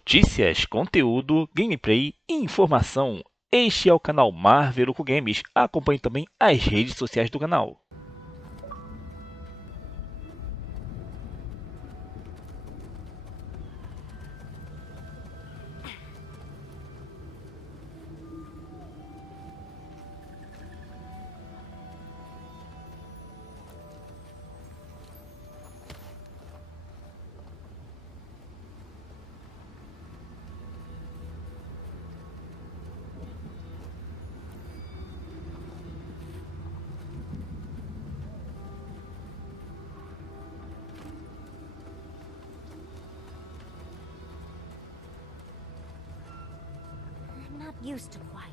Notícias, conteúdo, gameplay e informação. Este é o canal Marvelouco Games. Acompanhe também as redes sociais do canal. I'm not used to quiet.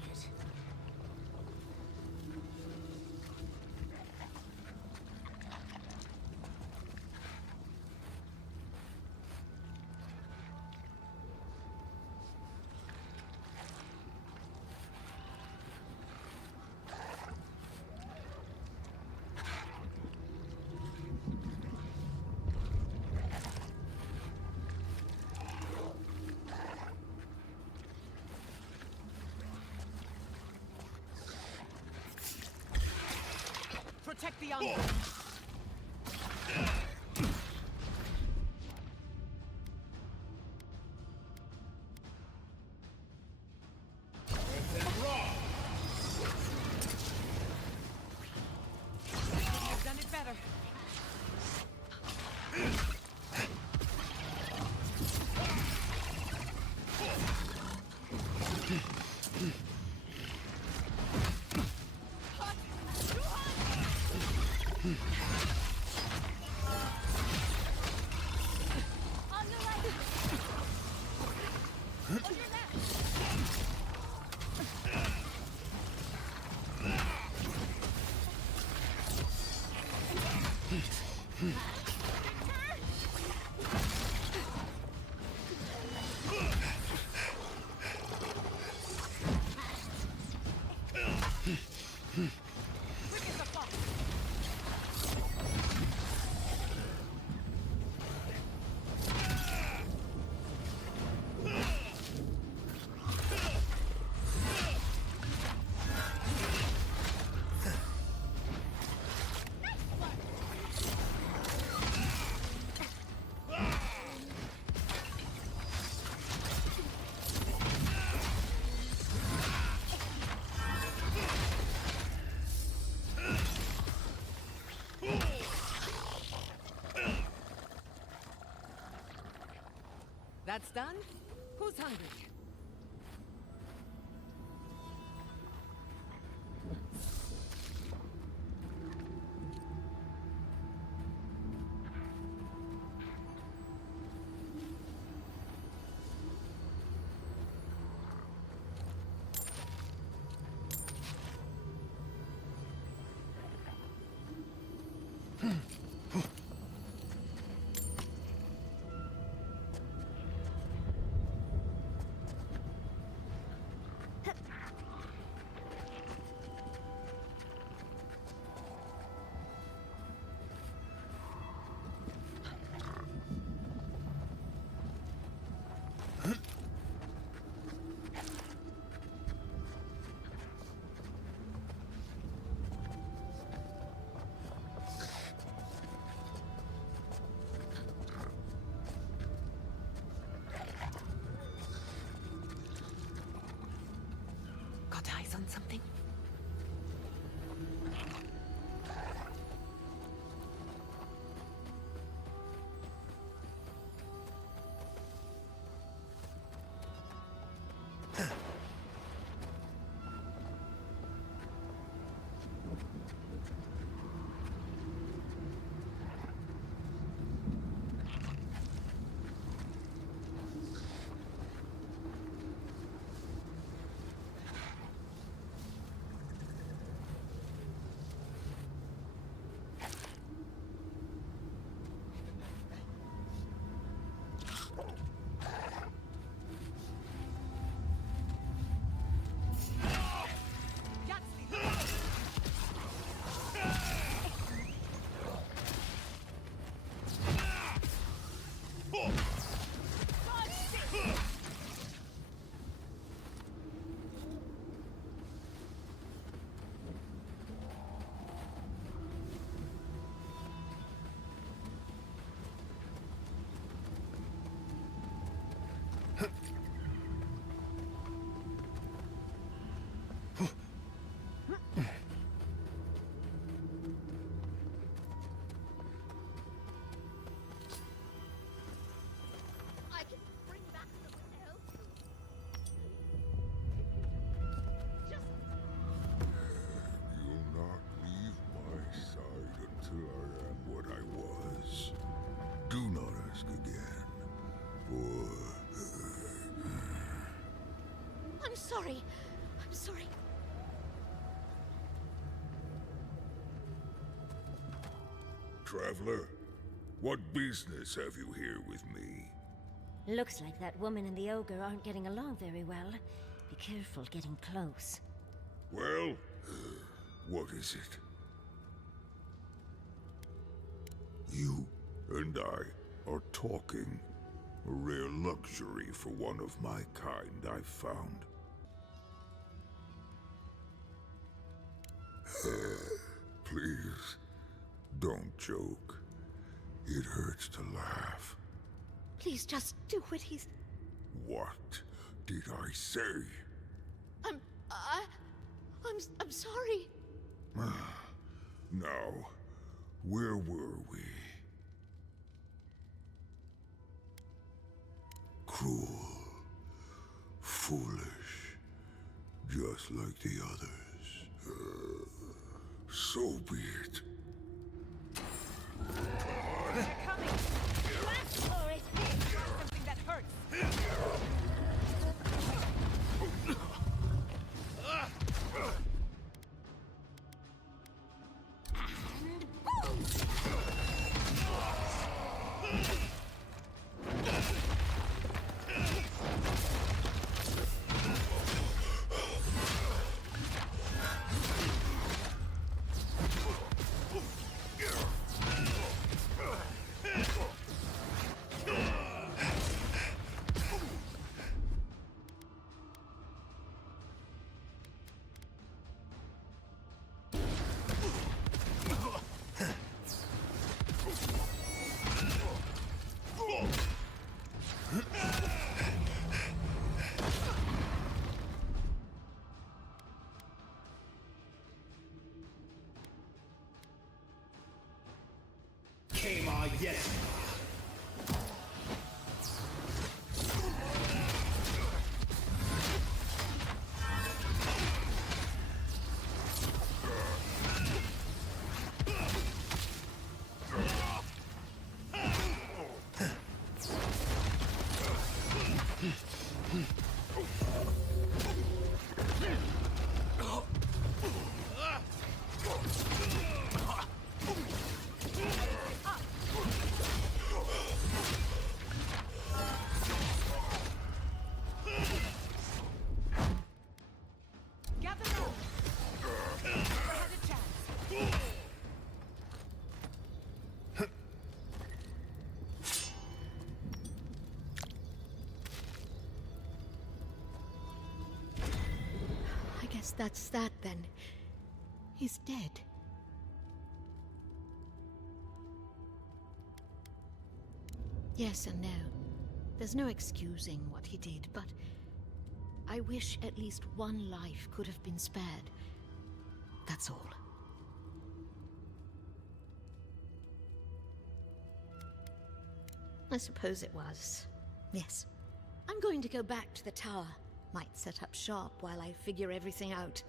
Protect the young. I've done it better. On the right. On your left. Quick as a fox. That's done? Who's hungry? Got eyes on something? sorry. I'm sorry. Traveler, what business have you here with me? Looks like that woman and the ogre aren't getting along very well. Be careful getting close. Well, what is it? You and I are talking. A rare luxury for one of my kind, I've found. Please, don't joke. It hurts to laugh. Please just do what he's... What did I say? I'm sorry. Now, where were we? Cruel, foolish, just like the others. So be it. They're coming! Blast for it! Something that hurts! And boom! Yes. Gather round! I had a chance. I guess that's that then. He's dead. Yes and no. There's no excusing what he did, but I wish at least one life could have been spared. That's all. I suppose it was. Yes. I'm going to go back to the tower. Might set up shop while I figure everything out.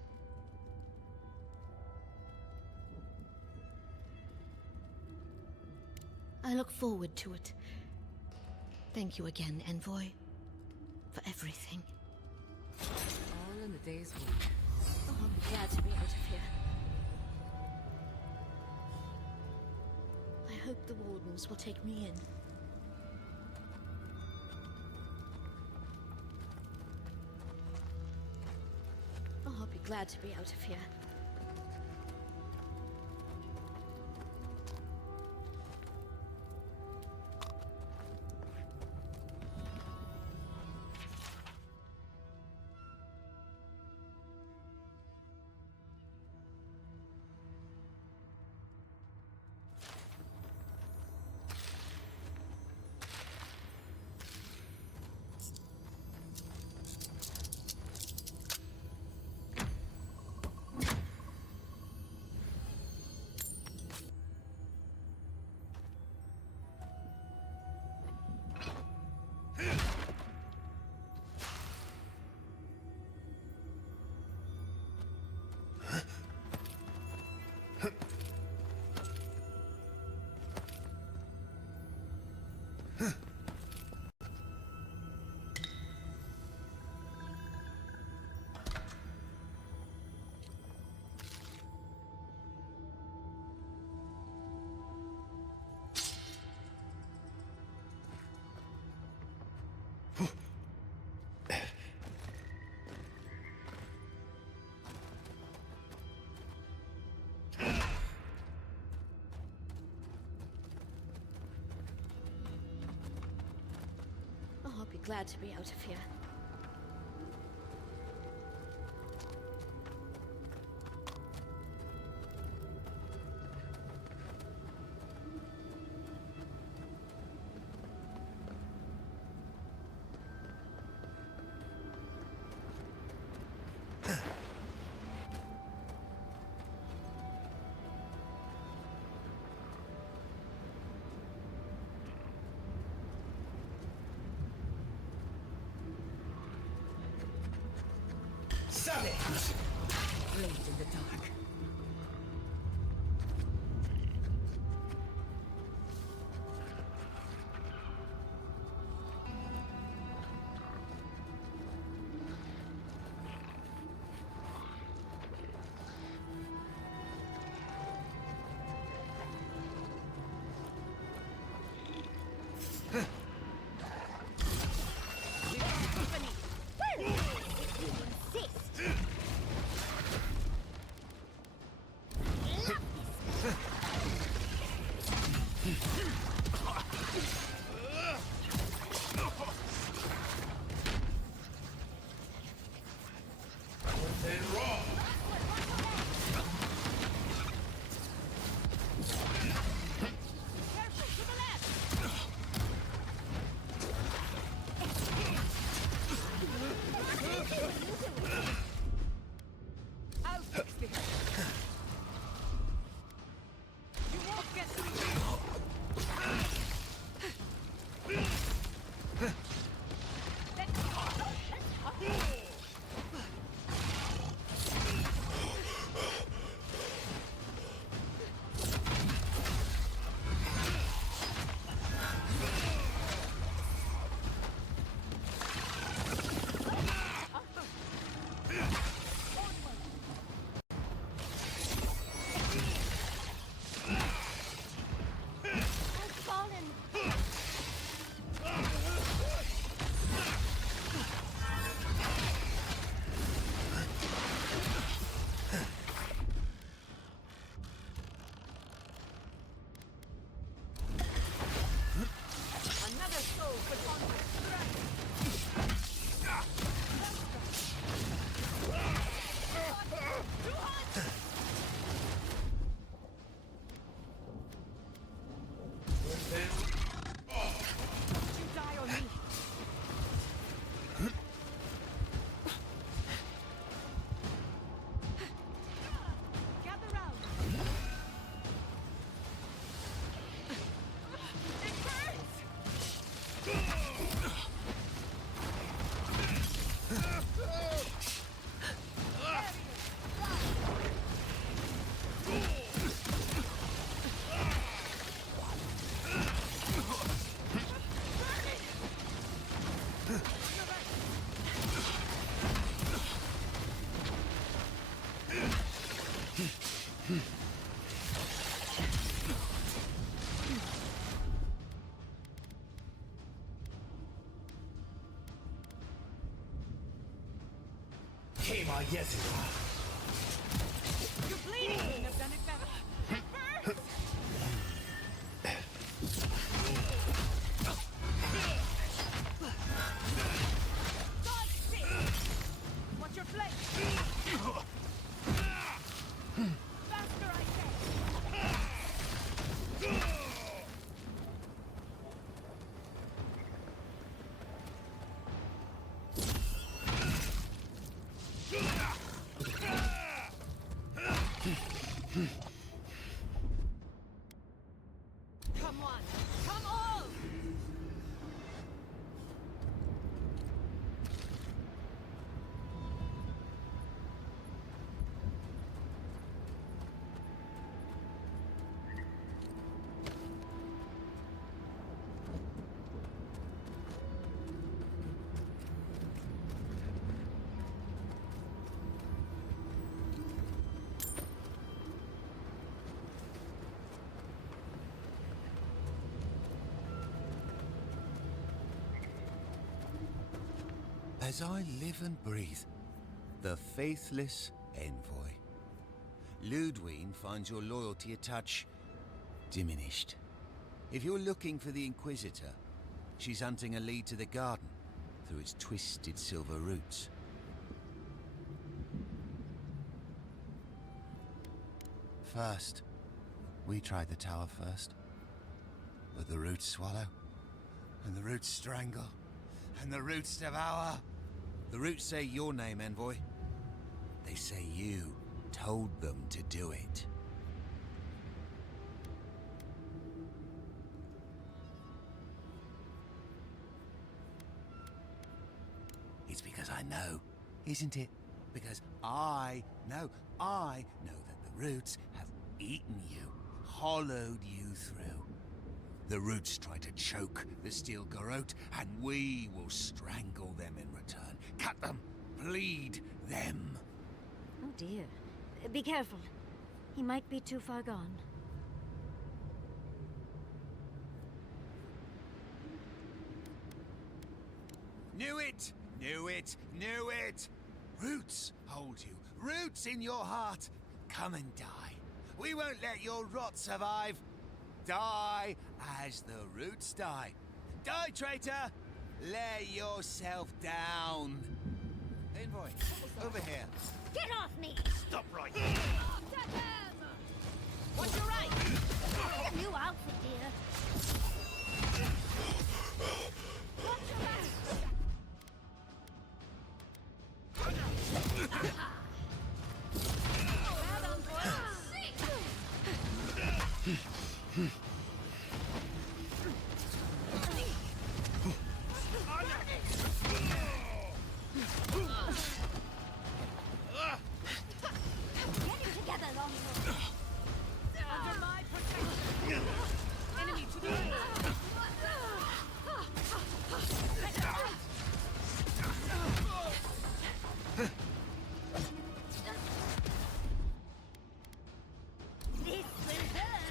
I look forward to it. Thank you again, Envoy, for everything. All in the day's work. Oh, I'm glad to be out of here. I hope the wardens will take me in. Oh, I'll be glad to be out of here. glad to be out of here. Blade in the dark. I'll fix this. You won't get through. Another soul put on my strike. You die on me. Gather round. It hurts. You're bleeding. Couldn't have done it better. It burns. God's sake! What's your flame? Faster, I say! Come on! Come on! As I live and breathe, the faithless envoy. Ludwine finds your loyalty a touch diminished. If you're looking for the Inquisitor, she's hunting a lead to the garden. through its twisted silver roots. First, we tried the tower first. But the roots swallow, and the roots strangle, and the roots devour. The roots say your name, Envoy. They say you told them to do it. It's because I know, isn't it? Because I know that the roots have eaten you, hollowed you through. The roots try to choke the steel garrote, and we will strangle them in return. Cut them, bleed them. Oh dear. Be careful. He might be too far gone. Knew it! Knew it! Knew it! Roots hold you. Roots in your heart. Come and die. We won't let your rot survive. Die as the roots die. Die, traitor! Lay yourself down. Envoy, over here. Get off me! Stop right What's your right? A new outfit, dear. What's your right? Getting together, Longbow. Under my protection. Enemy to the right. This will hurt.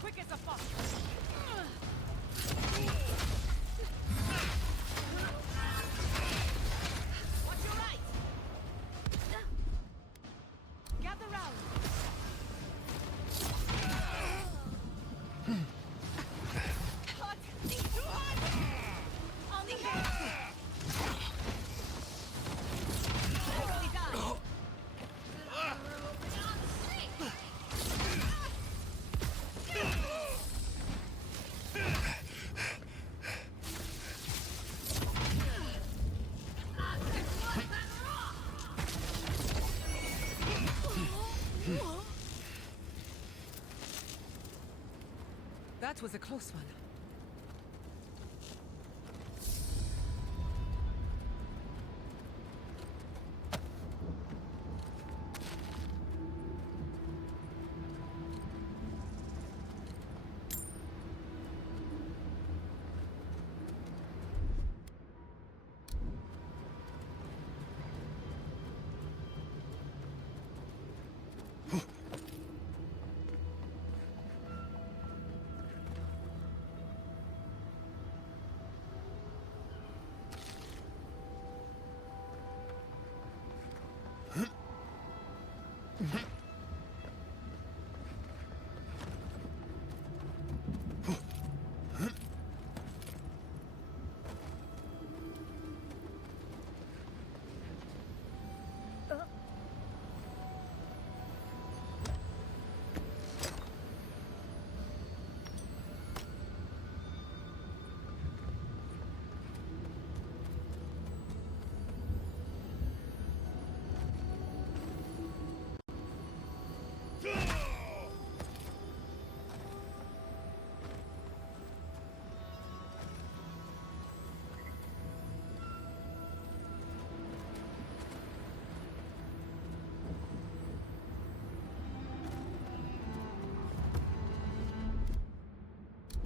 Quick as a fox. Watch your right. Gather round. Hot. Too hot. On the head. Nicely done. That was a close one.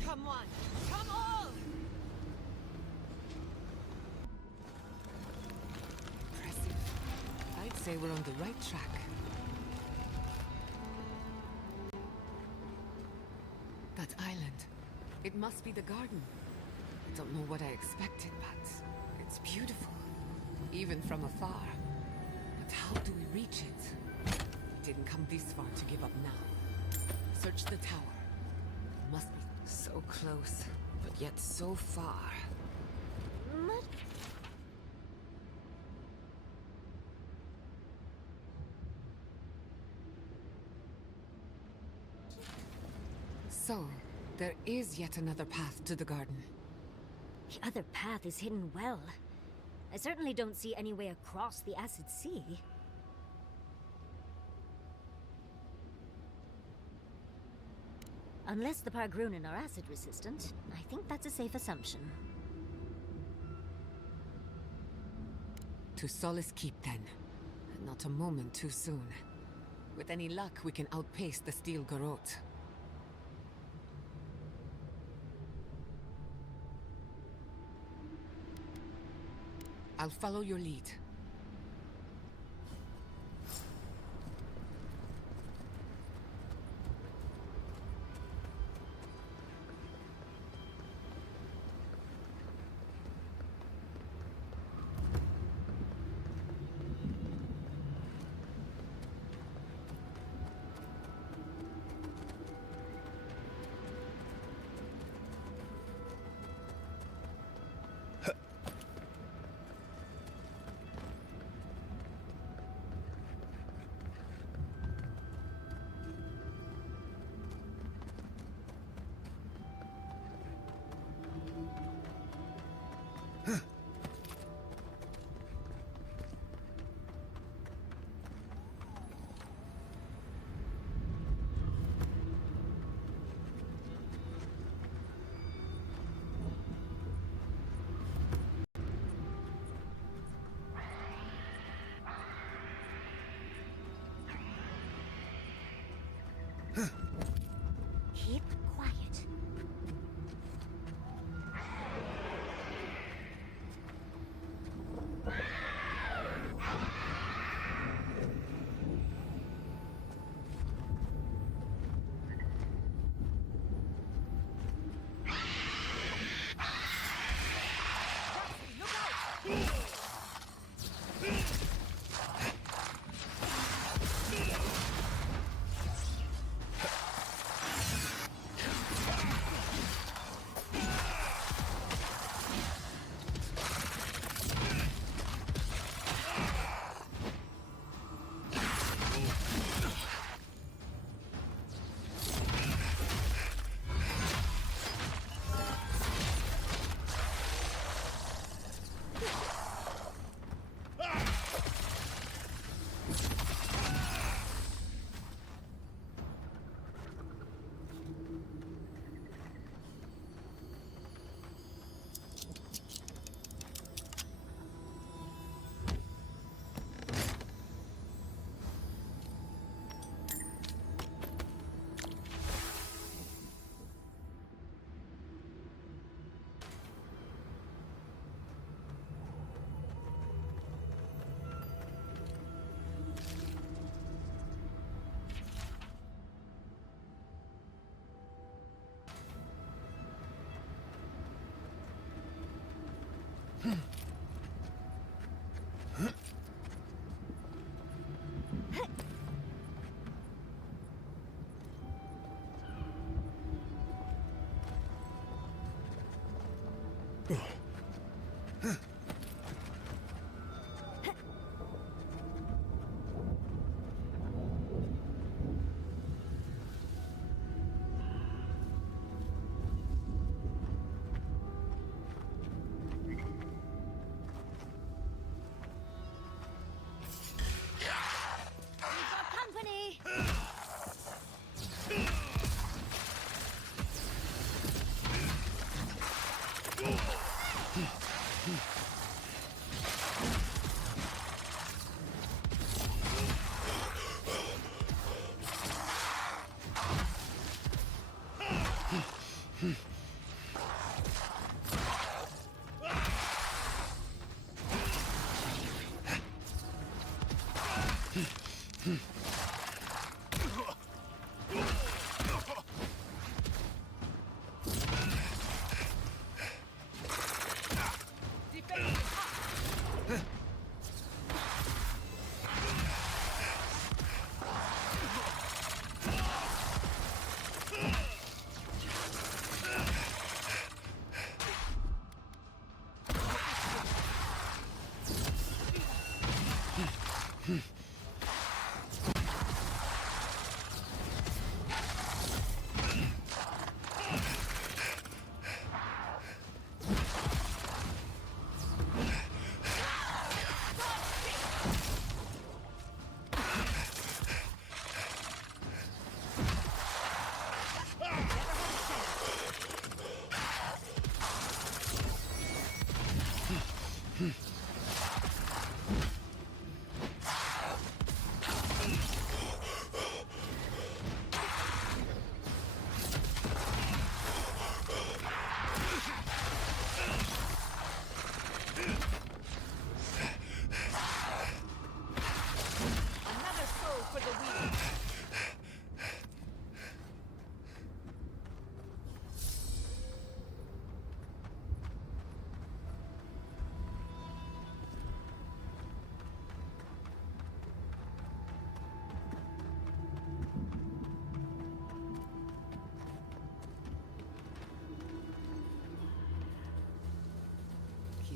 Come on! Come all! Impressive. I'd say we're on the right track. That island. It must be the garden. I don't know what I expected, but it's beautiful. Even from afar. But how do we reach it? didn't come this far to give up now. Search the tower. Must be so close, but yet so far. So, there is yet another path to the garden. The other path is hidden well. I certainly don't see any way across the acid sea. Unless the Pargrunen are acid resistant, I think that's a safe assumption. To Solace Keep, then. Not a moment too soon. With any luck, we can outpace the Steel Garrote. I'll follow your lead. Keep quiet.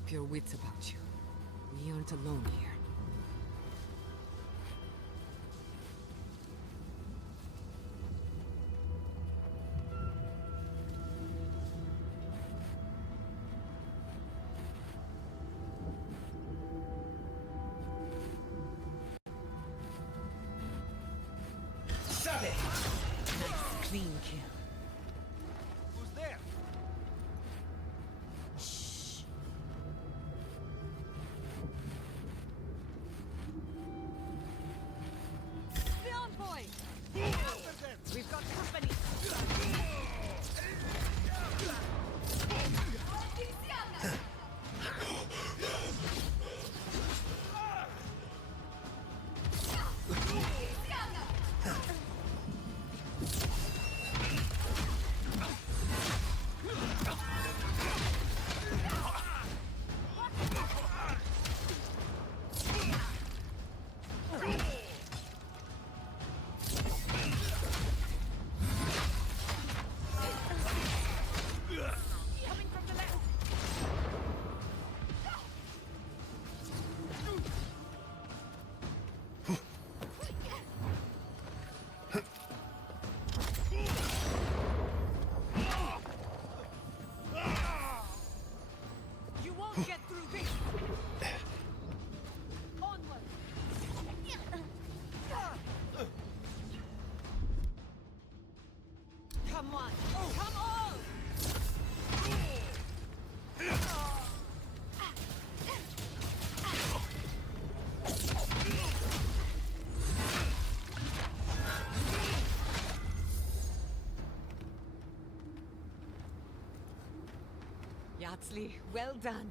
Keep your wits about you. We aren't alone here. Nice, clean kill. Who's there? The envoy! We've got company! Coming from the left! You won't get through this! Onward! Come on! Come on! Yardsley, well done.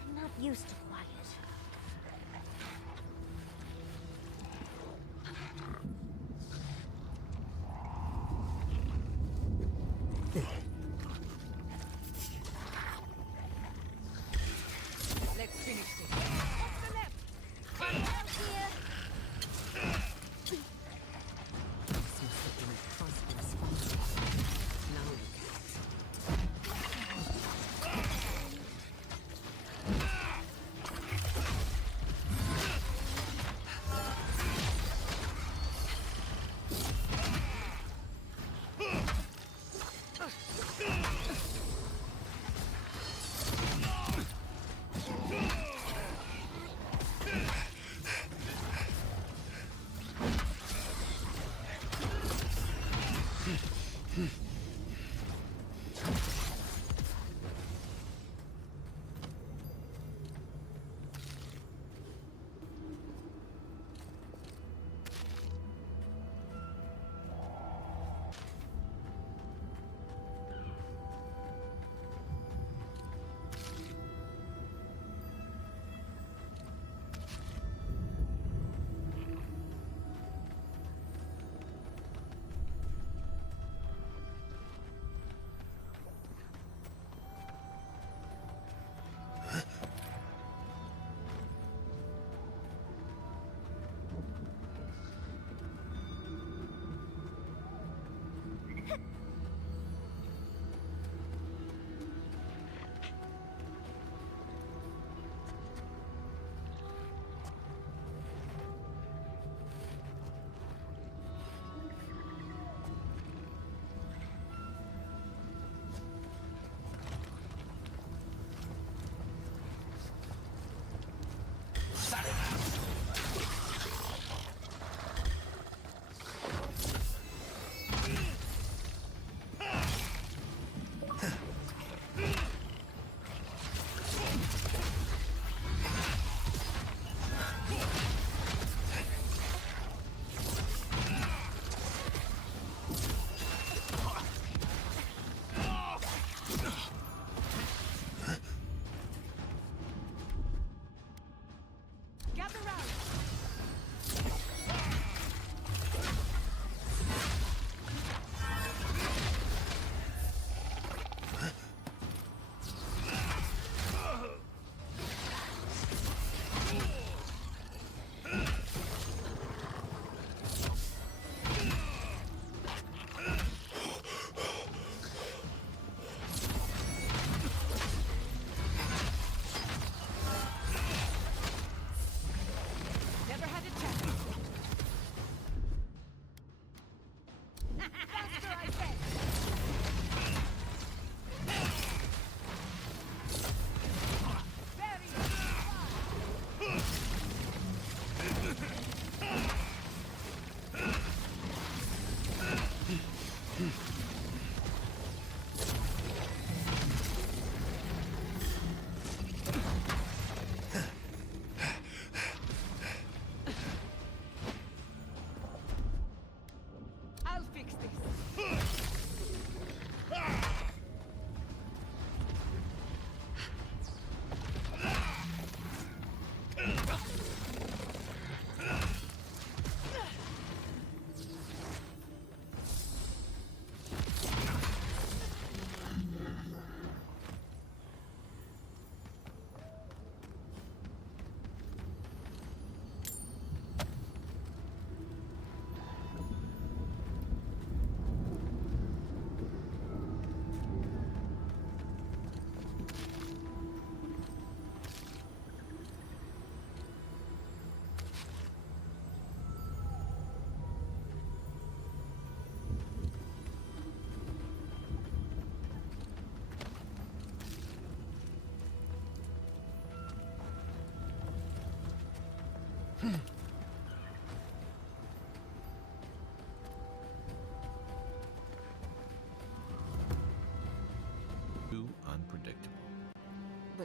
I'm not used to quiet. Let's finish this. Off the left! This must have been a prosperous farm. Now look at it.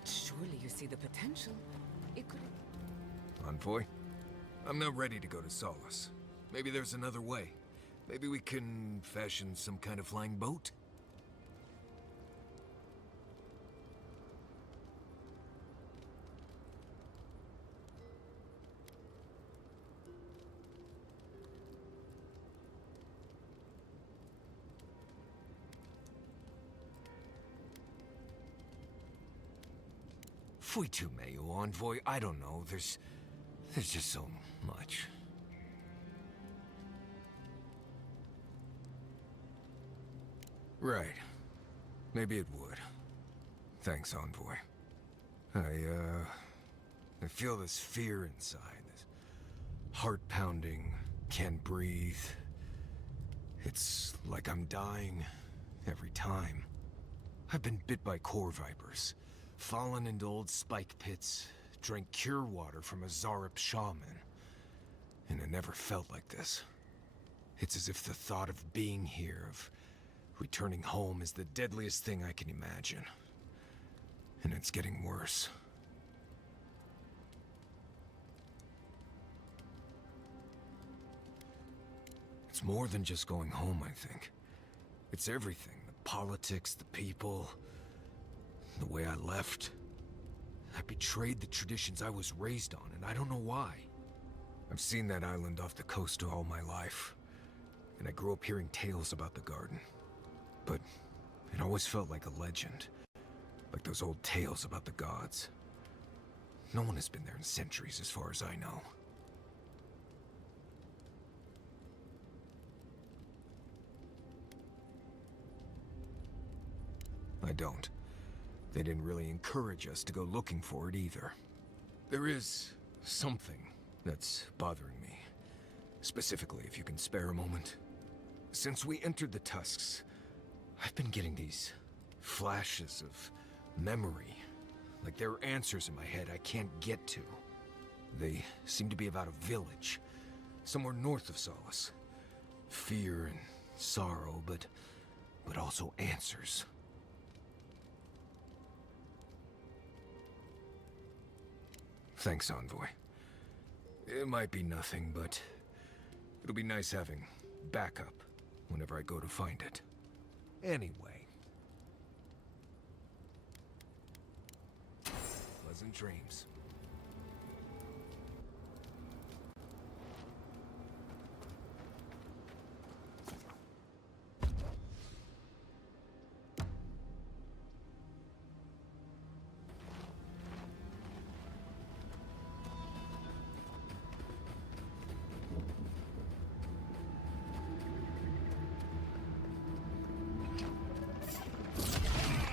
But surely you see the potential. It could... Envoy? I'm not ready to go to Solace. Maybe there's another way. Maybe we can fashion some kind of flying boat? Fui tu meio, Envoy. I don't know. There's just so much. Right. Maybe it would. Thanks, Envoy. I feel this fear inside, this heart pounding, can't breathe. It's like I'm dying every time. I've been bit by core vipers, fallen into old spike pits, drank cure water from a Zarup shaman, and it never felt like this. It's as if the thought of being here, of returning home, is the deadliest thing I can imagine. And it's getting worse. It's more than just going home, I think. It's everything. The politics, the people, the way I left. I betrayed the traditions I was raised on, and I don't know why. I've seen that island off the coast all my life, and I grew up hearing tales about the garden. But it always felt like a legend, like those old tales about the gods. No one has been there in centuries, as far as I know. I don't. They didn't really encourage us to go looking for it either. There is something that's bothering me. Specifically, if you can spare a moment. Since we entered the Tusks, I've been getting these flashes of memory. Like there are answers in my head I can't get to. They seem to be about a village, somewhere north of Solace. Fear and sorrow, but also answers. Thanks, Envoy. It might be nothing, but it'll be nice having backup whenever I go to find it. Anyway. Pleasant dreams.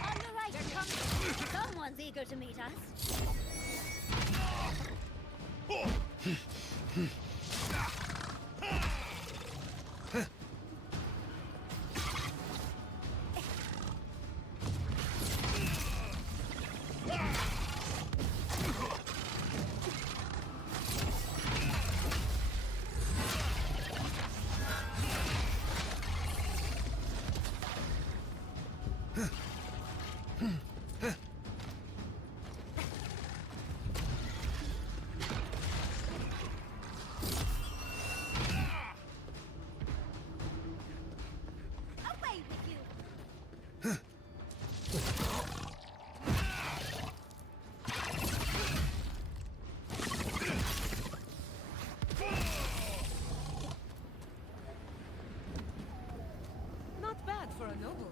On the right! They're coming! Someone's eager to meet us. Away with you! Not bad for a noble.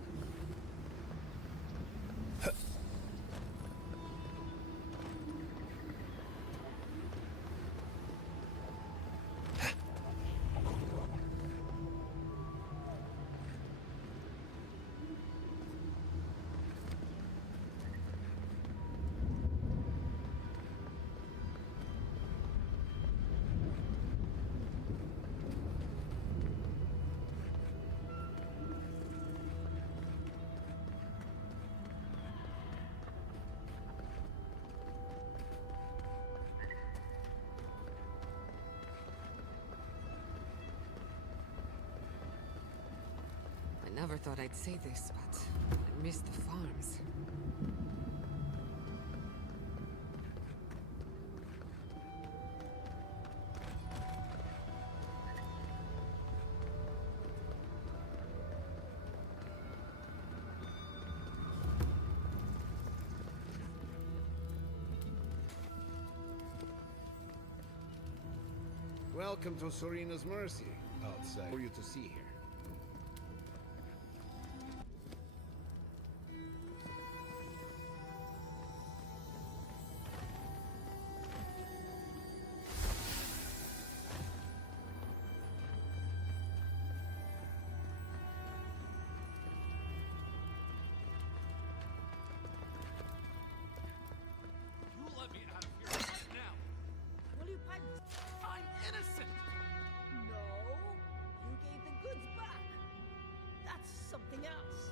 I never thought I'd say this, but I miss the farms. Welcome to Serena's Mercy, outside for you to see here. Let me out of here right now! Will you pipe? I'm innocent! No, you gave the goods back. That's something else.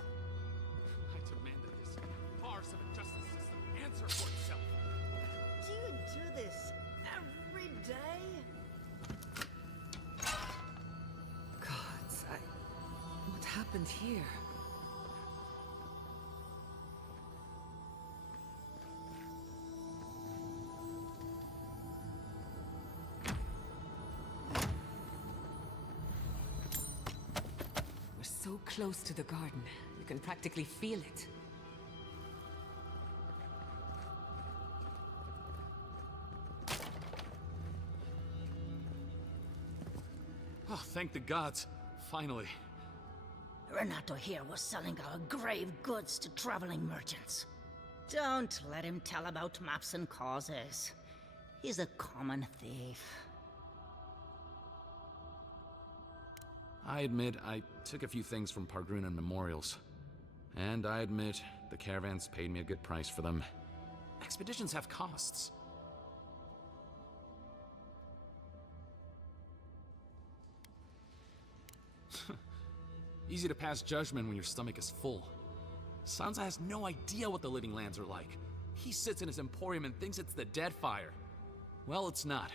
I demanded this farce of a justice system answer for itself. Do you do this every day? Gods, what happened here? We're so close to the garden. You can practically feel it. Oh, thank the gods. Finally. Renato here was selling our grave goods to traveling merchants. Don't let him tell about maps and causes. He's a common thief. I admit I took a few things from Pargruna memorials. And I admit the caravans paid me a good price for them. Expeditions have costs. Easy to pass judgment when your stomach is full. Sansa has no idea what the living lands are like. He sits in his emporium and thinks it's the Deadfire. Well, it's not.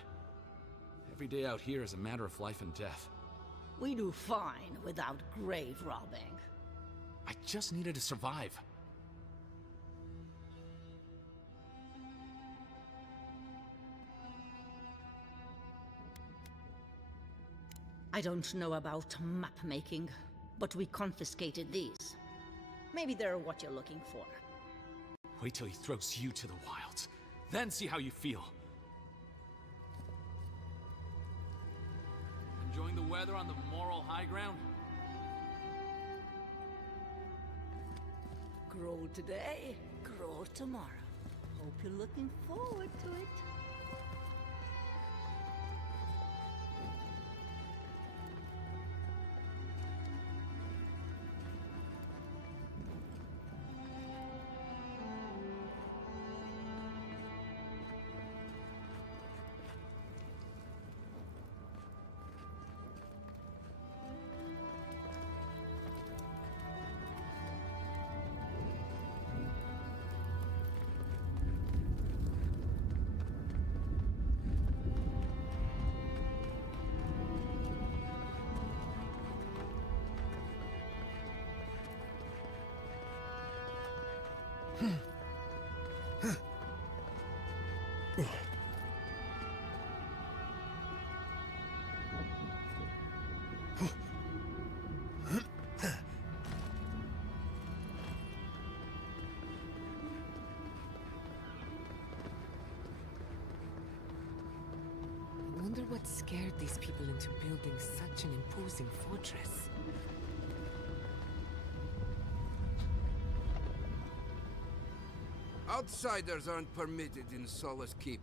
Every day out here is a matter of life and death. We do fine without grave robbing. I just needed to survive. I don't know about map making, but we confiscated these. Maybe they're what you're looking for. Wait till he throws you to the wilds. Then see how you feel. Enjoying the weather on the moral high ground? Grow today, grow tomorrow. Hope you're looking forward to it. I wonder what scared these people into building such an imposing fortress. Outsiders aren't permitted in Solace Keep.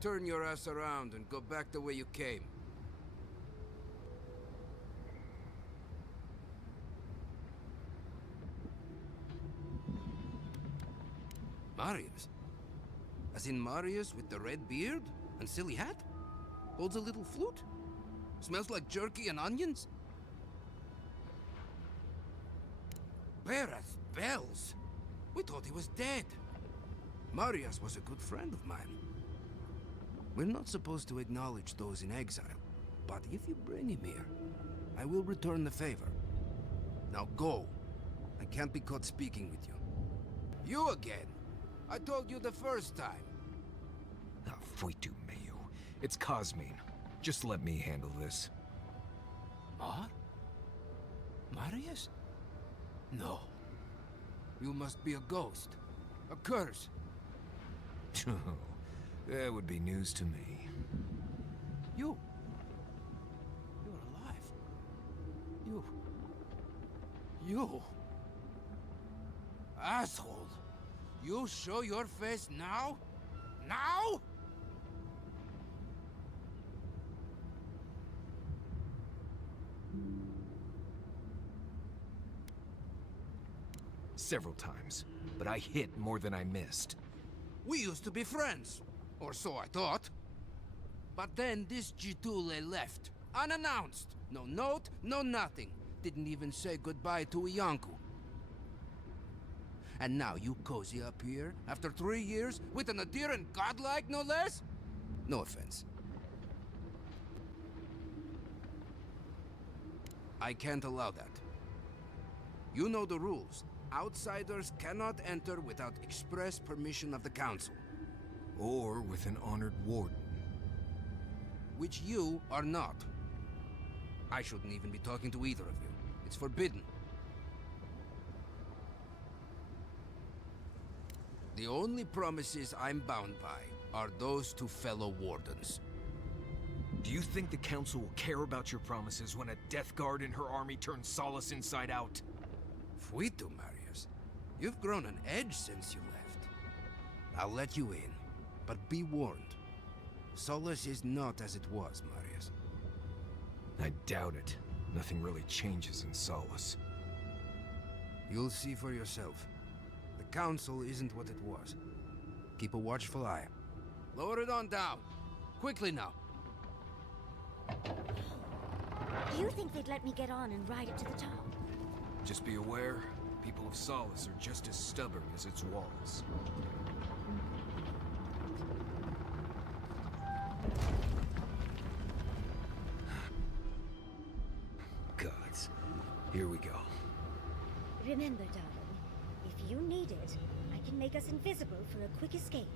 Turn your ass around and go back the way you came. Marius? As in Marius with the red beard and silly hat? Holds a little flute? Smells like jerky and onions? Beareth bells! We thought he was dead. Marius was a good friend of mine. We're not supposed to acknowledge those in exile, but if you bring him here, I will return the favor. Now go. I can't be caught speaking with you. You again! I told you the first time. Ah, foi tu, meio. It's Cosmine. Just let me handle this. Marius? No. You must be a ghost. A curse. That would be news to me. You? You... asshole! You show your face now? Now? Several times, but I hit more than I missed. We used to be friends, or so I thought. But then this Jitule left, unannounced. No note, no nothing. Didn't even say goodbye to Iancu. And now you cozy up here, after 3 years, with an adherent godlike, no less? No offense. I can't allow that. You know the rules. Outsiders cannot enter without express permission of the council. Or with an honored warden. Which you are not. I shouldn't even be talking to either of you. It's forbidden. The only promises I'm bound by are those to fellow wardens. Do you think the council will care about your promises when a death guard and her army turns Solace inside out? Fuito, Marius. You've grown an edge since you left. I'll let you in, but be warned. Solace is not as it was, Marius. I doubt it. Nothing really changes in Solace. You'll see for yourself. The council isn't what it was. Keep a watchful eye. Lower it on down. Quickly now. Do you think they'd let me get on and ride it to the top? Just be aware, people of Solace are just as stubborn as its walls. Gods. Here we go. Remember, darling, if you need it, I can make us invisible for a quick escape.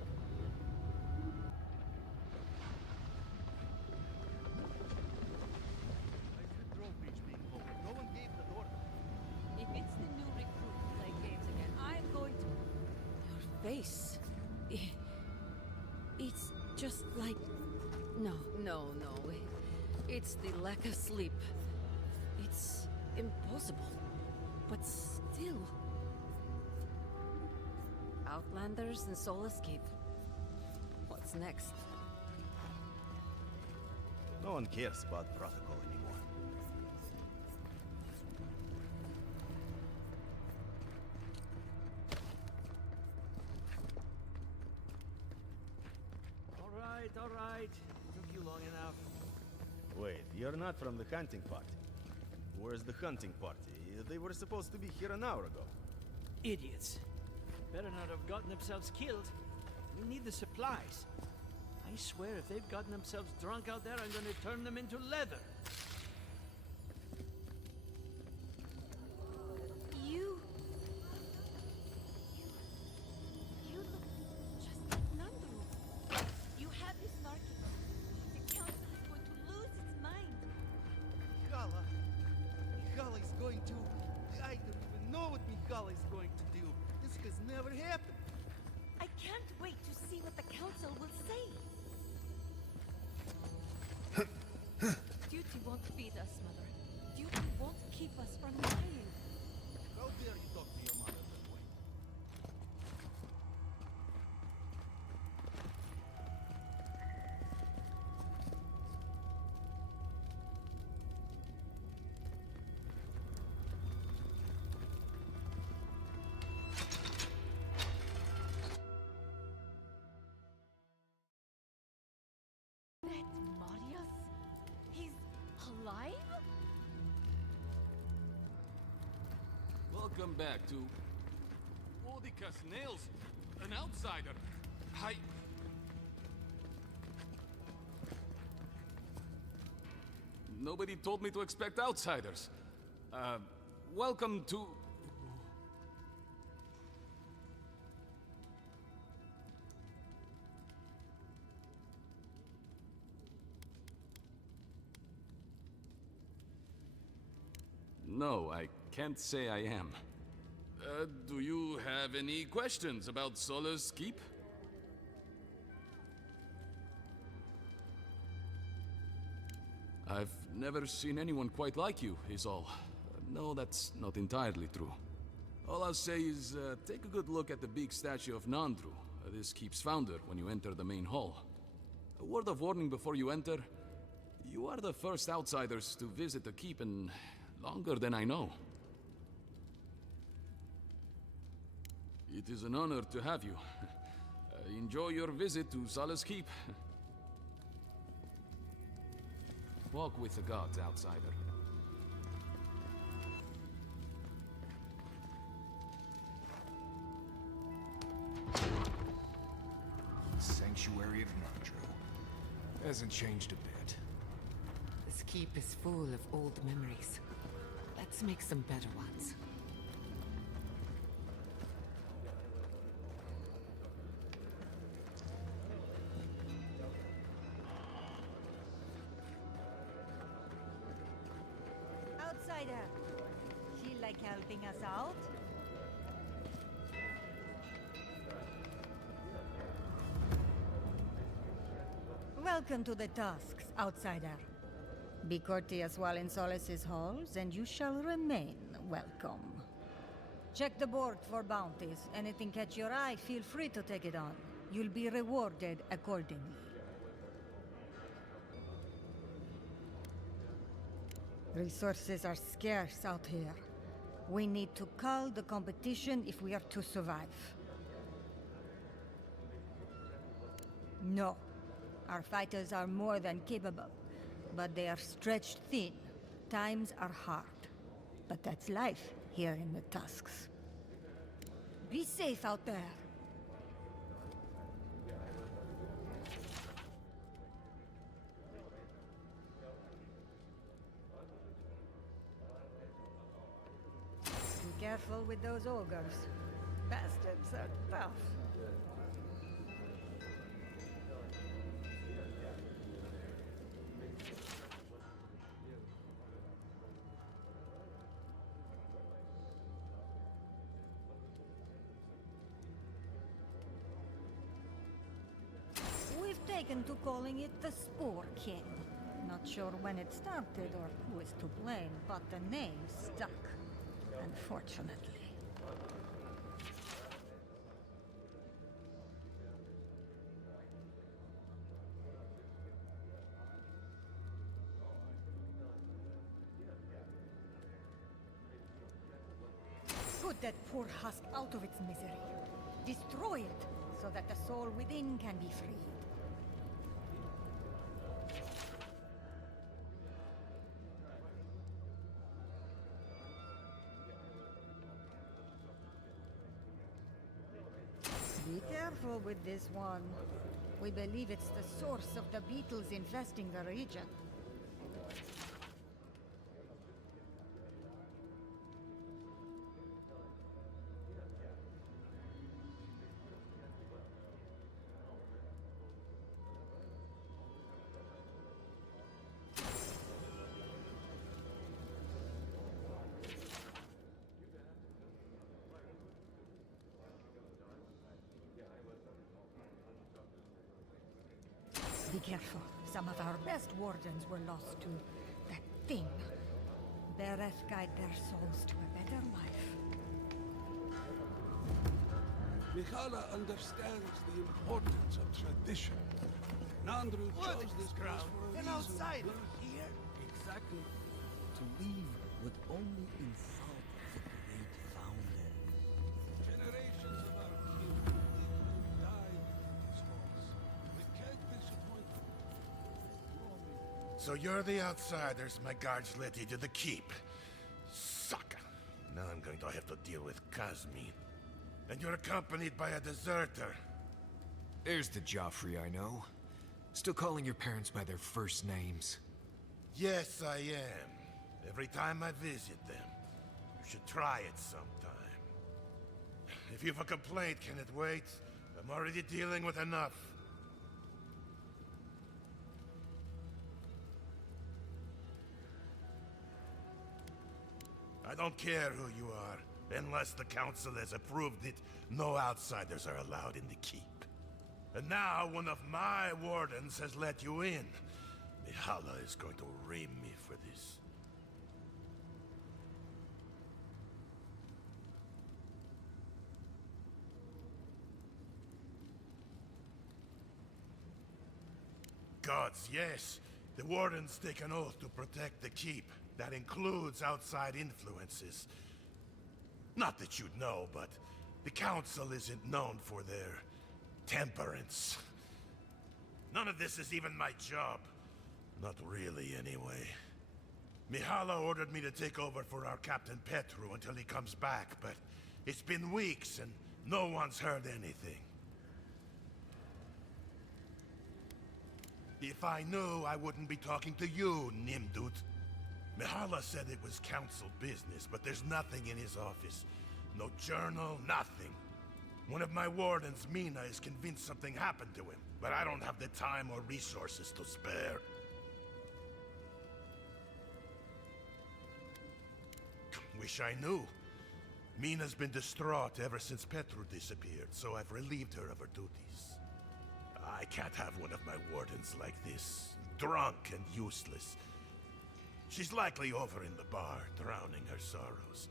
If it's the new recruit play games again, I'm going to... Your face... It's just like... No. It's the lack of sleep. It's impossible. But still... Outlanders and Solace Keep. What's next? No one cares about protocol anymore. All right. Took you long enough. Wait, you're not from the hunting party. Where's the hunting party? They were supposed to be here an hour ago. Idiots. Better not have gotten themselves killed. We need the supplies. I swear if they've gotten themselves drunk out there, I'm gonna turn them into leather. You look just like Nandro. You have this marking. The council is going to lose its mind. Mihala is going to... I don't even know what Mihala is going to do. This has never happened. I can't wait to see what the council will say. Duty won't feed us, Mother. Duty won't keep us from lying. How dare you talk to your mother that way? That Marius? He's alive? Welcome back to... Odicus Nails, an outsider. Nobody told me to expect outsiders. Welcome to... No, I can't say I am. Do you have any questions about Solace Keep? I've never seen anyone quite like you, is all. No, that's not entirely true. All I'll say is, take a good look at the big statue of Nandru, this keep's founder, when you enter the main hall. A word of warning before you enter. You are the first outsiders to visit the keep in longer than I know. It is an honor to have you. Enjoy your visit to Solace Keep. Walk with the gods, outsider. Sanctuary of Nandru. Hasn't changed a bit. This keep is full of old memories. Let's make some better ones. Outsider, feel like helping us out? Welcome to the Tusks, outsider. Be courteous while in Solace's halls, and you shall remain welcome. Check the board for bounties. Anything catch your eye, feel free to take it on. You'll be rewarded accordingly. Resources are scarce out here. We need to cull the competition if we are to survive. No. Our fighters are more than capable, but they are stretched thin. Times are hard. But that's life here in the Tusks. Be safe out there. Be careful with those ogres. Bastards are tough. We've taken to calling it the Spore King. Not sure when it started or who is to blame, but the name stuck. Unfortunately. Put that poor husk out of its misery. Destroy it, so that the soul within can be freed. Be careful with this one. We believe it's the source of the beetles infesting the region. Be careful. Some of our best wardens were lost to that thing. BREVE guide their souls to a better life. Mihala understands the importance of tradition. Nandru chose this place for a reason. An outsider here? Exactly. To leave would only insult the great founder. Generations of our kin died in these halls. We can't disappoint them. So you're the outsiders my guards let into the keep. Sucker. Now I'm going to have to deal with Kazmin. And you're accompanied by a deserter. There's the Joffrey I know. Still calling your parents by their first names. Yes, I am. Every time I visit them. You should try it sometime. If you've a complaint, can it wait? I'm already dealing with enough. I don't care who you are. Unless the council has approved it, no outsiders are allowed in the keep. And now one of my wardens has let you in. Mihala is going to ream me for this. gods, yes. The Wardens take an oath to protect the keep. That includes outside influences. Not that you'd know, but the Council isn't known for their temperance. None of this is even my job. Not really, anyway. Mihala ordered me to take over for our Captain Petru until he comes back, but it's been weeks and no one's heard anything. If I knew, I wouldn't be talking to you, Nimdut. Mihala said it was council business, but there's nothing in his office. No journal, nothing. One of my wardens, Mina, is convinced something happened to him, but I don't have the time or resources to spare. Wish I knew. Mina's been distraught ever since Petru disappeared, so I've relieved her of her duties. I can't have one of my wardens like this, drunk and useless. She's likely over in the bar, drowning her sorrows.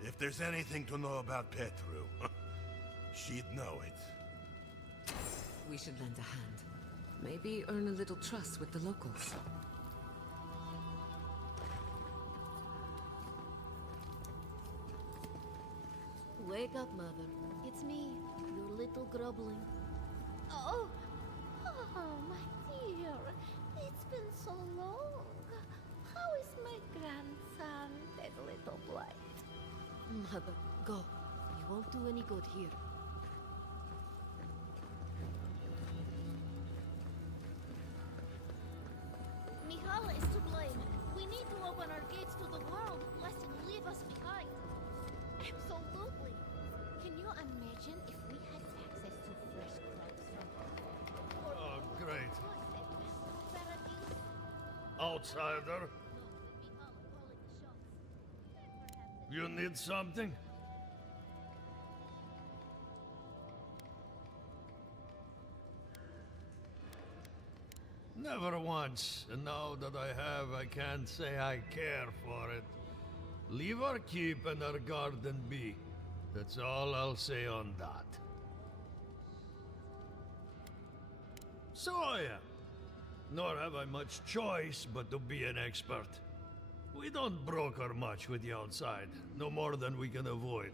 If there's anything to know about Petru, she'd know it. We should lend a hand. Maybe earn a little trust with the locals. Wake up, Mother. It's me, your little grubbling. Oh, my dear. It's been so long. How is my grandson, that little blight? Mother, go. You won't do any good here. Mihala is to blame. We need to open our gates to the world, lest it leave us behind. Absolutely. Can you imagine if we had access to fresh crops from... Oh, great. Paradise? Outsider? You need something? Never once, and now that I have, I can't say I care for it. Leave our keep and our garden be. That's all I'll say on that. So I am. Nor have I much choice but to be an expert. We don't broker much with the outside, no more than we can avoid.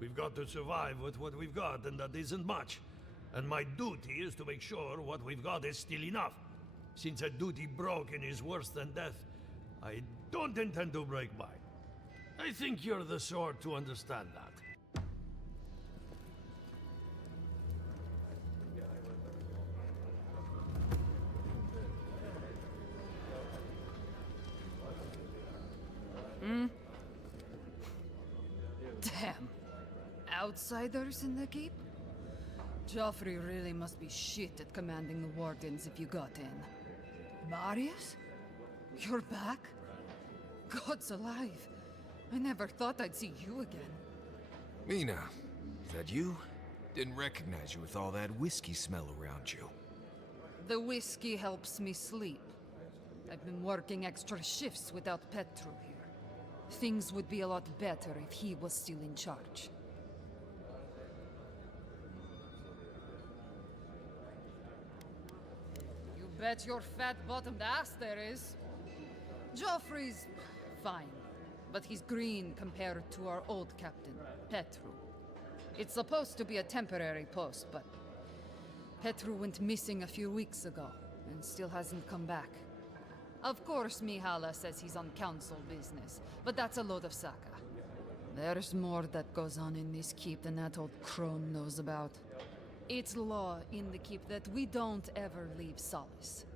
We've got to survive with what we've got, and that isn't much. And my duty is to make sure what we've got is still enough. Since a duty broken is worse than death, I don't intend to break mine. I think you're the sort to understand that. Damn. Outsiders in the keep? Joffrey really must be shit at commanding the wardens if you got in. Marius? You're back? God's alive. I never thought I'd see you again. Mina, is that you? Didn't recognize you with all that whiskey smell around you. The whiskey helps me sleep. I've been working extra shifts without Petru here. Things would be a lot better if he was still in charge. You bet your fat-bottomed ass there is. Joffrey's fine, but he's green compared to our old captain, Petru. It's supposed to be a temporary post, but Petru went missing a few weeks ago and still hasn't come back. Of course, Mihala says he's on council business, but that's a load of saka. There's more that goes on in this keep than that old crone knows about. It's law in the keep that we don't ever leave Solace.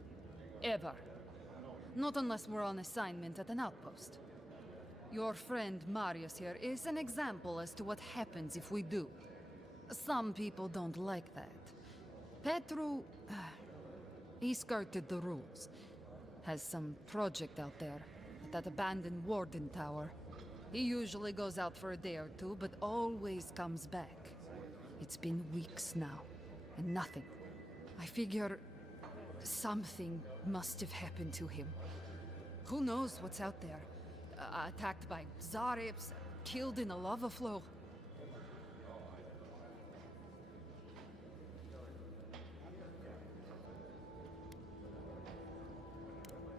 Ever. Not unless we're on assignment at an outpost. Your friend Marius here is an example as to what happens if we do. Some people don't like that. Petru... he skirted the rules. Has some project out there, at that abandoned warden tower. He usually goes out for a day or two, but always comes back. It's been weeks now, and nothing. I figure something must have happened to him. Who knows what's out there? Attacked by Zarips, killed in a lava flow.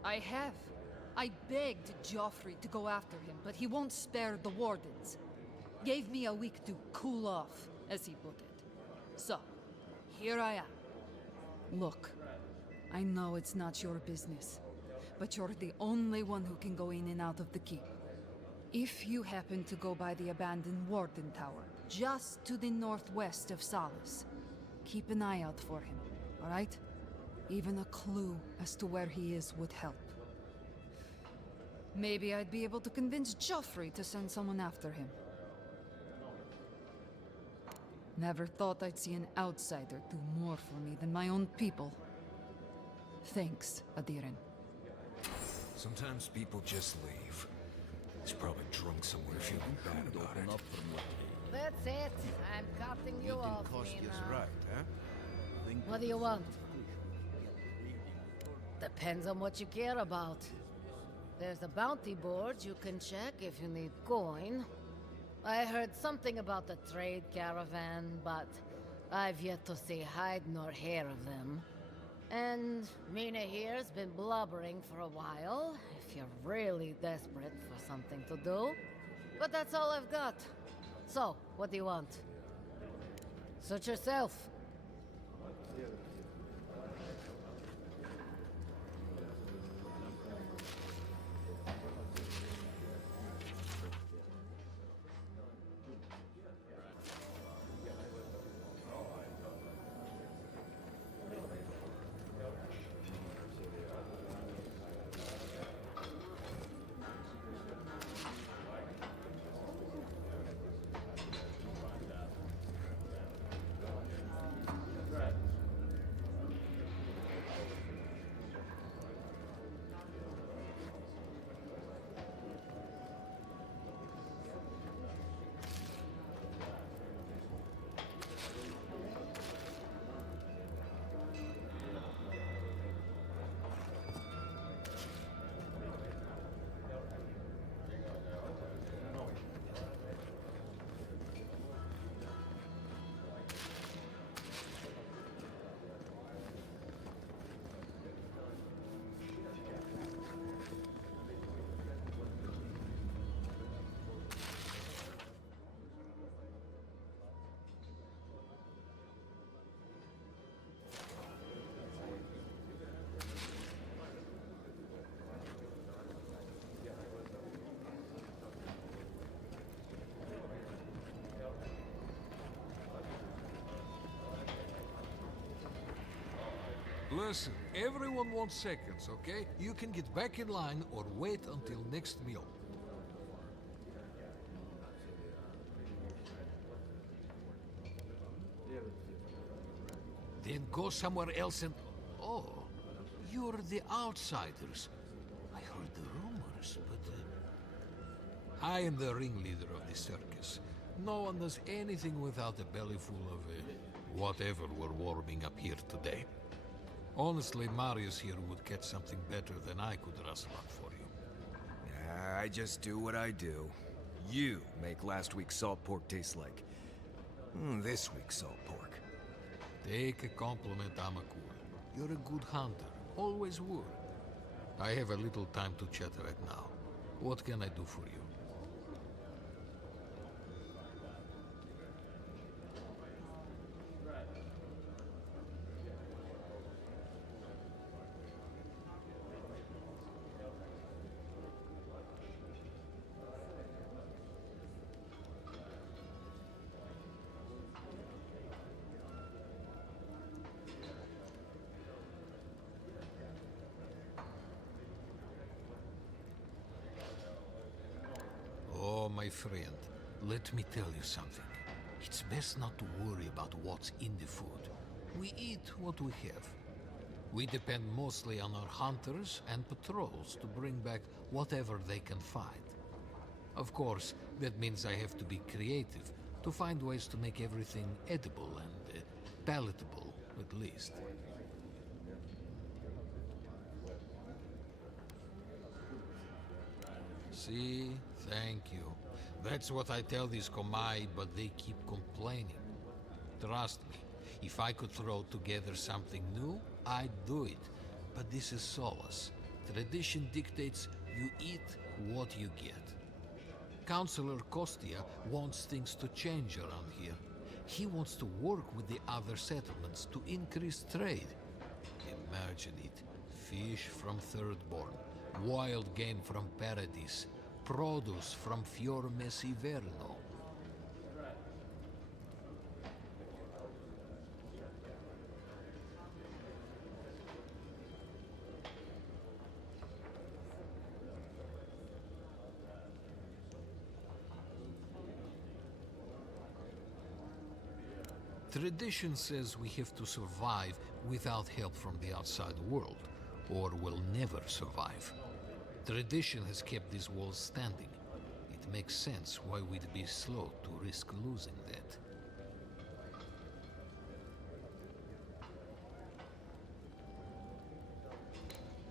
I have. I begged Joffrey to go after him, but he won't spare the wardens. Gave me a week to cool off, as he put it. So, here I am. Look, I know it's not your business, but you're the only one who can go in and out of the keep. If you happen to go by the abandoned Warden Tower, just to the northwest of Solace, keep an eye out for him, all right? Even a clue as to where he is would help. Maybe I'd be able to convince Joffrey to send someone after him. Never thought I'd see an outsider do more for me than my own people. Thanks, Adiren. Sometimes people just leave. He's probably drunk somewhere feeling bad about it. That's it. I'm cutting you off, Mina. Right, huh? What do you want? Depends on what you care about. There's a bounty board you can check if you need coin. I heard something about the trade caravan, but I've yet to see hide nor hair of them. And Mina here's been blubbering for a while, if you're really desperate for something to do. But that's all I've got. So, what do you want? Suit yourself. Listen, everyone wants seconds, okay? You can get back in line or wait until next meal. Then go somewhere else and... Oh, you're the outsiders. I heard the rumors, but... I am the ringleader of the circus. No one does anything without a belly full of... whatever we're warming up here today. Honestly, Marius here would catch something better than I could rustle up for you. I just do what I do. You make last week's salt pork taste like... this week's salt pork. Take a compliment, Amakul. You're a good hunter. Always were. I have a little time to chat right now. What can I do for you? My friend, let me tell you something. It's best not to worry about what's in the food. We eat what we have. We depend mostly on our hunters and patrols to bring back whatever they can find. Of course, that means I have to be creative to find ways to make everything edible and palatable, at least. See? Thank you. That's what I tell these Komai, but they keep complaining. Trust me, if I could throw together something new, I'd do it. But this is Solace. Tradition dictates you eat what you get. Councillor Kostia wants things to change around here. He wants to work with the other settlements to increase trade. Imagine it. Fish from Thirdborn, wild game from Paradis, produce from Fior Messiverno. Tradition says we have to survive without help from the outside world, or we'll never survive. Tradition has kept these walls standing. It makes sense why we'd be slow to risk losing that.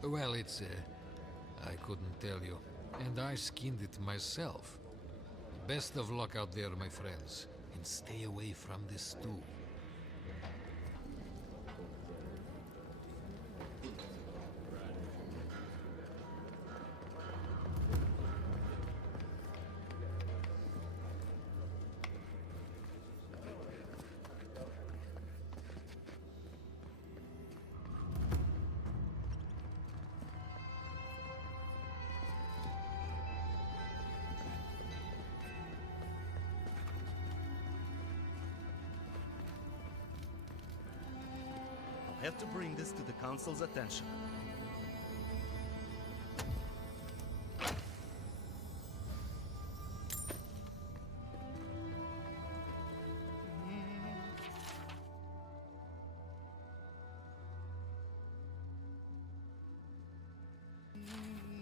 Well, I couldn't tell you, and I skinned it myself. Best of luck out there, my friends, and stay away from the stew. I have to bring this to the Council's attention.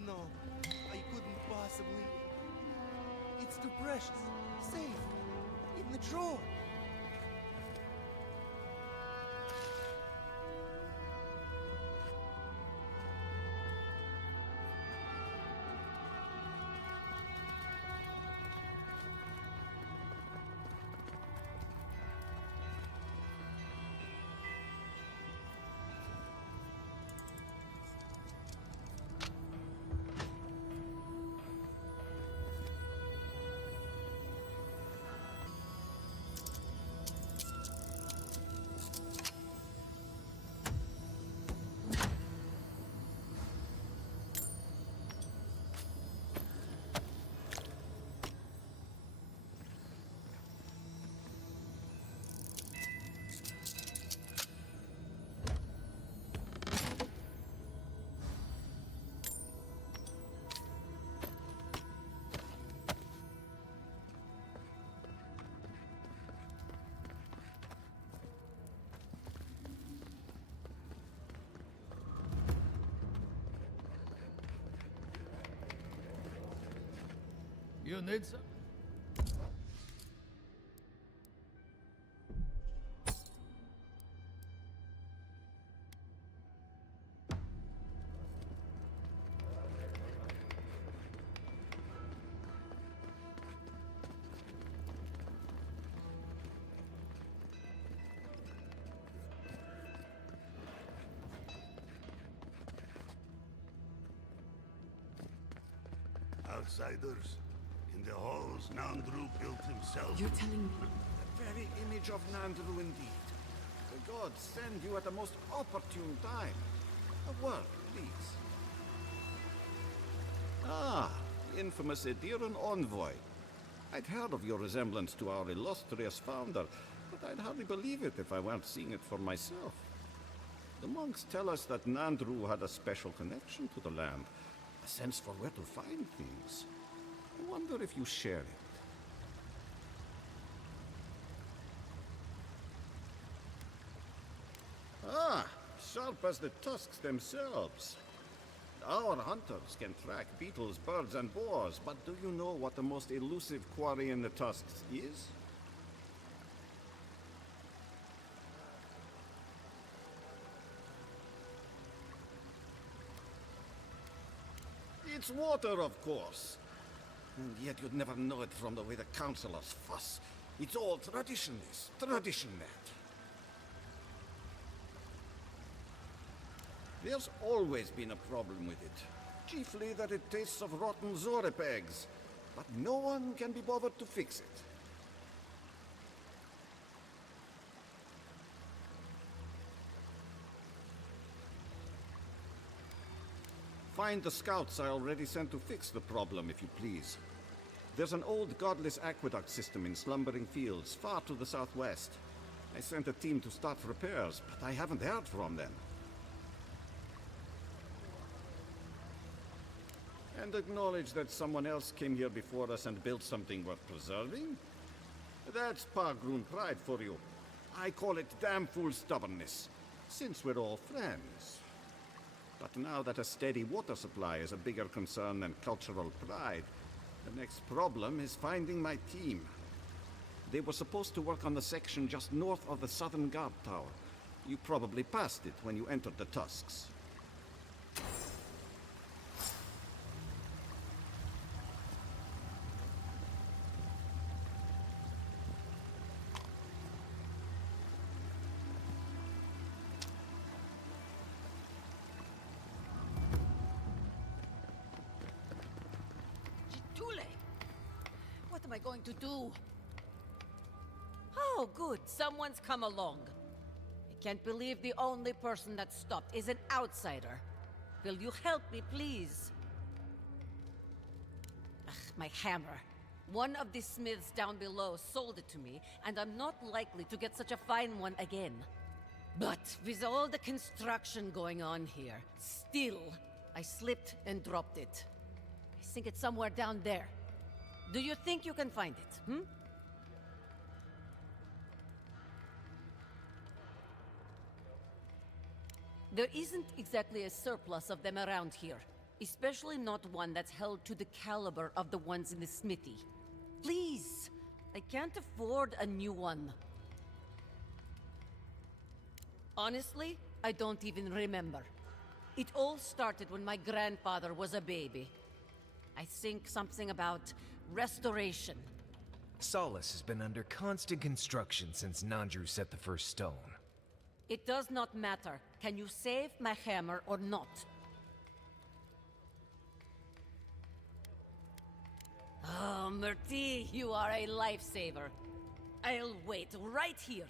No, I couldn't possibly. It's too precious. Safe. In the drawer. You need some? Outsiders. In the halls Nandru built himself. You're telling me? The very image of Nandru indeed. The gods send you at the most opportune time. A word, please. Ah, the infamous Ediran envoy. I'd heard of your resemblance to our illustrious founder, but I'd hardly believe it if I weren't seeing it for myself. The monks tell us that Nandru had a special connection to the land, a sense for where to find things. I wonder if you share it. Ah, sharp as the tusks themselves. Our hunters can track beetles, birds, and boars, but do you know what the most elusive quarry in the tusks is? It's water, of course. And yet you'd never know it from the way the councillors fuss. It's all tradition, this. Tradition, that. There's always been a problem with it. Chiefly that it tastes of rotten Zorip eggs. But no one can be bothered to fix it. Find the scouts I already sent to fix the problem, if you please. There's an old godless aqueduct system in slumbering fields, far to the southwest. I sent a team to start repairs, but I haven't heard from them. And acknowledge that someone else came here before us and built something worth preserving? That's Pargroon pride for you. I call it damn fool stubbornness, since we're all friends. But now that a steady water supply is a bigger concern than cultural pride, the next problem is finding my team. They were supposed to work on the section just north of the southern guard tower. You probably passed it when you entered the Tusks. What am I going to do? Oh, good. Someone's come along. I can't believe the only person that stopped is an outsider. Will you help me, please? Ugh, my hammer. One of the smiths down below sold it to me, and I'm not likely to get such a fine one again. But with all the construction going on here, still, I slipped and dropped it. I think it's somewhere down there. Do you think you can find it, hmm? There isn't exactly a surplus of them around here, especially not one that's held to the caliber of the ones in the smithy. Please, I can't afford a new one. Honestly, I don't even remember. It all started when my grandfather was a baby. I think something about restoration. Solace has been under constant construction since Nandru set the first stone. It does not matter. Can you save my hammer or not? Oh, Murti, you are a lifesaver. I'll wait right here.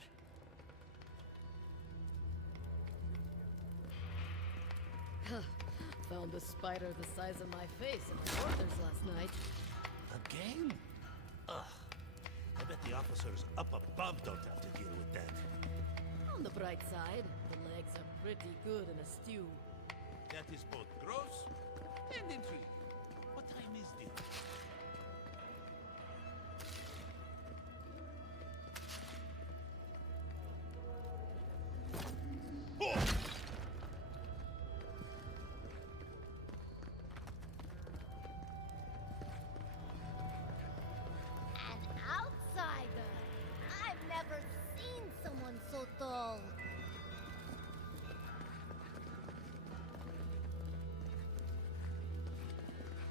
Found a spider the size of my face in my quarters last night. Again? Ugh. I bet the officers up above don't have to deal with that. On the bright side, the legs are pretty good in a stew. That is both gross and intriguing. What time is this?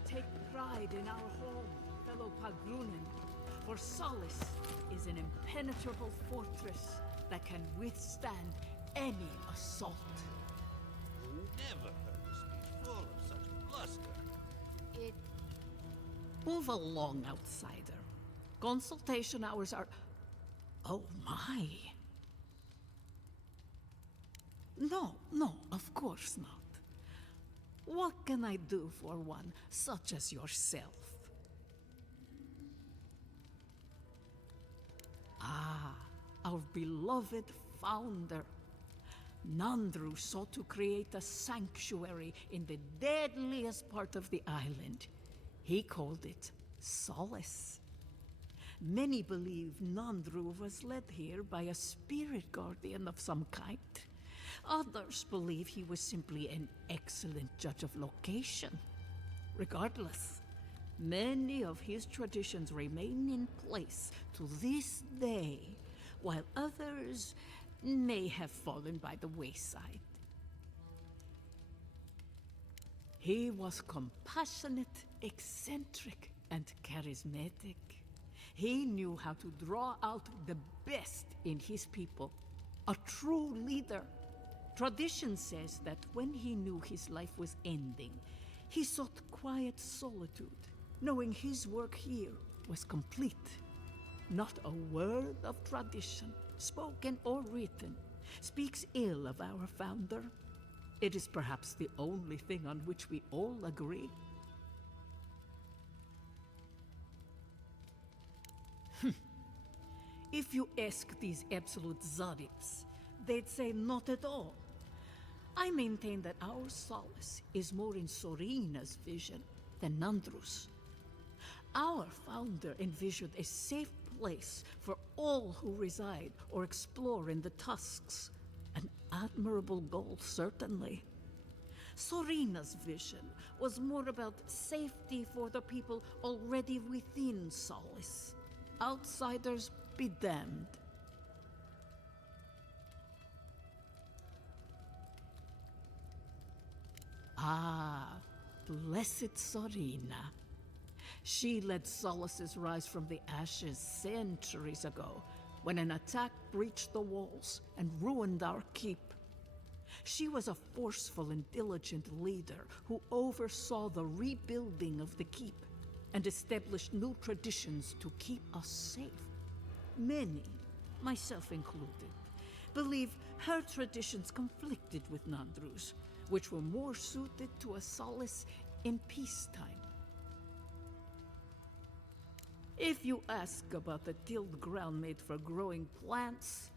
Take pride in our home, fellow Pagrunen, for Solace is an impenetrable fortress that can withstand any assault. Never heard a speech full of such bluster. Move along, outsider. Consultation hours are... Oh my. No, of course not. What can I do for one such as yourself? Ah, our beloved founder. Nandru sought to create a sanctuary in the deadliest part of the island. He called it Solace. Many believe Nandru was led here by a spirit guardian of some kind. Others believe he was simply an excellent judge of location. Regardless, many of his traditions remain in place to this day, while others may have fallen by the wayside. He was compassionate, eccentric, and charismatic. He knew how to draw out the best in his people, a true leader. Tradition says that when he knew his life was ending, he sought quiet solitude, knowing his work here was complete. Not a word of tradition, spoken or written, speaks ill of our founder. It is perhaps the only thing on which we all agree. If you ask these absolute Zadips, they'd say not at all. I maintain that our solace is more in Sorina's vision than Nandru's. Our founder envisioned a safe place for all who reside or explore in the Tusks. An admirable goal, certainly. Sorina's vision was more about safety for the people already within Solace. Outsiders be damned. Ah, blessed Sorina. She led Solace's rise from the ashes centuries ago, when an attack breached the walls and ruined our keep. She was a forceful and diligent leader who oversaw the rebuilding of the keep and established new traditions to keep us safe. Many, myself included, believe her traditions conflicted with Nandru's, which were more suited to a Solace in peacetime. If you ask about the tilled ground made for growing plants,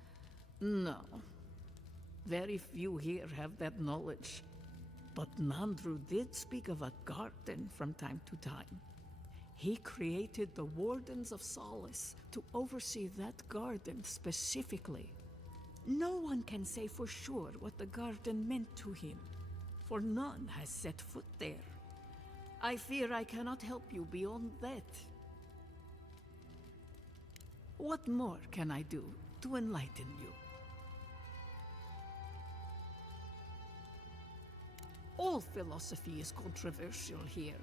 no. Very few here have that knowledge. But Nandru did speak of a garden from time to time. He created the Wardens of Solace to oversee that garden specifically. No one can say for sure what the garden meant to him, for none has set foot there. I fear I cannot help you beyond that. What more can I do to enlighten you? All philosophy is controversial here.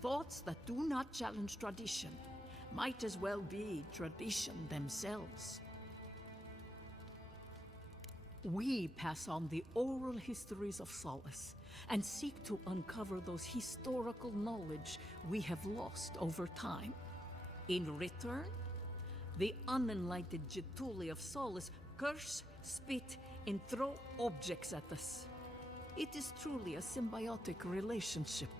Thoughts that do not challenge tradition might as well be tradition themselves. We pass on the oral histories of Solace and seek to uncover those historical knowledge we have lost over time. In return, the unenlightened Getuli of Solace curse, spit, and throw objects at us. It is truly a symbiotic relationship.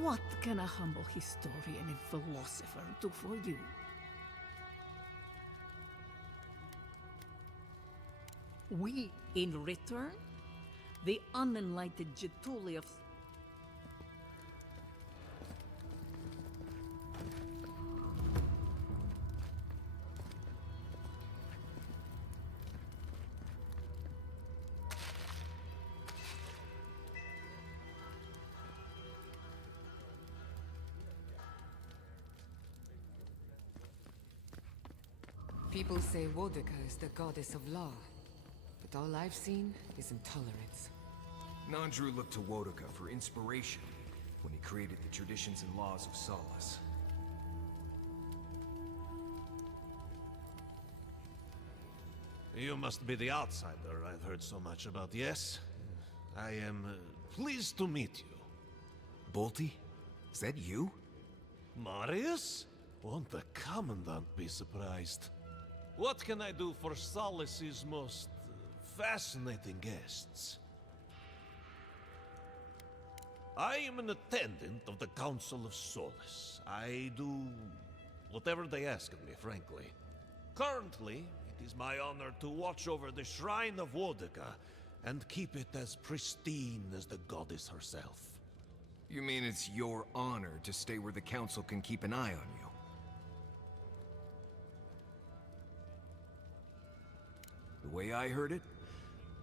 What can a humble historian and philosopher do for you? We, in return, the unenlightened Getuli of... People say Wodika is the goddess of law, but all I've seen is intolerance. Nandru looked to Wodika for inspiration when he created the traditions and laws of Solace. You must be the outsider I've heard so much about, yes? I am pleased to meet you. Bolty? Is that you? Marius? Won't the Commandant be surprised? What can I do for Solace's most fascinating guests? I am an attendant of the Council of Solace. I do whatever they ask of me, frankly. Currently, it is my honor to watch over the Shrine of Wodika and keep it as pristine as the goddess herself. You mean it's your honor to stay where the Council can keep an eye on you? The way I heard it,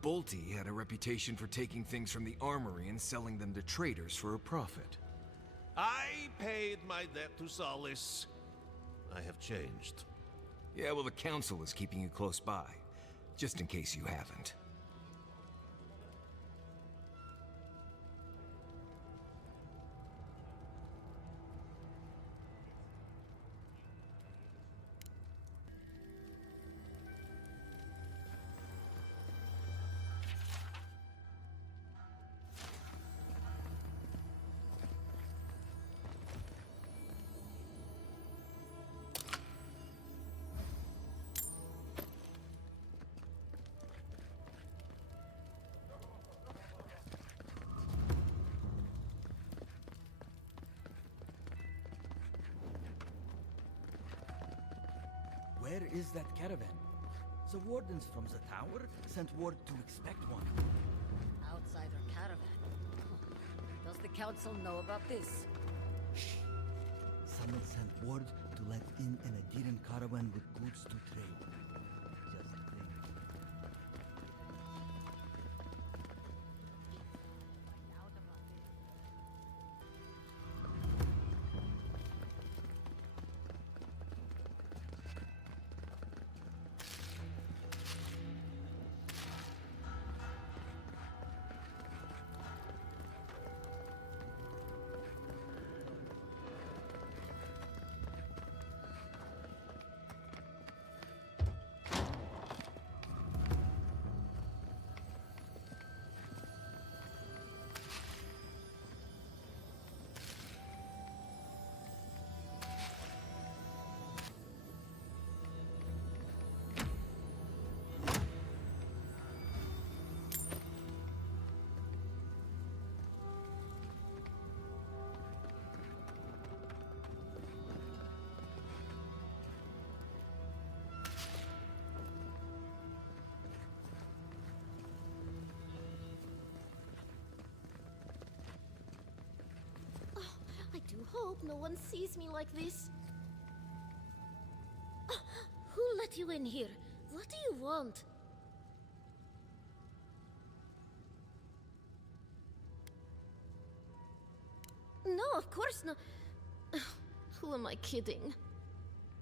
Bolty had a reputation for taking things from the armory and selling them to traders for a profit. I paid my debt to Solace. I have changed. Yeah, well, the Council is keeping you close by, just in case you haven't. Where is that caravan? The wardens from the tower sent word to expect one. Outsider caravan. Does the council know about this? Shh. Someone sent word to let in an Adiran caravan with goods to trade. Just think. I do hope no one sees me like this. Who let you in here? What do you want? No, of course not. Who am I kidding?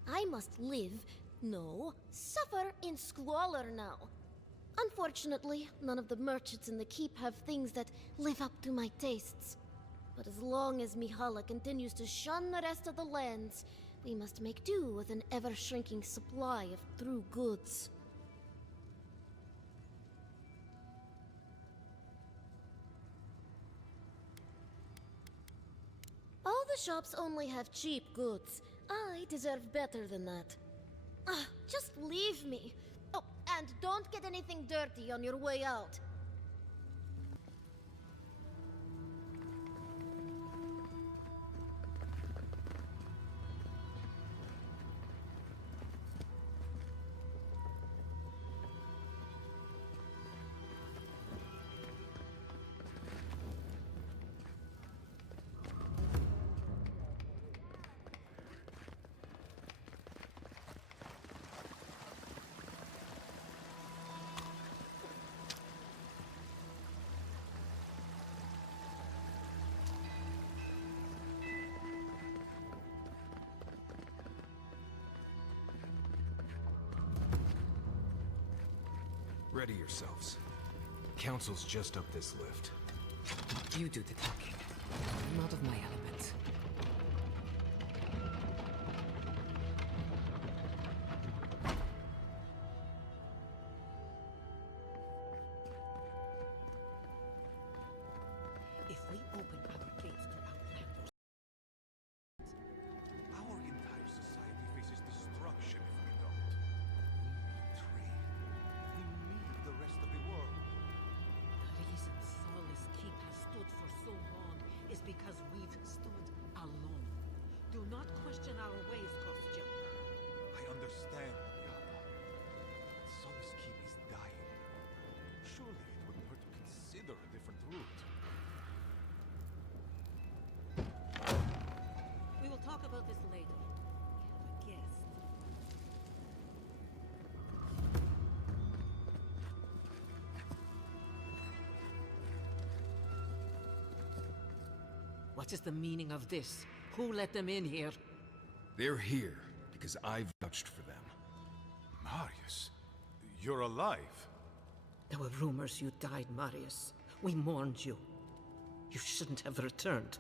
I must live, no, suffer in squalor now. Unfortunately, none of the merchants in the keep have things that live up to my tastes. But as long as Mihala continues to shun the rest of the lands, we must make do with an ever-shrinking supply of true goods. All the shops only have cheap goods. I deserve better than that. Just leave me. Oh, and don't get anything dirty on your way out. Ready yourselves. Council's just up this lift. You do the talking. I'm out of my element. If we open our gates to outlanders, Our entire society faces destruction if we don't. We need the rest of the world. The reason Solace Keep has stood for so long is because we've stood alone. Do not question our ways, Kostya. I understand, Yama. Solace Keep is dying. Surely it wouldn't hurt to consider a different route. We will talk about this later. We have a guest. What is the meaning of this? Who let them in here? They're here because I vouched for them. Marius, you're alive. There were rumors you died, Marius. We mourned you. You shouldn't have returned.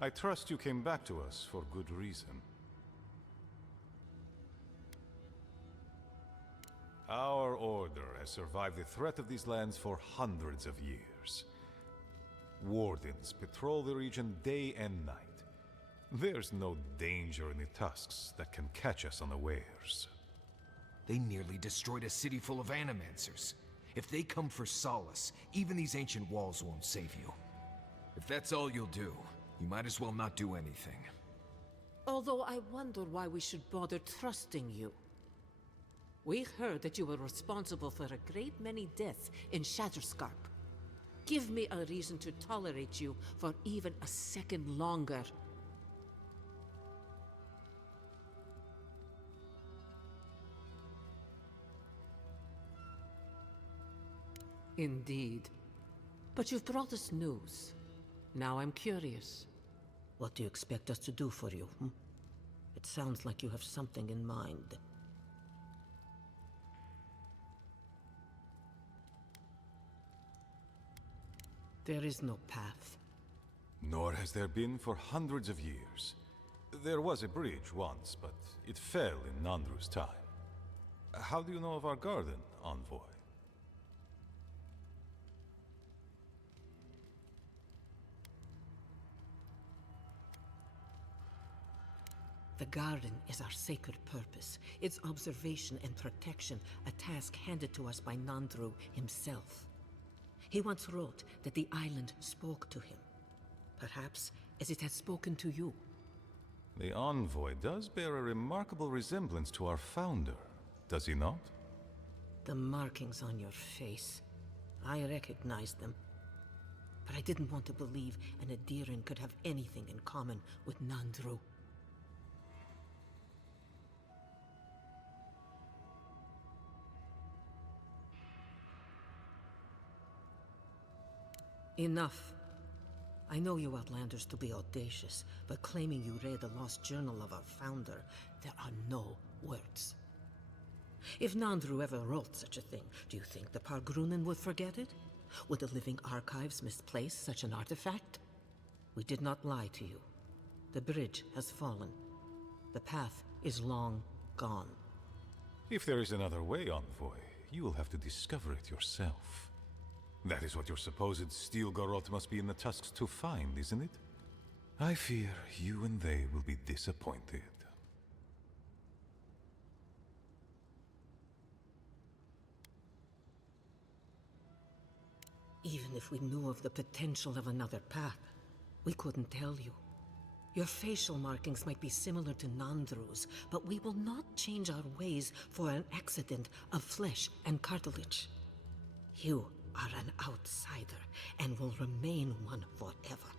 I trust you came back to us for good reason. Our order has survived the threat of these lands for hundreds of years. Wardens patrol the region day and night. There's no danger in the tusks that can catch us unawares. They nearly destroyed a city full of animancers. If they come for solace, even these ancient walls won't save you. If that's all you'll do, you might as well not do anything. Although I wonder why we should bother trusting you. We heard that you were responsible for a great many deaths in Shatterscarp. Give me a reason to tolerate you for even a second longer. Indeed. But you've brought us news. Now I'm curious. What do you expect us to do for you, hmm? It sounds like you have something in mind. There is no path. Nor has there been for hundreds of years. There was a bridge once, but it fell in Nandru's time. How do you know of our garden, Envoy? The garden is our sacred purpose, its observation and protection, a task handed to us by Nandru himself. He once wrote that the island spoke to him, perhaps as it has spoken to you. The Envoy does bear a remarkable resemblance to our founder, does he not? The markings on your face, I recognized them. But I didn't want to believe an Adiran could have anything in common with Nandru. Enough. I know you Outlanders to be audacious, but claiming you read the lost journal of our founder, there are no words. If Nandru ever wrote such a thing, do you think the Pargrunen would forget it? Would the living archives misplace such an artifact? We did not lie to you. The bridge has fallen. The path is long gone. If there is another way, Envoy, you will have to discover it yourself. That is what your supposed steel garrote must be in the tusks to find, isn't it? I fear you and they will be disappointed. Even if we knew of the potential of another path, we couldn't tell you. Your facial markings might be similar to Nandru's, but we will not change our ways for an accident of flesh and cartilage. You are an outsider, and will remain one forever.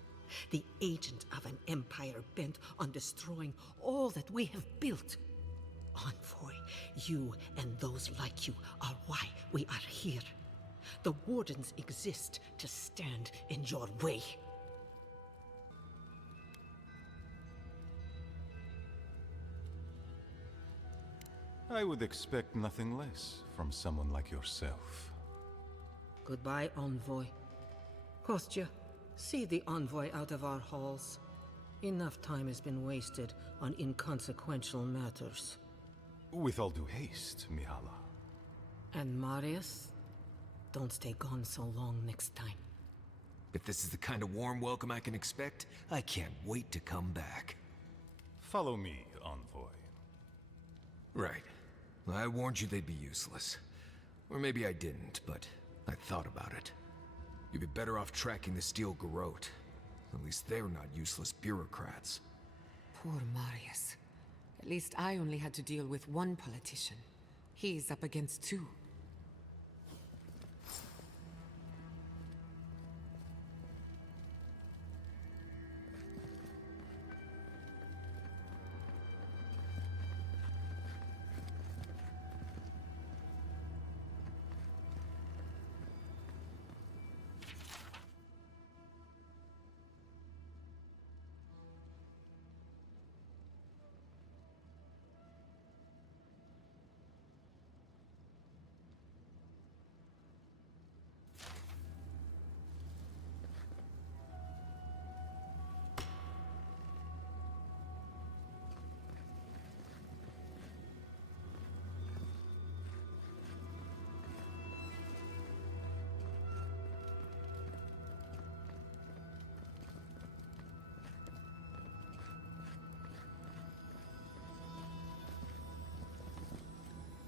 The agent of an empire bent on destroying all that we have built. Envoy, you and those like you are why we are here. The Wardens exist to stand in your way. I would expect nothing less from someone like yourself. Goodbye, Envoy. Kostya, see the Envoy out of our halls. Enough time has been wasted on inconsequential matters. With all due haste, Mihala. And Marius? Don't stay gone so long next time. If this is the kind of warm welcome I can expect, I can't wait to come back. Follow me, Envoy. Right. I warned you they'd be useless. Or maybe I didn't, but I thought about it. You'd be better off tracking the steel garrote. At least they're not useless bureaucrats. Poor Marius. At least I only had to deal with one politician. He's up against two.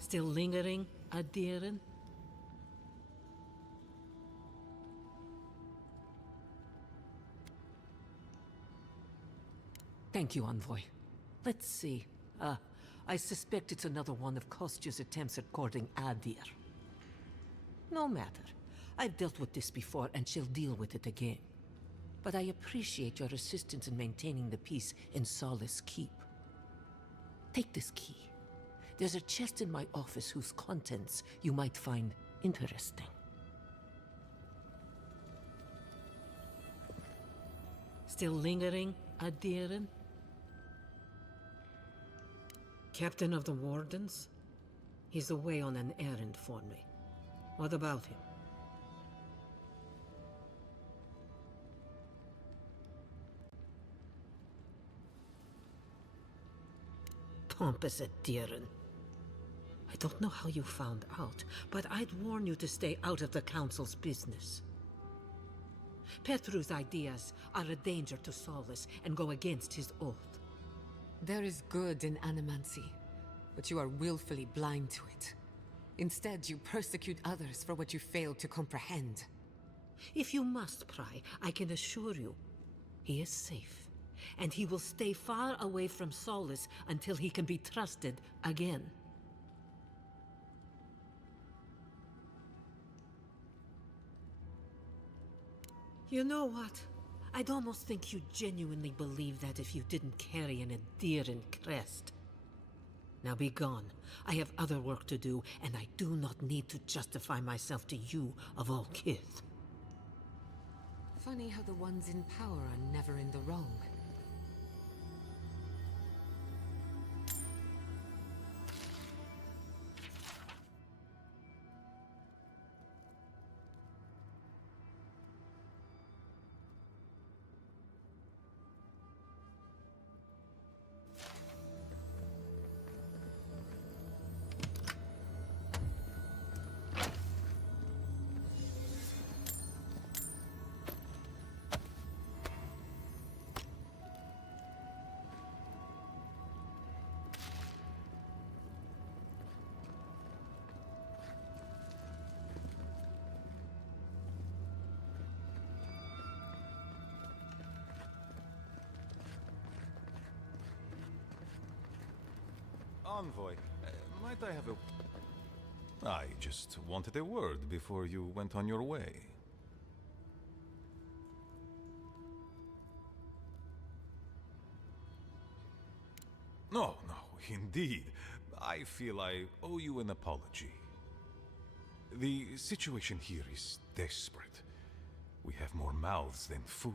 Still lingering, Adiran? Thank you, Envoy. Let's see. A I suspect it's another one of Kostya's attempts at courting Adir. No matter. I've dealt with this before, and she'll deal with it again. But I appreciate your assistance in maintaining the peace in Solace Keep. Take this key. There's a chest in my office whose contents you might find interesting. Still lingering, Adiren? Captain of the Wardens? He's away on an errand for me. What about him? Pompous Adiren. I don't know how you found out, but I'd warn you to stay out of the Council's business. Petru's ideas are a danger to Solace and go against his oath. There is good in animancy, but you are willfully blind to it. Instead, you persecute others for what you fail to comprehend. If you must pry, I can assure you, he is safe, and he will stay far away from Solace until he can be trusted again. You know what? I'd almost think you genuinely believe that if you didn't carry an Adiran crest. Now be gone. I have other work to do, and I do not need to justify myself to you of all kith. Funny how the ones in power are never in the wrong. Envoy, might I have a... I just wanted a word before you went on your way. No, indeed. I feel I owe you an apology. The situation here is desperate. We have more mouths than food.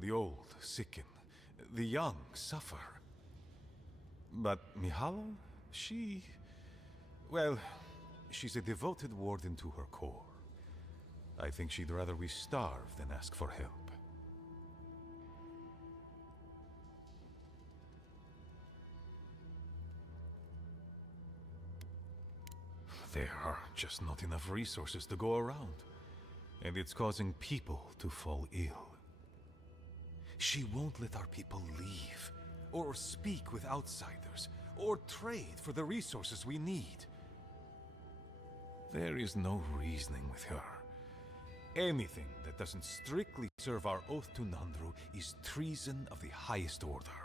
The old sicken. The young suffer. But Mihala, well, she's a devoted warden to her core. I think she'd rather we starve than ask for help. There are just not enough resources to go around, and it's causing people to fall ill. She won't let our people leave, or speak with outsiders, or trade for the resources we need. There is no reasoning with her. Anything that doesn't strictly serve our oath to Nandru is treason of the highest order.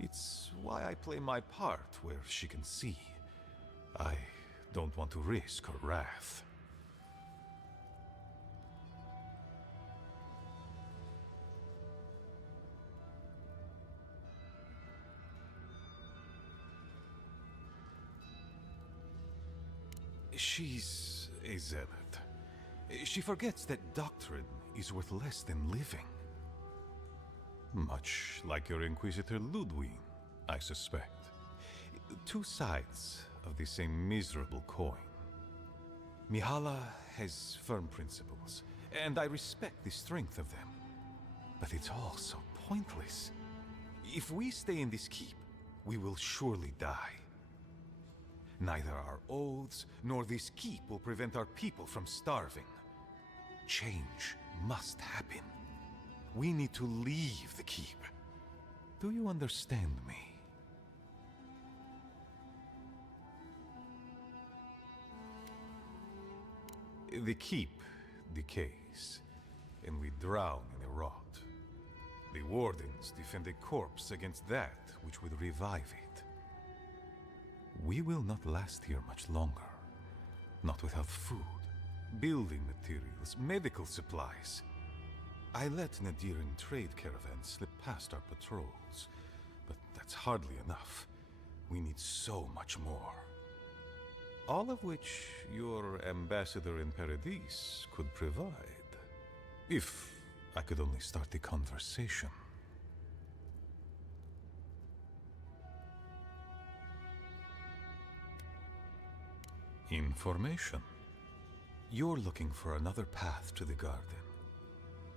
It's why I play my part where she can see. I don't want to risk her wrath. She's a zealot. She forgets that doctrine is worth less than living. Much like your Inquisitor Ludwig, I suspect. Two sides of the same miserable coin. Mihala has firm principles, and I respect the strength of them. But it's all so pointless. If we stay in this keep, we will surely die. Neither our oaths nor this keep will prevent our people from starving. Change must happen. We need to leave the keep. Do you understand me? The keep decays, and we drown in a rot. The wardens defend a corpse against that which would revive it. We will not last here much longer. Not without food, building materials, medical supplies. I let Nadiran trade caravans slip past our patrols, but that's hardly enough. We need so much more. All of which your ambassador in Paradise could provide. If I could only start the conversation. Information. You're looking for another path to the garden.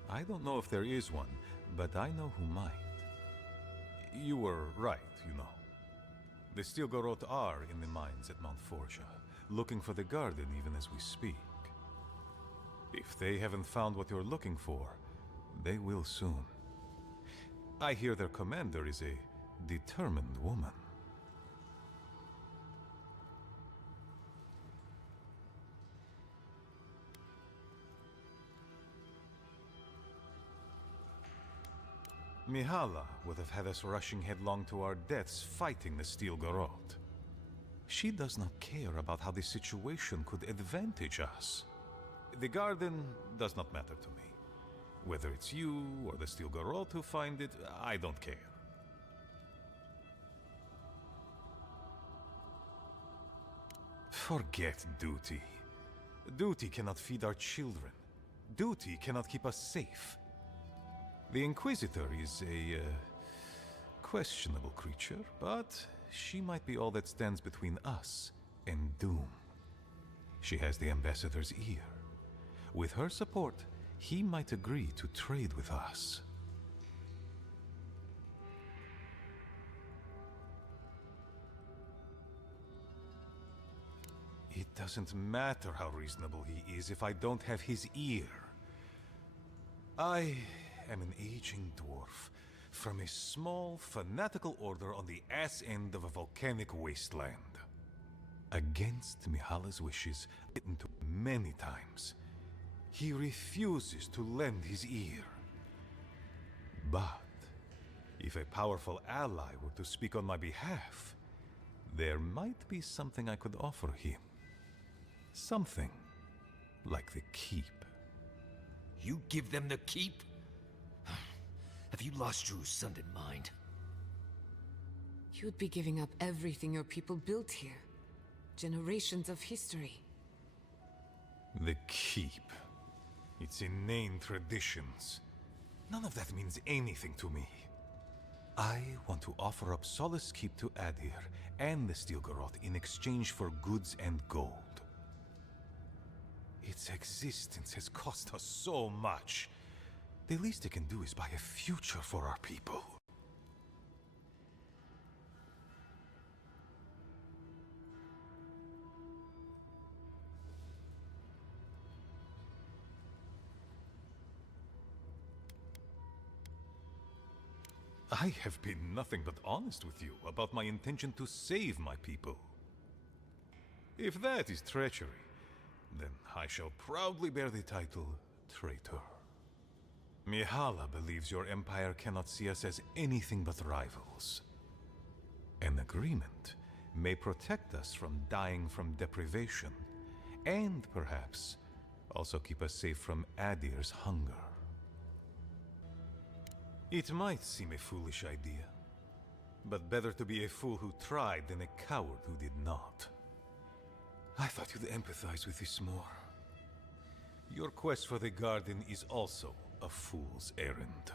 I don't know if there is one, but I know who might. You were right, you know. The Stilgarrote are in the mines at Mount Forja, looking for the garden even as we speak. If they haven't found what you're looking for, they will soon. I hear their commander is a determined woman. Mihala would have had us rushing headlong to our deaths fighting the Stilgarrote. She does not care about how the situation could advantage us. The garden does not matter to me. Whether it's you or the Stilgarrote who find it, I don't care. Forget duty. Duty cannot feed our children. Duty cannot keep us safe. The Inquisitor is a questionable creature, but she might be all that stands between us and doom. She has the Ambassador's ear. With her support, he might agree to trade with us. It doesn't matter how reasonable he is if I don't have his ear. I am an aging dwarf from a small, fanatical order on the ass end of a volcanic wasteland. Against Mihala's wishes, bitten to many times, he refuses to lend his ear. But if a powerful ally were to speak on my behalf, there might be something I could offer him. Something like the keep. You give them the keep? Have you lost your Sunday mind? You'd be giving up everything your people built here. Generations of history. The keep. Its inane traditions. None of that means anything to me. I want to offer up Solace Keep to Adir and the Stilgarrote in exchange for goods and gold. Its existence has cost us so much. The least it can do is buy a future for our people. I have been nothing but honest with you about my intention to save my people. If that is treachery, then I shall proudly bear the title traitor. Mihala believes your empire cannot see us as anything but rivals. An agreement may protect us from dying from deprivation, and perhaps also keep us safe from Adir's hunger. It might seem a foolish idea, but better to be a fool who tried than a coward who did not. I thought you'd empathize with this more. Your quest for the garden is also a fool's errand.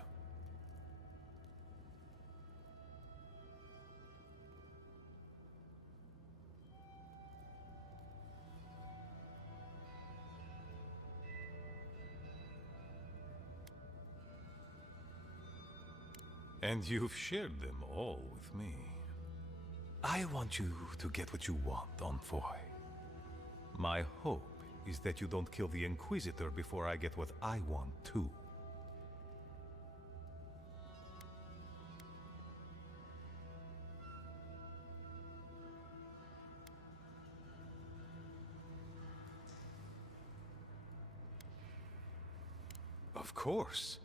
And you've shared them all with me. I want you to get what you want, Envoy. My hope is that you don't kill the Inquisitor before I get what I want too. Of course.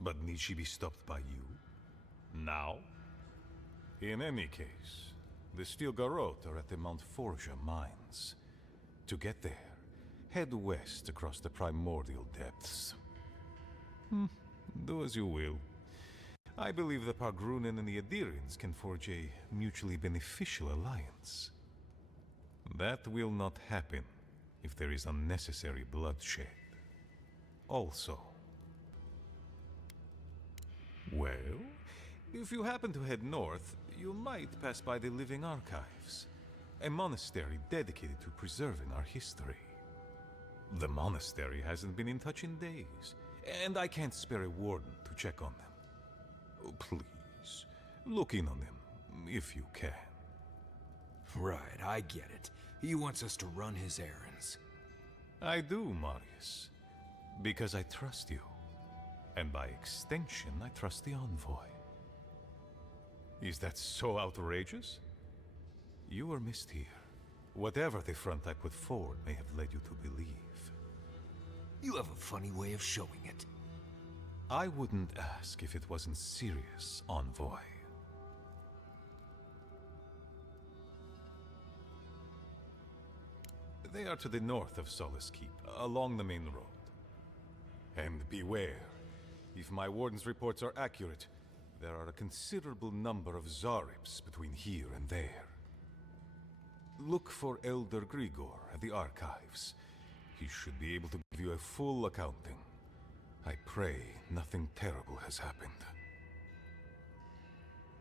But need she be stopped by you? Now? In any case, The steel garrote are at the Mount Forja mines. To get there, head west across the primordial depths. Do as you will. I believe the Pargrunen and the Adirians can forge a mutually beneficial alliance. That will not happen if there is unnecessary bloodshed. Also, well, if you happen to head north, you might pass by the Living Archives, a monastery dedicated to preserving our history. The monastery hasn't been in touch in days, and I can't spare a warden to check on them. Oh, please, look in on them, if you can. Right, I get it. He wants us to run his errands. I do, Marius. Because I trust you. And by extension, I trust the envoy. Is that so outrageous? You were missed here. Whatever the front I put forward may have led you to believe. You have a funny way of showing it. I wouldn't ask if it wasn't serious, envoy. They are to the north of Solace Keep, along the main road. And beware, if my warden's reports are accurate, there are a considerable number of Zarips between here and there. Look for Elder Grigor at the archives. He should be able to give you a full accounting. I pray nothing terrible has happened.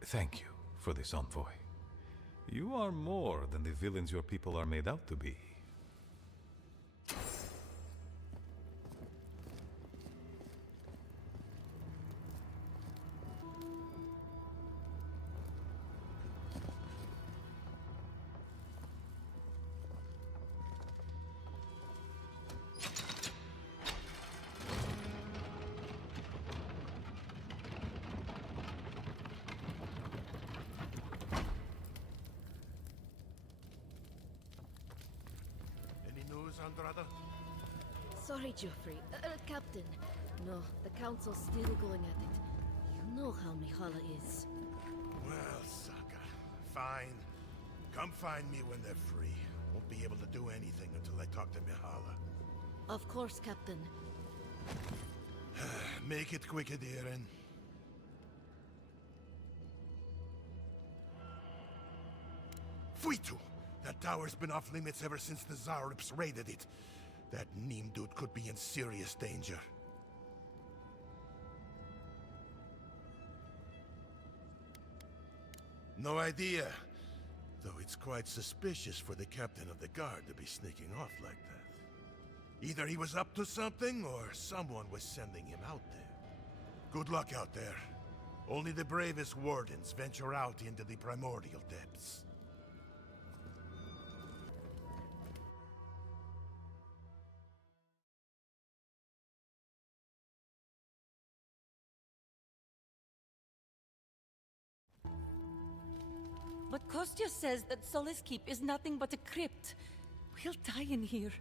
Thank you for this, envoy. You are more than the villains your people are made out to be. Andrada? Sorry, Geoffrey. Captain. No, the Council's still going at it. You know how Mihala is. Well, Saka, fine. Come find me when they're free. Won't be able to do anything until I talk to Mihala. Of course, Captain. Make it quick, Adirin. Fuitu! That tower's been off limits ever since the Zarips raided it. That Neem dude could be in serious danger. No idea. Though it's quite suspicious for the captain of the guard to be sneaking off like that. Either he was up to something, or someone was sending him out there. Good luck out there. Only the bravest wardens venture out into the primordial depths. But Kostya says that Solace Keep is nothing but a crypt. We'll die in here.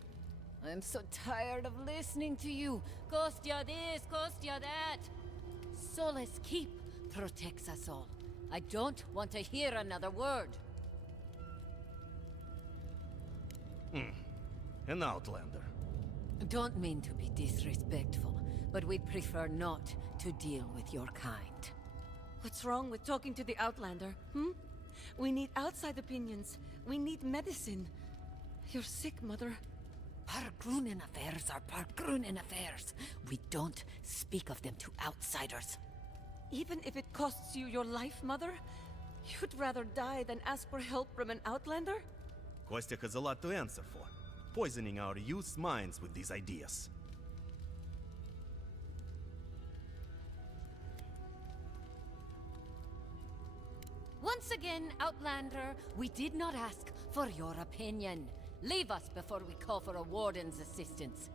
I'm so tired of listening to you. Kostya this, Kostya that. Solace Keep protects us all. I don't want to hear another word. An outlander. Don't mean to be disrespectful, but we'd prefer not to deal with your kind. What's wrong with talking to the Outlander, We need outside opinions. We need medicine. You're sick, Mother. Pargrunen affairs are Pargrunen affairs. We don't speak of them to outsiders. Even if it costs you your life, Mother? You'd rather die than ask for help from an Outlander? Kostya has a lot to answer for. Poisoning our youth's minds with these ideas. Once again, Outlander, we did not ask for your opinion. Leave us before we call for a warden's assistance.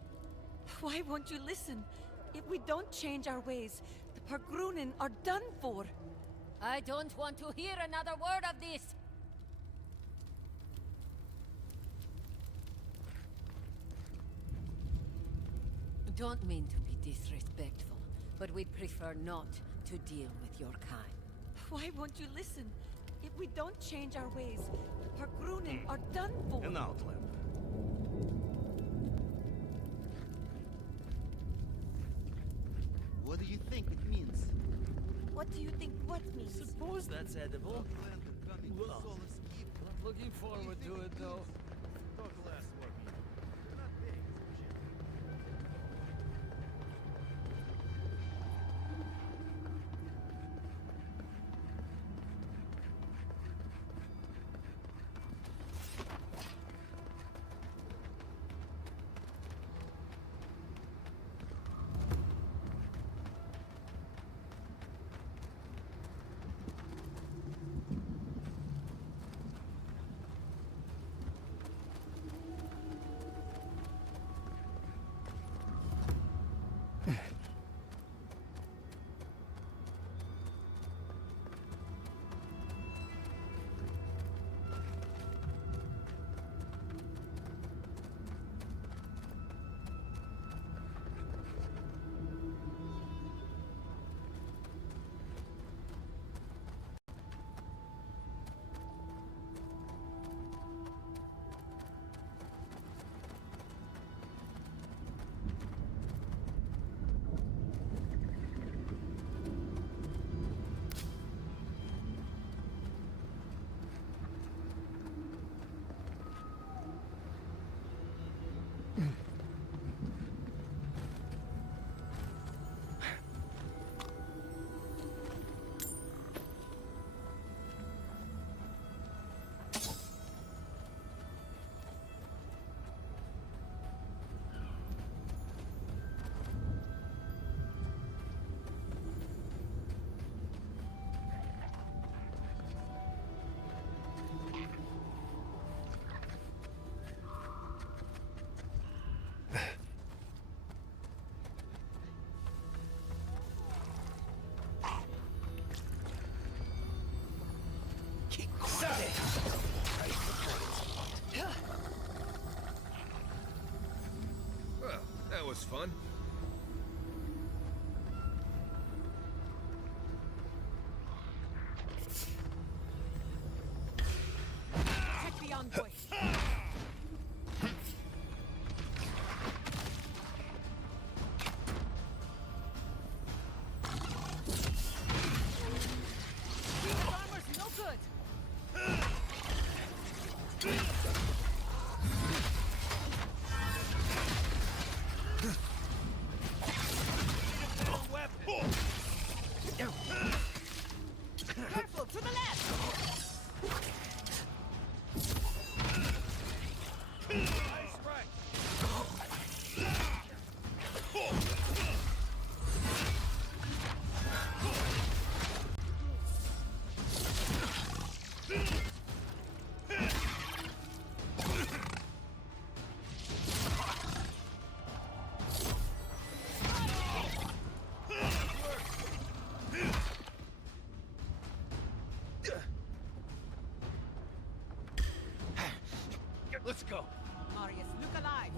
Why won't you listen? If we don't change our ways, the Pargrunen are done for. I don't want to hear another word of this. Don't mean to be disrespectful, but we'd prefer not to deal with your kind. Why won't you listen? If we don't change our ways, her Grunen are done for. An outlander. What do you think it means? What do you think what means? Suppose that's edible. Well, not looking forward to it, though. Well, that was fun. Check the envoy. Armor's no good. Careful, to the left! Nice strike. Let's go. Marius, look alive.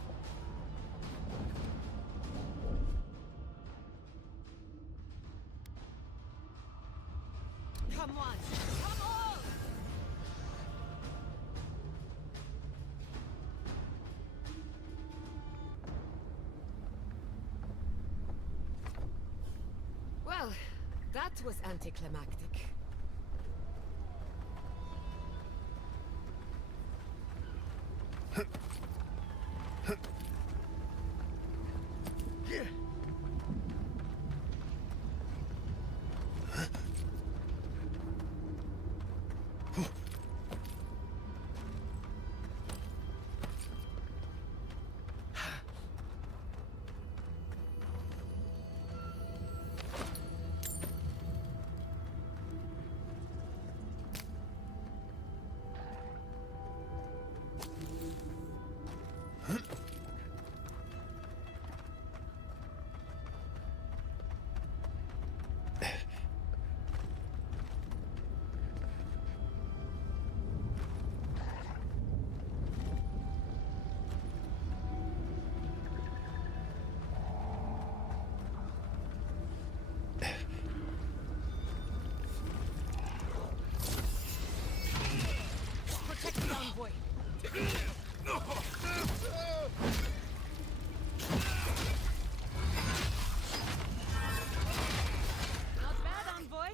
Come on, come on! Well, that was anticlimactic. Not bad, envoy.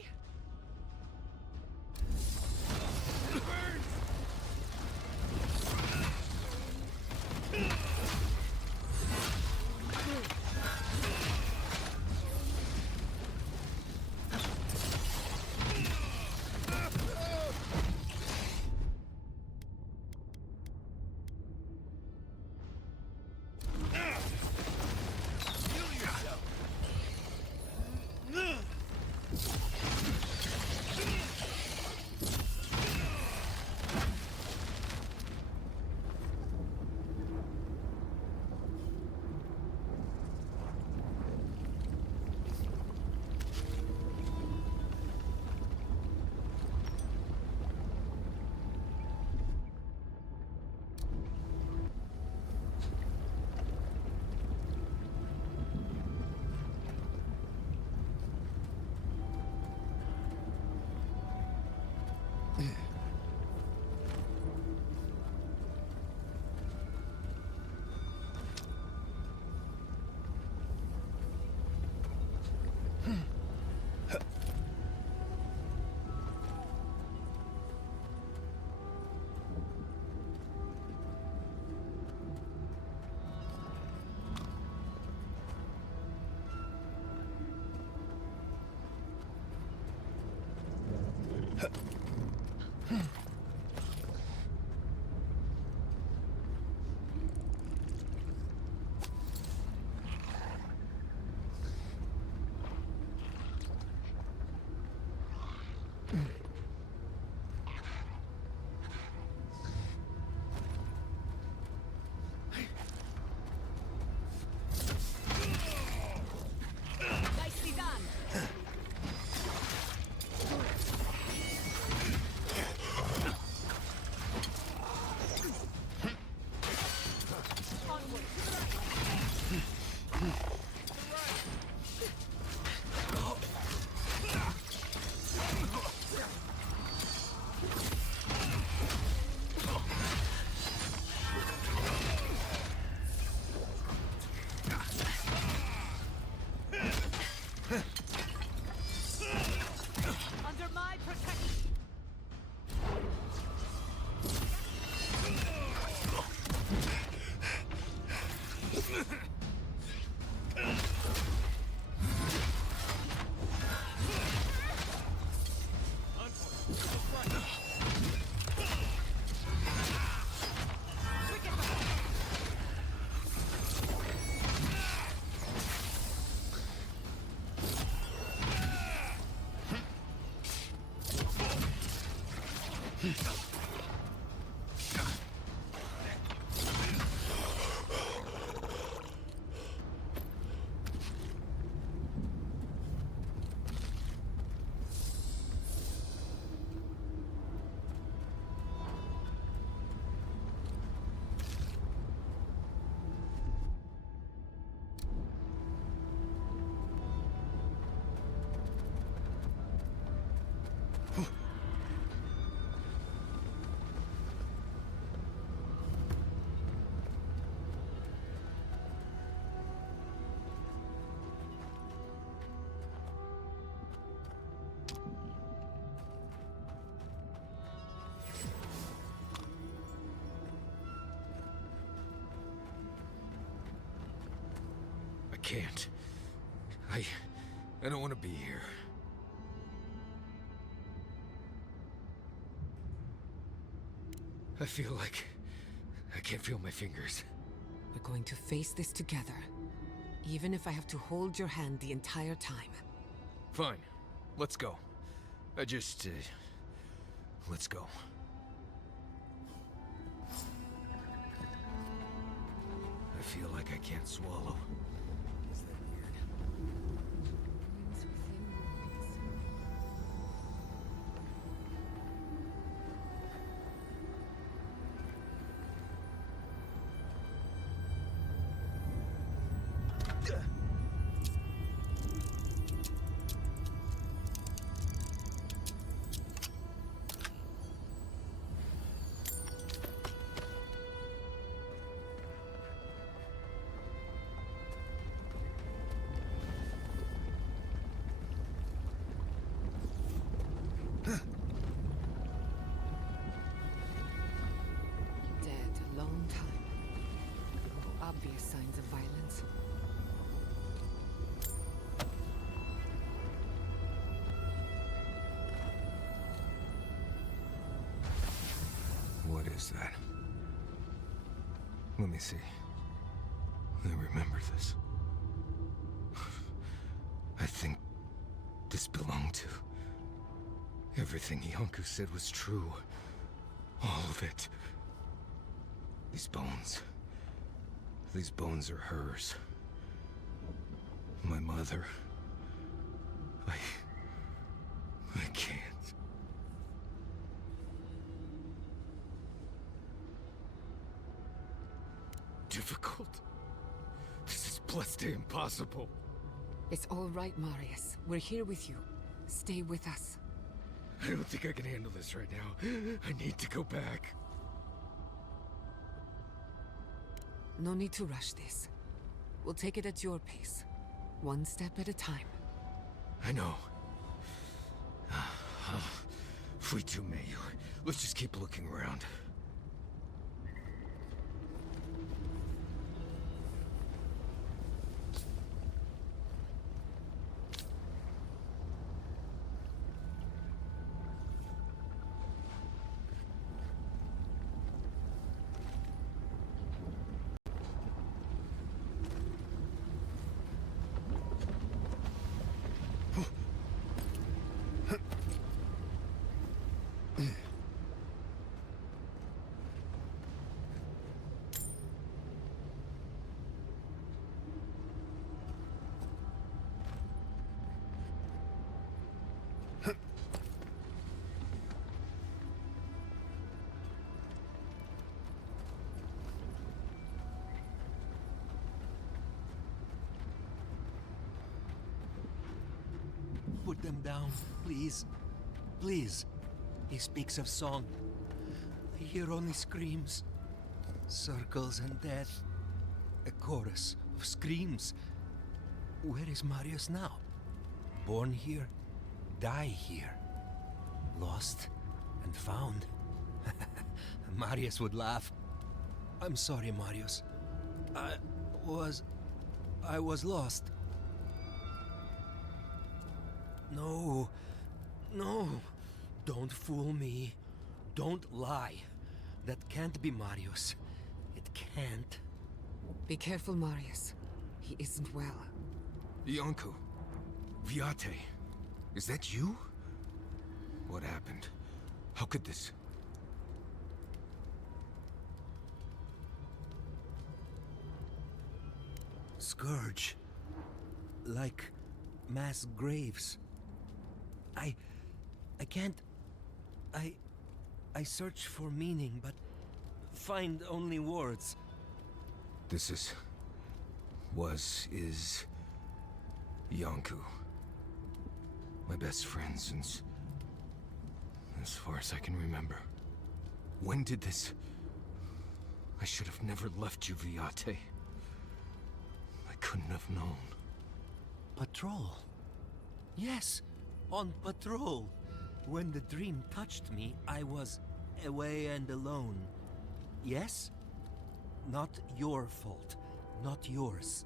Nicely done. Under my protection. Can't. I don't want to be here. I feel like I can't feel my fingers. We're going to face this together, even if I have to hold your hand the entire time. Fine. Let's go. Let's go. I feel like I can't swallow. Is that weird? Ruins within ruins. obvious signs of violence. What is that? Let me see. I remember this. I think this belonged to... Everything Yonku said was true. All of it. These bones. These bones are hers. My mother. I can't. Difficult. This is blessed impossible. It's all right, Marius. We're here with you. Stay with us. I don't think I can handle this right now. I need to go back. No need to rush this. We'll take it at your pace. One step at a time. I know. Free to me. Let's just keep looking around. Put them down, please. Please. He speaks of song. I hear only screams. Circles and death. A chorus of screams. Where is Marius now? Born here, die here. Lost and found. Marius would laugh. I'm sorry, Marius. I was lost. No. No. Don't fool me. Don't lie. That can't be Marius. It can't. Be careful, Marius. He isn't well. Yonku. Viate. Is that you? What happened? How could this... Scourge. Like mass graves. I can't... I search for meaning, but find only words. This is... is... Yonku. My best friend since... as far as I can remember. When did this... I should have never left you, Viate. I couldn't have known. Patrol. Yes, on patrol. When the dream touched me, I was away and alone. Yes? Not your fault. Not yours.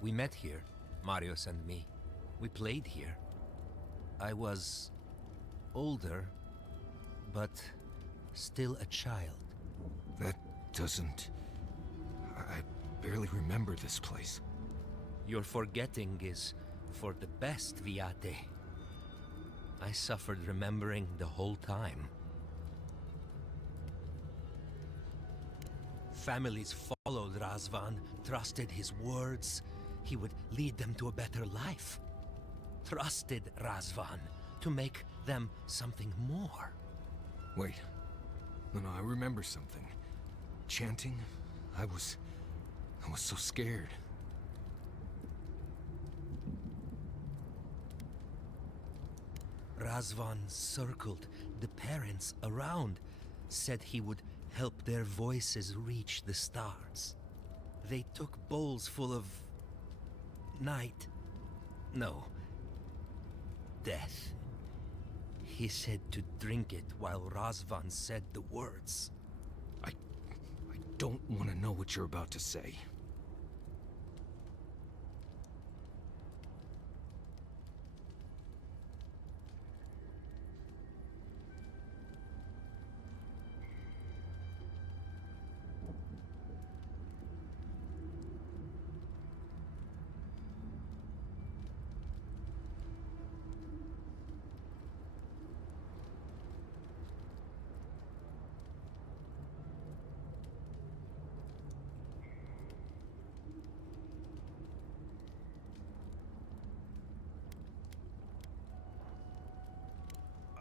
We met here, Marius and me. We played here. I was... older, but still a child. That doesn't... I barely remember this place. Your forgetting is for the best, Viate. I suffered remembering the whole time. Families followed Razvan, trusted his words. He would lead them to a better life. Trusted Razvan to make them something more. Wait. No, I remember something. Chanting? I was so scared. Razvan circled the parents around, said he would help their voices reach the stars. They took bowls full of... night. No. Death. He said to drink it while Razvan said the words. I don't want to know what you're about to say.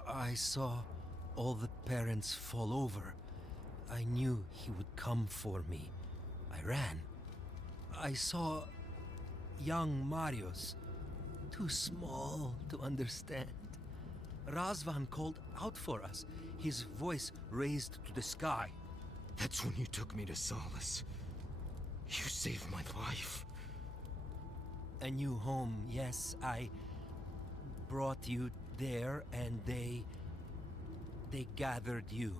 I saw all the parents fall over. I knew he would come for me. I ran. I saw young Marius, too small to understand. Razvan called out for us, his voice raised to the sky. That's when you took me to Solace. You saved my life. A new home, yes, I brought you there, and they gathered you.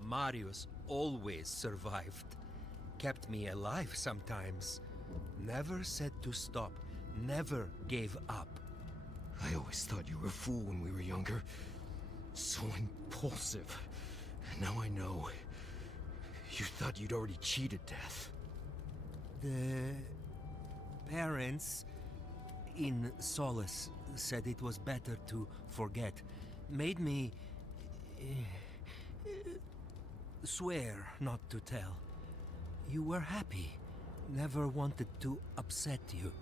Marius always survived. Kept me alive sometimes. Never said to stop. Never gave up. I always thought you were a fool when we were younger. So impulsive. Now I know. You thought you'd already cheated death. The parents in Solace said it was better to forget. Made me swear not to tell. You were happy. Never wanted to upset you.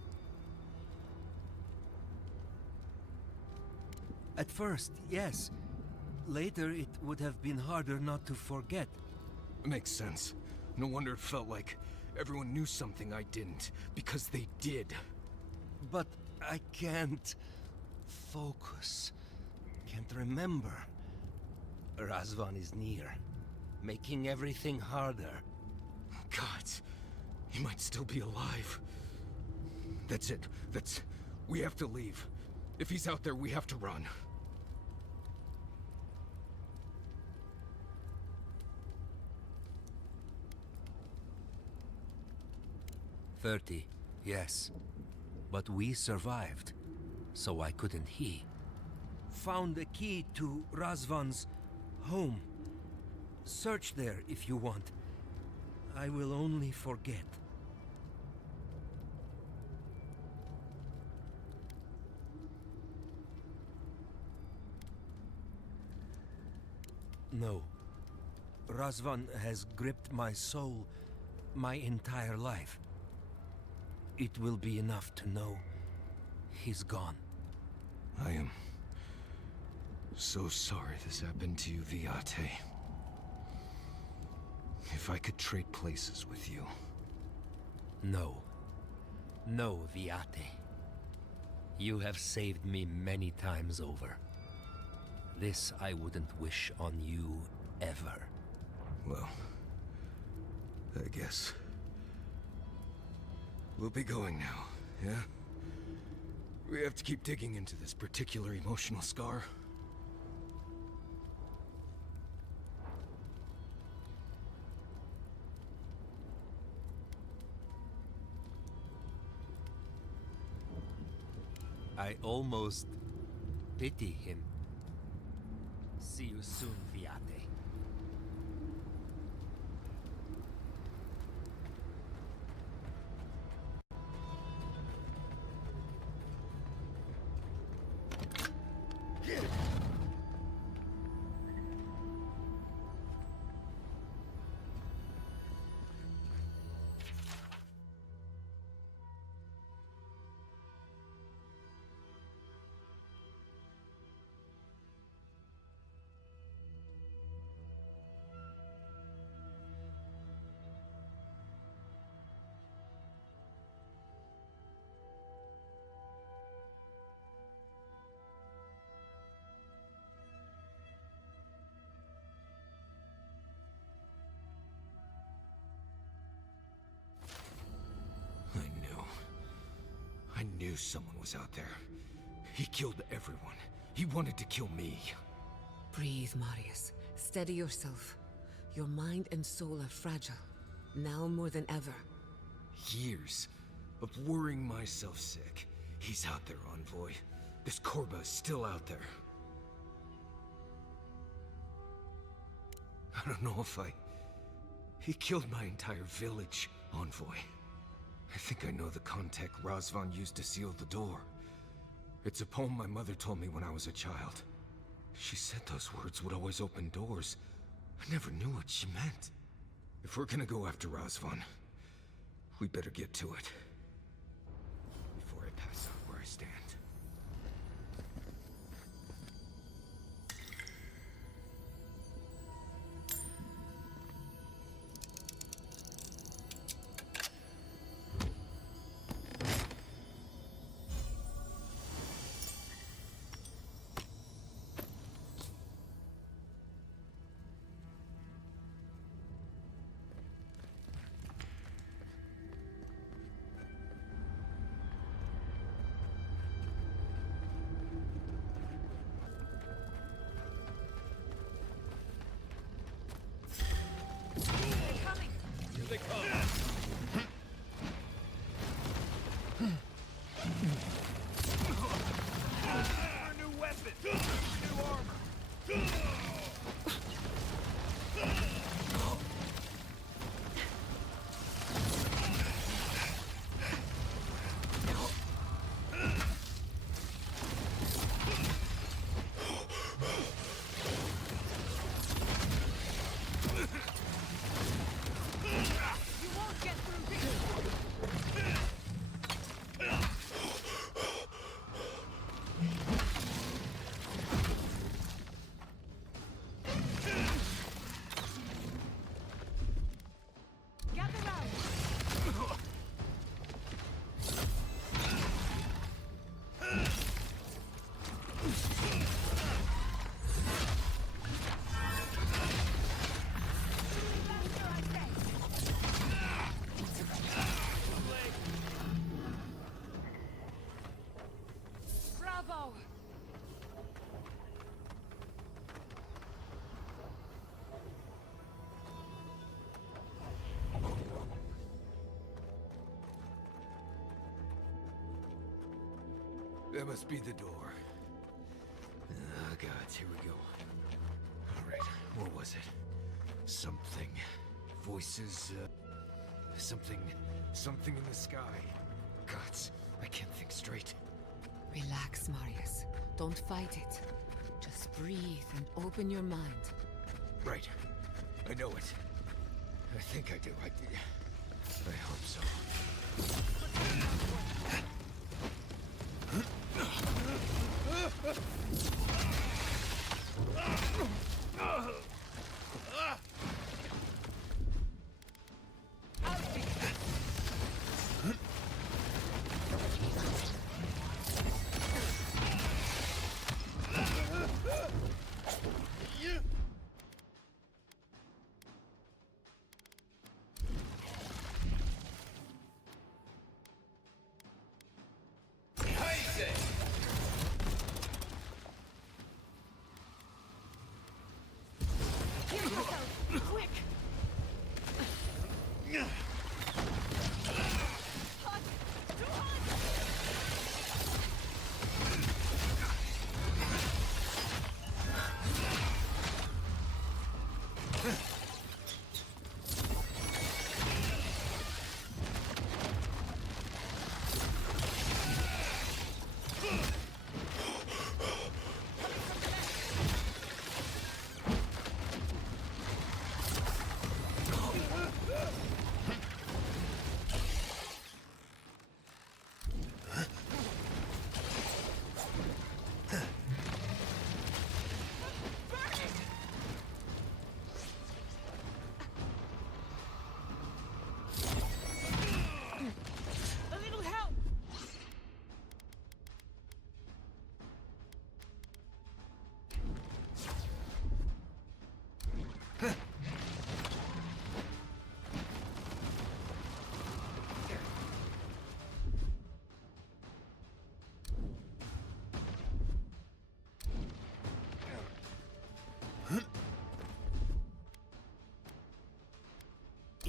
At first, yes. Later, it would have been harder not to forget. Makes sense. No wonder it felt like everyone knew something I didn't, because they did. But I can't focus. Can't remember. Razvan is near, making everything harder. God, he might still be alive. That's it. We have to leave. If he's out there, we have to run. "30, yes. But we survived, so I couldn't he. Found a key to Razvan's home. Search there if you want. I will only forget." No. Razvan has gripped my soul my entire life. It will be enough to know he's gone. I am so sorry this happened to you, Viate. If I could trade places with you. No. No, Viate. You have saved me many times over. This I wouldn't wish on you ever. Well, I guess. We'll be going now, yeah? We have to keep digging into this particular emotional scar. I almost pity him. See you soon, Viate. knew someone was out there. He killed everyone. He wanted to kill me. Breathe, Marius. Steady yourself. Your mind and soul are fragile. Now more than ever. Years of worrying myself sick. He's out there, Envoy. This Korba is still out there. I don't know if He killed my entire village, Envoy. I think I know the contact Razvan used to seal the door. It's a poem my mother told me when I was a child. She said those words would always open doors. I never knew what she meant. If we're gonna go after Razvan, we better get to it. Before I pass out where I stand. That must be the door. Oh, gods, here we go. Alright, what was it? Something. Voices, something in the sky. Gods, I can't think straight. Relax, Marius. Don't fight it. Just breathe and open your mind. Right. I know it. I think I do. I hope so.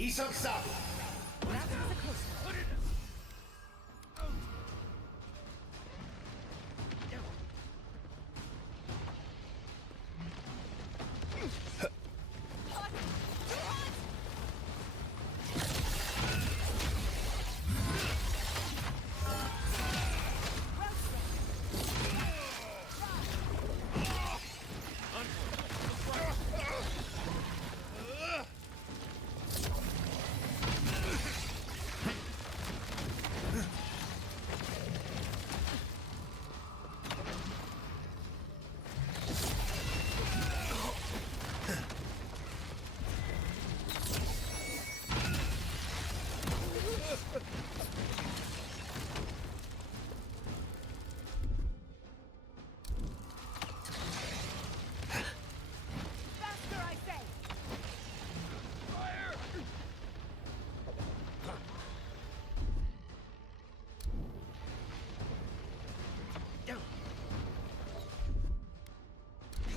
Isang sabi.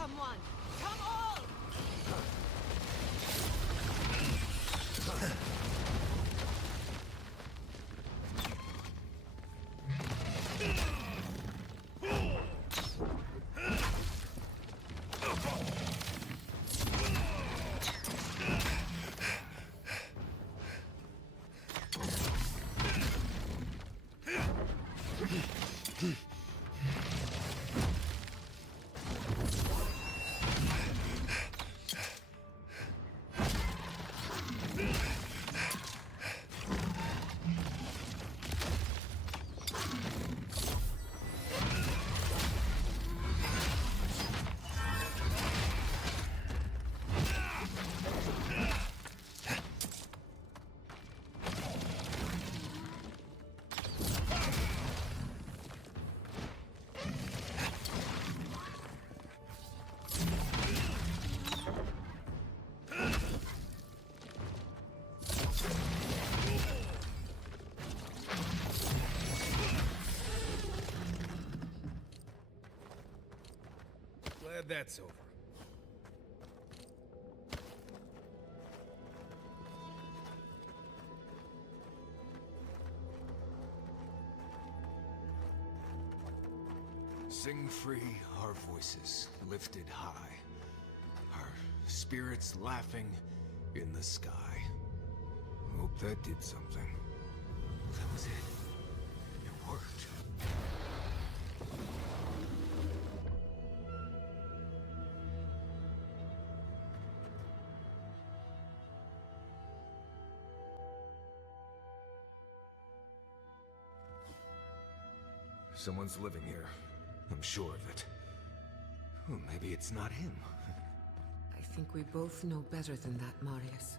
Come on! Come on! Glad that's over. Sing free, our voices lifted high, our spirits laughing in the sky. Hope that did something. That was it. It worked. Someone's living here. I'm sure of it. Well, maybe it's not him. I think we both know better than that, Marius.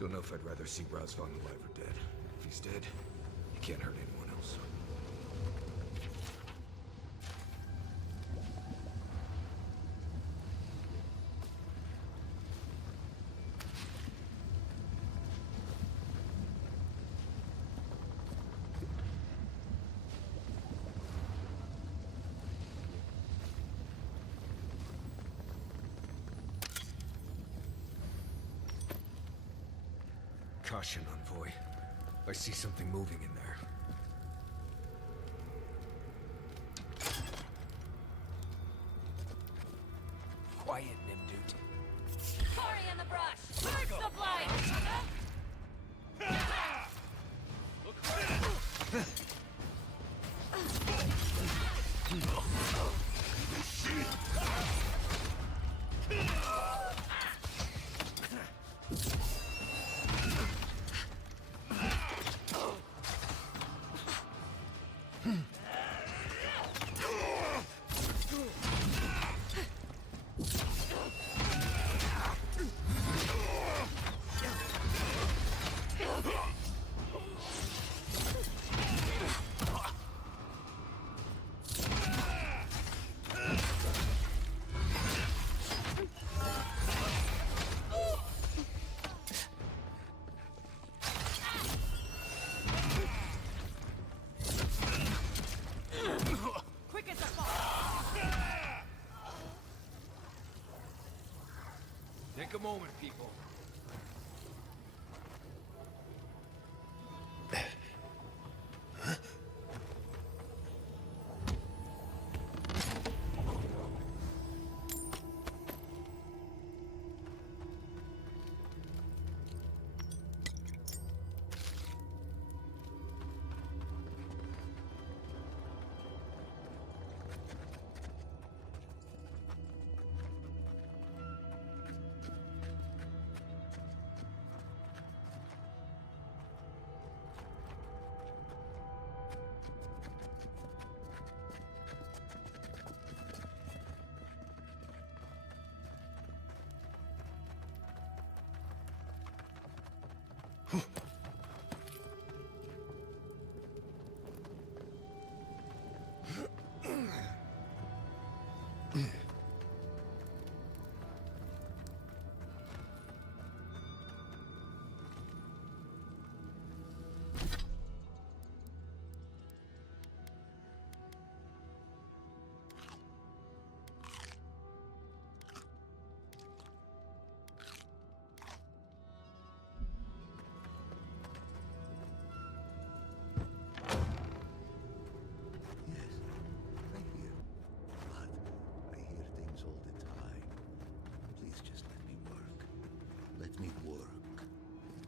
Don't know if I'd rather see Razvan alive or dead. If he's dead, he can't hurt anyone else. Caution, Envoy. I see something moving in there. Quiet, Nimdut. Cory in the brush! Burst the blight! Take a moment, people.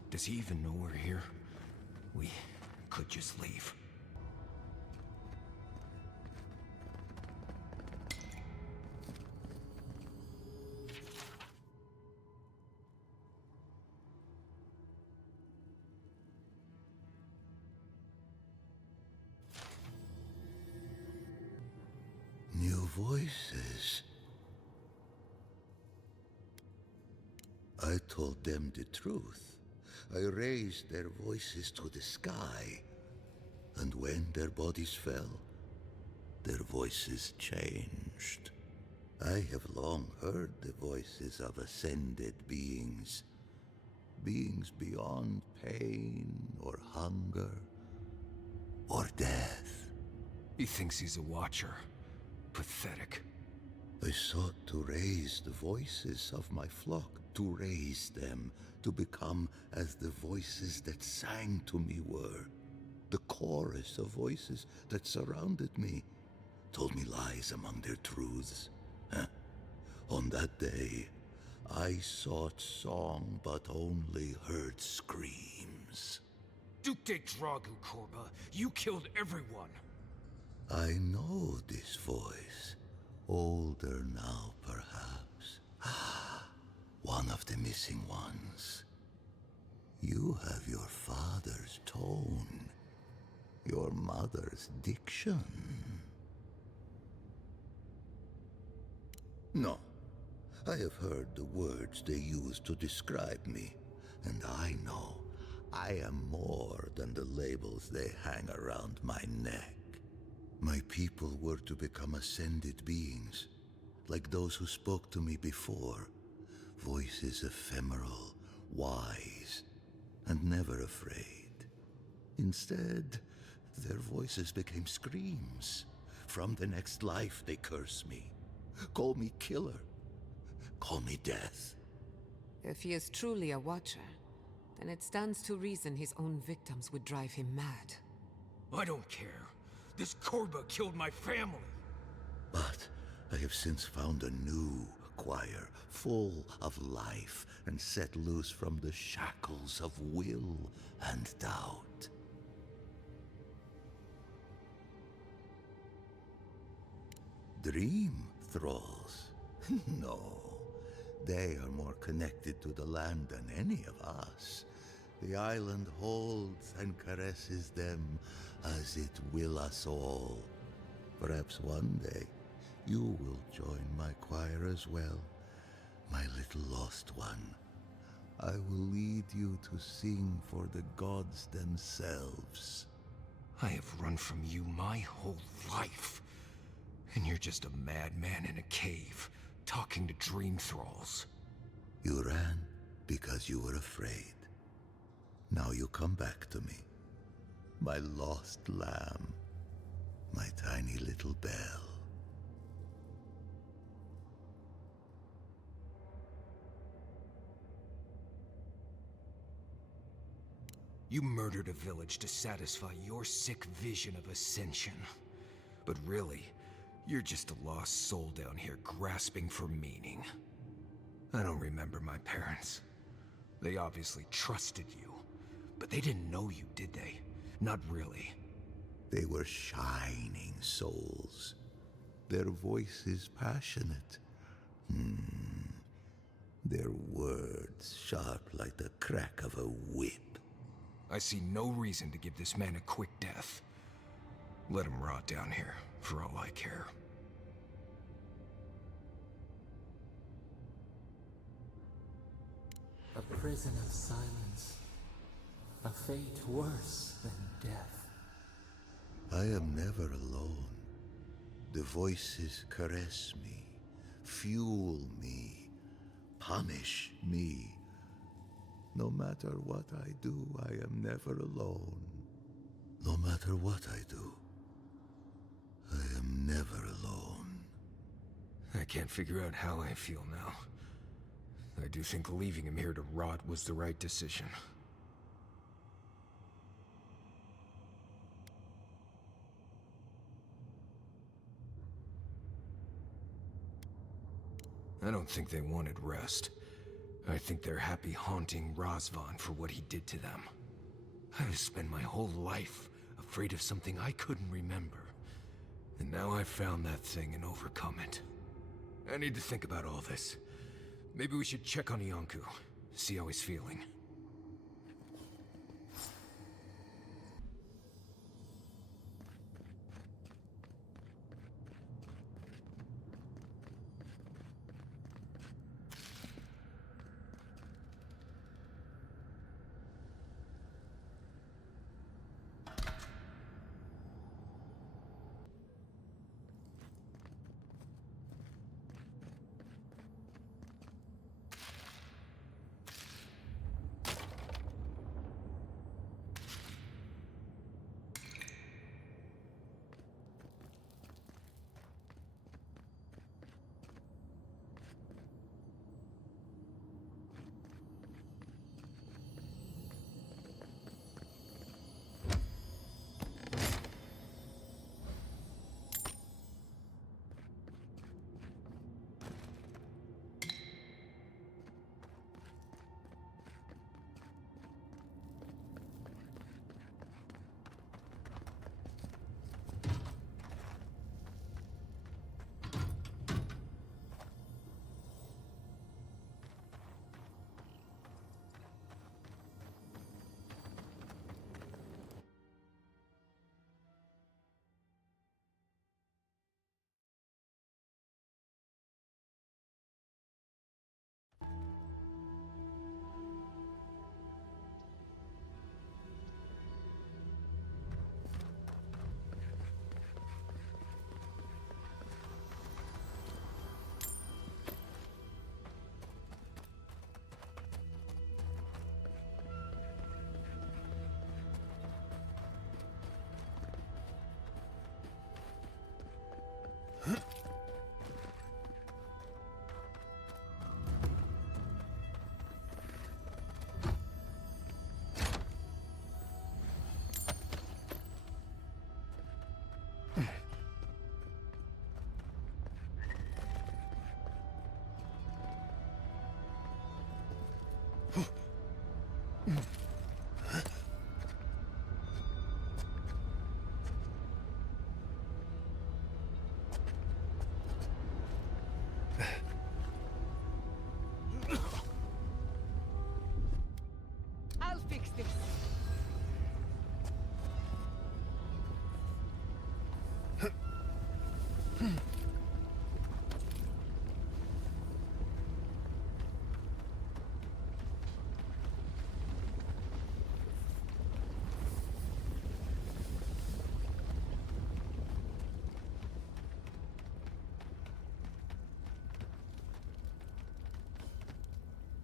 Does he even know we're here? We could just leave. New voices. I told them the truth. I raised their voices to the sky, and when their bodies fell, their voices changed. I have long heard the voices of ascended beings, beings beyond pain or hunger or death. He thinks he's a watcher. Pathetic. I sought to raise the voices of my flock, to raise them to become as the voices that sang to me were. The chorus of voices that surrounded me told me lies among their truths. On that day, I sought song but only heard screams. Duke de Dragu, Korba. You killed everyone. I know this voice. Older now, perhaps. One of the missing ones. You have your father's tone, your mother's diction. No, I have heard the words they use to describe me, and I know I am more than the labels they hang around my neck. My people were to become ascended beings, like those who spoke to me before. Voices ephemeral, wise, and never afraid. Instead, their voices became screams. From the next life, they curse me. Call me killer. Call me death. If he is truly a watcher, then it stands to reason his own victims would drive him mad. I don't care. This Korba killed my family. But I have since found a new choir, full of life and set loose from the shackles of will and doubt. Dream thralls? No. They are more connected to the land than any of us. The island holds and caresses them as it will us all. Perhaps one day you will join my choir as well, my little lost one. I will lead you to sing for the gods themselves. I have run from you my whole life. And you're just a madman in a cave, talking to dream thralls. You ran because you were afraid. Now you come back to me. My lost lamb. My tiny little bell. You murdered a village to satisfy your sick vision of ascension. But really, you're just a lost soul down here grasping for meaning. I don't remember my parents. They obviously trusted you, but they didn't know you, did they? Not really. They were shining souls. Their voices passionate. Their words sharp like the crack of a whip. I see no reason to give this man a quick death. Let him rot down here, for all I care. A prison of silence. A fate worse than death. I am never alone. The voices caress me, fuel me, punish me. No matter what I do, I am never alone. No matter what I do, I am never alone. I can't figure out how I feel now. I do think leaving him here to rot was the right decision. I don't think they wanted rest. I think they're happy haunting Razvan for what he did to them. I've spent my whole life afraid of something I couldn't remember. And now I've found that thing and overcome it. I need to think about all this. Maybe we should check on Iancu, see how he's feeling. I'll fix this.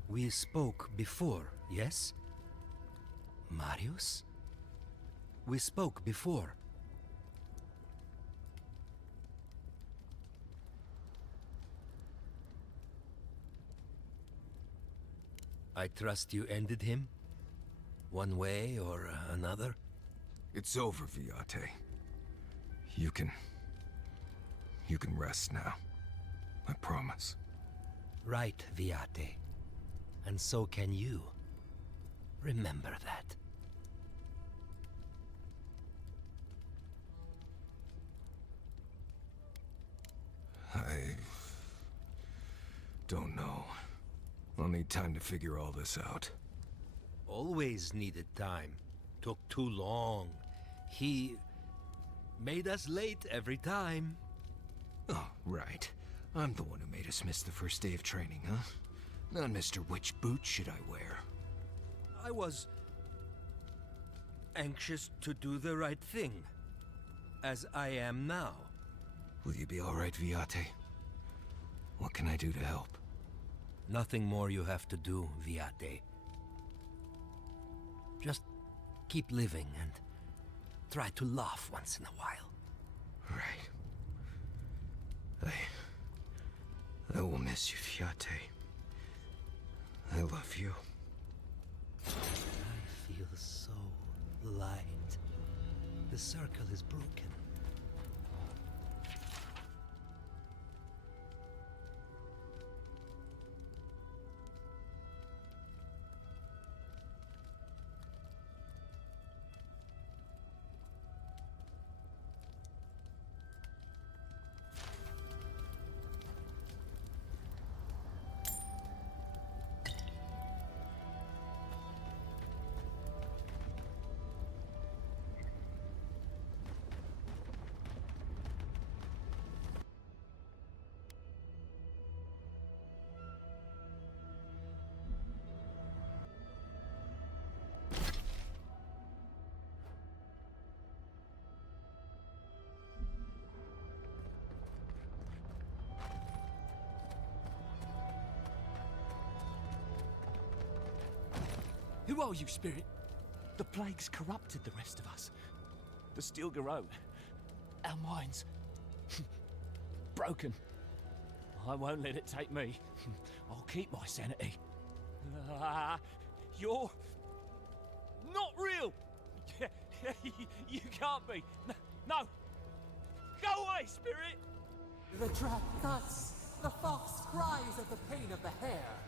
We spoke before, yes? Marius? We spoke before. I trust you ended him? one way or another? It's over, Viate. You can rest now. I promise. Right, Viate. And so can you. Remember that. I don't know. I'll need time to figure all this out. Always needed time. Took too long. He made us late every time. Oh, right. I'm the one who made us miss the first day of training, huh? Not Mr. Which boot should I wear? I was anxious to do the right thing, as I am now. Will you be all right, Viate? What can I do to help? Nothing more you have to do, Viate. Just keep living and try to laugh once in a while. Right. I will miss you, Viate. I love you. I feel so light. The circle is broken. Who are you, Spirit? The plague's corrupted the rest of us. The steel garrote. Our minds. Broken. I won't let it take me. I'll keep my sanity. You're not real! You can't be. No! Go away, Spirit! The trap cuts. The fox cries at the pain of the hare.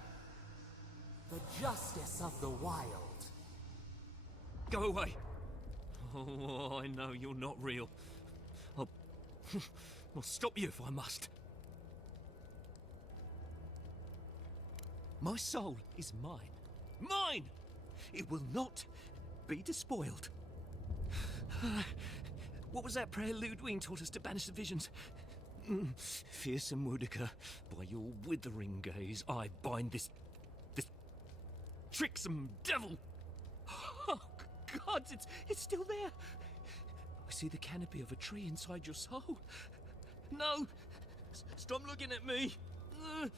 The justice of the wild. Go away! Oh, I know you're not real. I'll stop you if I must. My soul is mine. Mine! It will not be despoiled. What was that prayer Ludwig taught us to banish the visions? Fearsome Woodica, by your withering gaze, I bind this tricksome devil! Oh, God, it's still there! I see the canopy of a tree inside your soul. No! Stop looking at me! I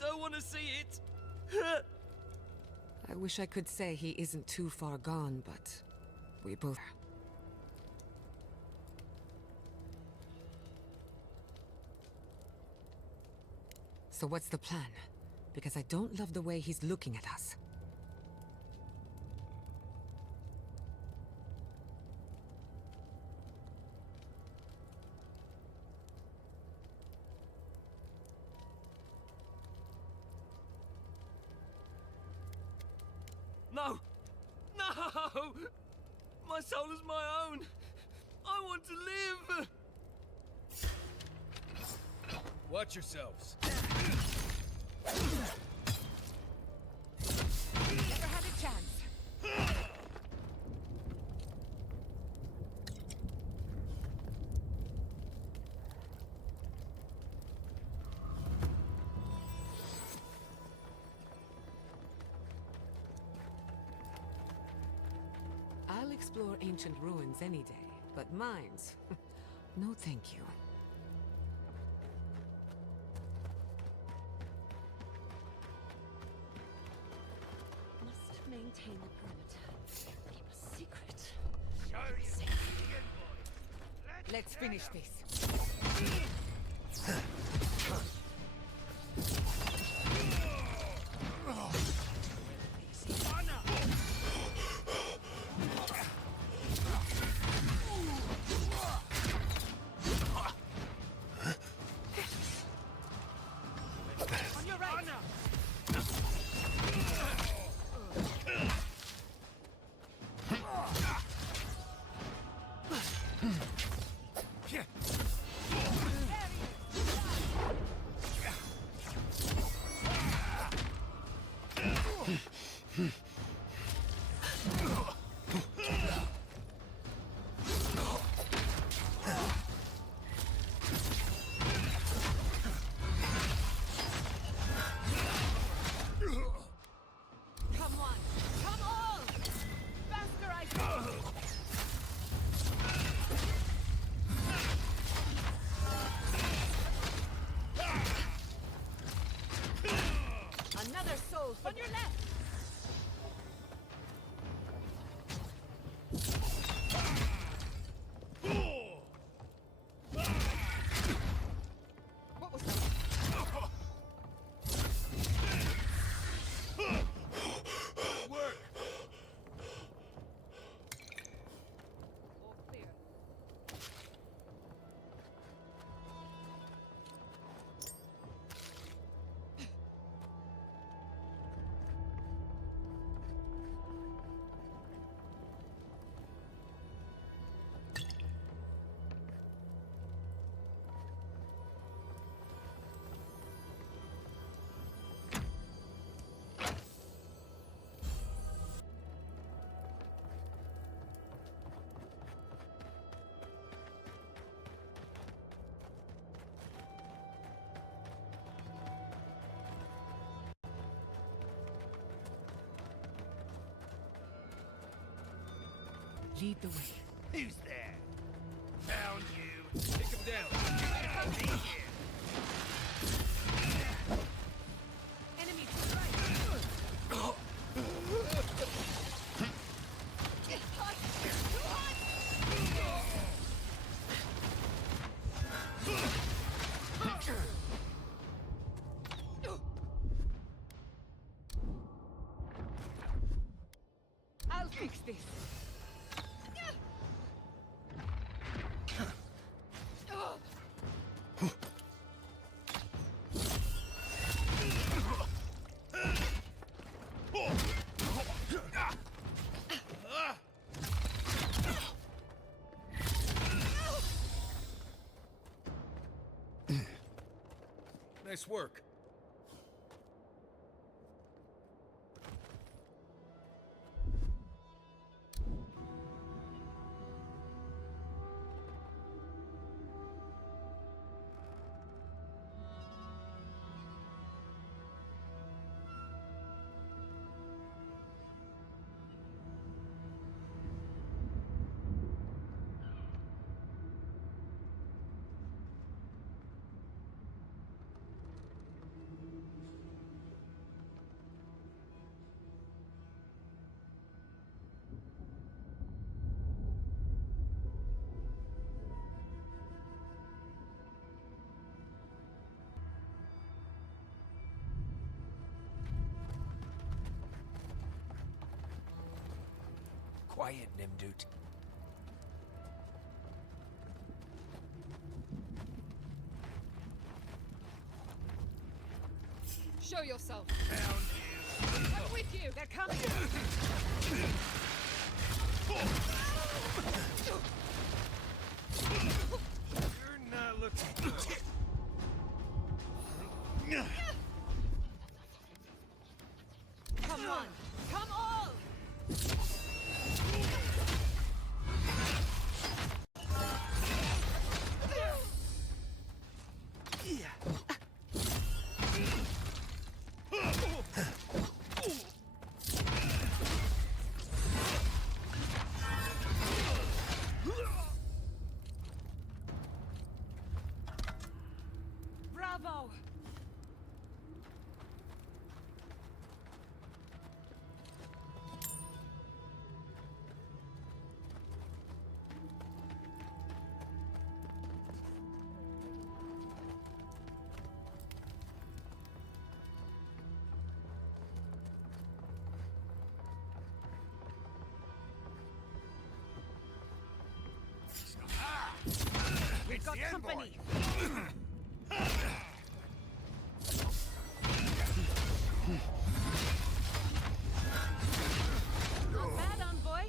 don't want to see it! I wish I could say he isn't too far gone, but we both are. So what's the plan? Because I don't love the way he's looking at us. No! No! My soul is my own! I want to live! Watch yourselves. Never had a chance. I'll explore ancient ruins any day, but mines, no thank you. Maintain the perimeter. Keep a secret. Let's finish this. Lead the way. Who's there? Found you. Take him down. Be here. Enemy to the right. I'll fix this. Nice work. Quiet, Nimdut. Show yourself. I'm with you. They're coming. You're not looking. Come on. Come on. Bravo! We've got company! Not bad, envoy.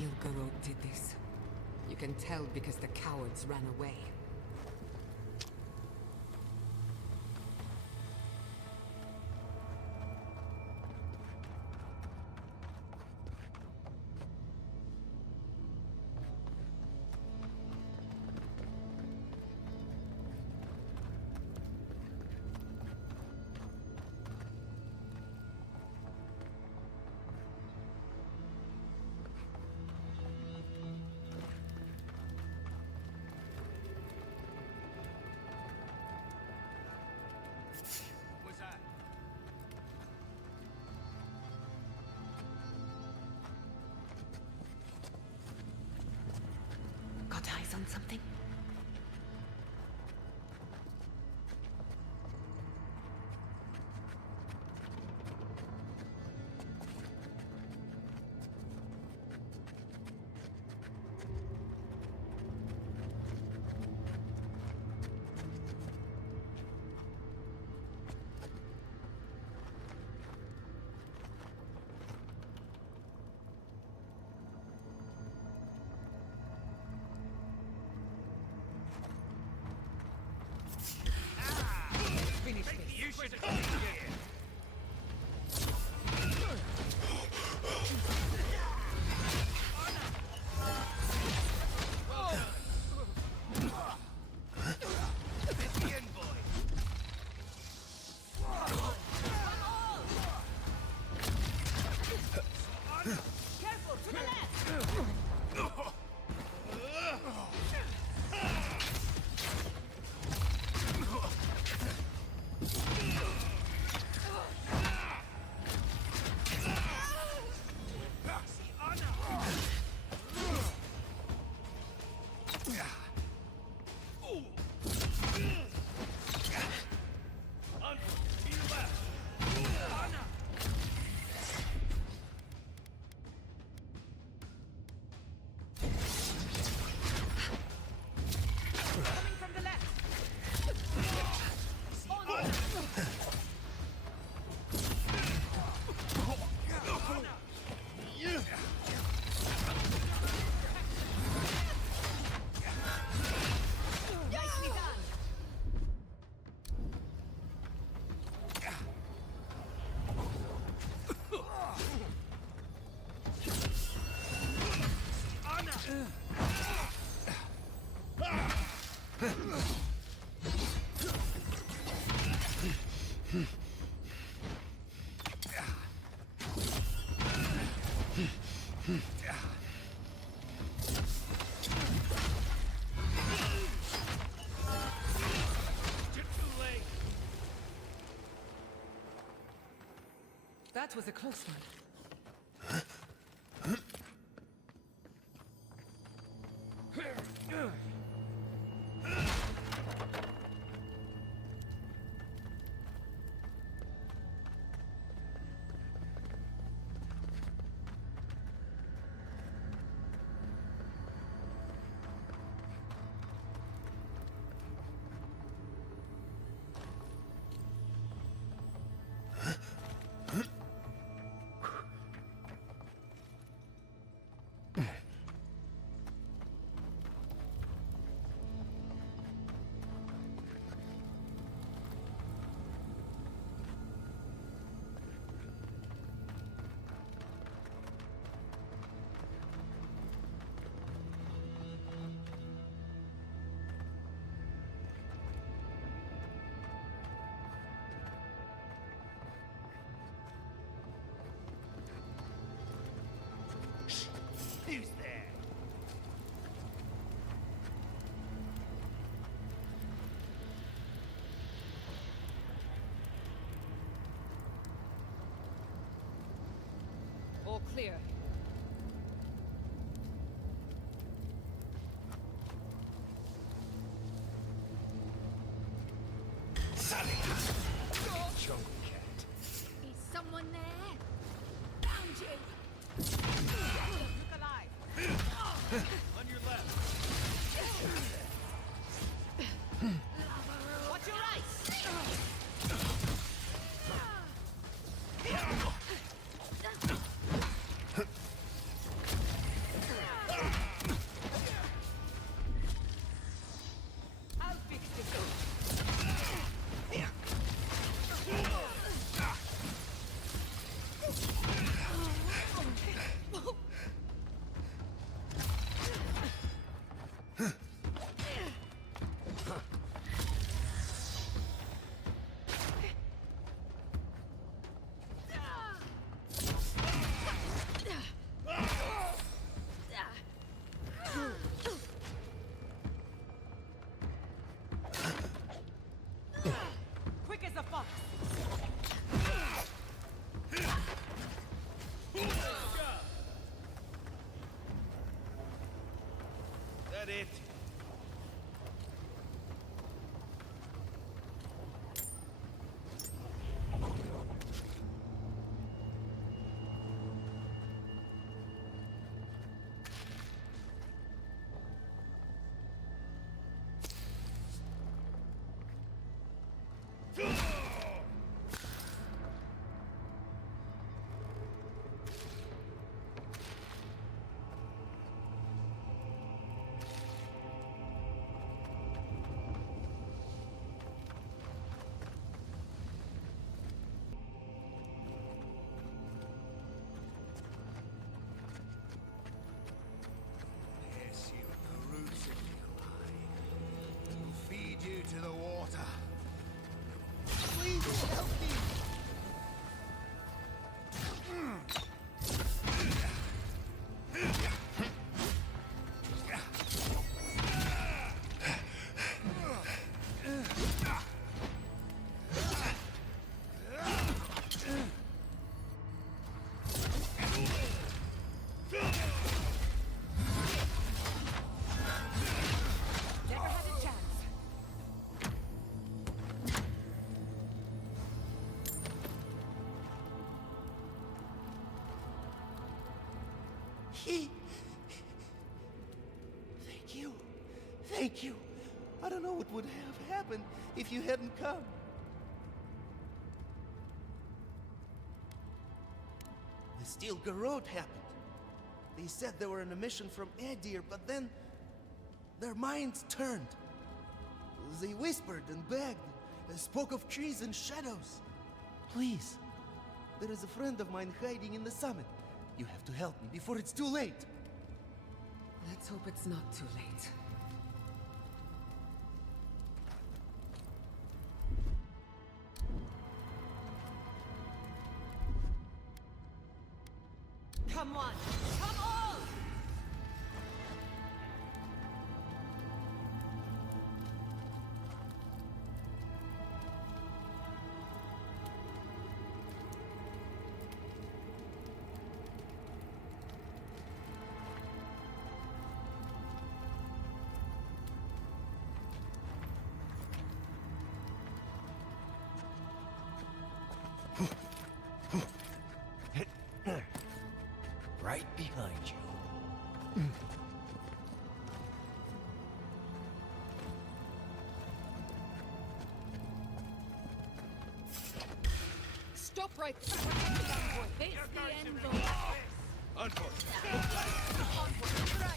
steel garrote did this. You can tell because the cowards ran away. Got eyes on something? Finish this. You should have Careful, to the left! That was a close one. Who's there? All clear. Jungle cat. Is someone there? Found you! Look alive! On your left. Watch your eyes! as a fox! That it? Pierce you at the roots if you like. And will feed you to the water. Please help me! Never had a chance. Thank you. Thank you. I don't know what would have happened if you hadn't come. The Steel Garrote happened. They said they were on a mission from Edir, but then their minds turned. They whispered and begged, and spoke of trees and shadows. Please, there is a friend of mine hiding in the summit. You have to help me before it's too late. Let's hope it's not too late. Come on! Come on! Right behind you. Stop right there. Face the end goal. Onward. Onward. Right.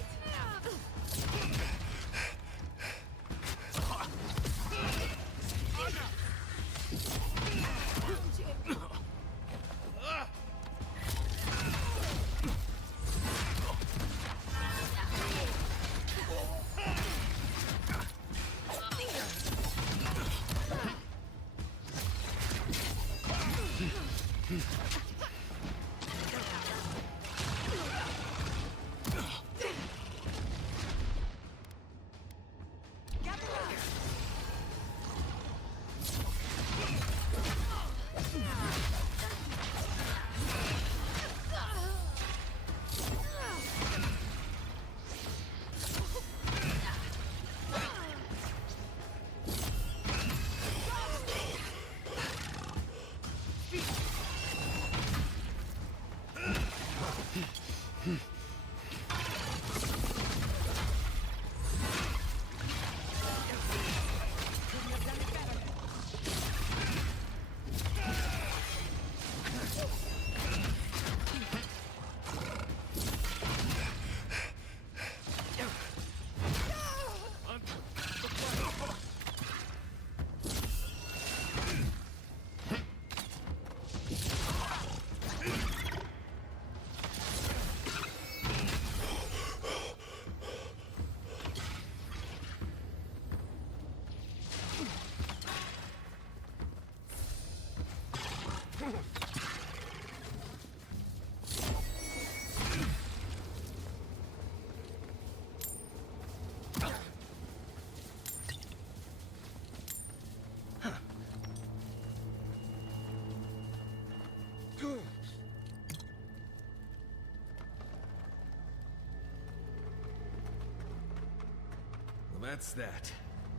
That's that.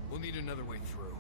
We'll need another way through.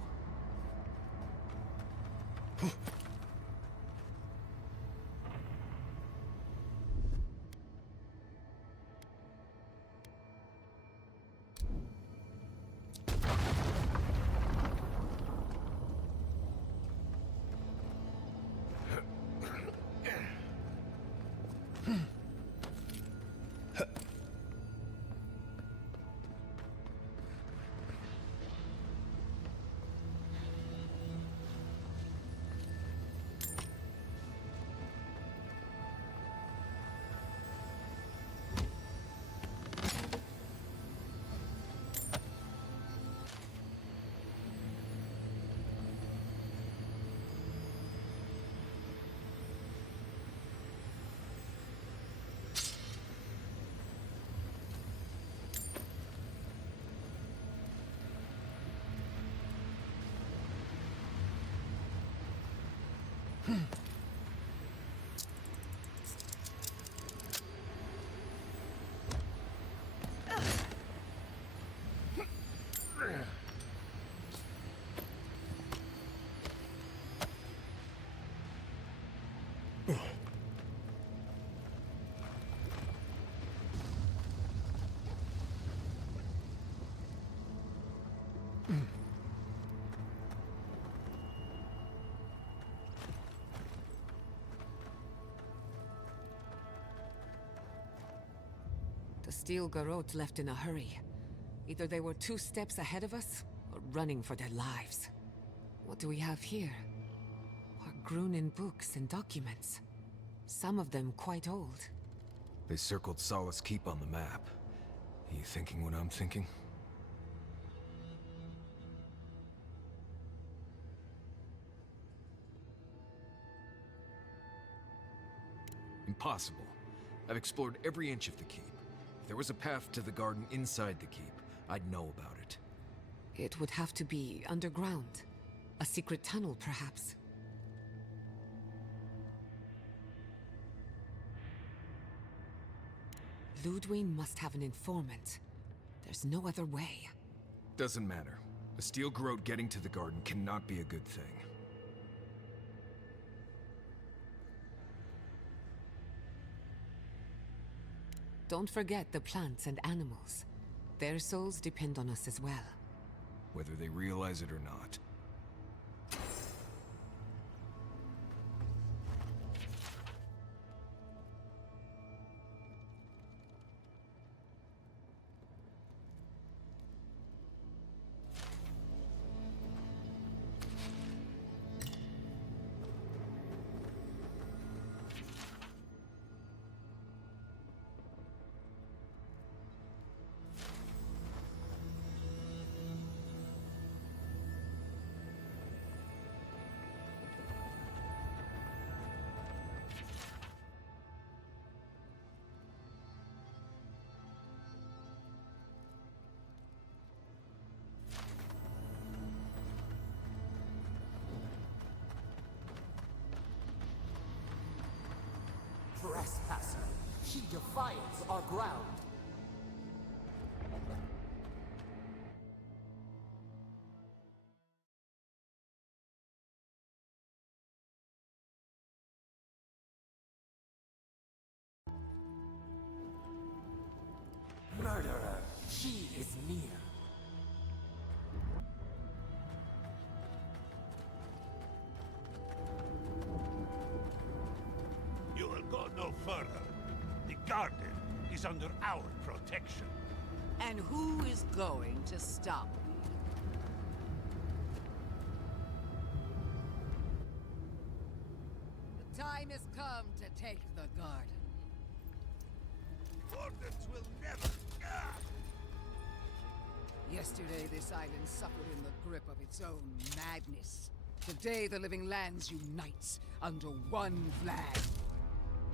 The steel garrote left in a hurry. Either they were 2 steps ahead of us, or running for their lives. What do we have here? Grunin books and documents. Some of them quite old. They circled Solace Keep on the map. Are you thinking what I'm thinking? Impossible. I've explored every inch of the keep. If there was a path to the garden inside the keep, I'd know about it. It would have to be underground. A secret tunnel, perhaps. Ludwig must have an informant. There's no other way. Doesn't matter. A steel garrote getting to the garden cannot be a good thing. Don't forget the plants and animals. Their souls depend on us as well. Whether they realize it or not. Trespasser, she defiles our ground. Murderer, she is near. You will go no further. The garden is under our protection. And who is going to stop me? The time has come to take the garden. Wardens will never... Yesterday, this island suffered in the grip of its own madness. Today, the living lands unites under one flag.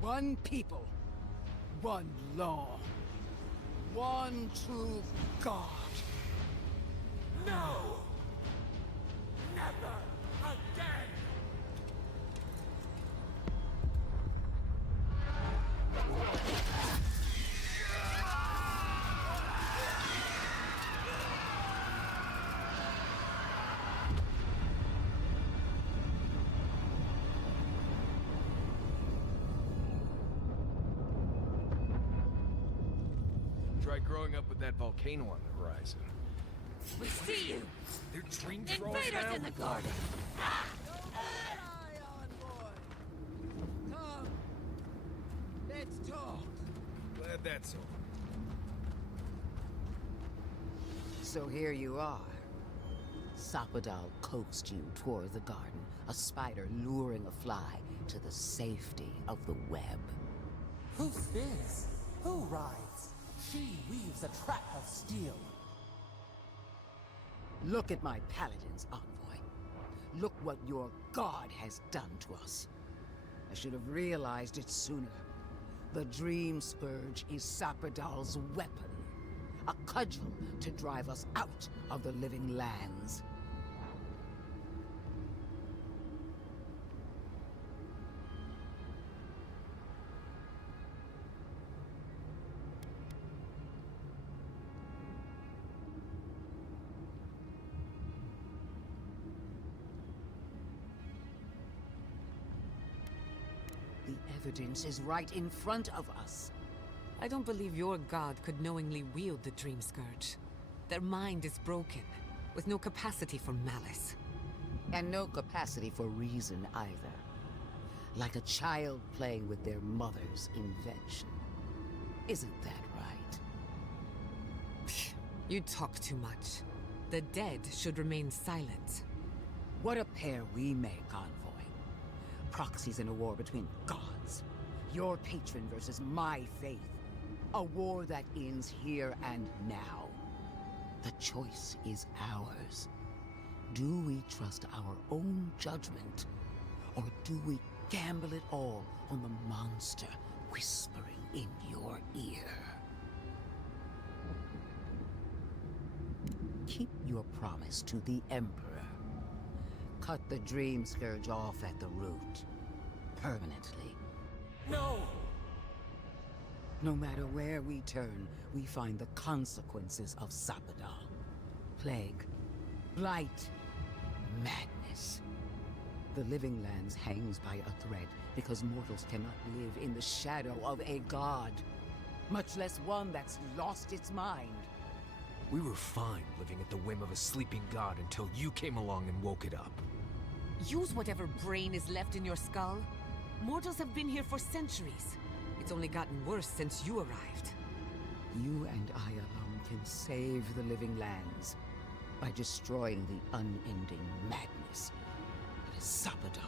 One people. One law. One true God. No! Never again! Try growing up with that volcano on the horizon. We see you! They're dream throwers Invaders now? in the garden! Come, let's talk. Glad that's over. So here you are. Sapadal coaxed you toward the garden, a spider luring a fly to the safety of the web. Who spins? Who rides? She weaves a trap of steel. Look at my paladins, envoy. Look what your god has done to us. I should have realized it sooner. The Dream Scourge is Sapadal's weapon. A cudgel to drive us out of the living lands. The evidence is right in front of us. I don't believe your god could knowingly wield the Dream Scourge. Their mind is broken, with no capacity for malice. And no capacity for reason either. Like a child playing with their mother's invention. Isn't that right? You talk too much. The dead should remain silent. What a pair we make, envoy. Proxies in a war between gods. Your patron versus my faith. A war that ends here and now. The choice is ours. Do we trust our own judgment? Or do we gamble it all on the monster whispering in your ear? Keep your promise to the Emperor. Cut the Dream Scourge off at the root. Permanently. No! No matter where we turn, we find the consequences of Sapadal. Plague, blight, madness. The Living Lands hangs by a thread because mortals cannot live in the shadow of a god, much less one that's lost its mind. We were fine living at the whim of a sleeping god until you came along and woke it up. Use whatever brain is left in your skull. Mortals have been here for centuries. It's only gotten worse since you arrived. You and I alone can save the Living Lands by destroying the unending madness that is Sapadal.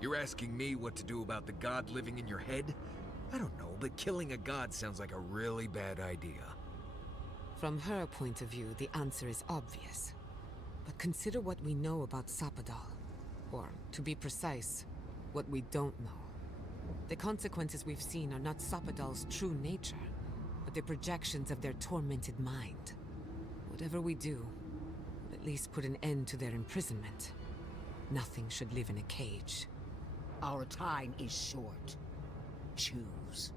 You're asking me what to do about the god living in your head? I don't know, but killing a god sounds like a really bad idea. From her point of view, the answer is obvious. But consider what we know about Sapadal. Or, to be precise, what we don't know. The consequences we've seen are not Sapadal's true nature, but the projections of their tormented mind. Whatever we do, will at least put an end to their imprisonment. Nothing should live in a cage. Our time is short. Choose.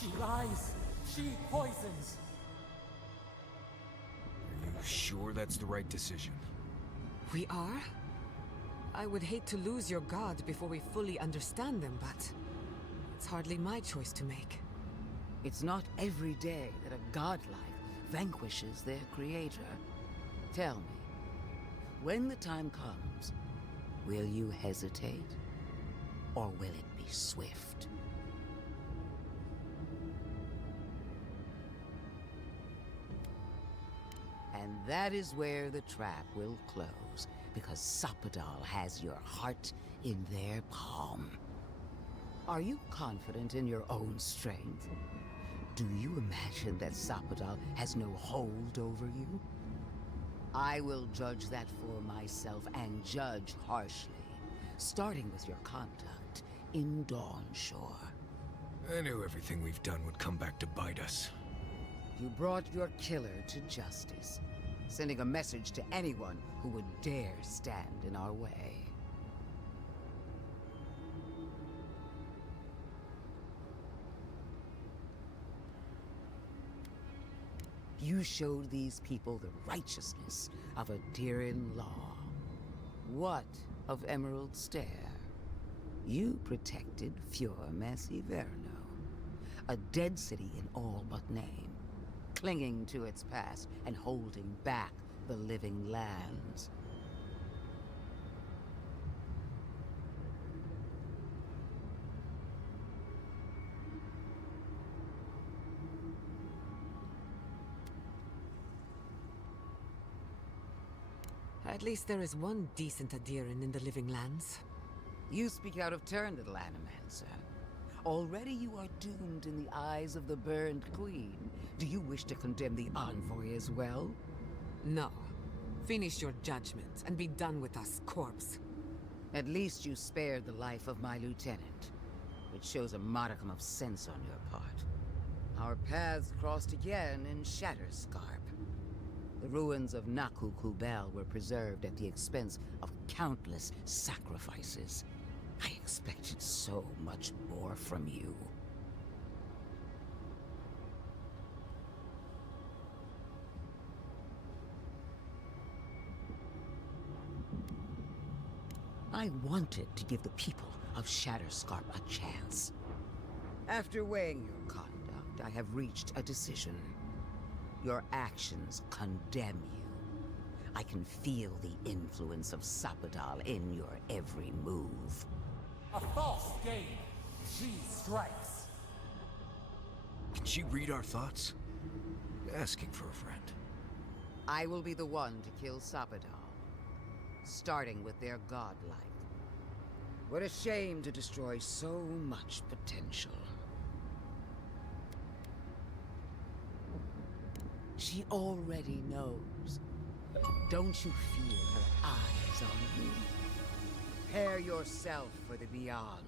She lies. She poisons. Are you sure that's the right decision? We are? I would hate to lose your god before we fully understand them, but it's hardly my choice to make. It's not every day that a godlike vanquishes their creator. Tell me, when the time comes, will you hesitate? Or will it be swift? And that is where the trap will close, because Sapadal has your heart in their palm. Are you confident in your own strength? Do you imagine that Sapadal has no hold over you? I will judge that for myself, and judge harshly, starting with your conduct in Dawnshore. I knew everything we've done would come back to bite us. You brought your killer to justice, sending a message to anyone who would dare stand in our way. You showed these people the righteousness of adhering law. What of Emerald Stair? You protected Fior Messiverno, a dead city in all but name, clinging to its past and holding back the living lands. At least there is one decent adherent in the living lands. You speak out of turn, little Animancer. Already you are doomed in the eyes of the burned queen. Do you wish to condemn the envoy as well? No. Finish your judgment and be done with us, corpse. At least you spared the life of my lieutenant, which shows a modicum of sense on your part. Our paths crossed again in Shatterscarp. The ruins of Naku Kubel were preserved at the expense of countless sacrifices. I expected so much more from you. I wanted to give the people of Shatterscarp a chance. After weighing your conduct, I have reached a decision. Your actions condemn you. I can feel the influence of Sapadal in your every move. A false game. She strikes. Can she read our thoughts? Asking for a friend. I will be the one to kill Sapadal, starting with their godlike. What a shame to destroy so much potential. She already knows. Don't you feel her eyes on you? Prepare yourself for the beyond.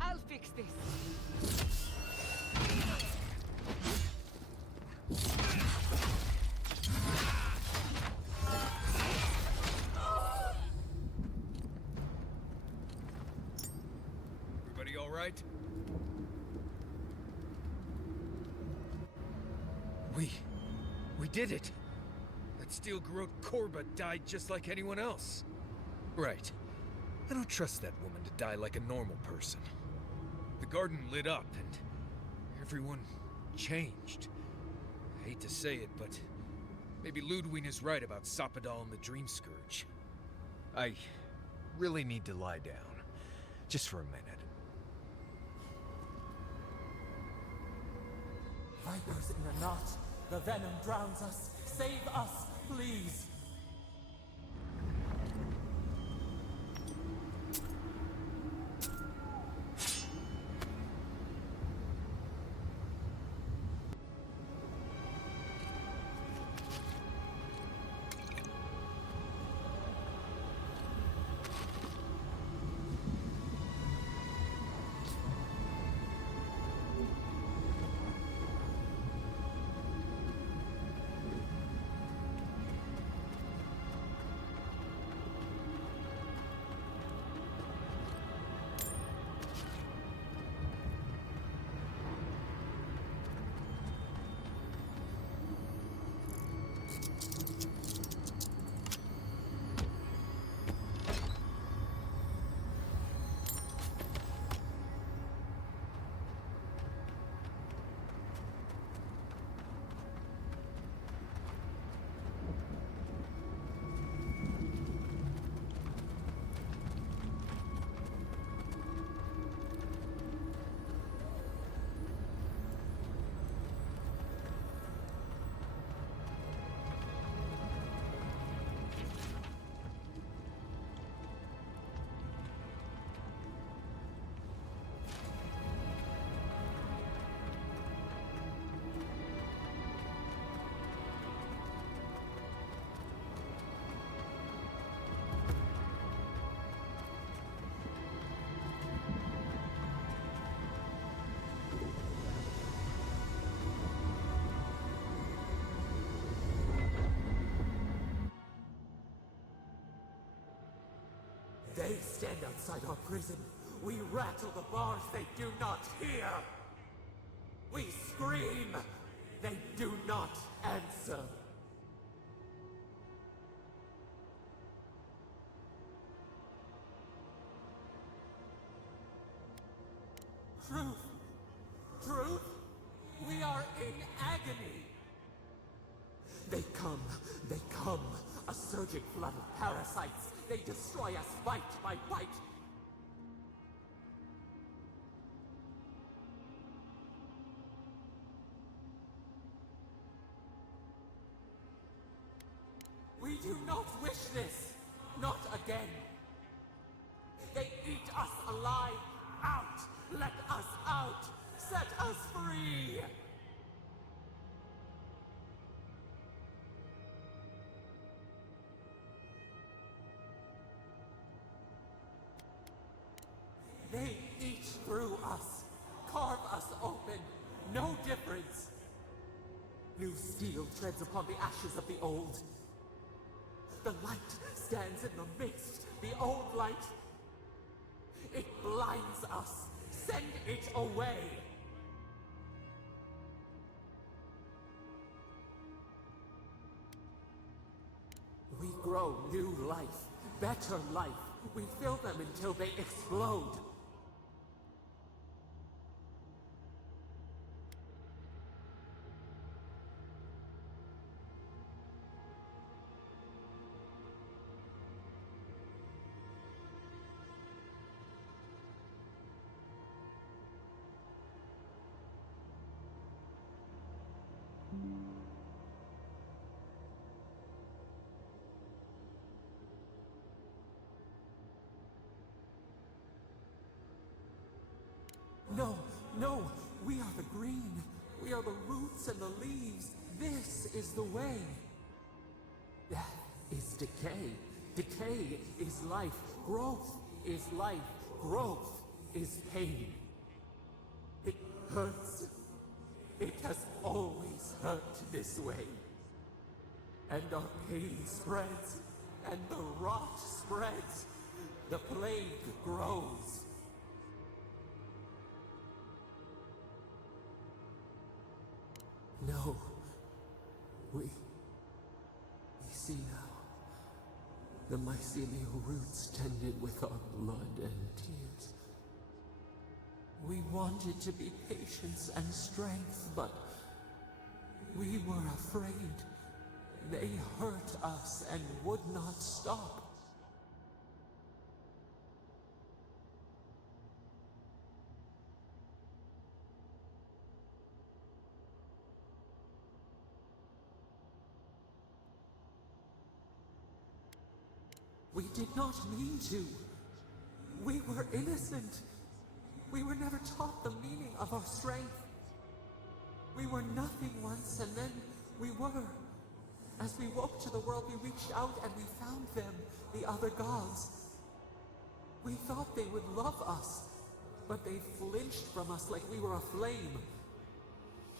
I'll fix this. Everybody all right? We did it! That steel garrote Korba died just like anyone else. Right. I don't trust that woman to die like a normal person. The garden lit up and everyone changed. I hate to say it, but maybe Ludwig is right about Sapadal and the Dream Scourge. I really need to lie down. Just for a minute. Vipers in a knot. The venom drowns us. Save us, please. They stand outside our prison. We rattle the bars they do not hear. We scream. They do not answer. Truth. Truth? We are in agony. They come. A surging flood of parasites. They destroy us bite by bite. We do not wish this. Not again. They eat us alive. Out! Let us out! Set us free! They eat through us, carve us open, no difference. New steel treads upon the ashes of the old. The light stands in the midst, the old light. It blinds us. Send it away. We grow new life, better life. We fill them until they explode. No, no, we are the green. We are the roots and the leaves. This is the way. Death is decay. Decay is life. Growth is life. Growth is pain. It hurts. It has always hurt this way. And our pain spreads, and the rot spreads. The plague grows. No. We see now. The mycelial roots tended with our blood and tears. We wanted to be patience and strength, but we were afraid. They hurt us and would not stop. We did not mean to. We were innocent. We were never taught the meaning of our strength. We were nothing once, and then we were. As we woke to the world, we reached out and we found them, the other gods. We thought they would love us, but they flinched from us like we were a flame.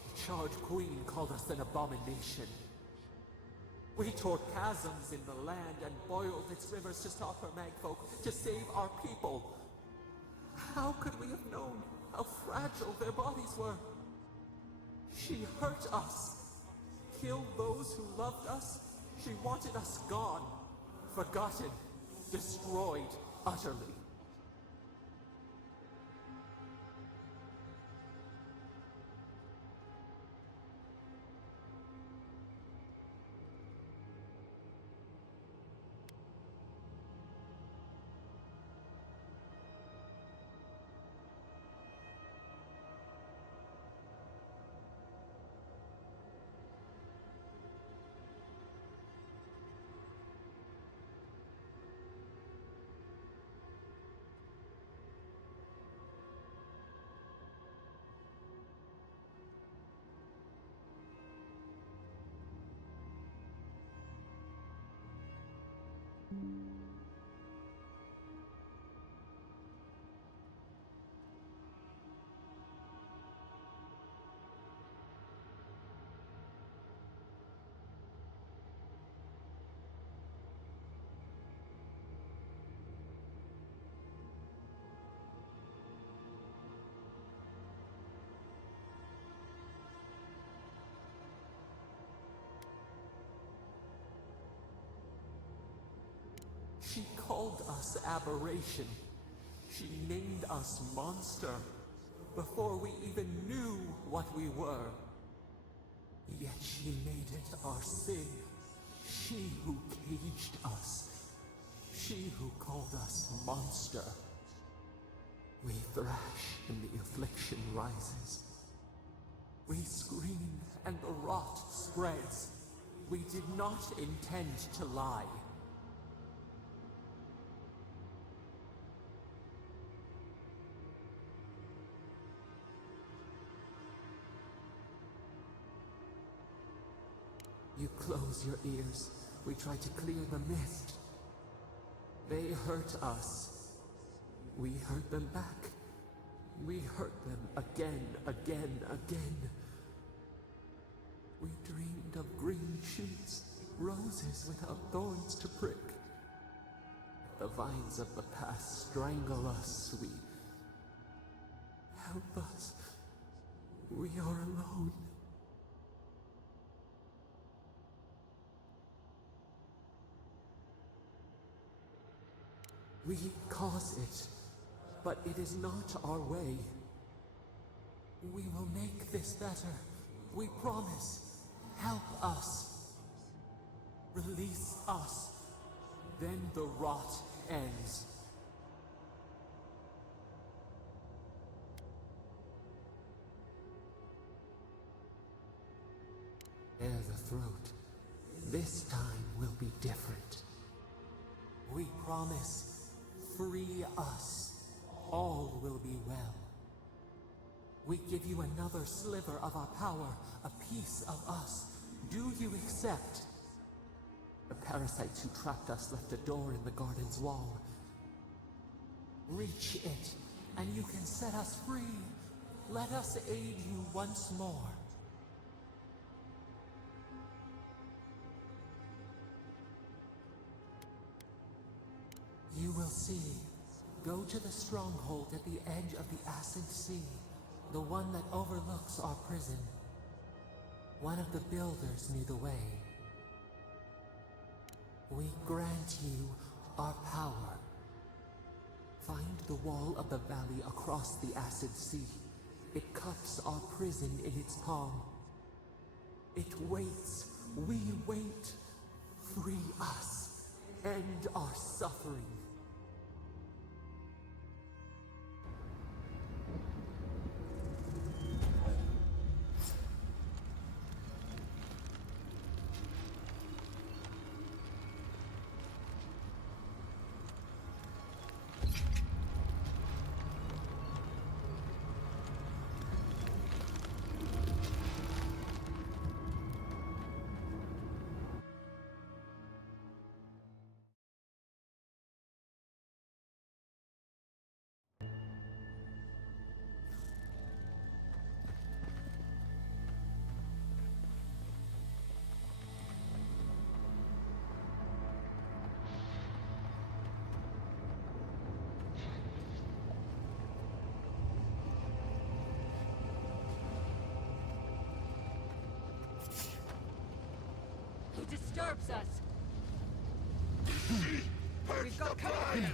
The charred queen called us an abomination. We tore chasms in the land and boiled its rivers to stop her magfolk, to save our people. How could we have known how fragile their bodies were? She hurt us, killed those who loved us. She wanted us gone, forgotten, destroyed utterly. She called us aberration. She named us monster before we even knew what we were. Yet she made it our sin. She who caged us. She who called us monster. We thrash and the affliction rises. We scream and the rot spreads. We did not intend to lie. You close your ears. We try to clear the mist. They hurt us. We hurt them back. We hurt them again, again, again. We dreamed of green shoots, roses without thorns to prick. The vines of the past strangle us. We... Help us. We are alone. We cause it, but it is not our way. We will make this better. We promise. Help us. Release us. Then the rot ends. Bare the throat. This time will be different. We promise. Free us. All will be well. We give you another sliver of our power, a piece of us. Do you accept? The parasites who trapped us left a door in the garden's wall. Reach it, and you can set us free. Let us aid you once more. You will see. Go to the stronghold at the edge of the Acid Sea, the one that overlooks our prison. One of the builders knew the way. We grant you our power. Find the wall of the valley across the Acid Sea. It cups our prison in its palm. It waits. We wait. Free us. End our suffering. He disturbs us. We've got company.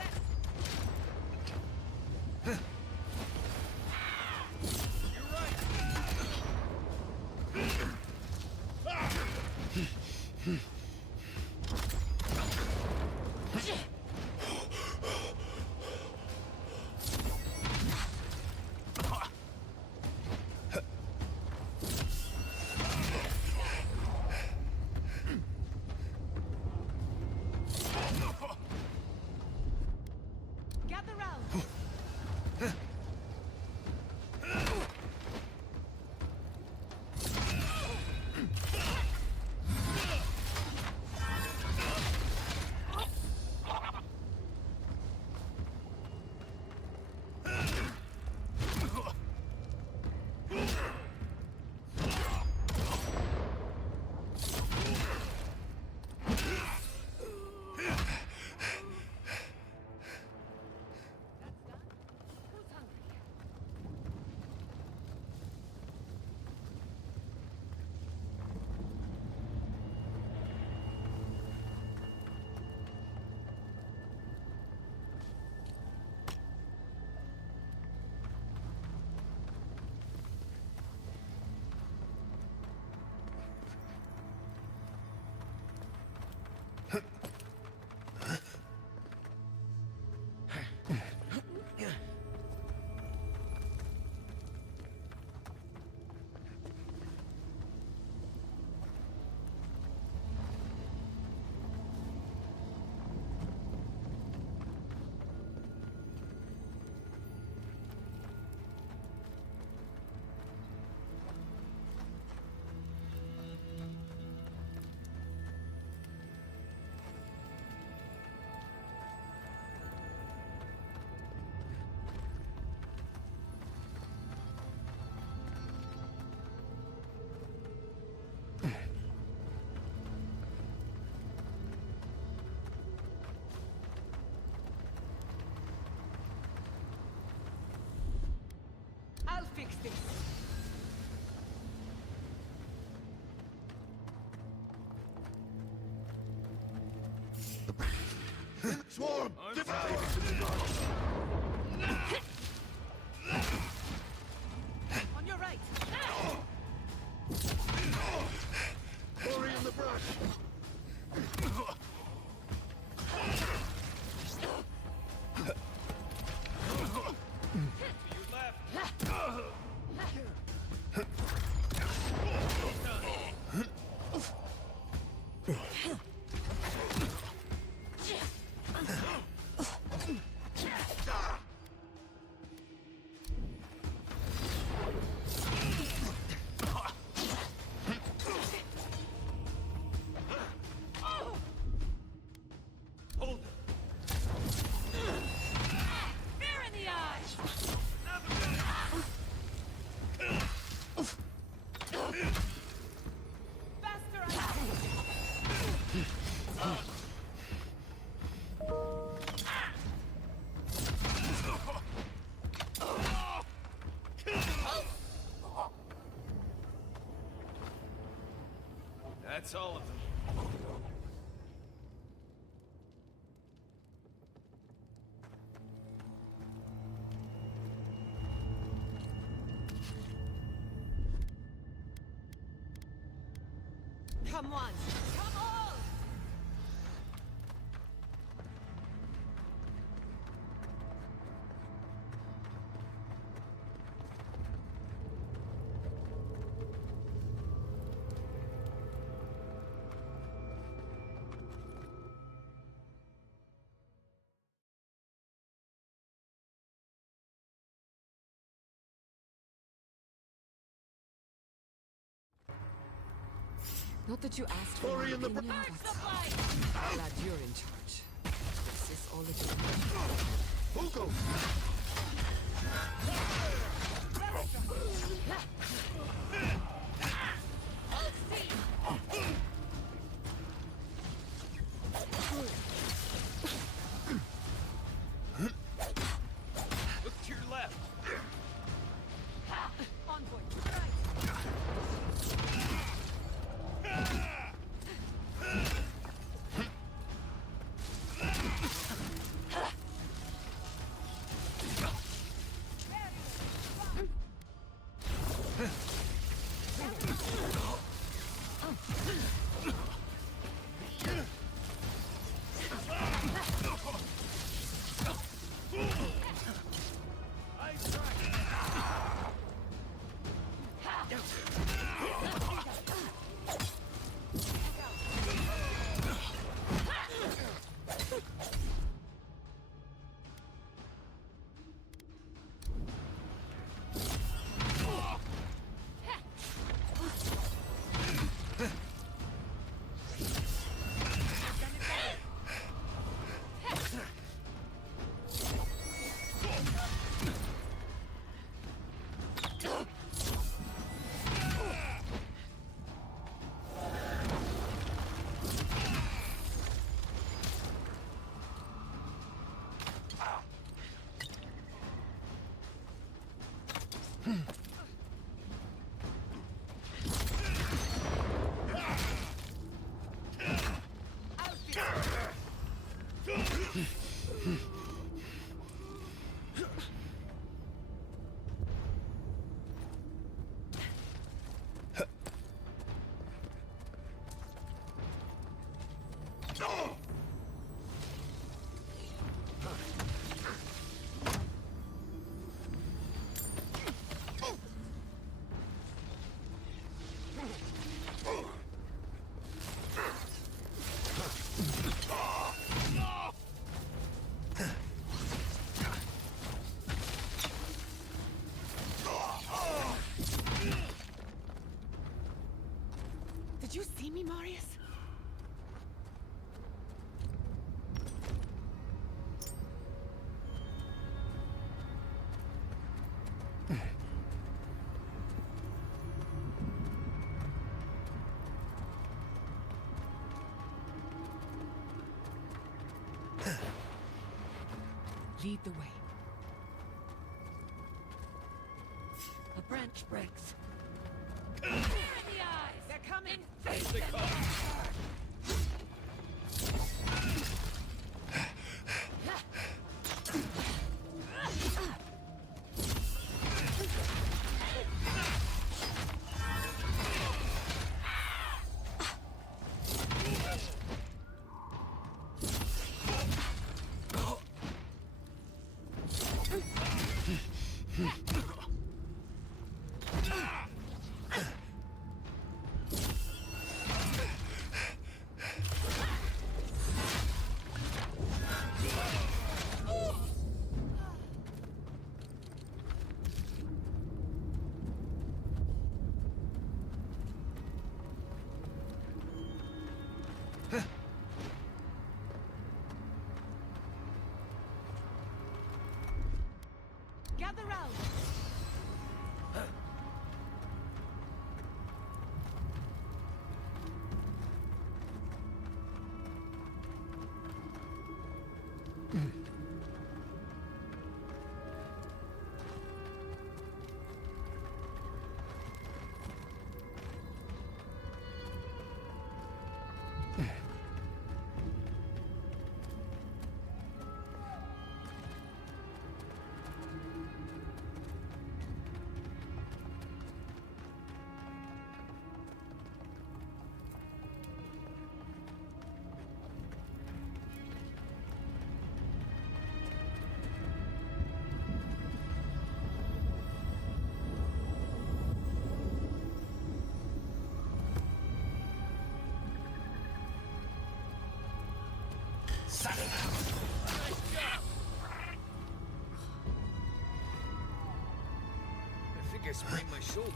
Gather round. I'll fix this. Swarm! On your right. Hurry in the brush! That's all of them. Come on! Come on! Not that you asked for my opinion, but I'm glad you're in charge. This is all it is. Hugo! Look to your left. Envoy, Did you see me, Marius? Lead the way. A branch breaks. Fire in the eyes! They're coming! Face the car! think I sprained my shoulder.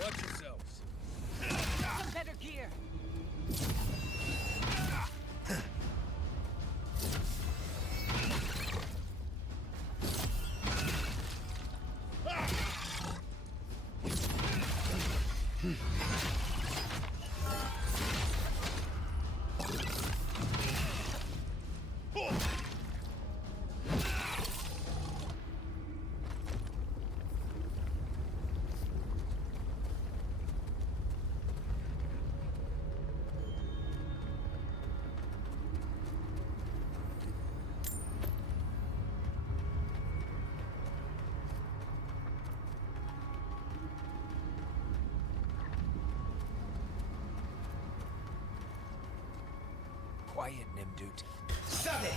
Watch yourselves. Some better gear. Quiet, Nimdut. Stop it!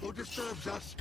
Who disturbs us?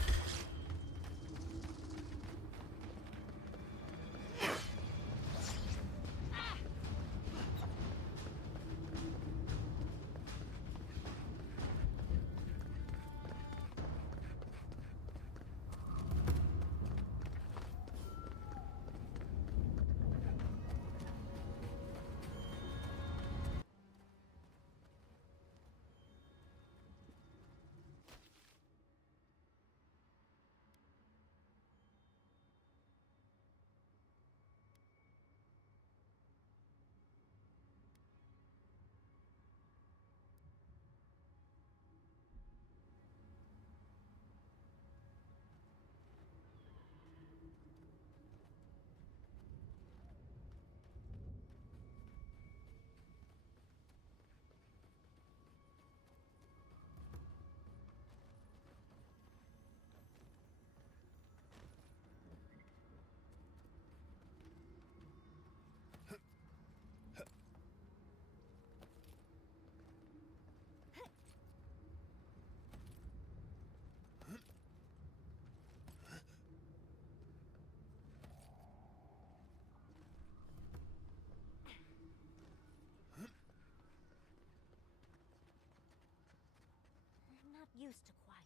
Used to quiet.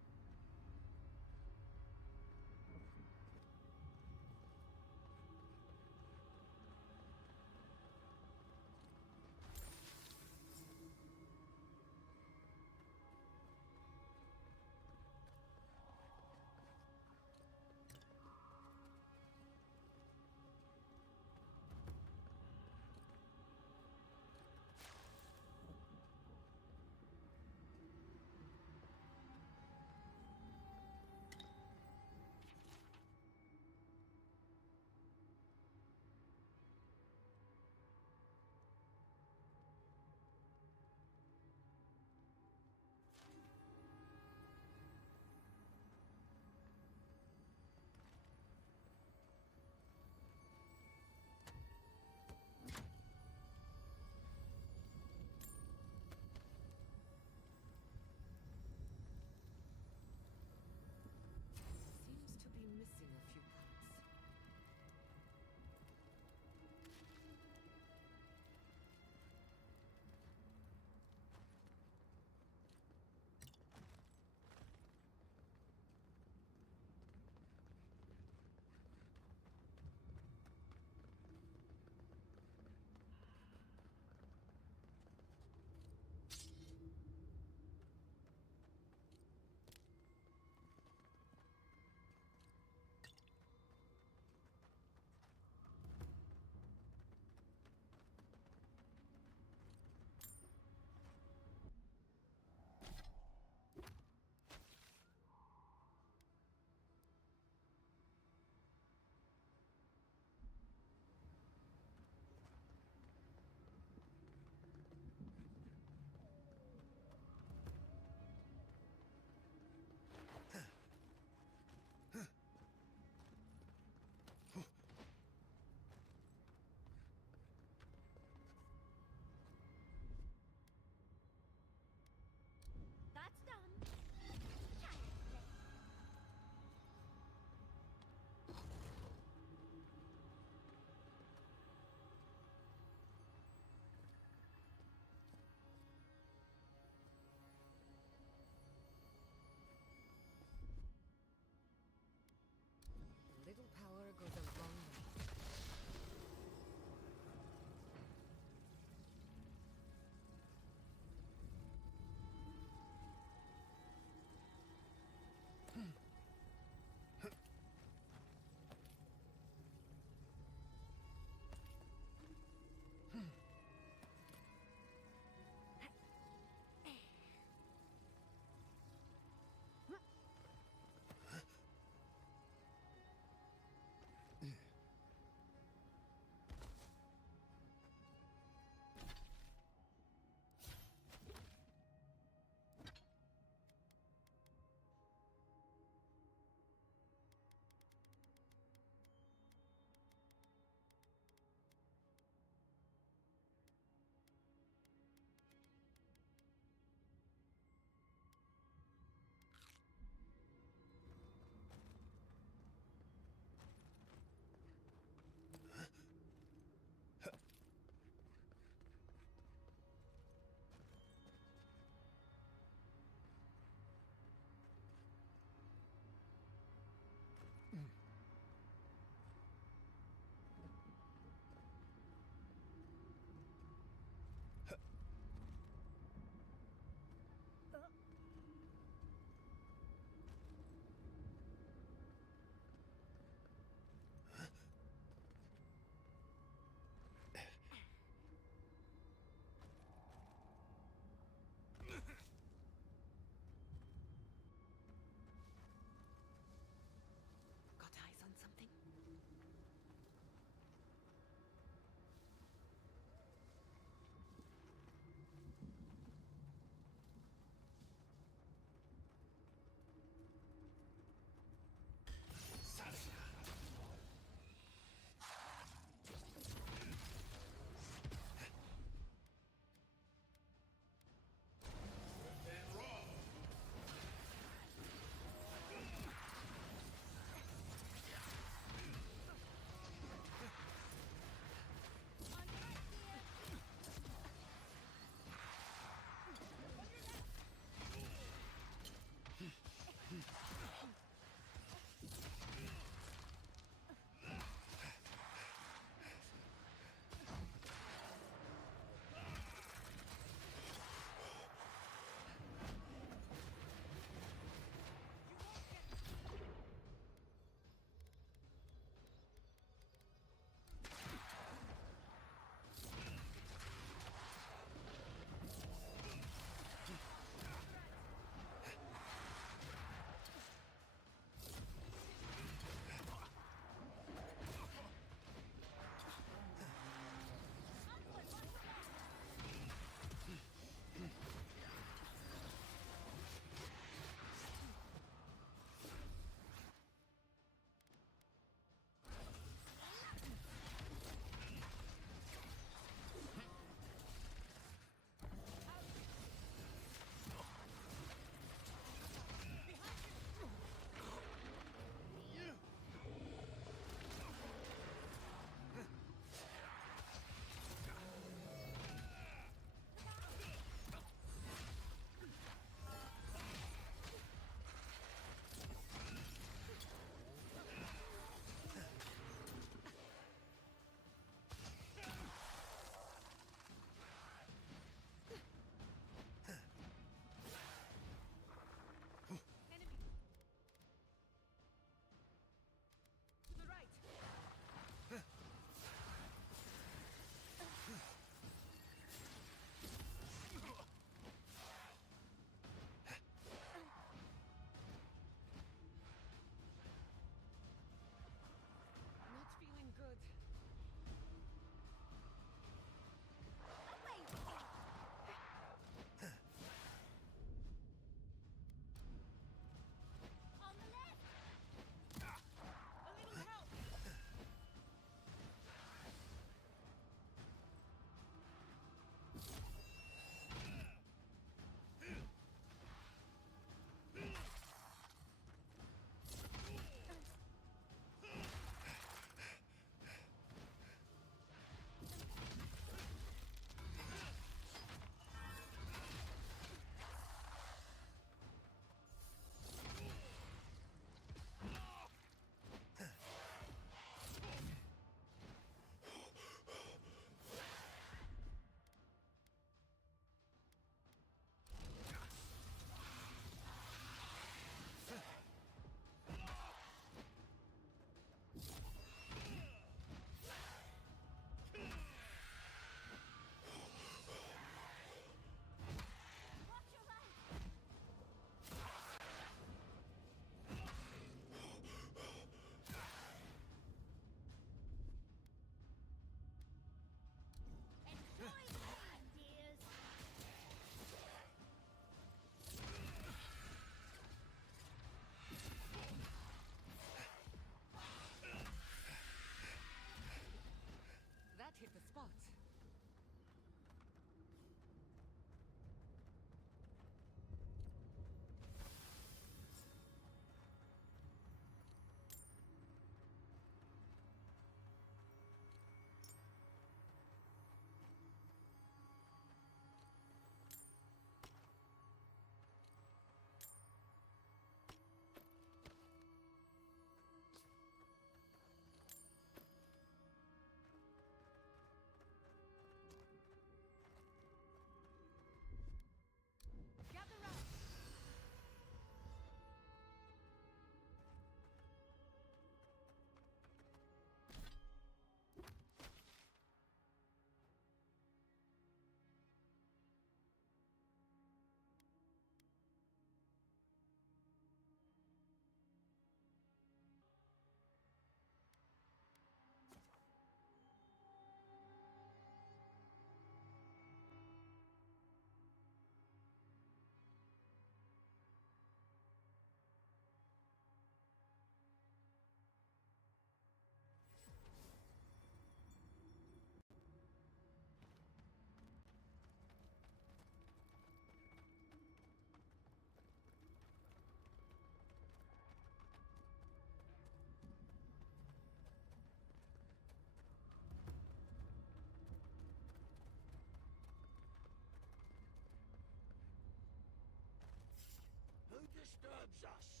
disturbs us.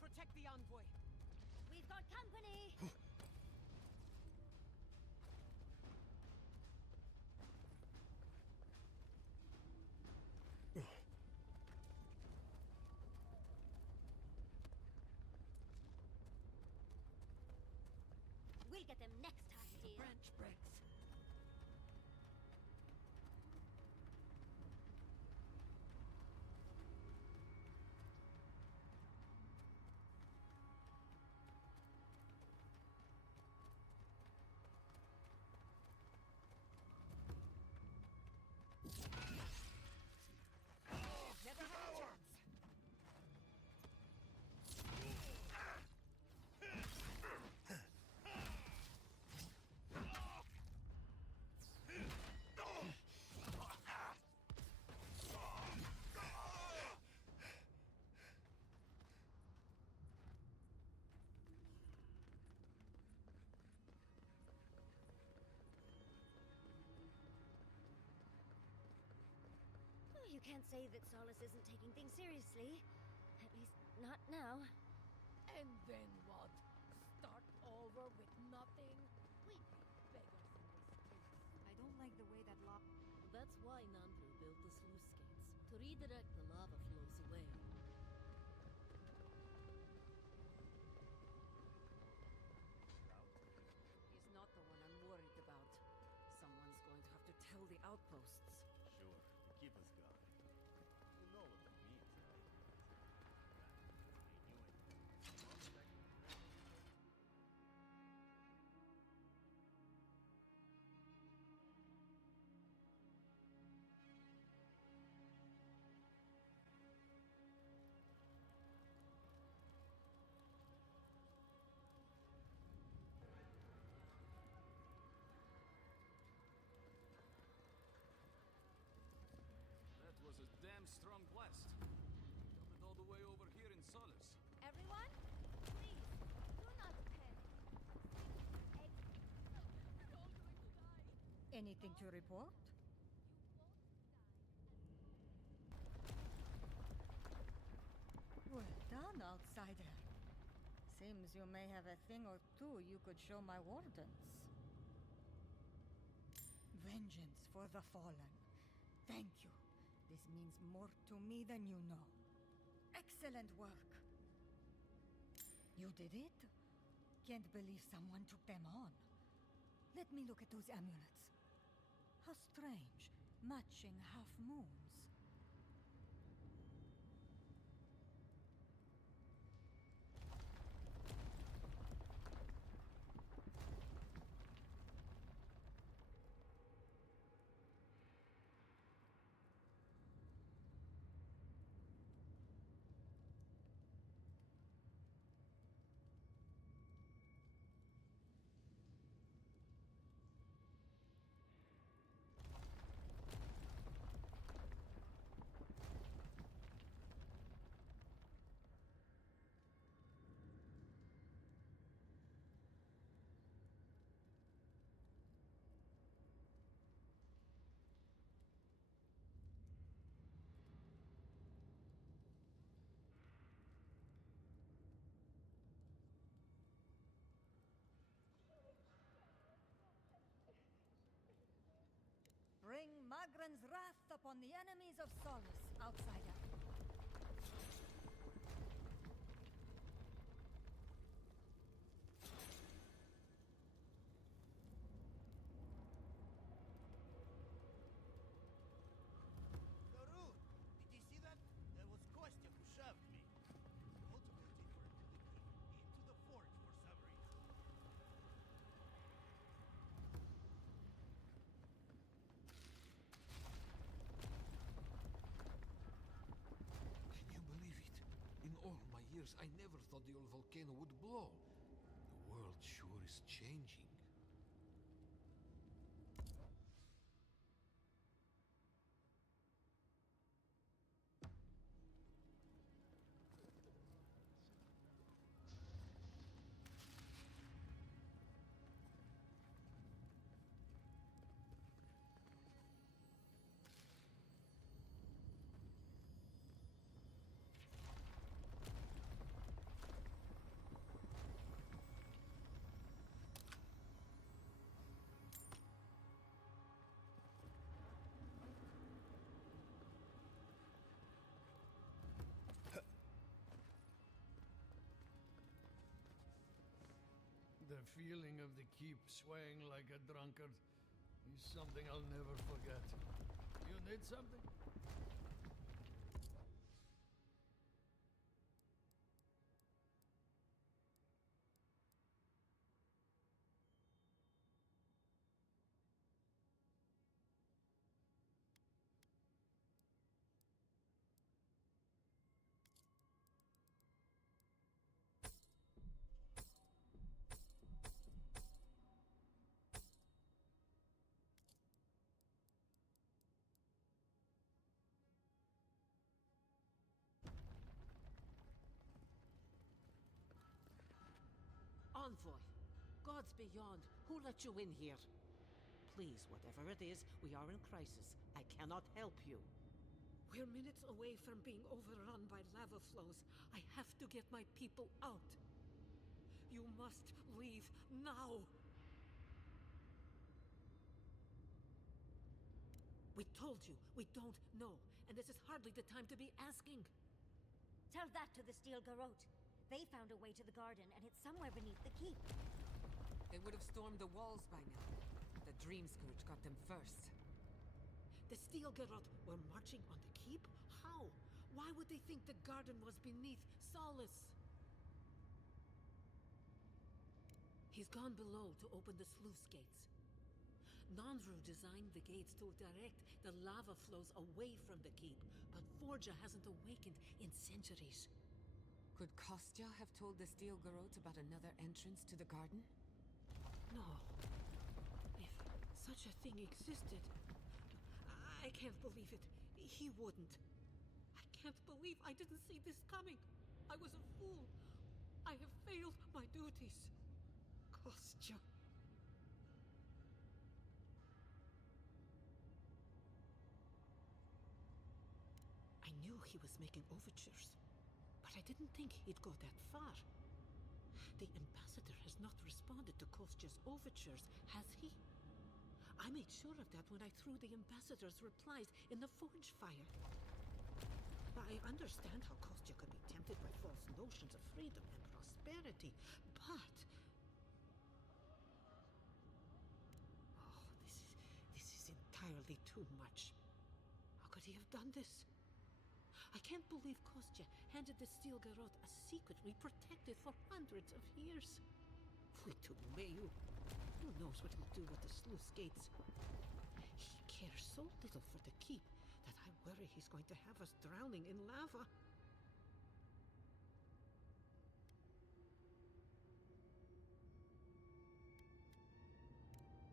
Protect the envoy. We've got company! We'll get them next time, dear. Branch breaks. Never had a chance. You can't say that Solace isn't taking things seriously. At least, not now. And then what? Start over with nothing? We beggars in the streets. I don't like the way that lava... That's why Nandru built the sluice gates, to redirect the lava flows away. He's not the one I'm worried about. Someone's going to have to tell the outposts. Sure, to keep us going. You know what it means, right? I knew it. That was a damn strong blast. Got it all the way over here in Solace. Everyone, please, do not panic. We're all going to die. Anything to report? Well done, outsider. Seems you may have a thing or two you could show my wardens. Vengeance for the fallen. Thank you. This means more to me than you know. Excellent work. You did it? Can't believe someone took them on. Let me look at those amulets. How strange, matching half moons. Bring Magran's wrath upon the enemies of Solace, outsider. Darun, did you see that? That was Kostya who shoved me. Ultimated your ability into the forge for some reason. Can you believe it? In all my years, I never thought the old volcano would blow. The world sure is changing. the feeling of the keep swaying like a drunkard is something I'll never forget. You need something? Envoy, gods beyond, who let you in here? Please, whatever it is, we are in crisis. I cannot help you. We're minutes away from being overrun by lava flows. I have to get my people out. You must leave now. We told you, we don't know, and this is hardly the time to be asking. Tell that to the Steel Garrote. They found a way to the garden, and it's somewhere beneath the keep. They would have stormed the walls by now. The Dream Scourge got them first. The Steel Garrote were marching on the keep? How? Why would they think the garden was beneath Solace? He's gone below to open the sluice gates. Nandru designed the gates to direct the lava flows away from the keep, but Forja hasn't awakened in centuries. Could Kostya have told the Steel Garrote about another entrance to the garden? No. If such a thing existed, I can't believe it. He wouldn't. I can't believe I didn't see this coming. I was a fool. I have failed my duties. Kostya. I knew he was making overtures, but I didn't think he'd go that far. The ambassador has not responded to Kostya's overtures, has he? I made sure of that when I threw the ambassador's replies in the forge fire. I understand how Kostya could be tempted by false notions of freedom and prosperity, but... Oh, this is entirely too much. How could he have done this? I can't believe Kostya handed the Steel Garrote a secret we protected for hundreds of years. We took Mayu. Who knows what he'll do with the sluice gates? He cares so little for the keep that I worry he's going to have us drowning in lava.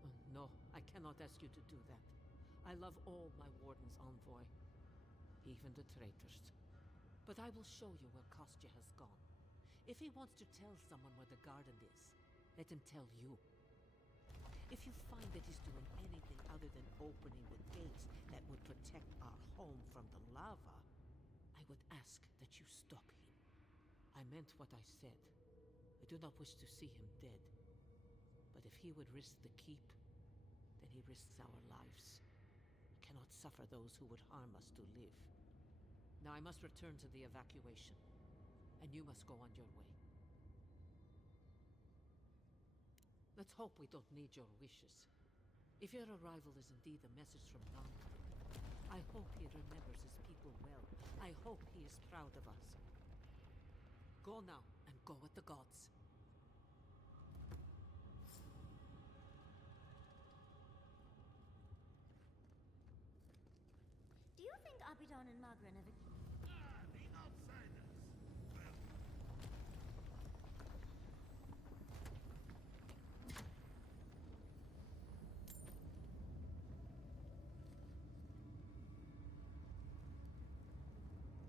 Oh, no, I cannot ask you to do that. I love all my wardens, Envoy. Even the traitors. But I will show you where Kostya has gone. If he wants to tell someone where the garden is, let him tell you. If you find that he's doing anything other than opening the gates that would protect our home from the lava, I would ask that you stop him. I meant what I said. I do not wish to see him dead. But if he would risk the keep, then he risks our lives. I cannot suffer those who would harm us to live. Now I must return to the evacuation, and you must go on your way. Let's hope we don't need your wishes. If your arrival is indeed a message from Nandru, I hope he remembers his people well. I hope he is proud of us. Go now, and go with the gods. Do you think Abidan and Magran have... The outsiders!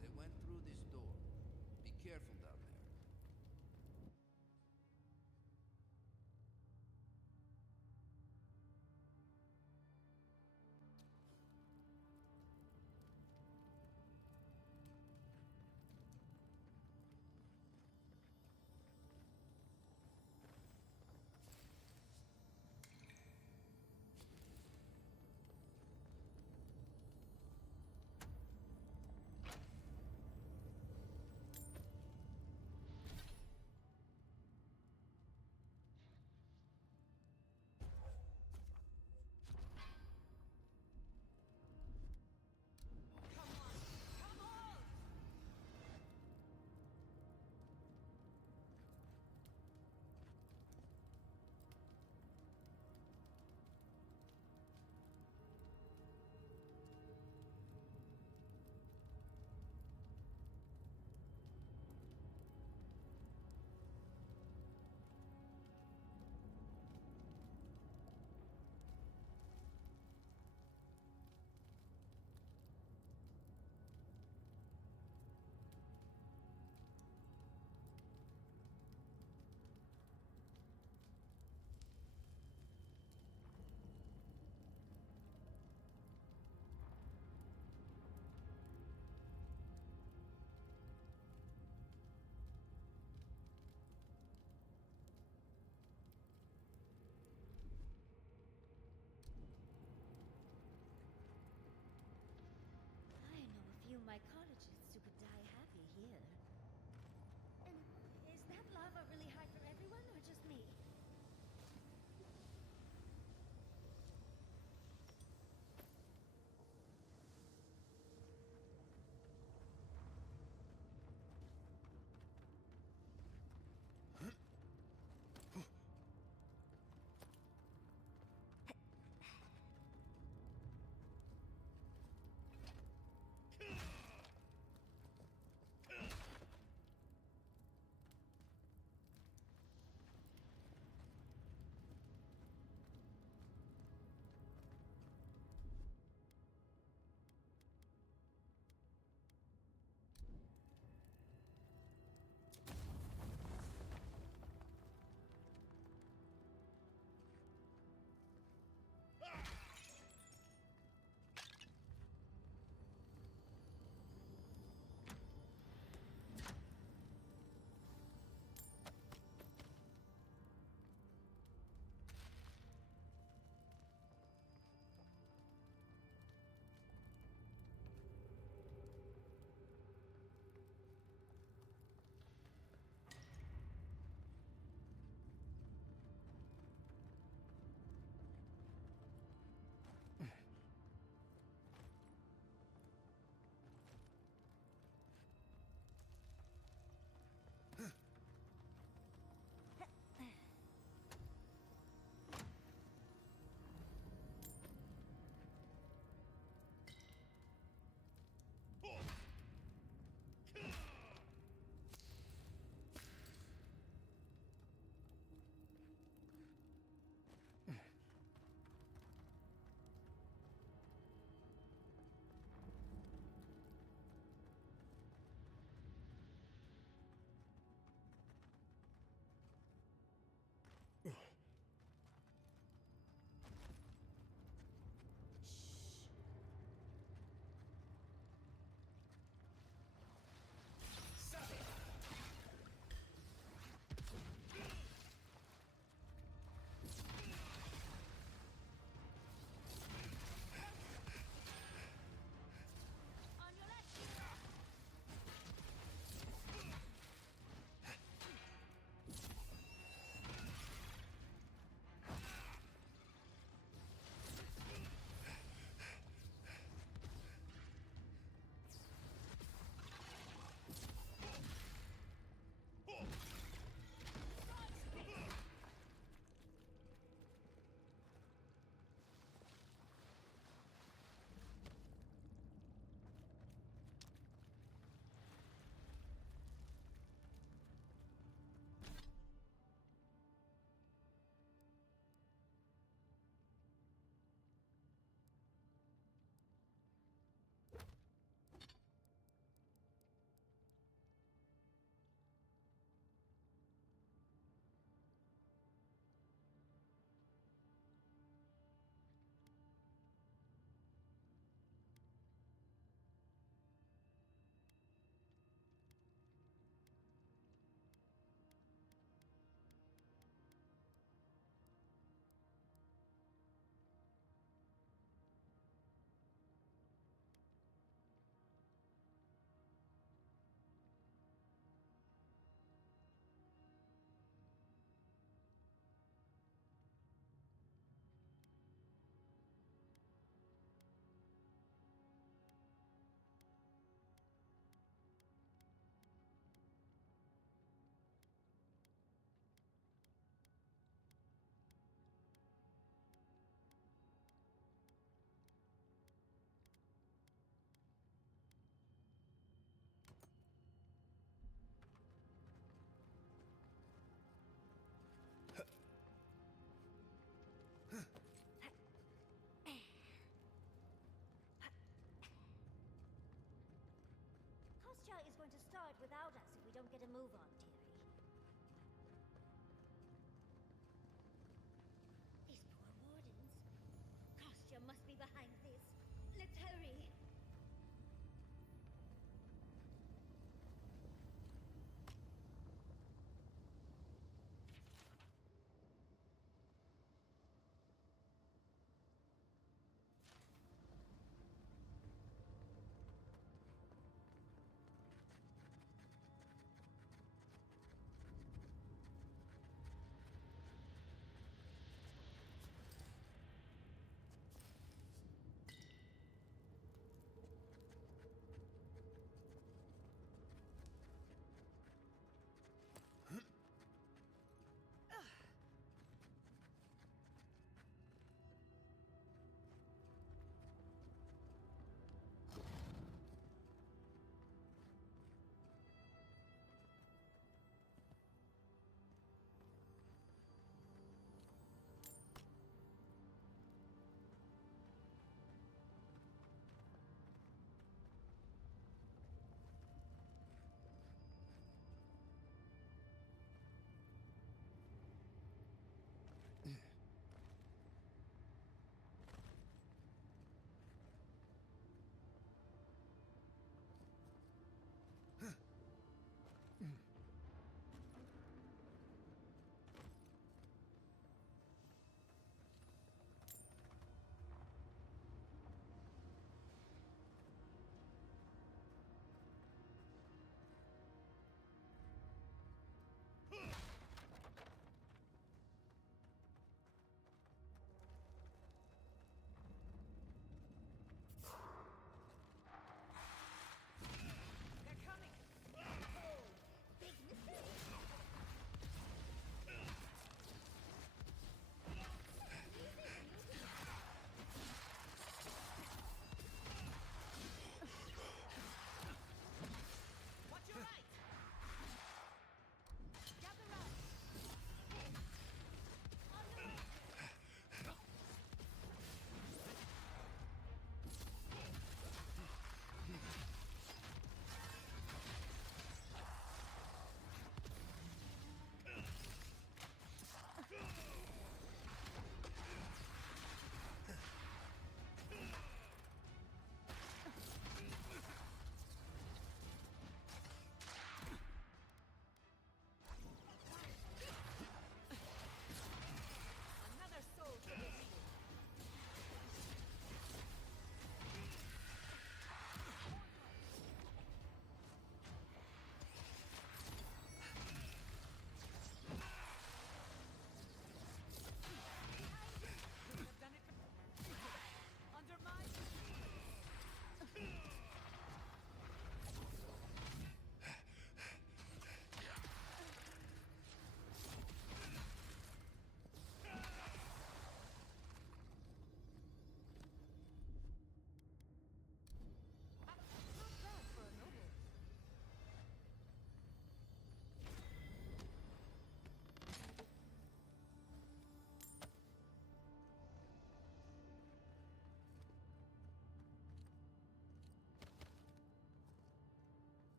They went through this door. Be careful down there.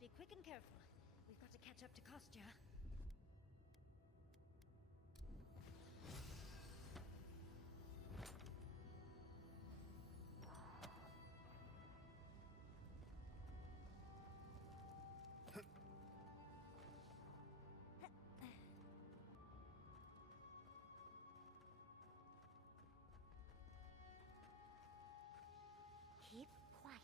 Be quick and careful. We've got to catch up to Kostya. Keep quiet.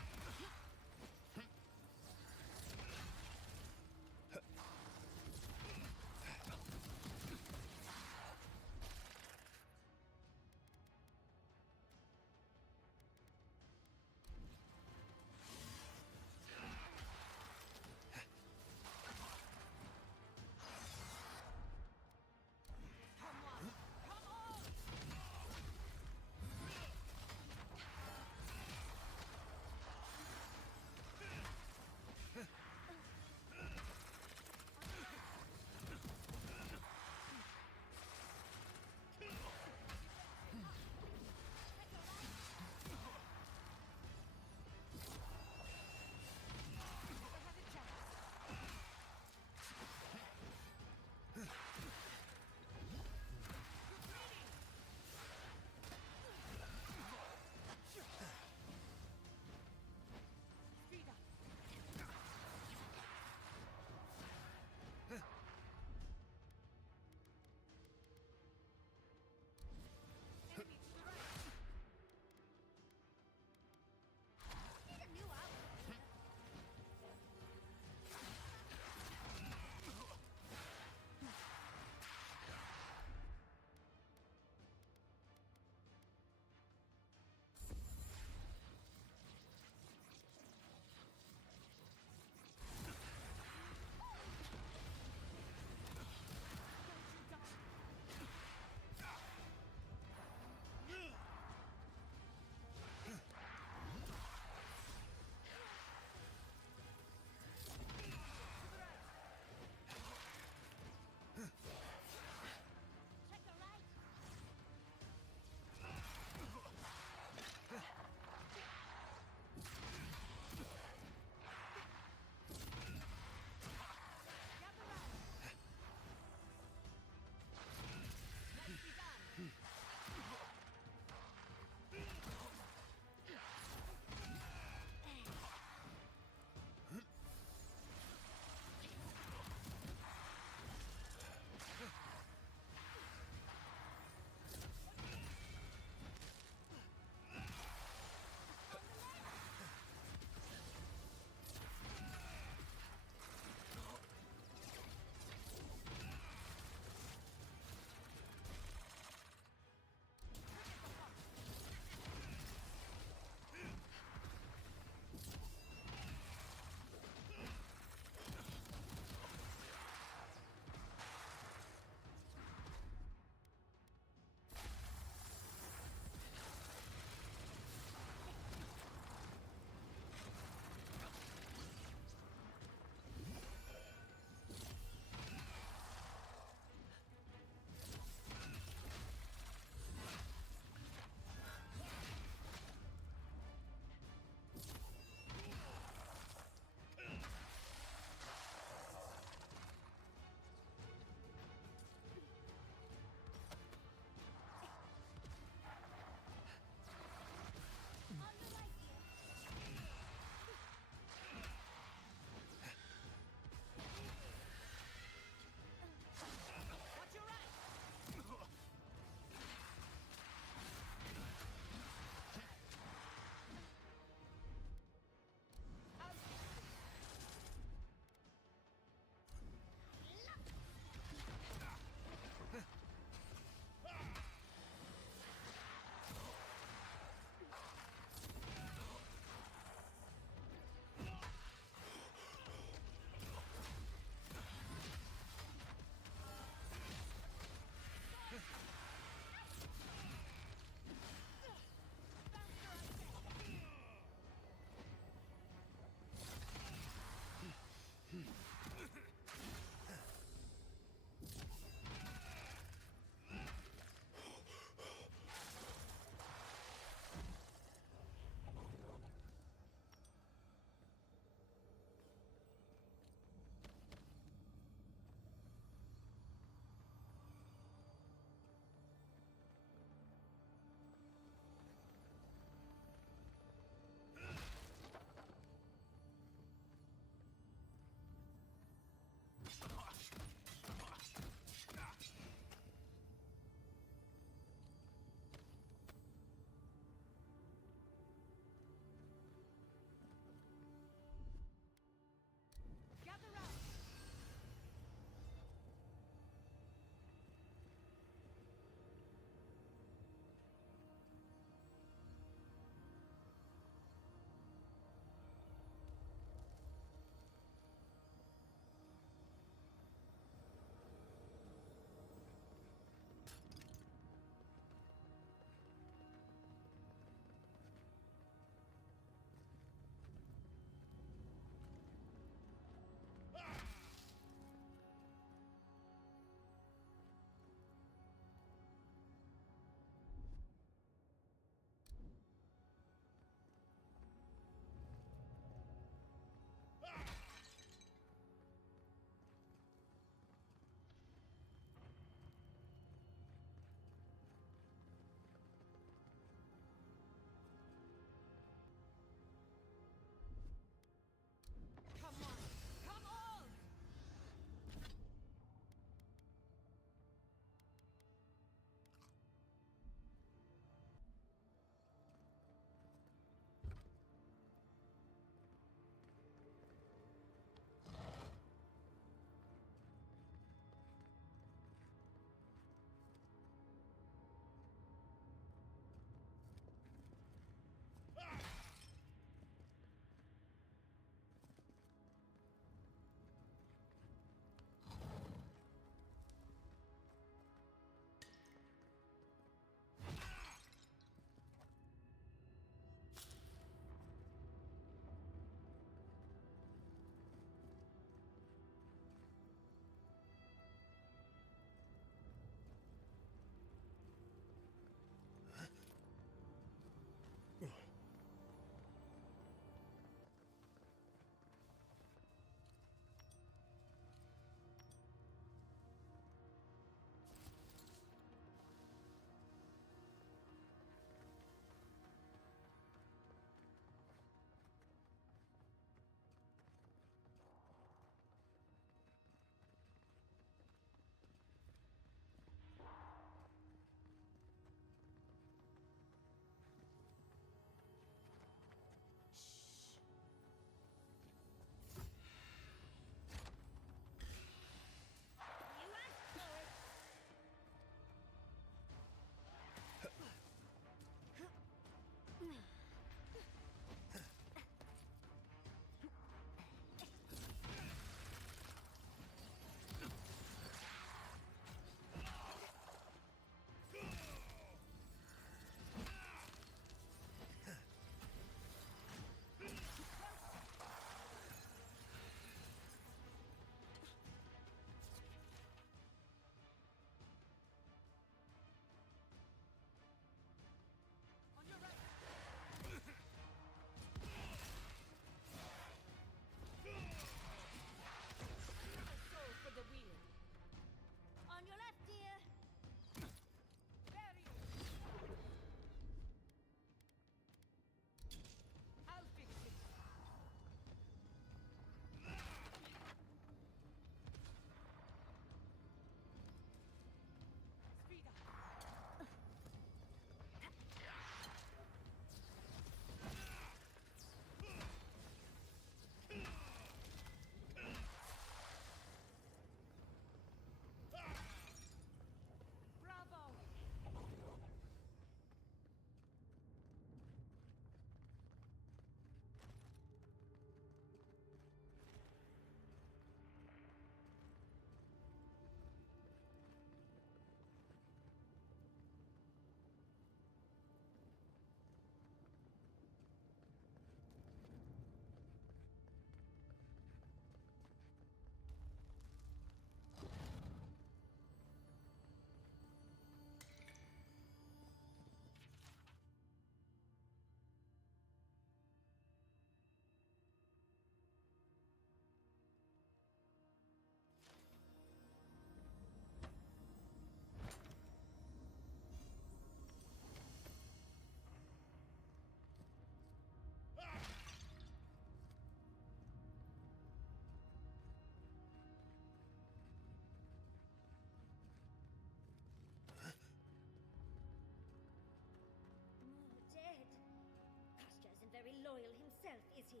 himself, is he?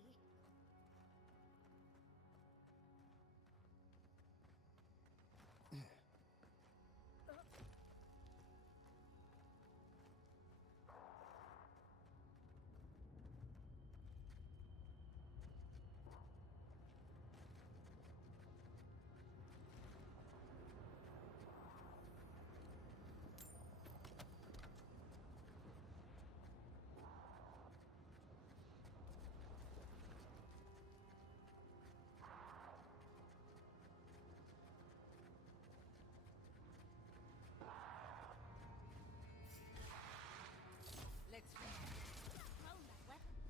Let's Throw that weapon.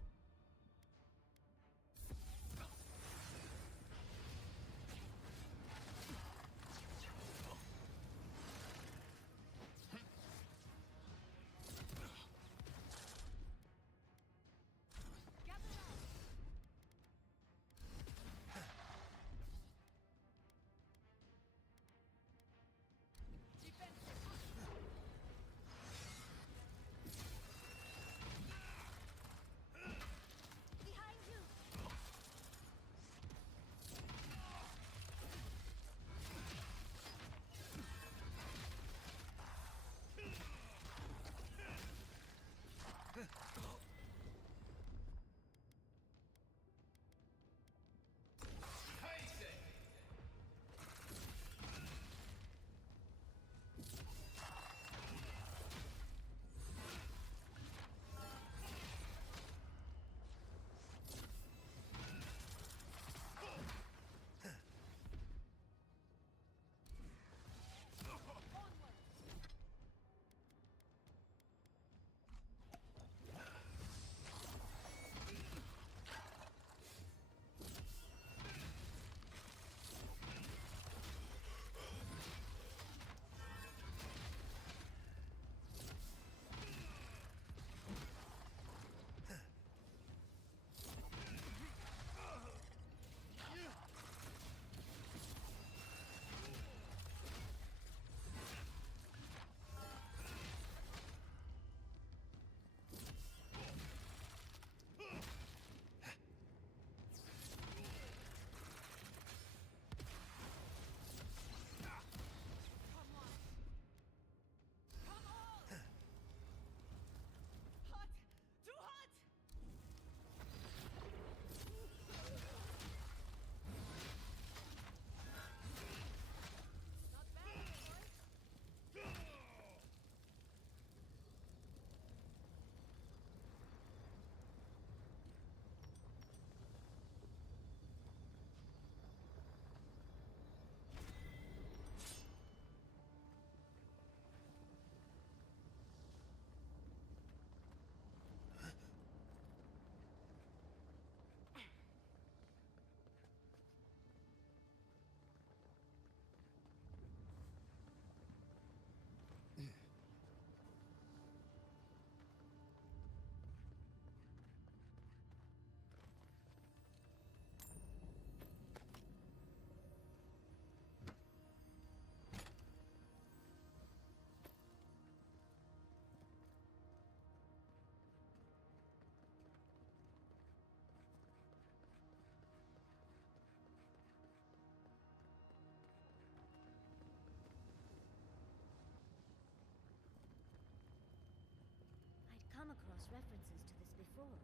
Come across references to this before,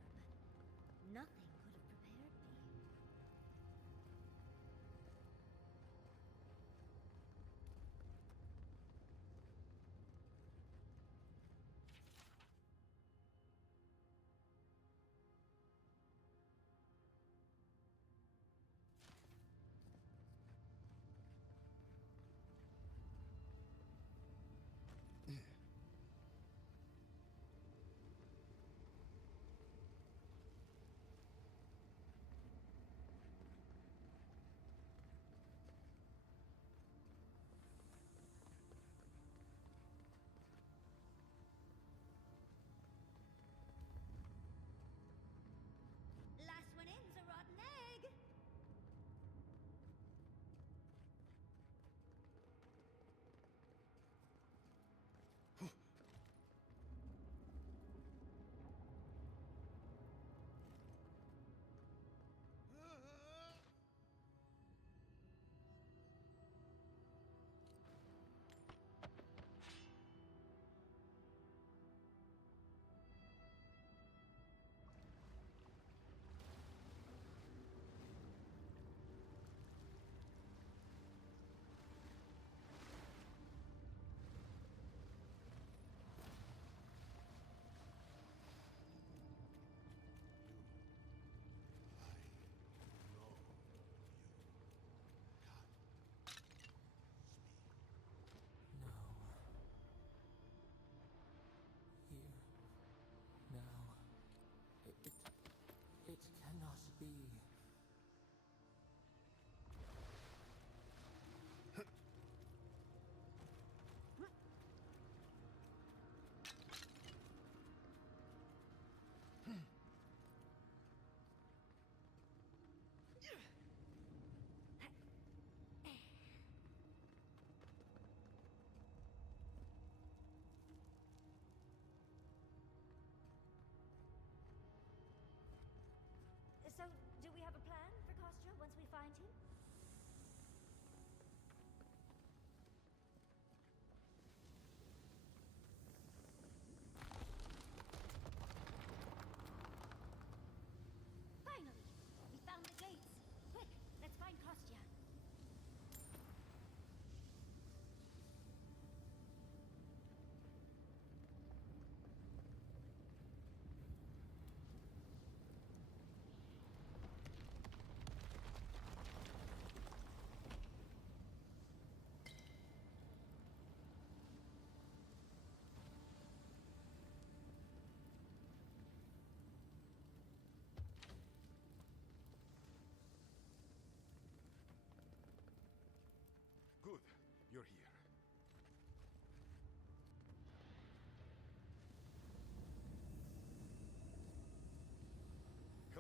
but nothing could have prepared me.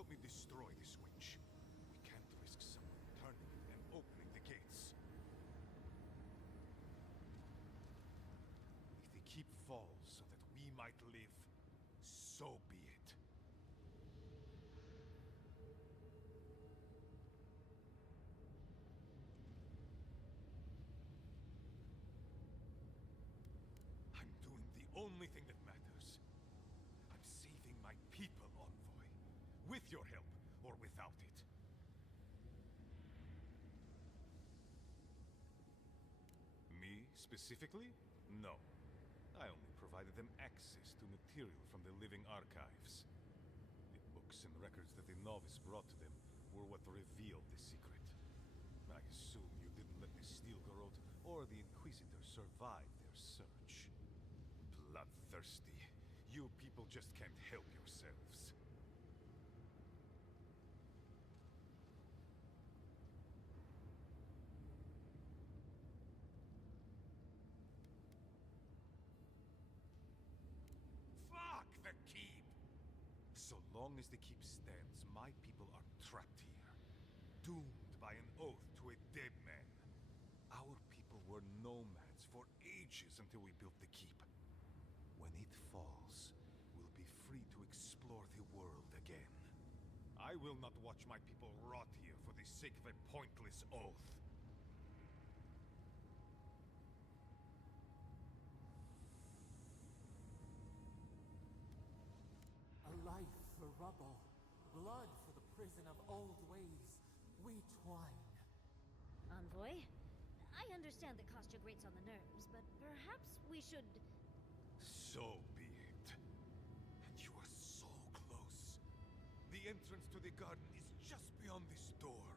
help me destroy this witch. We can't risk someone turning and opening the gates. If the keep falls so that we might live, so be it. I'm doing the only thing that matters. I'm saving my people, Envoy. With your help, or without it. Me, specifically? No. I only provided them access to material from the living archives. The books and records that the novice brought to them were what revealed the secret. I assume you didn't let the Steel Garrote or the Inquisitor survive their search. Bloodthirsty. You people just can't help yourselves. Fuck the keep! So long as the keep stands, my people are trapped here. Doomed by an oath to a dead man. Our people were nomads for ages until we built the keep. When it falls, we'll be free to explore the world again. I will not watch my people rot here for the sake of a pointless oath. A life for rubble, blood for the prison of old ways. We twine. Envoy, I understand that Kostya grates on the nerves, but perhaps we should... So be it. And you are so close. The entrance to the garden is just beyond this door.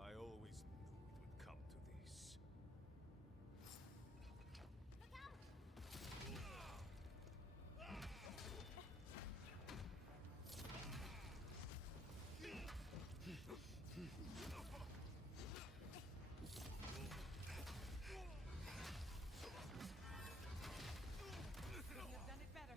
I always knew it would come to this. Look out! Couldn't have done it better.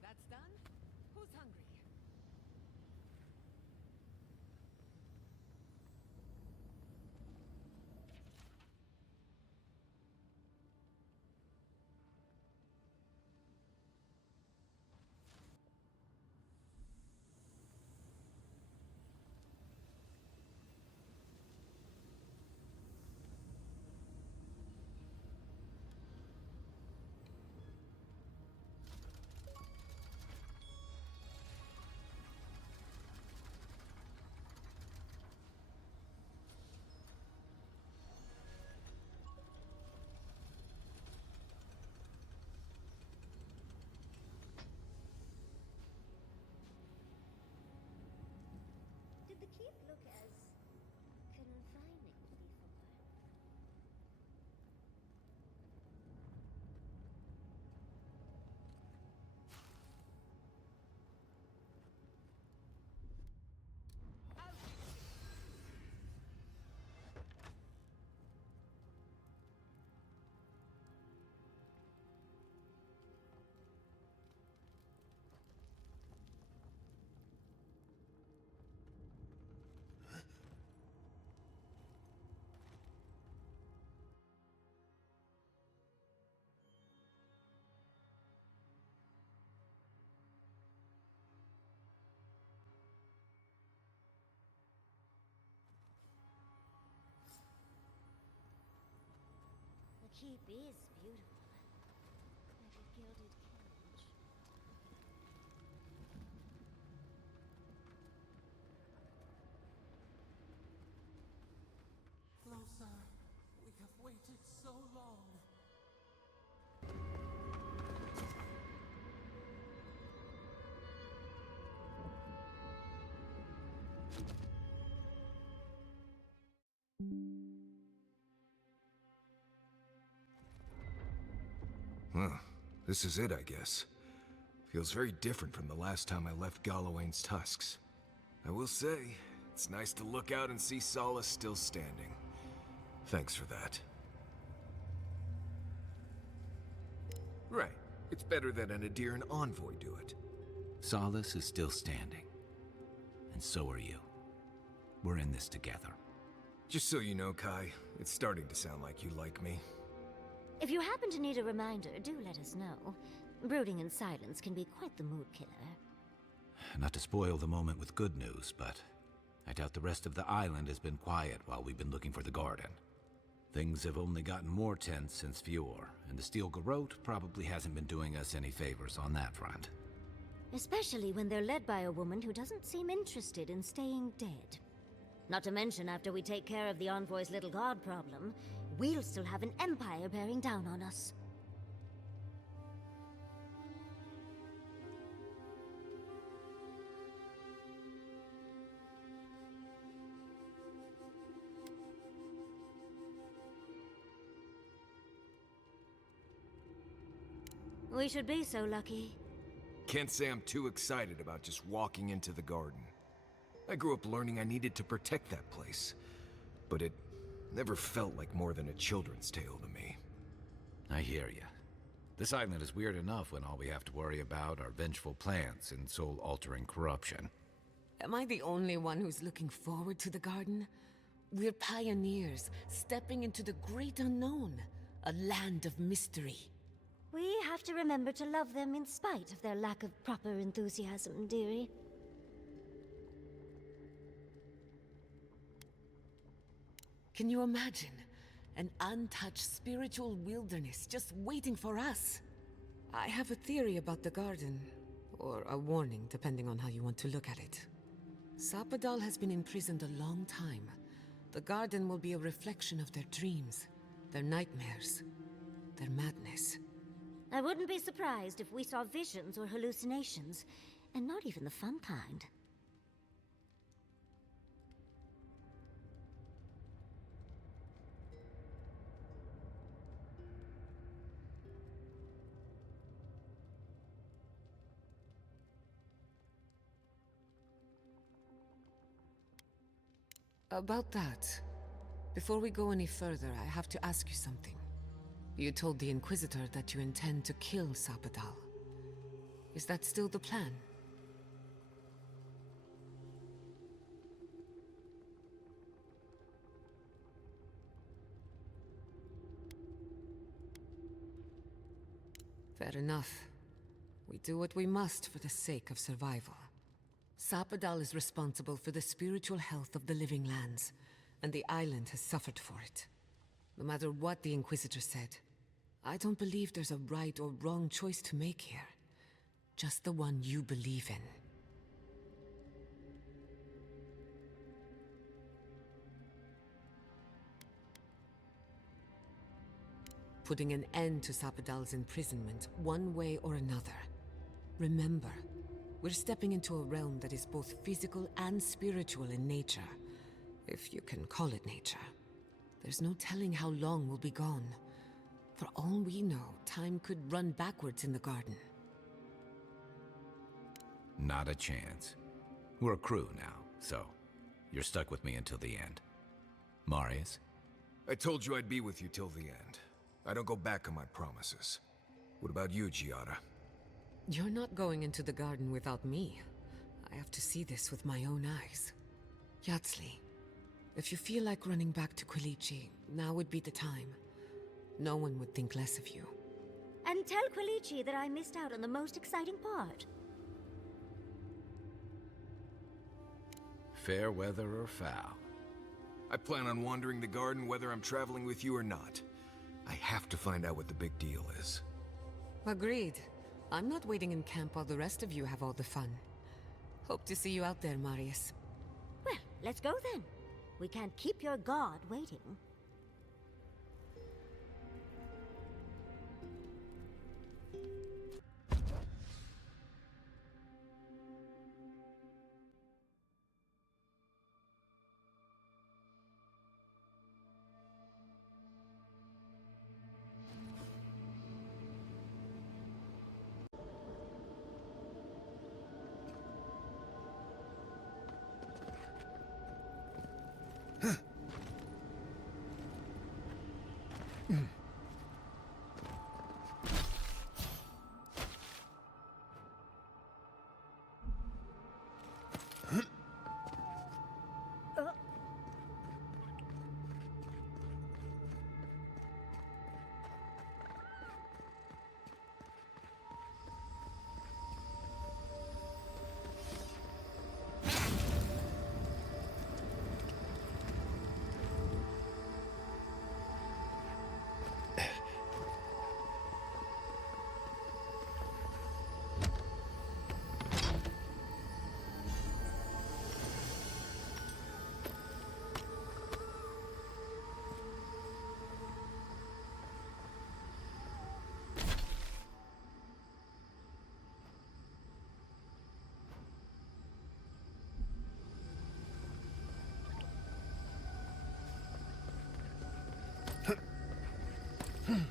That's done? Who's hungry? Did the keep look as confining before? The keep is beautiful. Like a gilded cage. Closer. We have waited so long. Huh. This is it, I guess. Feels very different from the last time I left Gallowayne's tusks. I will say, it's nice to look out and see Solace still standing. Thanks for that. Right. It's better that an Adir and Envoy do it. Solace is still standing. And so are you. We're in this together. Just so you know, Kai, it's starting to sound like you like me. If you happen to need a reminder, do let us know. Brooding in silence can be quite the mood killer. Not to spoil the moment with good news, but I doubt the rest of the island has been quiet while we've been looking for the garden. Things have only gotten more tense since Fjord, and the Steel Garrote probably hasn't been doing us any favors on that front. Especially when they're led by a woman who doesn't seem interested in staying dead. Not to mention, after we take care of the Envoy's little god problem, we'll still have an empire bearing down on us. We should be so lucky. Can't say I'm too excited about just walking into the garden. I grew up learning I needed to protect that place, but it never felt like more than a children's tale to me. I hear you. This island is weird enough when all we have to worry about are vengeful plans and soul-altering corruption. Am I the only one who's looking forward to the garden? We're pioneers, stepping into the great unknown, a land of mystery. We have to remember to love them in spite of their lack of proper enthusiasm, dearie. Can you imagine? An untouched spiritual wilderness just waiting for us. I have a theory about the garden, or a warning, depending on how you want to look at it. Sapadal has been imprisoned a long time. The garden will be a reflection of their dreams, their nightmares, their madness. I wouldn't be surprised if we saw visions or hallucinations, and not even the fun kind. About that, before we go any further, I have to ask you something. You told the Inquisitor that you intend to kill Sapadal. Is that still the plan? Fair enough. We do what we must for the sake of survival. Sapadal is responsible for the spiritual health of the living lands, and the island has suffered for it. No matter what the Inquisitor said, I don't believe there's a right or wrong choice to make here. Just the one you believe in. Putting an end to Sapadal's imprisonment, one way or another. Remember, we're stepping into a realm that is both physical and spiritual in nature. If you can call it nature. There's no telling how long we'll be gone. For all we know, time could run backwards in the garden. Not a chance. We're a crew now, so you're stuck with me until the end. Marius? I told you I'd be with you till the end. I don't go back on my promises. What about you, Giada? You're not going into the garden without me. I have to see this with my own eyes. Yatsli, if you feel like running back to Quilici, now would be the time. No one would think less of you. And tell Quilici that I missed out on the most exciting part. Fair weather or foul? I plan on wandering the garden whether I'm traveling with you or not. I have to find out what the big deal is. Agreed. I'm not waiting in camp while the rest of you have all the fun. Hope to see you out there, Marius. Well, let's go then. We can't keep your god waiting. Tane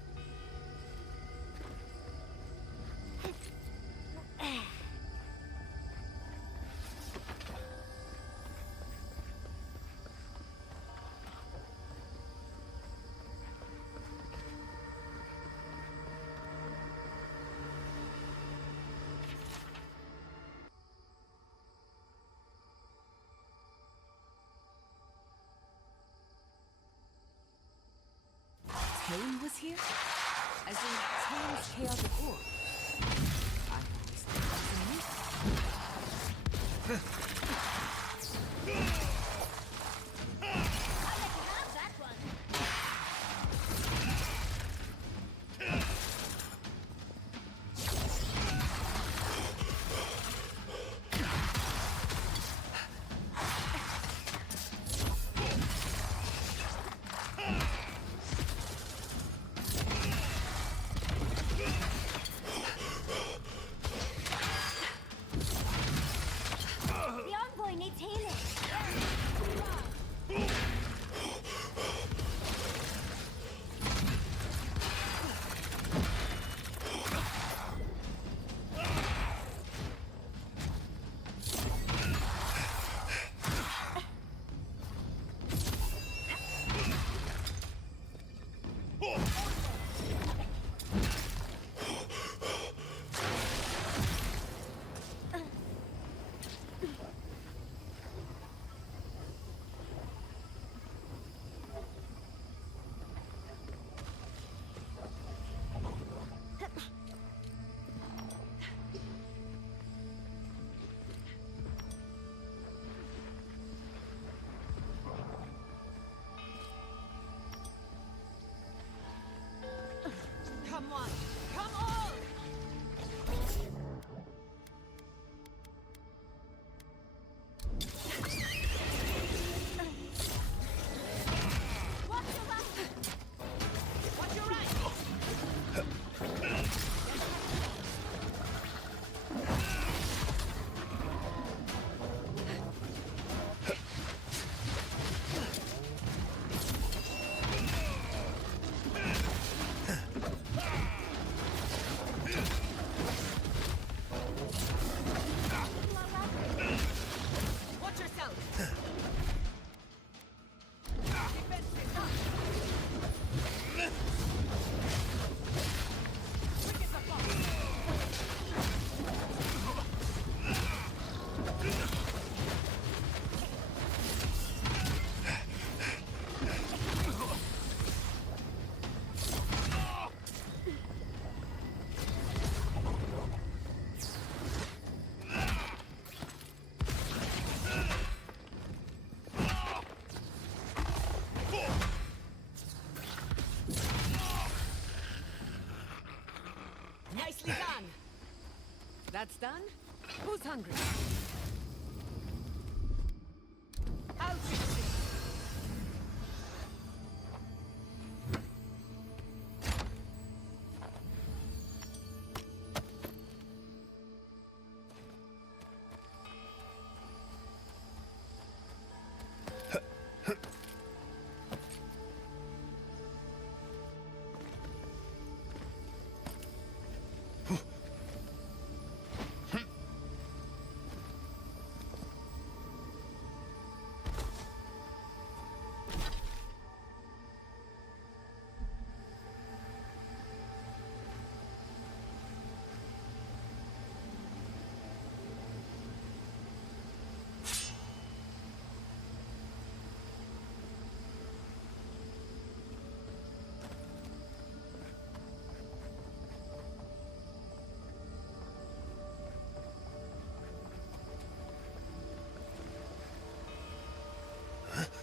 was here? As in Tane's chaotic orb? I always thought it was a myth. Come on! Come on! Watch your left! Watch your right! Watch yourself! Nicely done! That's done? Who's hungry? I'll fix it!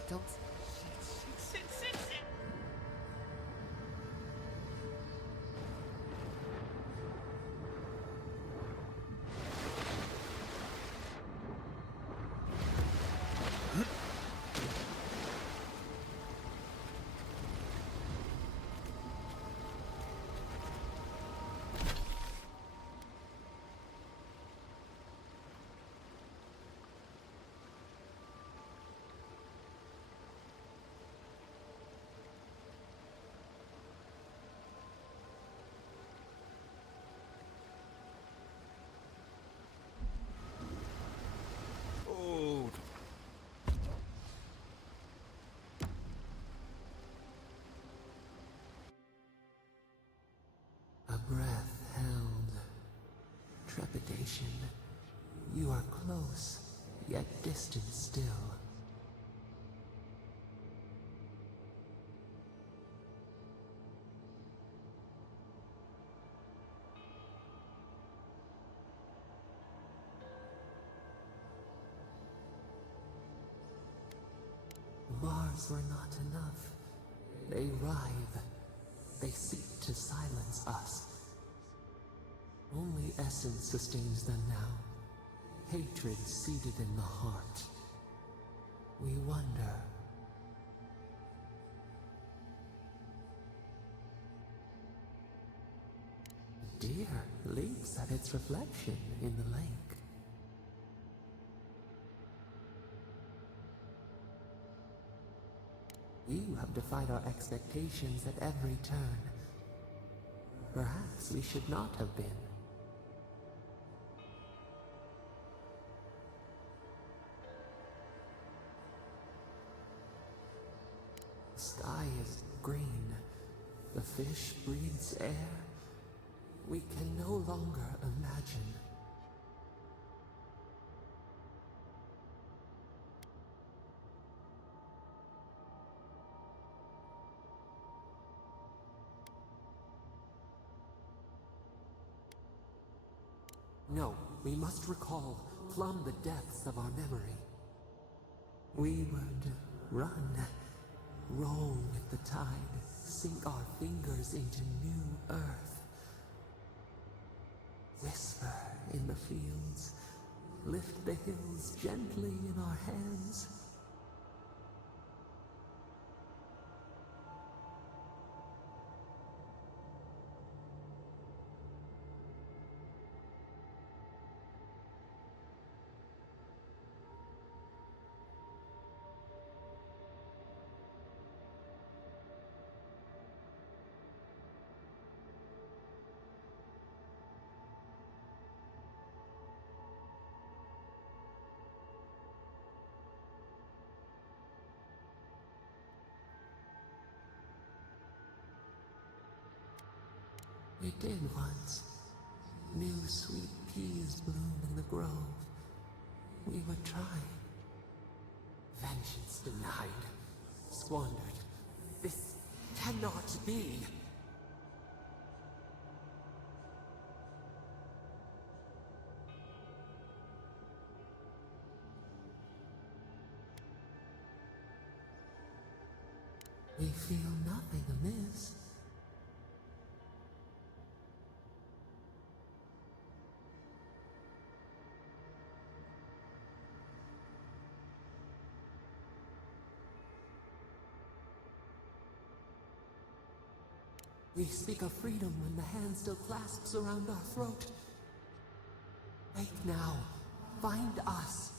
Don't... Sit, sit, sit! close, yet distant still. Mars were not enough. They writhe. They seek to silence us. Only essence sustains them now. Hatred seated in the heart. We wonder. The deer leaps at its reflection in the lake. You have defied our expectations at every turn. Perhaps we should not have been. The sky is green. The fish breathes air. We can no longer imagine. No, we must recall, plumb the depths of our memory. We would run, roll with the tide, sink our fingers into new earth. Whisper in the fields, lift the hills gently in our hands. We did once. New sweet peas bloom in the grove. We were trying. Vengeance denied. Squandered. This cannot be. We feel nothing amiss. We speak of freedom when the hand still clasps around our throat. Wake now. Find us.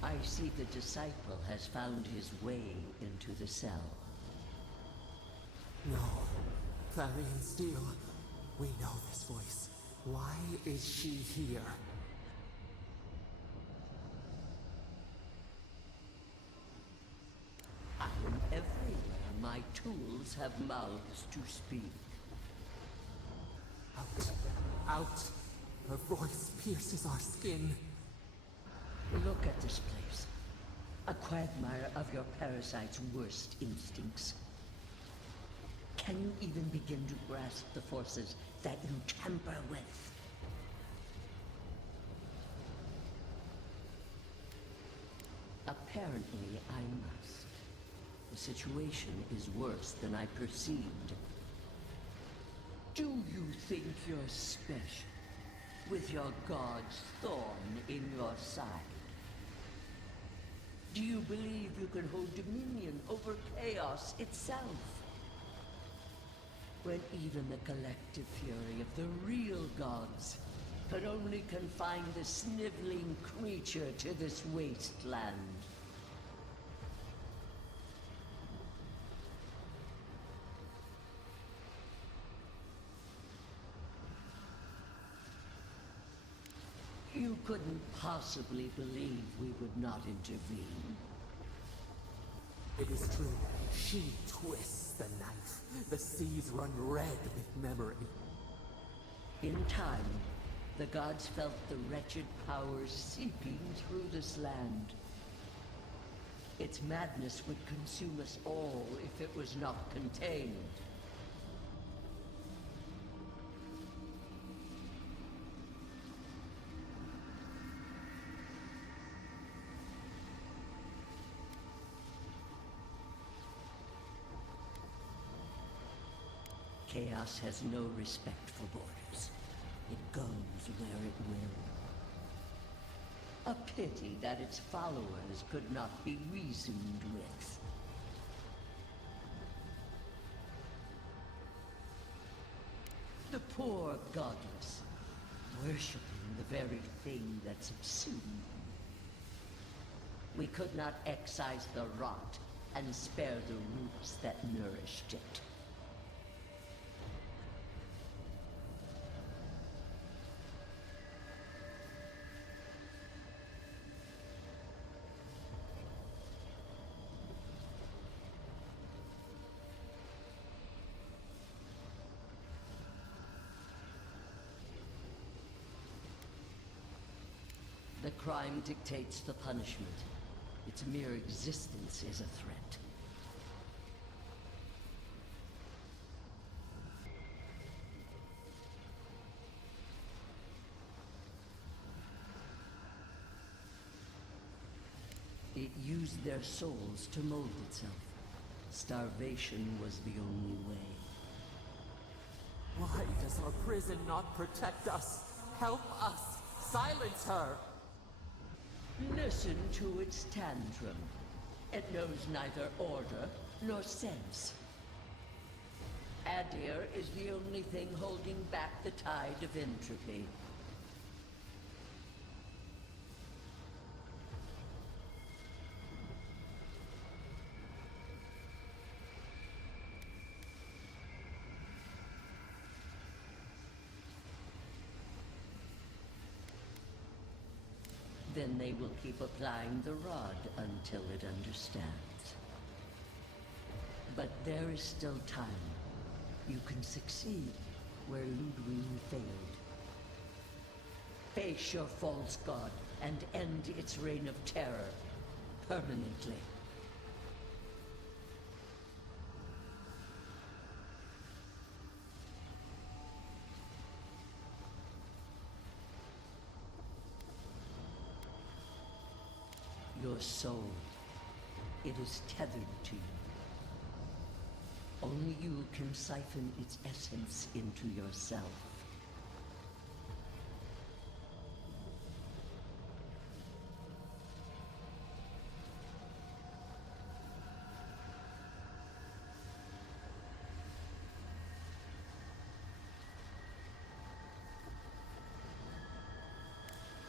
I see the disciple has found his way into the cell. No. Clarion Steel. We know this voice. Why is she here? I am everywhere. My tools have mouths to speak. Out. Out. Her voice pierces our skin. Look at this place. A quagmire of your parasite's worst instincts. Can you even begin to grasp the forces that you tamper with? Apparently, I must. The situation is worse than I perceived. Do you think you're special, with your god's thorn in your side? Do you believe you can hold dominion over chaos itself? When even the collective fury of the real gods could only confine the sniveling creature to this wasteland. couldn't possibly believe we would not intervene. It is true. She twists the knife. The seas run red with memory. In time, the gods felt the wretched powers seeping through this land. Its madness would consume us all if it was not contained. Chaos has no respect for borders. It goes where it will. A pity that its followers could not be reasoned with. The poor godless, worshipping the very thing that subsumed them. We could not excise the rot and spare the roots that nourished it. The crime dictates the punishment. Its mere existence is a threat. It used their souls to mold itself. Starvation was the only way. Why does our prison not protect us? Help us! Silence her! Listen to its tantrum. It knows neither order nor sense. Adir is the only thing holding back the tide of entropy. Then they will keep applying the rod until it understands. But there is still time. You can succeed where Ludwig failed. Face your false god and end its reign of terror permanently. Your soul, it is tethered to you. Only you can siphon its essence into yourself.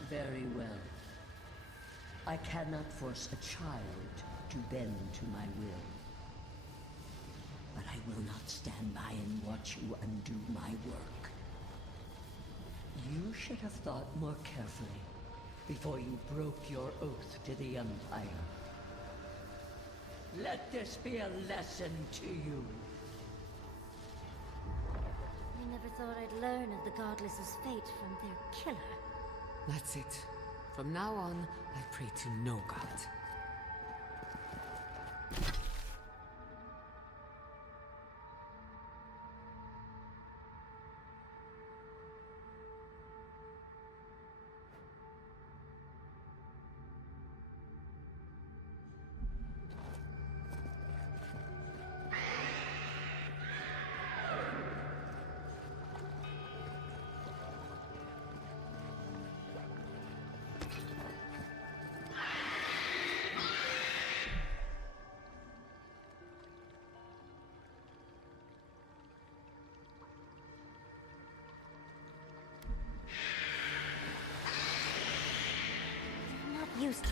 Very well. I cannot force a child to bend to my will. But I will not stand by and watch you undo my work. You should have thought more carefully before you broke your oath to the Empire. Let this be a lesson to you. I never thought I'd learn of the Godless's fate from their killer. That's it. From now on, I pray to no god. Used to.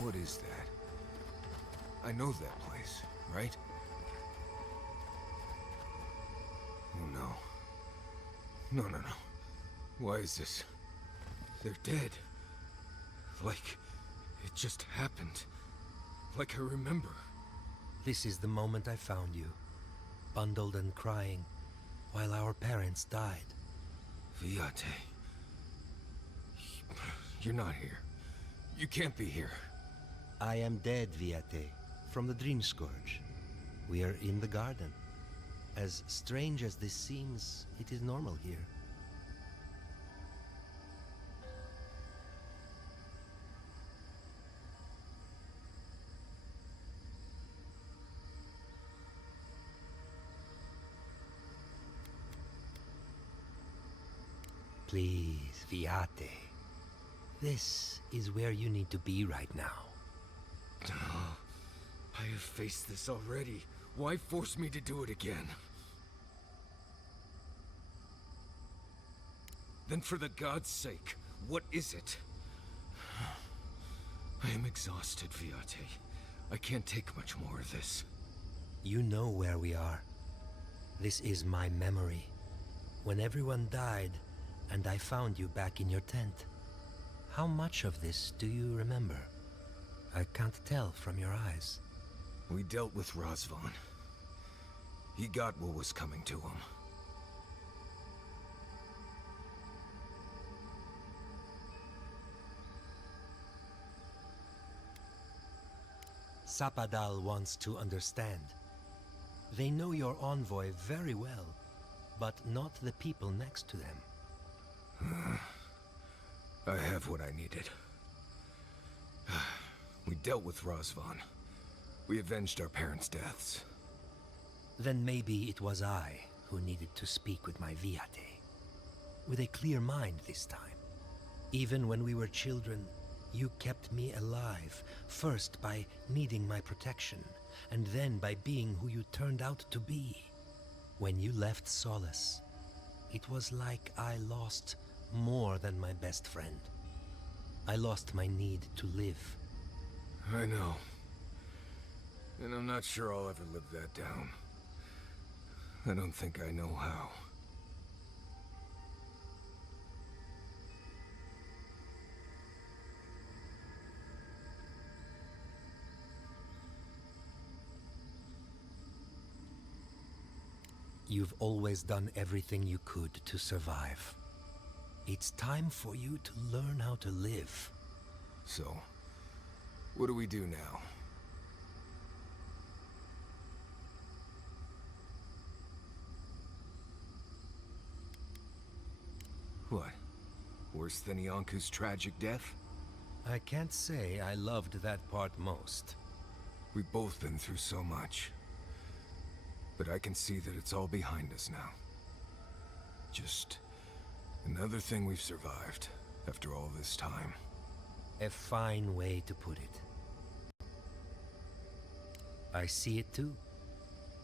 What is that? I know that place, right? Oh no. No, no, no. Why is this? They're dead. Like, it just happened. Like I remember. This is the moment I found you, bundled and crying, while our parents died. Viate. You're not here. You can't be here. I am dead, Viate, from the Dream Scourge. We are in the garden. As strange as this seems, it is normal here. Please, Viate. This is where you need to be right now. I have faced this already. Why force me to do it again? Then for the gods' sake, what is it? I am exhausted, Viate. I can't take much more of this. You know where we are. This is my memory. When everyone died, and I found you back in your tent. How much of this do you remember? I can't tell from your eyes. We dealt with Razvan. He got what was coming to him. Sapadal wants to understand. They know your envoy very well, but not the people next to them. I have what I needed. We dealt with Razvan. We avenged our parents' deaths. Then maybe it was I who needed to speak with my Viate. With a clear mind this time. Even when we were children, you kept me alive, first by needing my protection, and then by being who you turned out to be. When you left Solace, it was like I lost more than my best friend. I lost my need to live. I know. And I'm not sure I'll ever live that down. I don't think I know how. You've always done everything you could to survive. It's time for you to learn how to live. So, what do we do now? What? Worse than Ianku's tragic death? I can't say I loved that part most. We've both been through so much. But I can see that it's all behind us now. Just another thing we've survived after all this time. A fine way to put it. I see it too.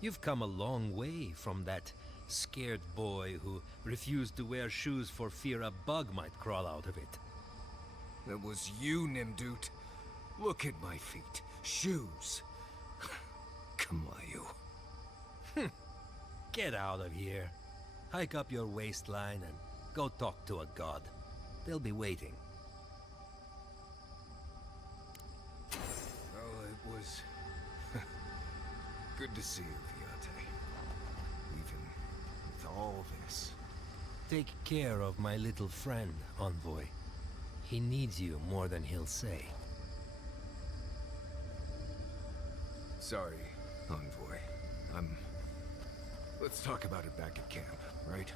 You've come a long way from that scared boy who refused to wear shoes for fear a bug might crawl out of it. That was you, Nimdut. Look at my feet. Shoes. Kamayu. Get out of here. Hike up your waistline and go talk to a god. They'll be waiting. Well, it was good to see you, Viate. Even with all this. Take care of my little friend, Envoy. He needs you more than he'll say. Sorry, Envoy. Let's talk about it back at camp, right?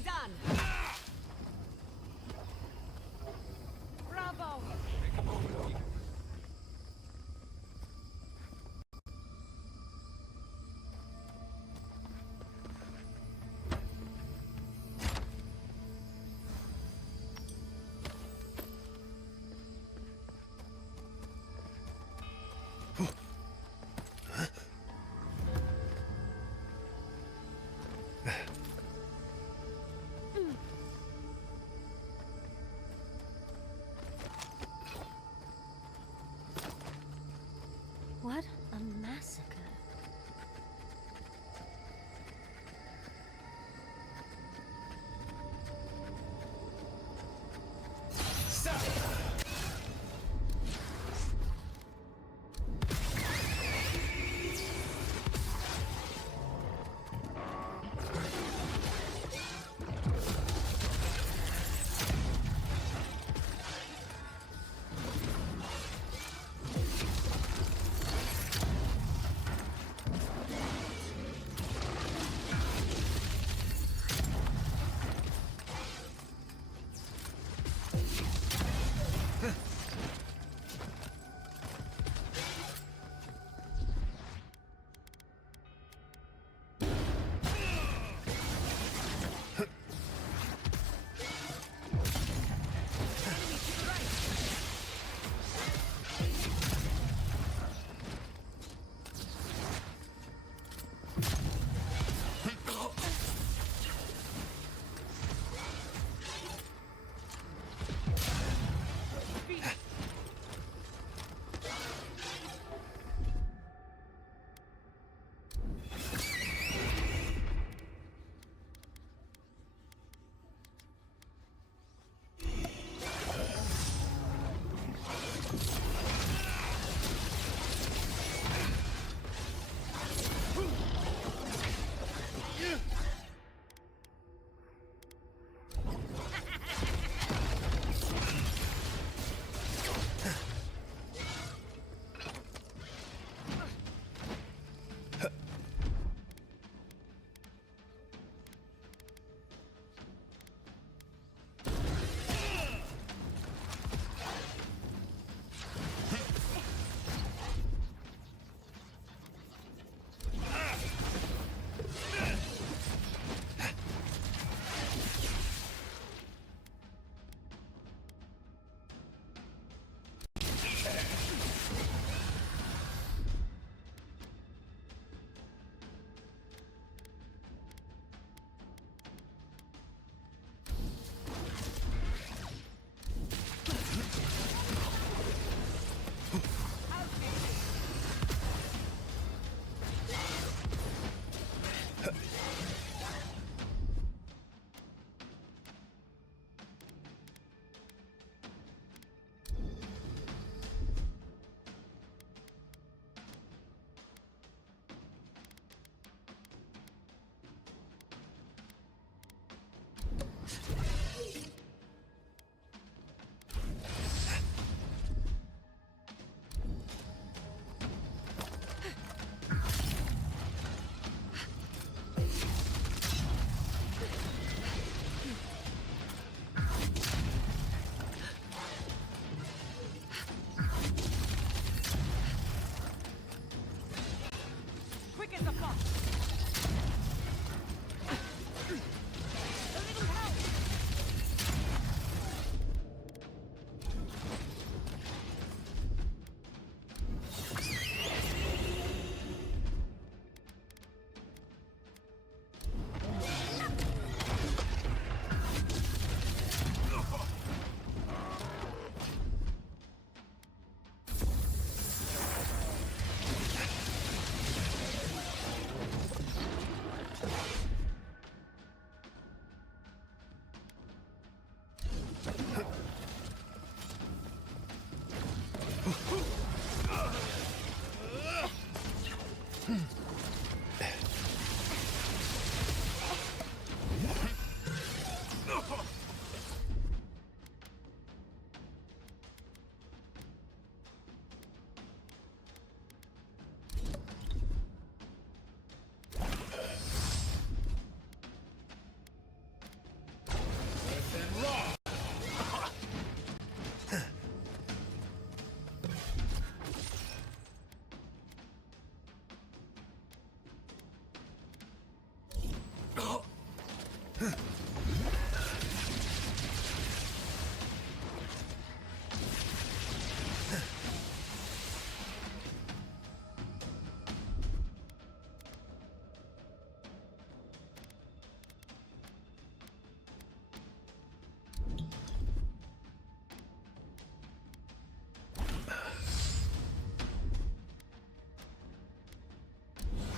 Paisan! Bravo!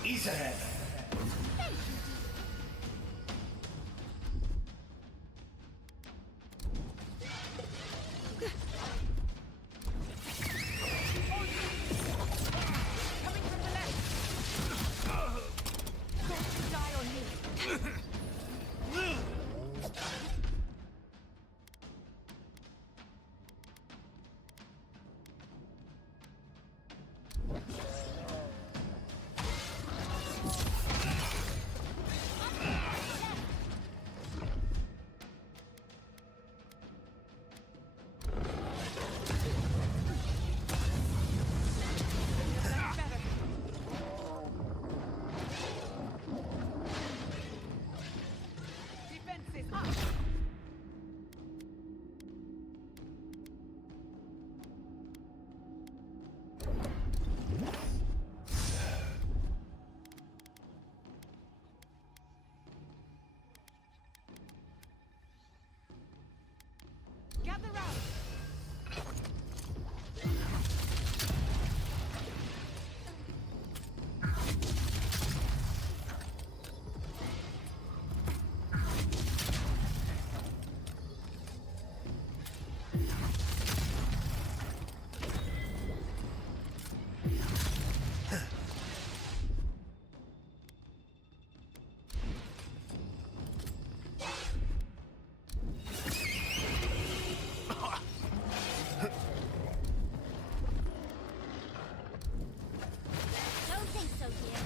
Ease ahead. Gather round! Don't think so, dear.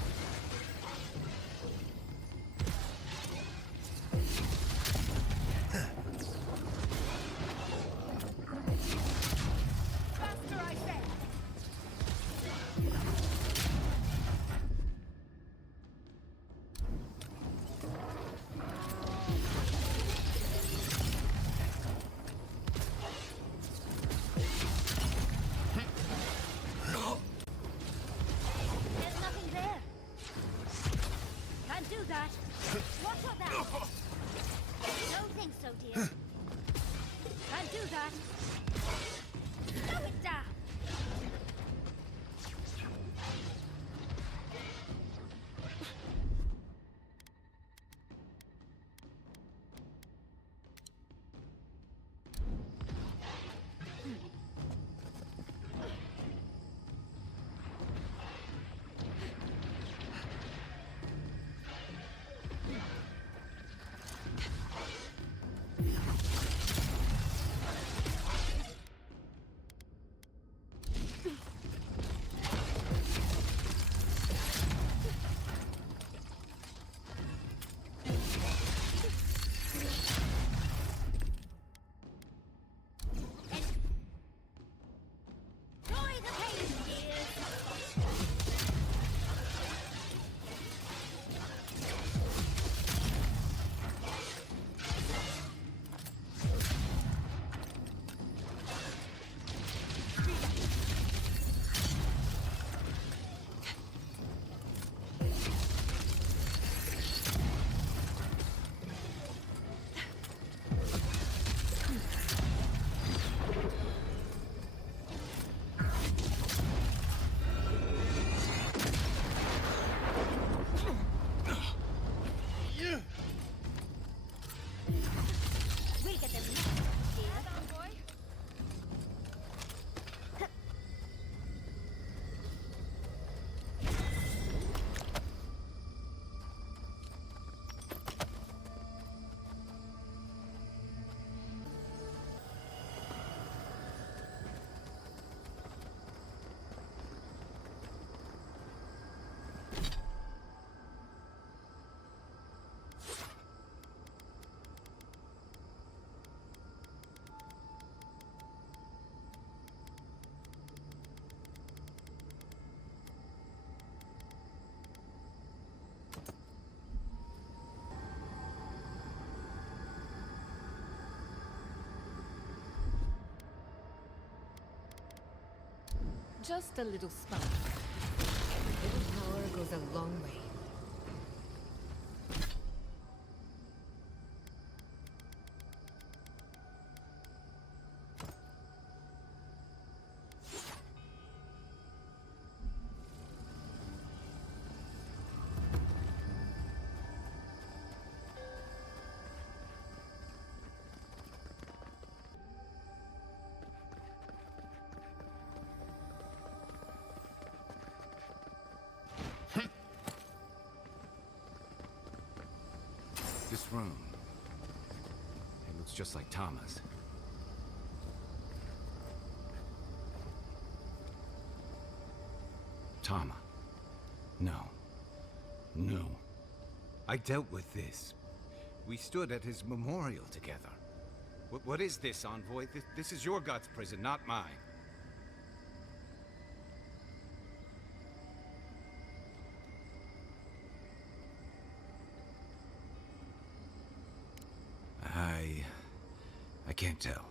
Faster, I say! There's nothing there. Can't do that. Watch your back. Don't think so, dear. Can't do that. Slow it down. Just a little spark. A little power goes a long way. This room. It looks just like Tama's. Tama. No. No. I dealt with this. We stood at his memorial together. What is this, Envoy? This is your God's prison, not mine. I can't tell.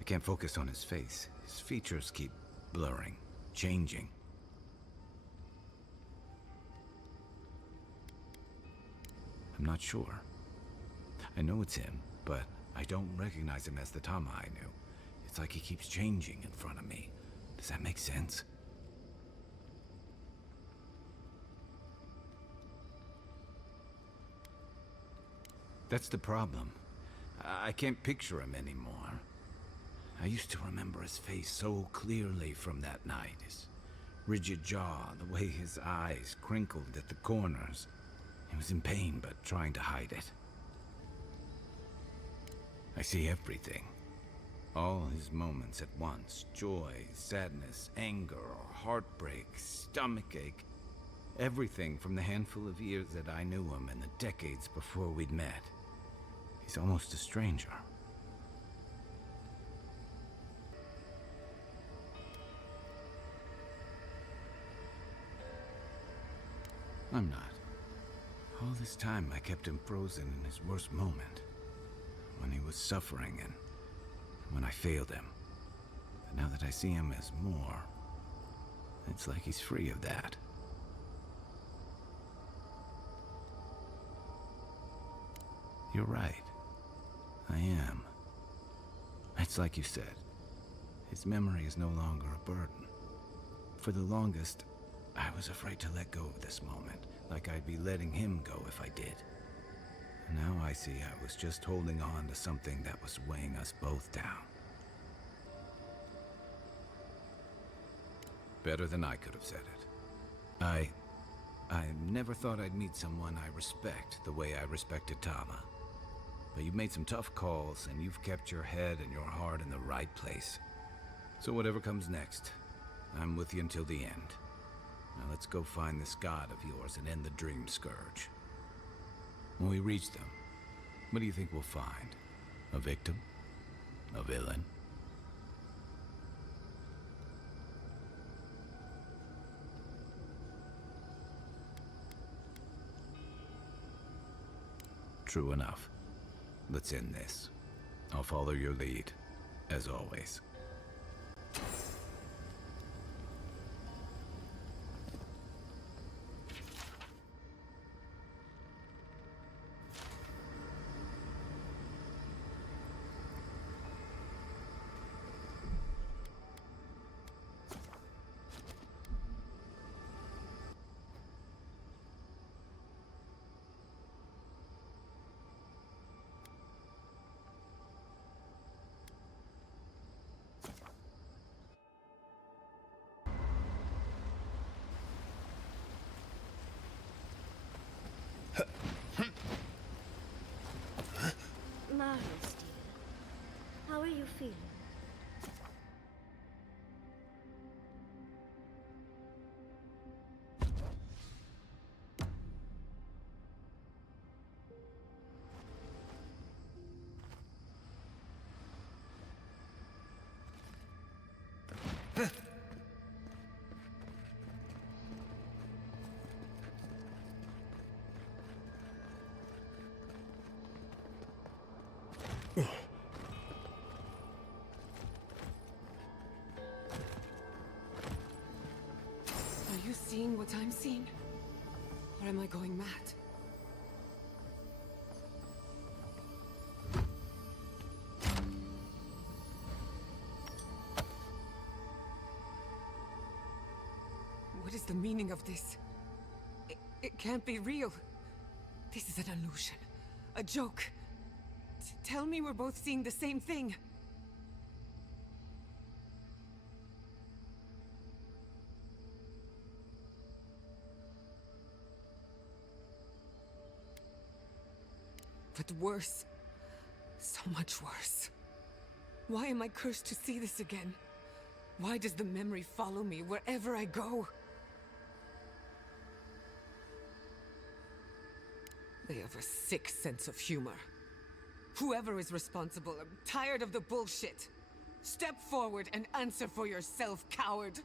I can't focus on his face. His features keep blurring, changing. I'm not sure. I know it's him, but I don't recognize him as the Tama I knew. It's like he keeps changing in front of me. Does that make sense? That's the problem. I can't picture him anymore. I used to remember his face so clearly from that night. His rigid jaw, the way his eyes crinkled at the corners. He was in pain, but trying to hide it. I see everything. All his moments at once. Joy, sadness, anger, heartbreak, stomachache. Everything from the handful of years that I knew him and the decades before we'd met. He's almost a stranger. I'm not. All this time I kept him frozen in his worst moment. When he was suffering and when I failed him. But now that I see him as more, it's like he's free of that. You're right. I am. It's like you said. His memory is no longer a burden. For the longest, I was afraid to let go of this moment, like I'd be letting him go if I did. Now I see I was just holding on to something that was weighing us both down. Better than I could have said it. I never thought I'd meet someone I respect the way I respected Tama. But you've made some tough calls, and you've kept your head and your heart in the right place. So whatever comes next, I'm with you until the end. Now let's go find this god of yours and end the dream scourge. When we reach them, what do you think we'll find? A victim? A villain? True enough. Let's end this. I'll follow your lead, as always. Marvelous, dear. How are you feeling? what I'm seeing? Or am I going mad? What is the meaning of this? It can't be real. This is an illusion. A joke. Tell me we're both seeing the same thing. But worse. So much worse. Why am I cursed to see this again? Why does the memory follow me wherever I go? They have a sick sense of humor. Whoever is responsible, I'm tired of the bullshit. Step forward and answer for yourself, coward.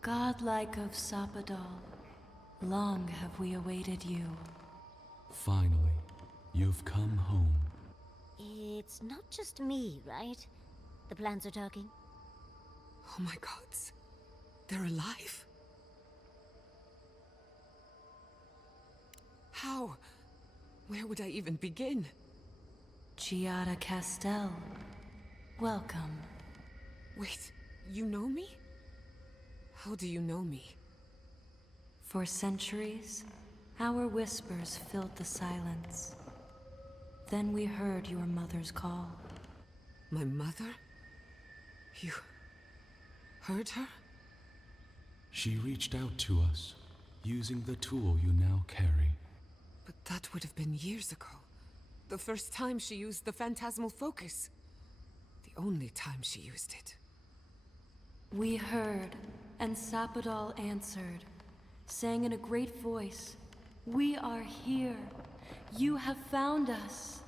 Godlike of Sapadal, long have we awaited you. Finally, you've come home. It's not just me, right? The plants are talking. Oh my gods. They're alive? How? Where would I even begin? Giada Castel, welcome. Wait, you know me? How do you know me? For centuries, our whispers filled the silence. Then we heard your mother's call. My mother? You heard her? She reached out to us, using the tool you now carry. But that would have been years ago. The first time she used the phantasmal focus. The only time she used it. We heard, and Sapadal answered, saying in a great voice, "We are here. You have found us."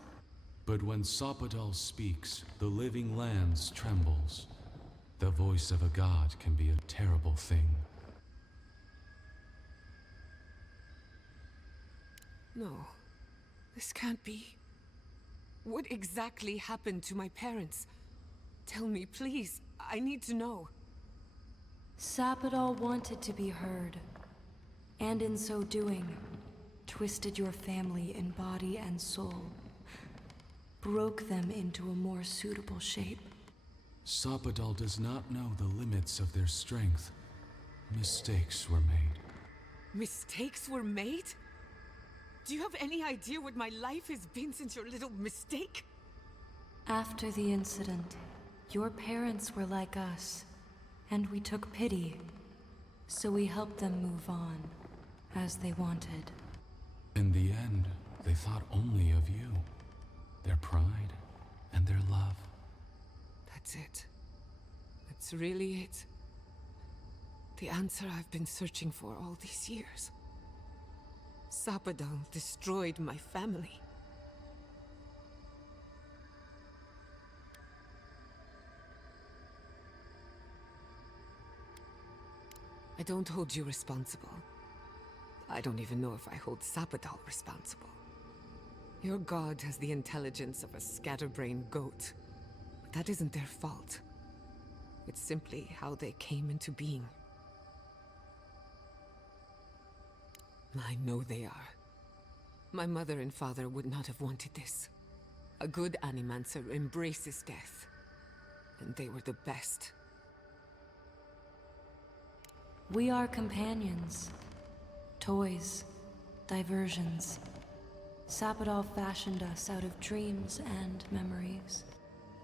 But when Sapadal speaks, the living lands trembles. The voice of a god can be a terrible thing. No, this can't be. What exactly happened to my parents? Tell me, please. I need to know. Sapadal wanted to be heard, and in so doing, twisted your family in body and soul, broke them into a more suitable shape. Sapadal does not know the limits of their strength. Mistakes were made. Mistakes were made? Do you have any idea what my life has been since your little mistake? After the incident, your parents were like us, and we took pity, so we helped them move on, as they wanted. In the end, they thought only of you, their pride, and their love. That's it. That's really it. The answer I've been searching for all these years. Sapadal destroyed my family. I don't hold you responsible. I don't even know if I hold Sapadal responsible. Your god has the intelligence of a scatterbrained goat. But that isn't their fault. It's simply how they came into being. I know they are. My mother and father would not have wanted this. A good animancer embraces death. And they were the best. We are companions. Toys. Diversions. Sapadal fashioned us out of dreams and memories.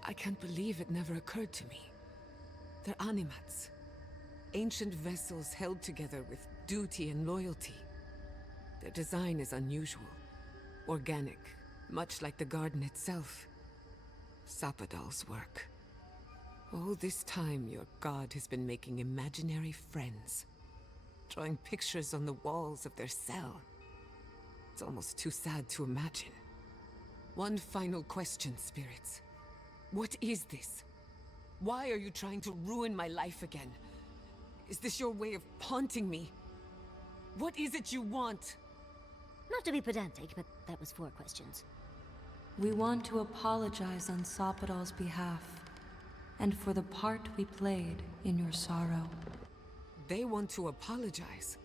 I can't believe it never occurred to me. They're animats. Ancient vessels held together with duty and loyalty. Their design is unusual. Organic, much like the garden itself. Sapadal's work. All this time, your god has been making imaginary friends. Drawing pictures on the walls of their cell. It's almost too sad to imagine. One final question, spirits. What is this? Why are you trying to ruin my life again? Is this your way of haunting me? What is it you want? Not to be pedantic, but that was 4 questions. We want to apologize on Sapadal's behalf, and for the part we played in your sorrow. They want to apologize?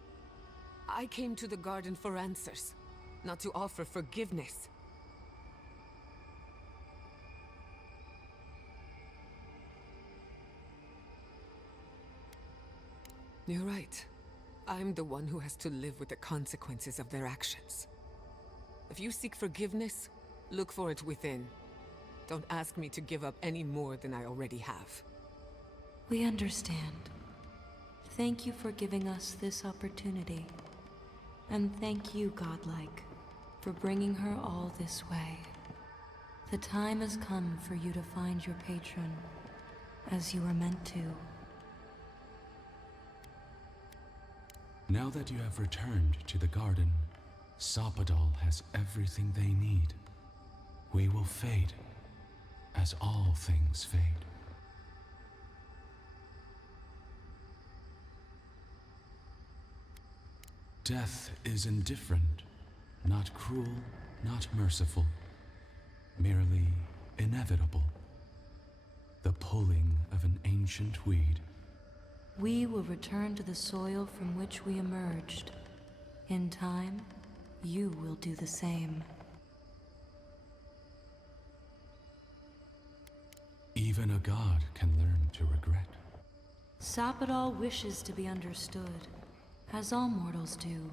I came to the garden for answers, not to offer forgiveness. You're right. I'm the one who has to live with the consequences of their actions. If you seek forgiveness, look for it within. Don't ask me to give up any more than I already have. We understand. Thank you for giving us this opportunity. And thank you, Godlike, for bringing her all this way. The time has come for you to find your patron, as you were meant to. Now that you have returned to the garden, Sopadal has everything they need. We will fade, as all things fade. Death is indifferent, not cruel, not merciful, merely inevitable. The pulling of an ancient weed. We will return to the soil from which we emerged. In time, you will do the same. Even a god can learn to regret. Sopadal wishes to be understood, as all mortals do.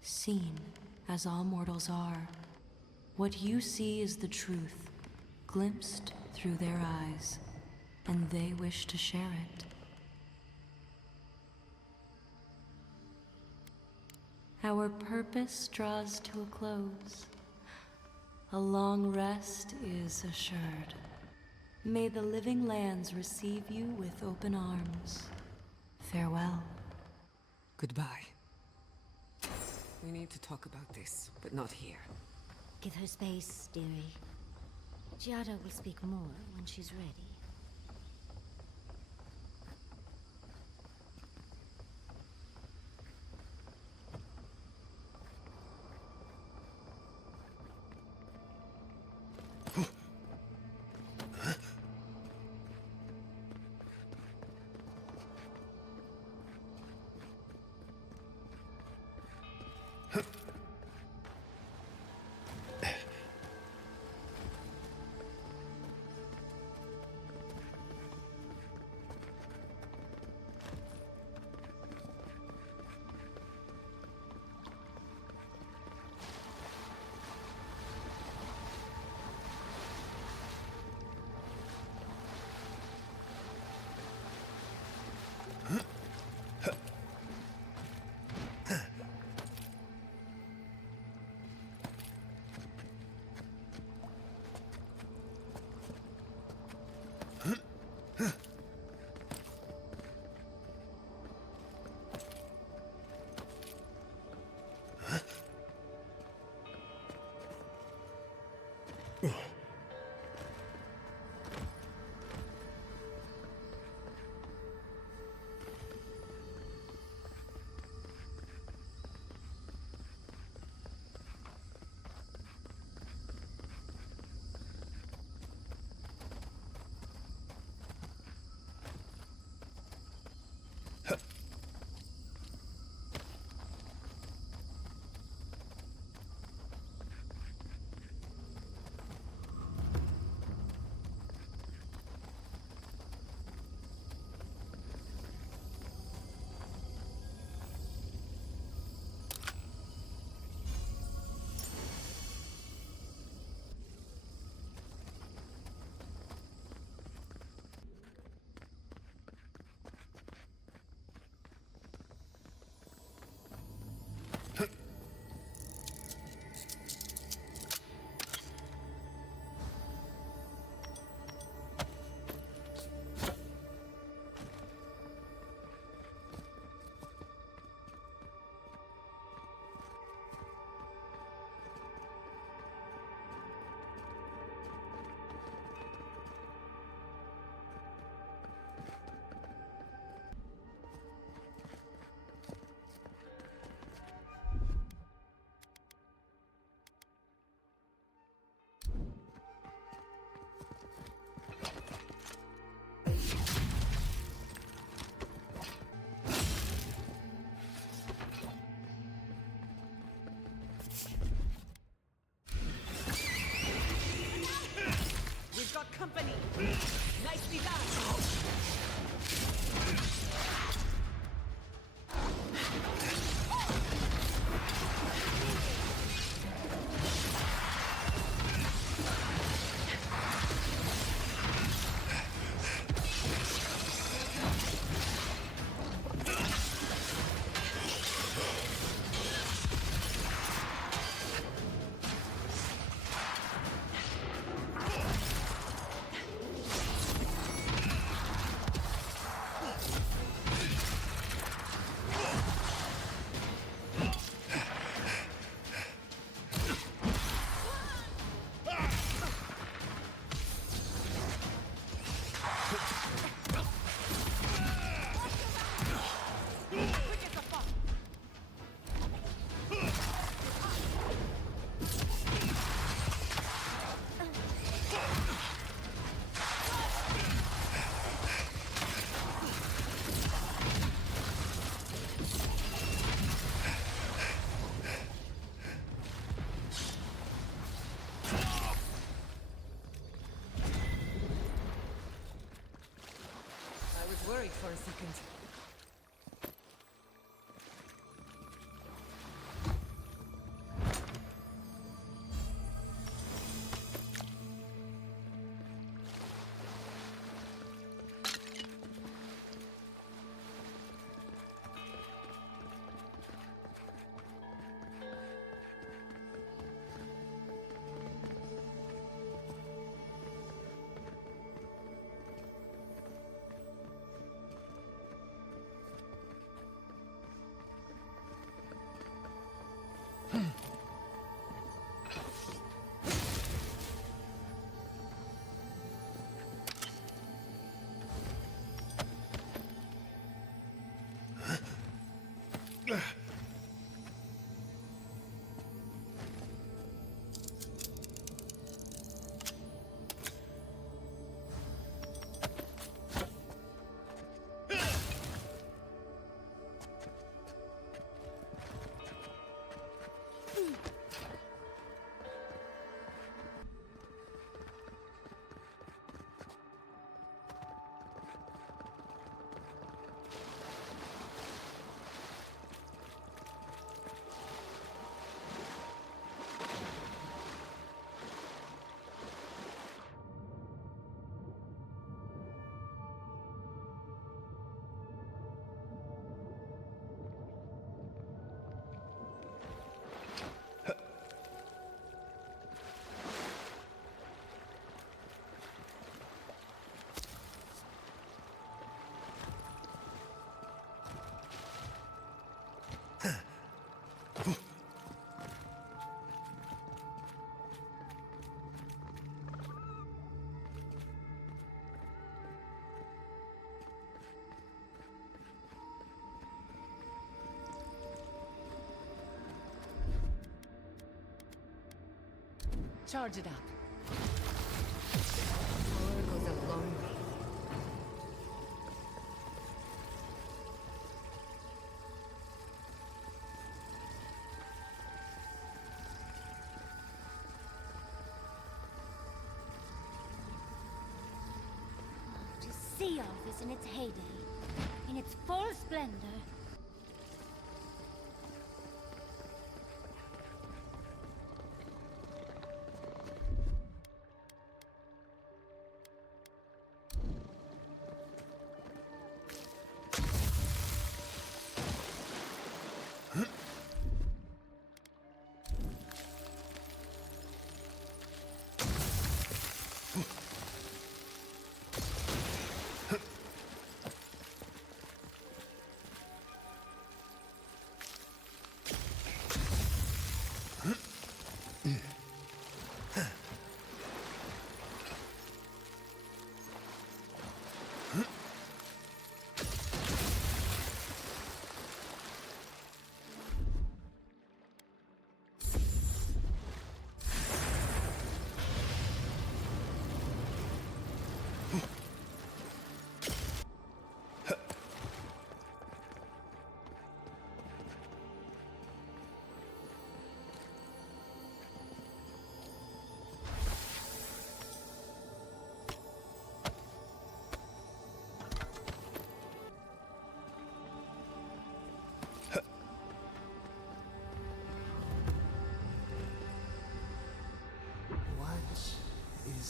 Seen, as all mortals are. What you see is the truth, glimpsed through their eyes, and they wish to share it. Our purpose draws to a close. A long rest is assured. May the living lands receive you with open arms. Farewell. Goodbye. We need to talk about this, but not here. Give her space, dearie. Giada will speak more when she's ready. company. Nicely done. Worried for a second. Charge it up. Power goes a long way. Sea Office in its heyday, in its full splendor.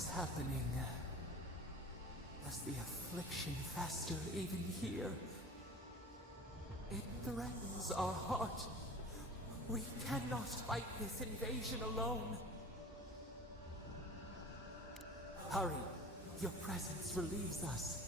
What's happening? Does the affliction fester even here? It threatens our heart. We cannot fight this invasion alone. Hurry! Your presence relieves us.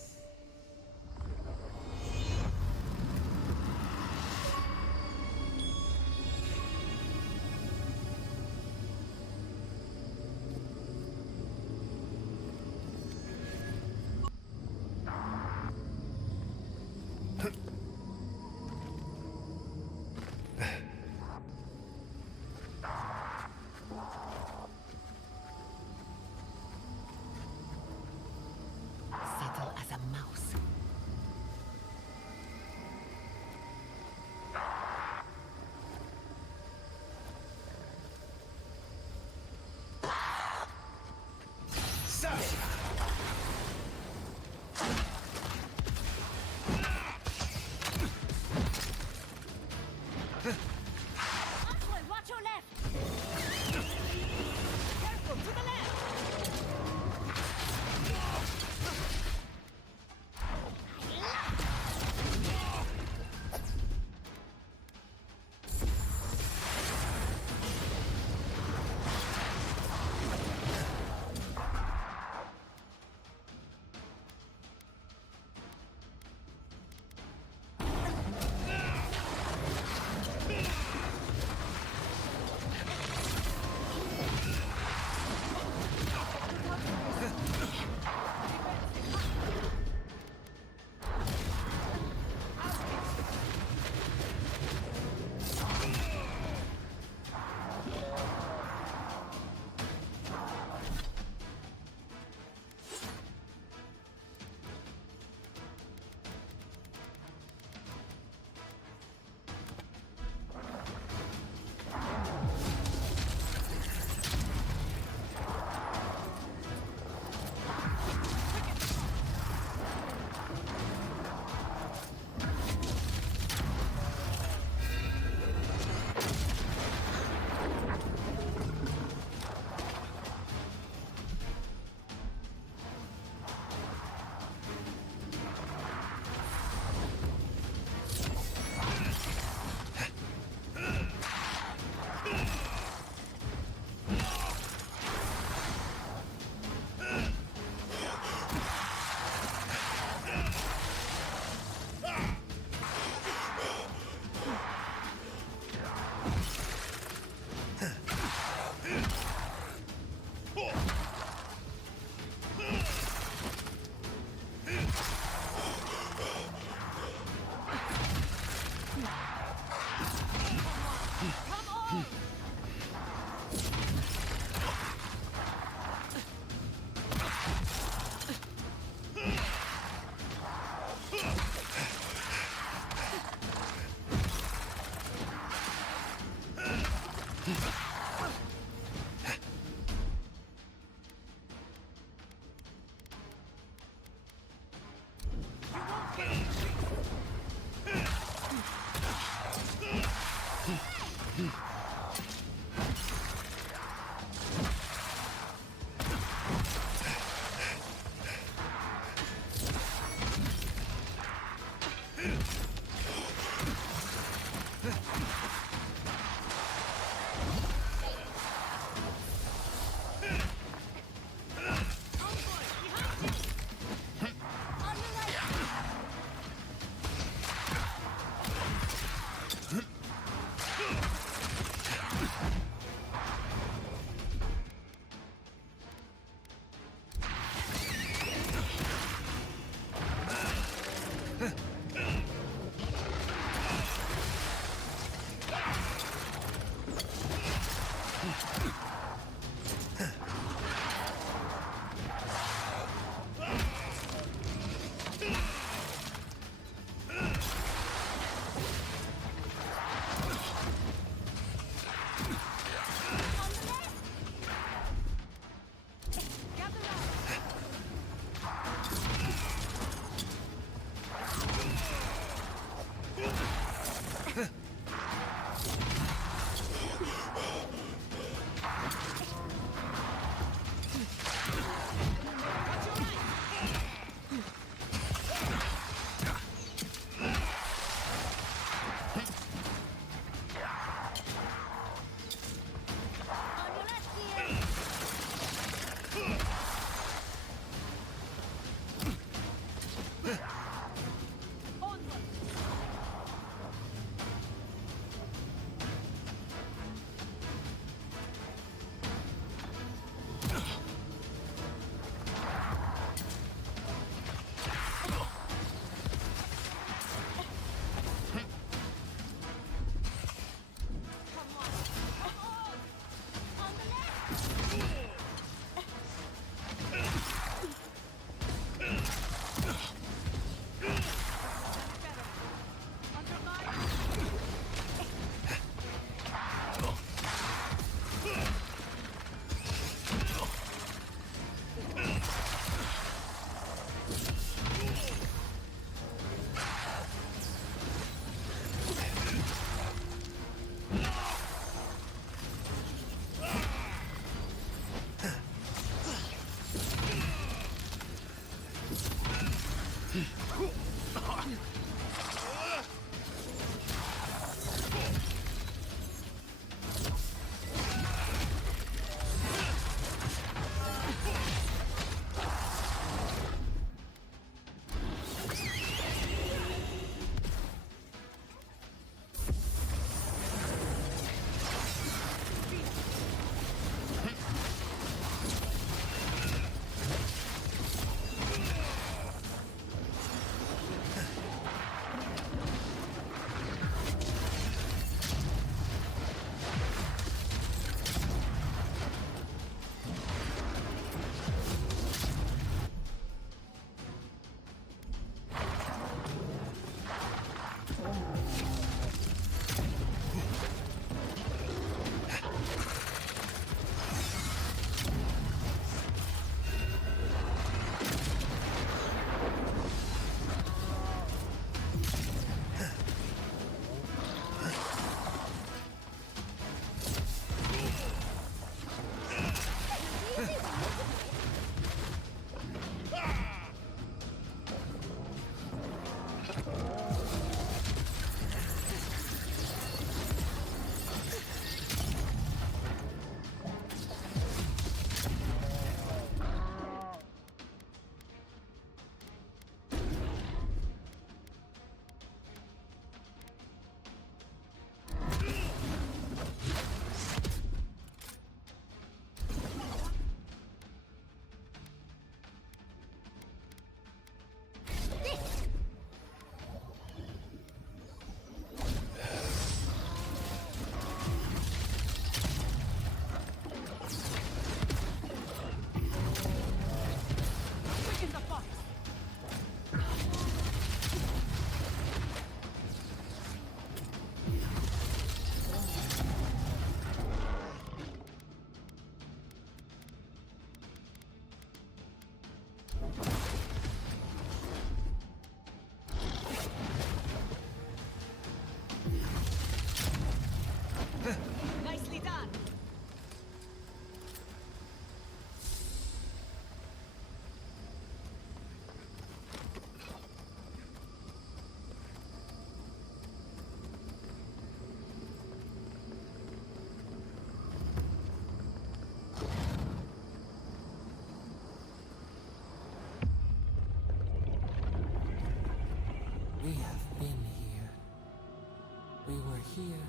here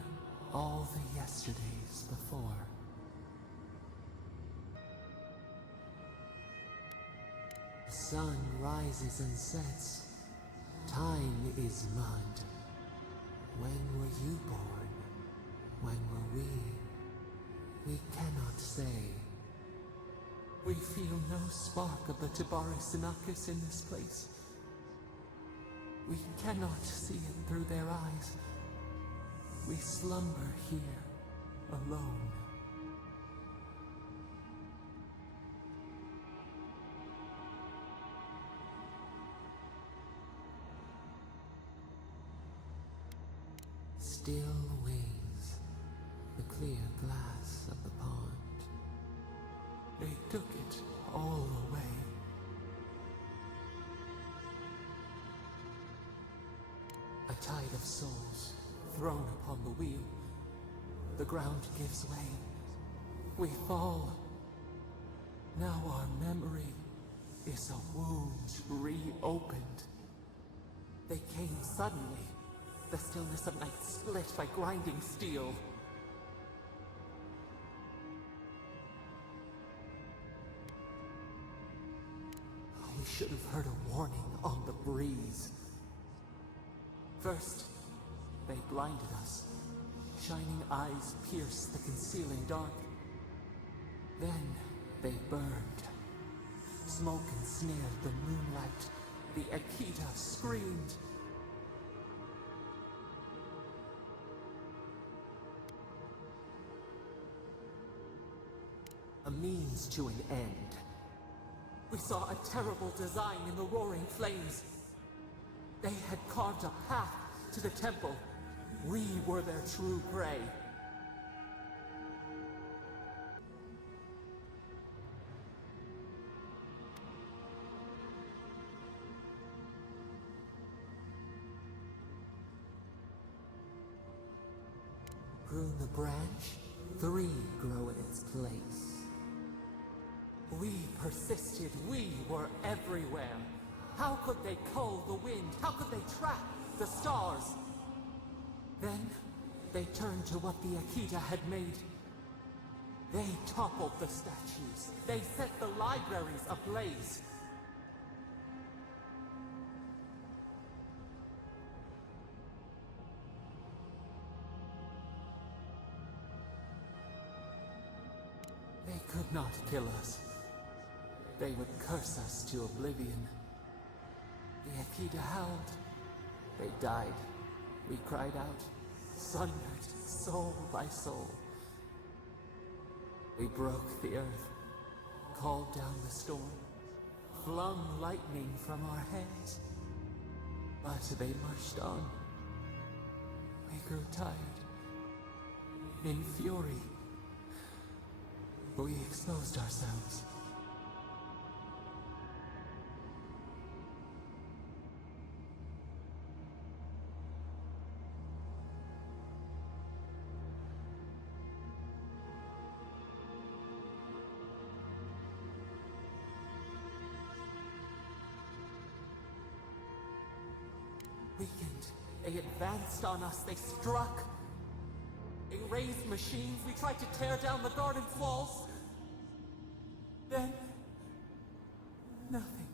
all the yesterdays before. The sun rises and sets. Time is mud. When were you born? When were we? We cannot say. We feel no spark of the Tibaris Inachus in this place. We cannot see it through their eyes. We slumber here, alone. Still wings, the clear glass of the pond. They took it all away. A tide of souls thrown upon the wheel. The ground gives way. We fall. Now our memory is a wound reopened. They came suddenly. The stillness of night split by grinding steel. We should have heard a warning on the breeze. First, they blinded us. Shining eyes pierced the concealing dark. Then they burned. Smoke ensnared the moonlight. The Akita screamed. A means to an end. We saw a terrible design in the roaring flames. They had carved a path to the temple. We were their true prey. Prune the branch, 3 grow in its place. We persisted, we were everywhere. How could they cull the wind? How could they track the stars? Then, they turned to what the Akita had made. They toppled the statues. They set the libraries ablaze. They could not kill us. They would curse us to oblivion. The Akita howled. They died. We cried out, sundered, soul by soul. We broke the earth, called down the storm, flung lightning from our hands. But they marched on. We grew tired. In fury, we exposed ourselves. Weakened, they advanced on us, they struck. They raised machines, we tried to tear down the garden's walls. Then, nothing.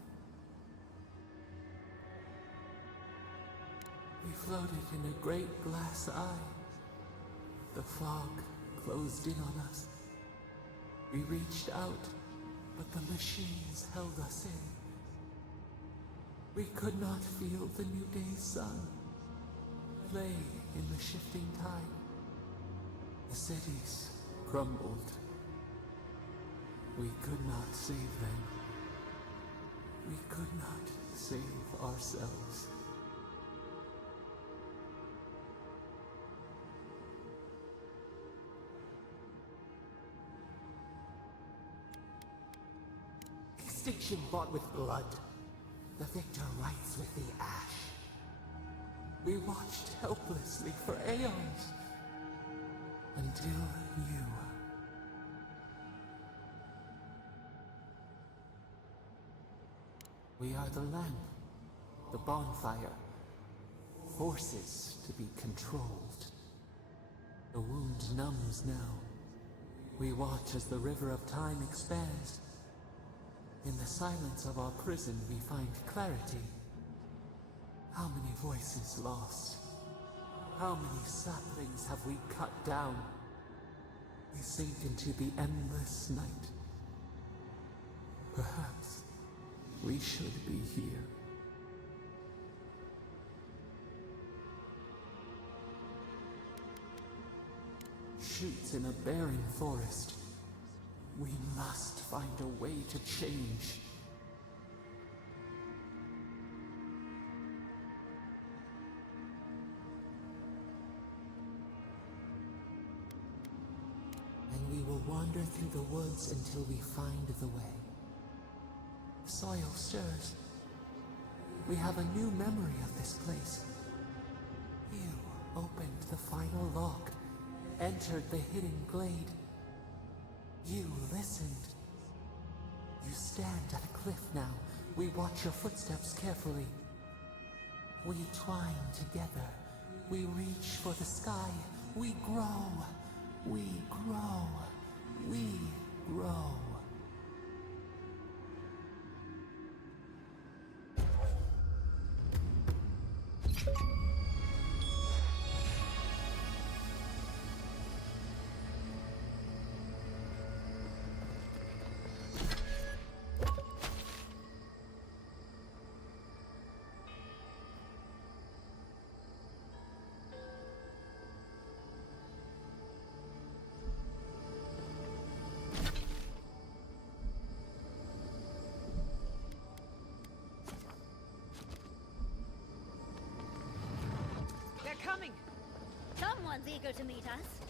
We floated in a great glass eye. The fog closed in on us. We reached out, but the machines held us in. We could not feel the new day's sun play in the shifting tide. The cities crumbled. We could not save them. We could not save ourselves. Extinction bought with blood. The victor writes with the ash. We watched helplessly for aeons. Until you. We are the lamp, the bonfire, forces to be controlled. The wound numbs now. We watch as the river of time expands. In the silence of our prison, we find clarity. How many voices lost? How many saplings have we cut down? We sink into the endless night. Perhaps we should be here. Shoots in a barren forest. We must find a way to change. And we will wander through the woods until we find the way. The soil stirs. We have a new memory of this place. You opened the final lock, entered the hidden glade. You listened. You stand at a cliff now. We watch your footsteps carefully. We twine together. We reach for the sky. We grow. We grow. We grow. Coming! Someone's eager to meet us.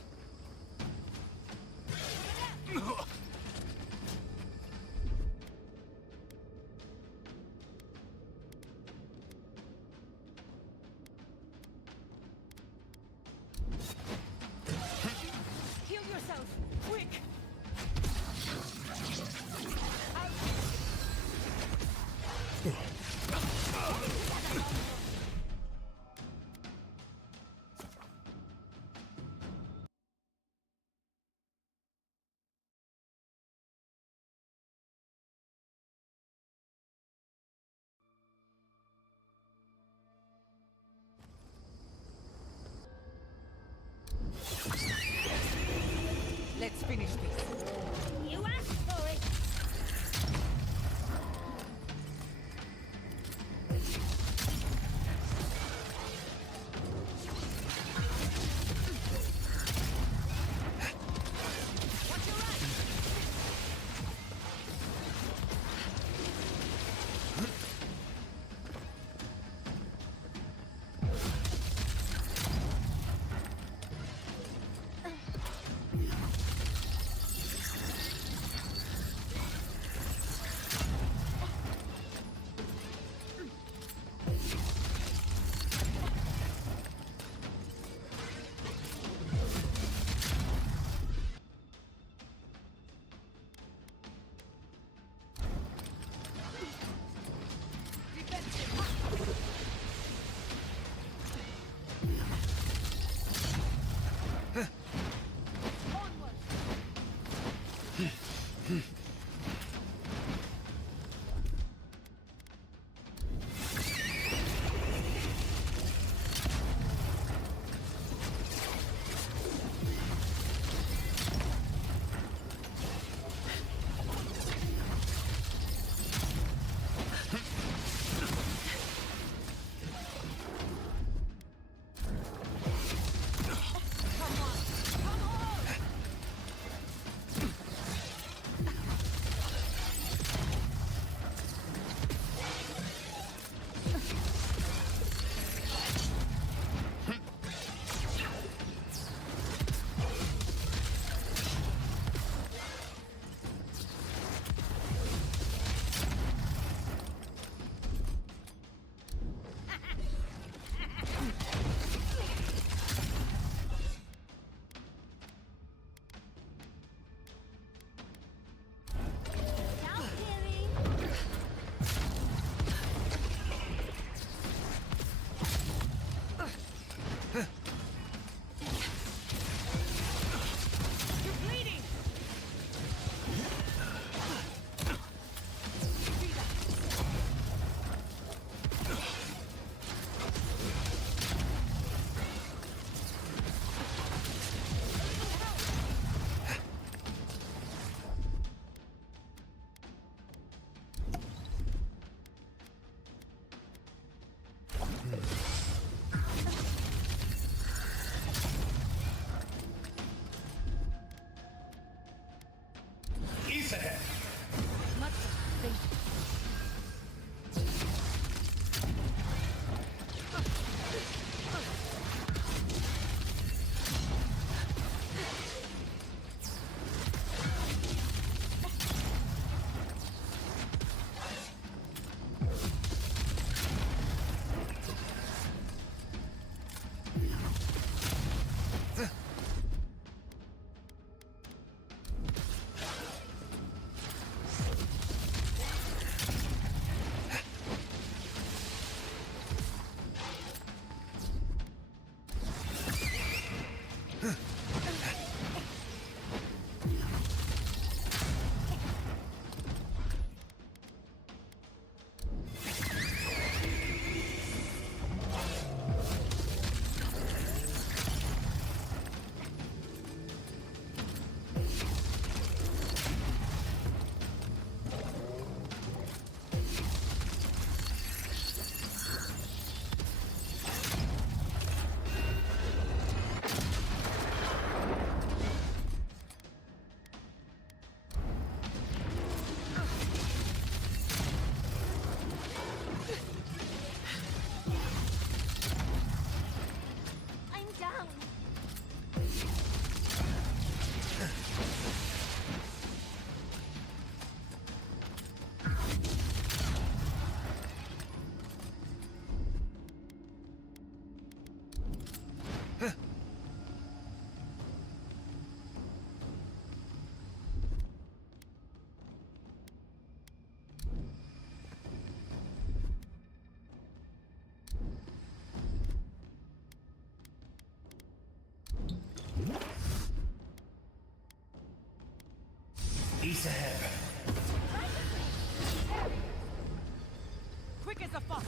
Enemies ahead. Quick as a fox.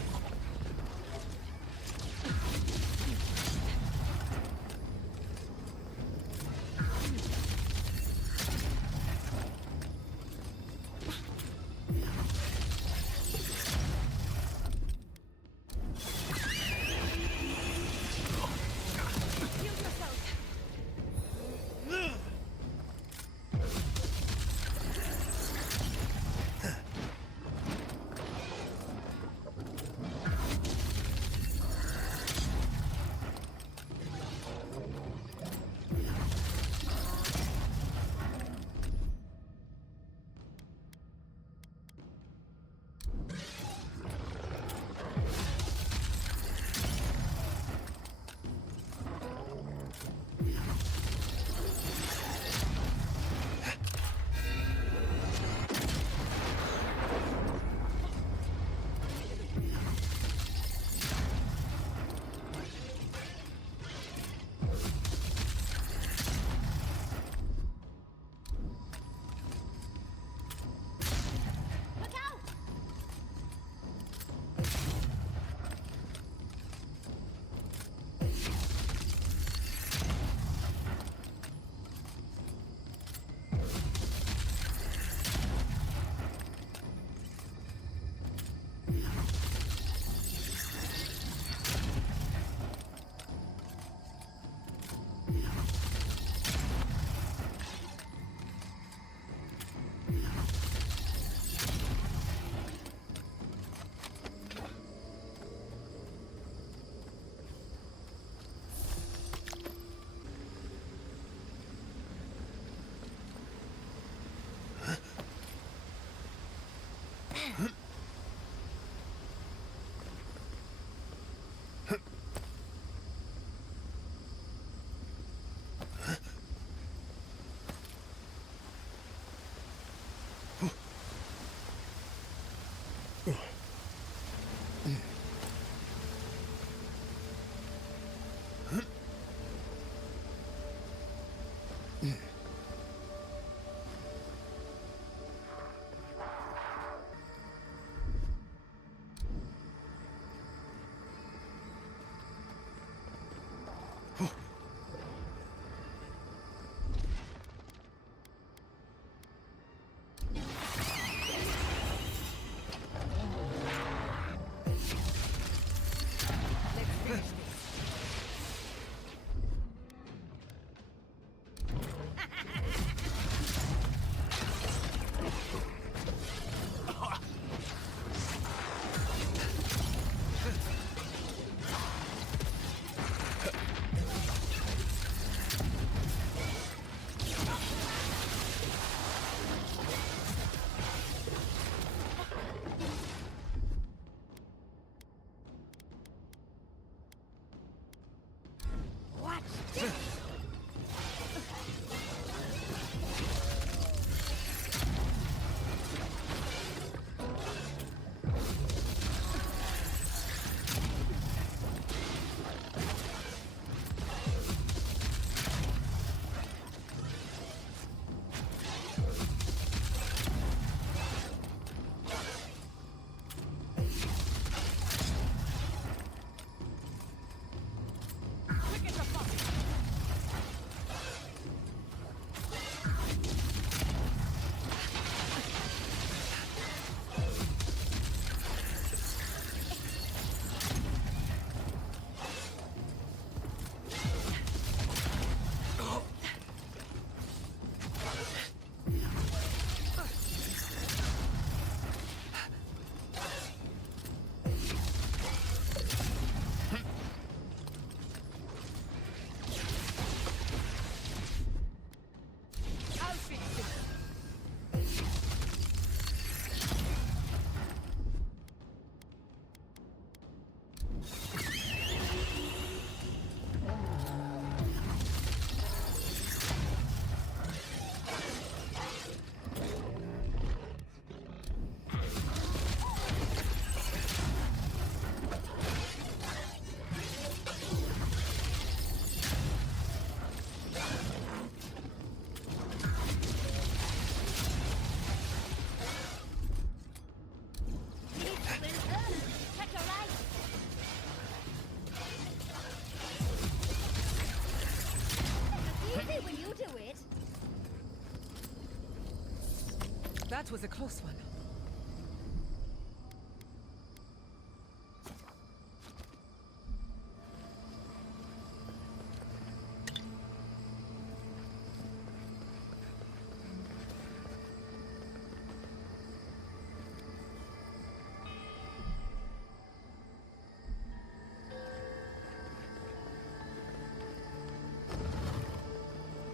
That was a close one.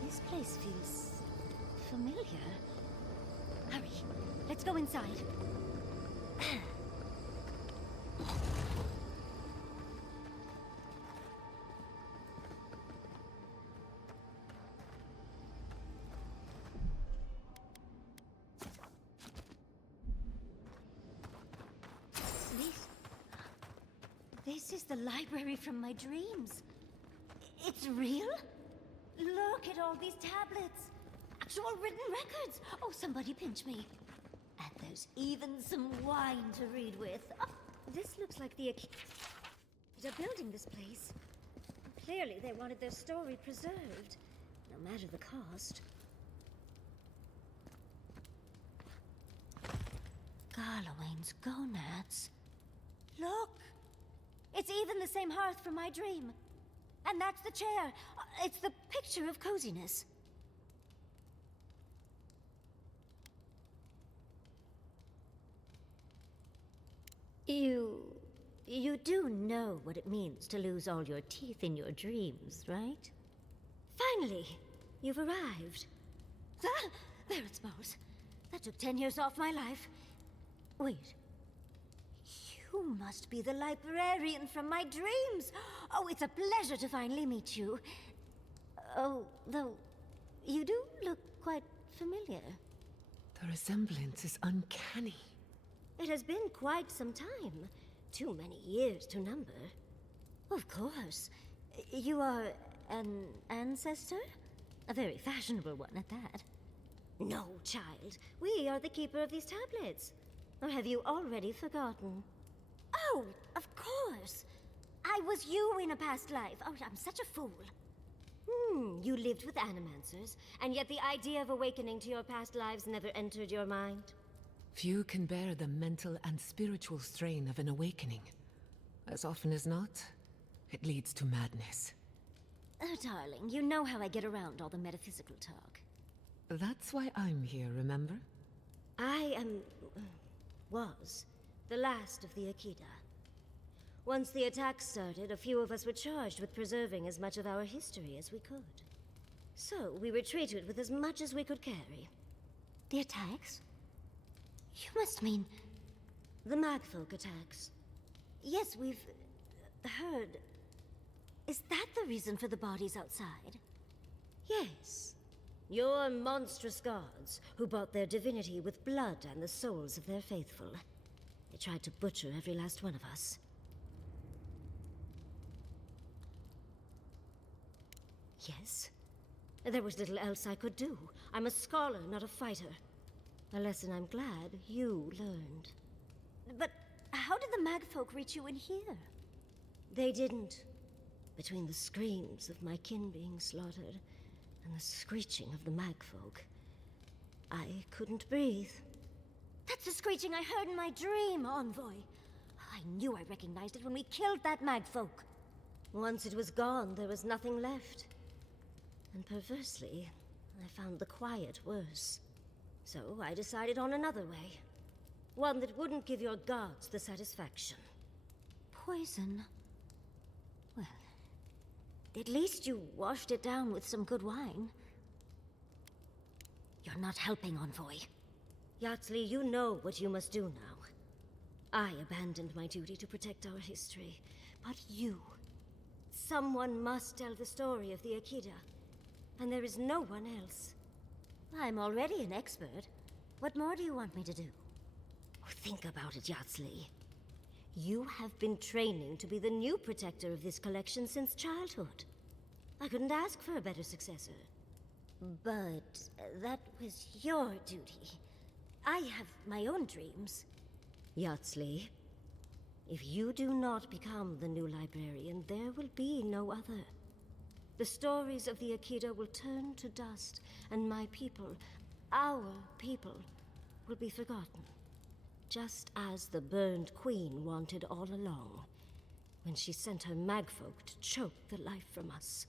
This place feels familiar. Hurry, let's go inside. This is the library from my dreams. It's real? Look at all these tablets. Actual written records. Oh, somebody pinch me. And there's even some wine to read with. Oh, this looks like the they're building this place. Clearly they wanted their story preserved, no matter the cost. Garlowain's gonads. Look! It's even the same hearth from my dream. And that's the chair. It's the picture of coziness. You do know what it means to lose all your teeth in your dreams, right? Finally, you've arrived. Ah, there it smells. That took 10 years off my life. Wait. You must be the librarian from my dreams. Oh, it's a pleasure to finally meet you. Oh, though, you do look quite familiar. The resemblance is uncanny. It has been quite some time. Too many years to number. Of course. You are an ancestor? A very fashionable one at that. No, child. We are the keeper of these tablets. Or have you already forgotten? Oh, of course. I was you in a past life. Oh, I'm such a fool. You lived with animancers, and yet the idea of awakening to your past lives never entered your mind? Few can bear the mental and spiritual strain of an awakening. As often as not, it leads to madness. Oh, darling, you know how I get around all the metaphysical talk. That's why I'm here, remember? I was the last of the Akita. Once the attack started, a few of us were charged with preserving as much of our history as we could. So, we retreated with as much as we could carry. The attacks? You must mean the Magfolk attacks. Yes, we've heard. Is that the reason for the bodies outside? Yes. Your monstrous gods, who bought their divinity with blood and the souls of their faithful. They tried to butcher every last one of us. Yes. There was little else I could do. I'm a scholar, not a fighter. A lesson I'm glad you learned. But how did the Magfolk reach you in here? They didn't. Between the screams of my kin being slaughtered and the screeching of the Magfolk, I couldn't breathe. That's the screeching I heard in my dream, Envoy. I knew I recognized it when we killed that Magfolk. Once it was gone, there was nothing left. And perversely, I found the quiet worse. So I decided on another way. One that wouldn't give your gods the satisfaction. Poison? Well, at least you washed it down with some good wine. You're not helping, Envoy. Yatsli, you know what you must do now. I abandoned my duty to protect our history, but you... Someone must tell the story of the Akita, and there is no one else. I'm already an expert. What more do you want me to do? Think about it, Yatsli. You have been training to be the new protector of this collection since childhood. I couldn't ask for a better successor. But that was your duty. I have my own dreams. Yatsli, if you do not become the new librarian, there will be no other. The stories of the Akita will turn to dust, and my people, our people, will be forgotten. Just as the burned queen wanted all along, when she sent her magfolk to choke the life from us.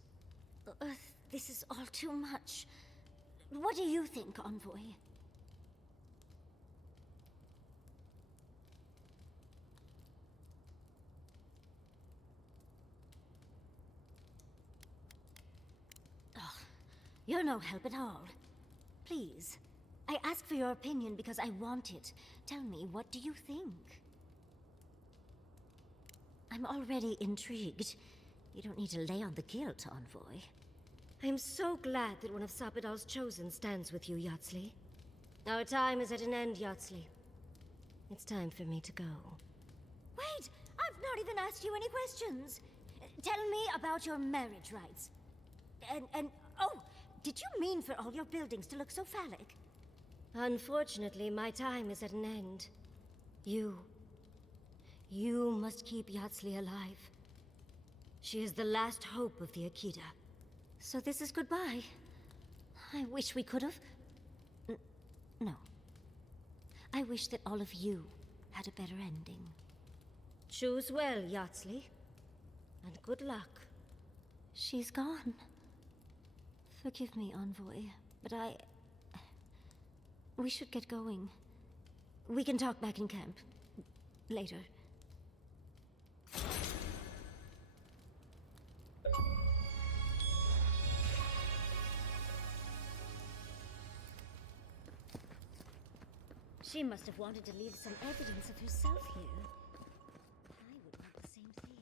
This is all too much. What do you think, Envoy? Oh, you're no help at all. Please, I ask for your opinion because I want it. Tell me, what do you think? I'm already intrigued. You don't need to lay on the guilt, Envoy. I'm so glad that one of Sapidal's chosen stands with you, Yatsley. Our time is at an end, Yatsley. It's time for me to go. Wait! I've not even asked you any questions! Tell me about your marriage rights. Oh, did you mean for all your buildings to look so phallic? Unfortunately, my time is at an end. You must keep Yatsley alive. She is the last hope of the Akita. So this is goodbye. I wish we could have... No. I wish that all of you had a better ending. Choose well, Yatsley. And good luck. She's gone. Forgive me, Envoy, but we should get going. We can talk back in camp. Later. She must have wanted to leave some evidence of herself here. I would want the same thing.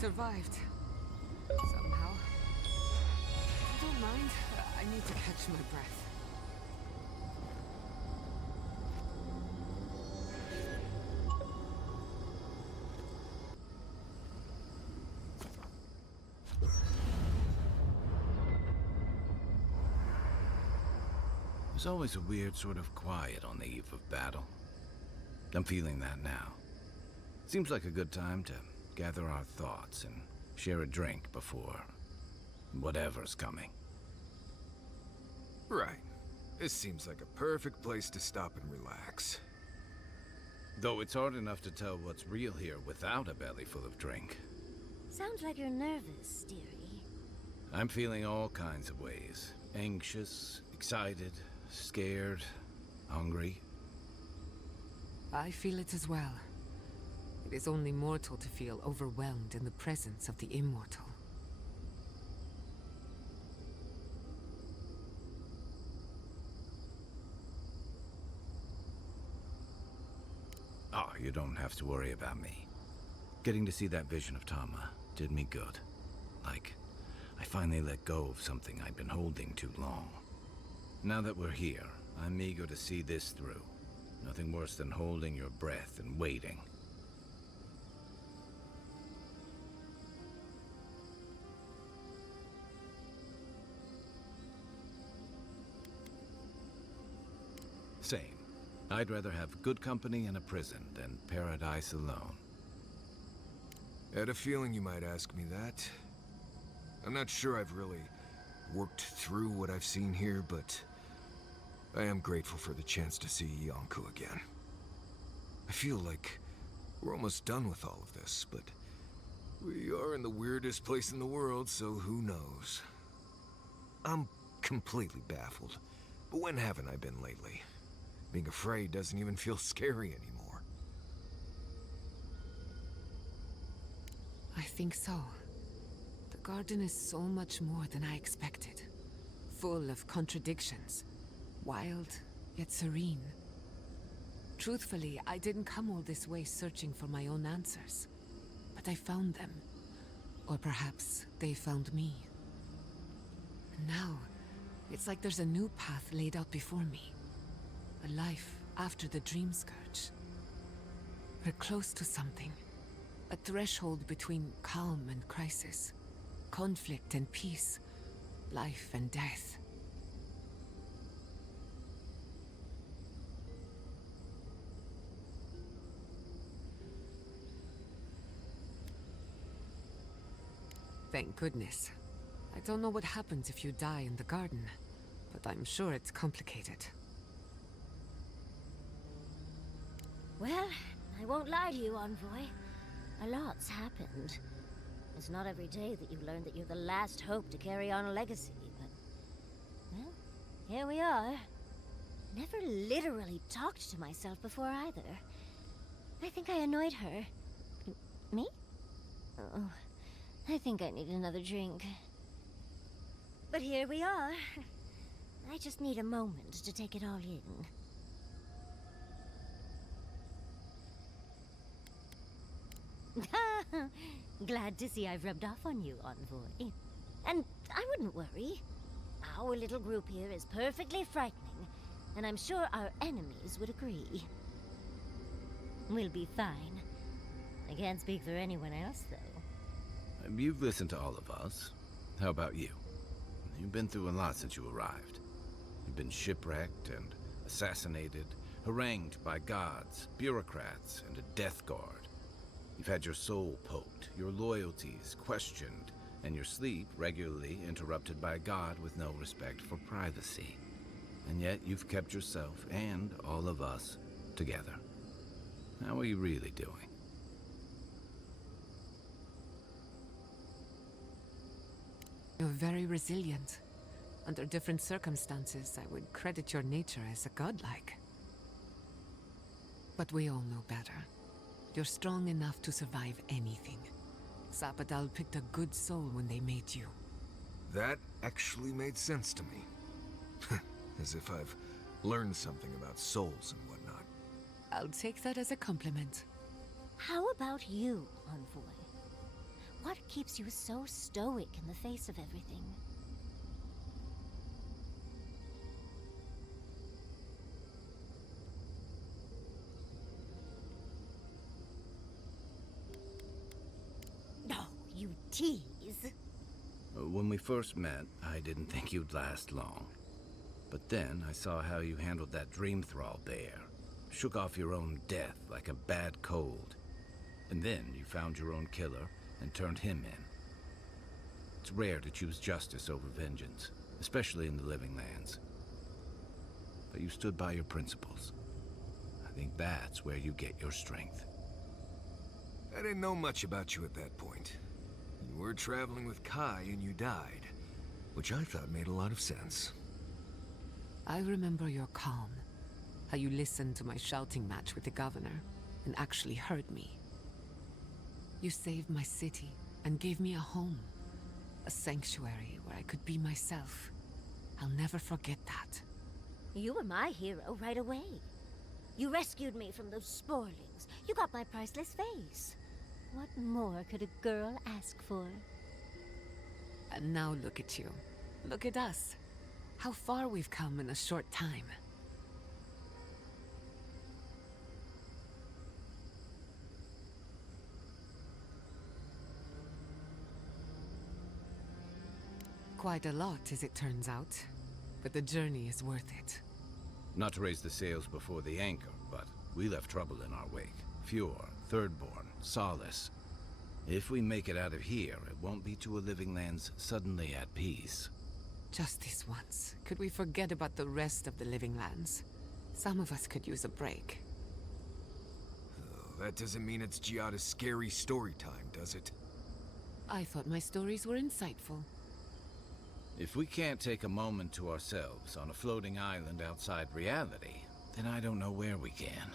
Survived. Somehow. Don't mind. I need to catch my breath. There's always a weird sort of quiet on the eve of battle. I'm feeling that now. Seems like a good time to gather our thoughts and share a drink before whatever's coming. Right. This seems like a perfect place to stop and relax. Though it's hard enough to tell what's real here without a belly full of drink. Sounds like you're nervous, dearie. I'm feeling all kinds of ways. Anxious, excited, scared, hungry. I feel it as well. It is only mortal to feel overwhelmed in the presence of the immortal. Oh, you don't have to worry about me. Getting to see that vision of Tama did me good. Like, I finally let go of something I'd been holding too long. Now that we're here, I'm eager to see this through. Nothing worse than holding your breath and waiting. Same. I'd rather have good company in a prison than paradise alone. I had a feeling you might ask me that. I'm not sure I've really worked through what I've seen here, but I am grateful for the chance to see Yonku again. I feel like we're almost done with all of this, but we are in the weirdest place in the world, so who knows? I'm completely baffled, but when haven't I been lately? Being afraid doesn't even feel scary anymore. I think so. The garden is so much more than I expected. Full of contradictions. Wild, yet serene. Truthfully, I didn't come all this way searching for my own answers. But I found them. Or perhaps they found me. And now, it's like there's a new path laid out before me. A life after the dream scourge. We're close to something. A threshold between calm and crisis. Conflict and peace. Life and death. Thank goodness. I don't know what happens if you die in the garden, but I'm sure it's complicated. Well, I won't lie to you, Envoy. A lot's happened. It's not every day that you learn that you're the last hope to carry on a legacy, but... well, here we are. Never literally talked to myself before either. I think I annoyed her. Me? Oh, I think I need another drink. But here we are. I just need a moment to take it all in. Glad to see I've rubbed off on you, Envoy. And I wouldn't worry. Our little group here is perfectly frightening, and I'm sure our enemies would agree. We'll be fine. I can't speak for anyone else, though. You've listened to all of us. How about you? You've been through a lot since you arrived. You've been shipwrecked and assassinated, harangued by gods, bureaucrats, and a death guard. You've had your soul poked, your loyalties questioned, and your sleep regularly interrupted by a god with no respect for privacy. And yet you've kept yourself and all of us together. How are you really doing? You're very resilient. Under different circumstances, I would credit your nature as a godlike. But we all know better. You're strong enough to survive anything. Zapadal picked a good soul when they made you. That actually made sense to me. As if I've learned something about souls and whatnot. I'll take that as a compliment. How about you, Envoy? What keeps you so stoic in the face of everything? No, you tease. When we first met, I didn't think you'd last long. But then I saw how you handled that dream thrall there. Shook off your own death like a bad cold. And then you found your own killer and turned him in. It's rare to choose justice over vengeance, especially in the living lands. But you stood by your principles. I think that's where you get your strength. I didn't know much about you at that point. You were traveling with Kai and you died, which I thought made a lot of sense. I remember your calm. How you listened to my shouting match with the governor and actually heard me. You saved my city and gave me a home. A sanctuary where I could be myself. I'll never forget that. You were my hero right away. You rescued me from those sporlings. You got my priceless face. What more could a girl ask for? And now look at you. Look at us. How far we've come in a short time. Quite a lot, as it turns out. But the journey is worth it. Not to raise the sails before the anchor, but we left trouble in our wake. Fjord, Thirdborn, Solace. If we make it out of here, it won't be to a living lands suddenly at peace. Just this once. Could we forget about the rest of the living lands? Some of us could use a break. That doesn't mean it's Giada's scary story time, does it? I thought my stories were insightful. If we can't take a moment to ourselves on a floating island outside reality, then I don't know where we can.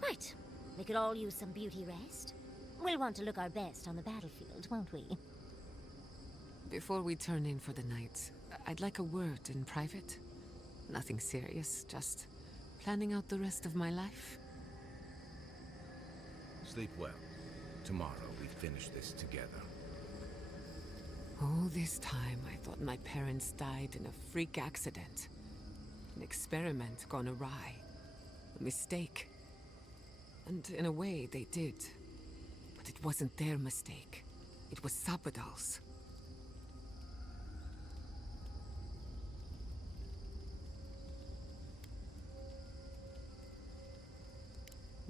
Right. We could all use some beauty rest. We'll want to look our best on the battlefield, won't we? Before we turn in for the night, I'd like a word in private. Nothing serious, just planning out the rest of my life. Sleep well. Tomorrow we finish this together. All this time I thought my parents died in a freak accident. An experiment gone awry. A mistake. And in a way they did. But it wasn't their mistake. It was Sabadal's.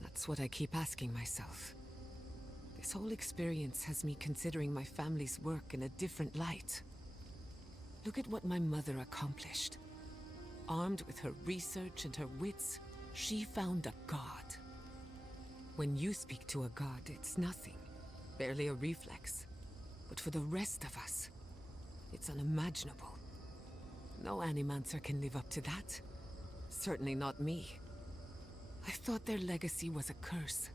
That's what I keep asking myself. This whole experience has me considering my family's work in a different light. Look at what my mother accomplished. Armed with her research and her wits, she found a god. When you speak to a god, it's nothing. Barely a reflex. But for the rest of us, it's unimaginable. No animancer can live up to that. Certainly not me. I thought their legacy was a curse.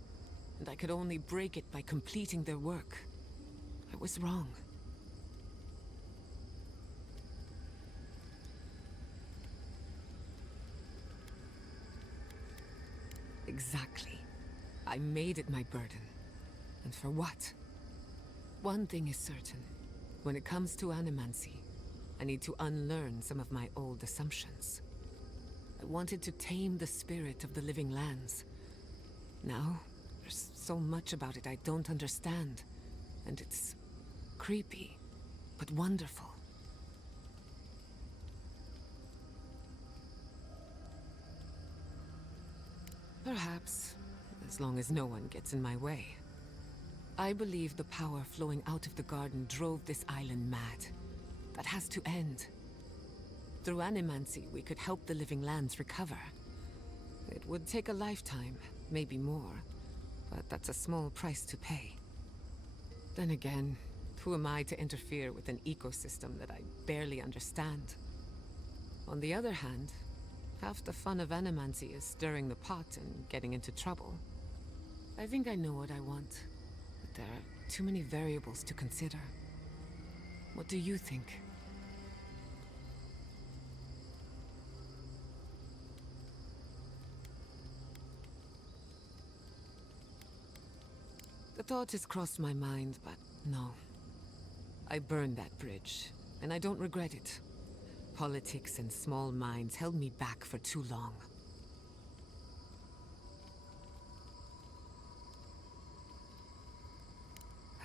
And I could only break it by completing their work. I was wrong. Exactly. I made it my burden. And for what? One thing is certain. When it comes to animancy, I need to unlearn some of my old assumptions. I wanted to tame the spirit of the living lands. Now, there's so much about it I don't understand. And it's creepy, but wonderful. Perhaps, as long as no one gets in my way. I believe the power flowing out of the garden drove this island mad. That has to end. Through animancy, we could help the living lands recover. It would take a lifetime, maybe more. But that's a small price to pay. Then again, who am I to interfere with an ecosystem that I barely understand? On the other hand, half the fun of animancy is stirring the pot and getting into trouble. I think I know what I want, but there are too many variables to consider. What do you think? The thought has crossed my mind, but no. I burned that bridge, and I don't regret it. Politics and small minds held me back for too long.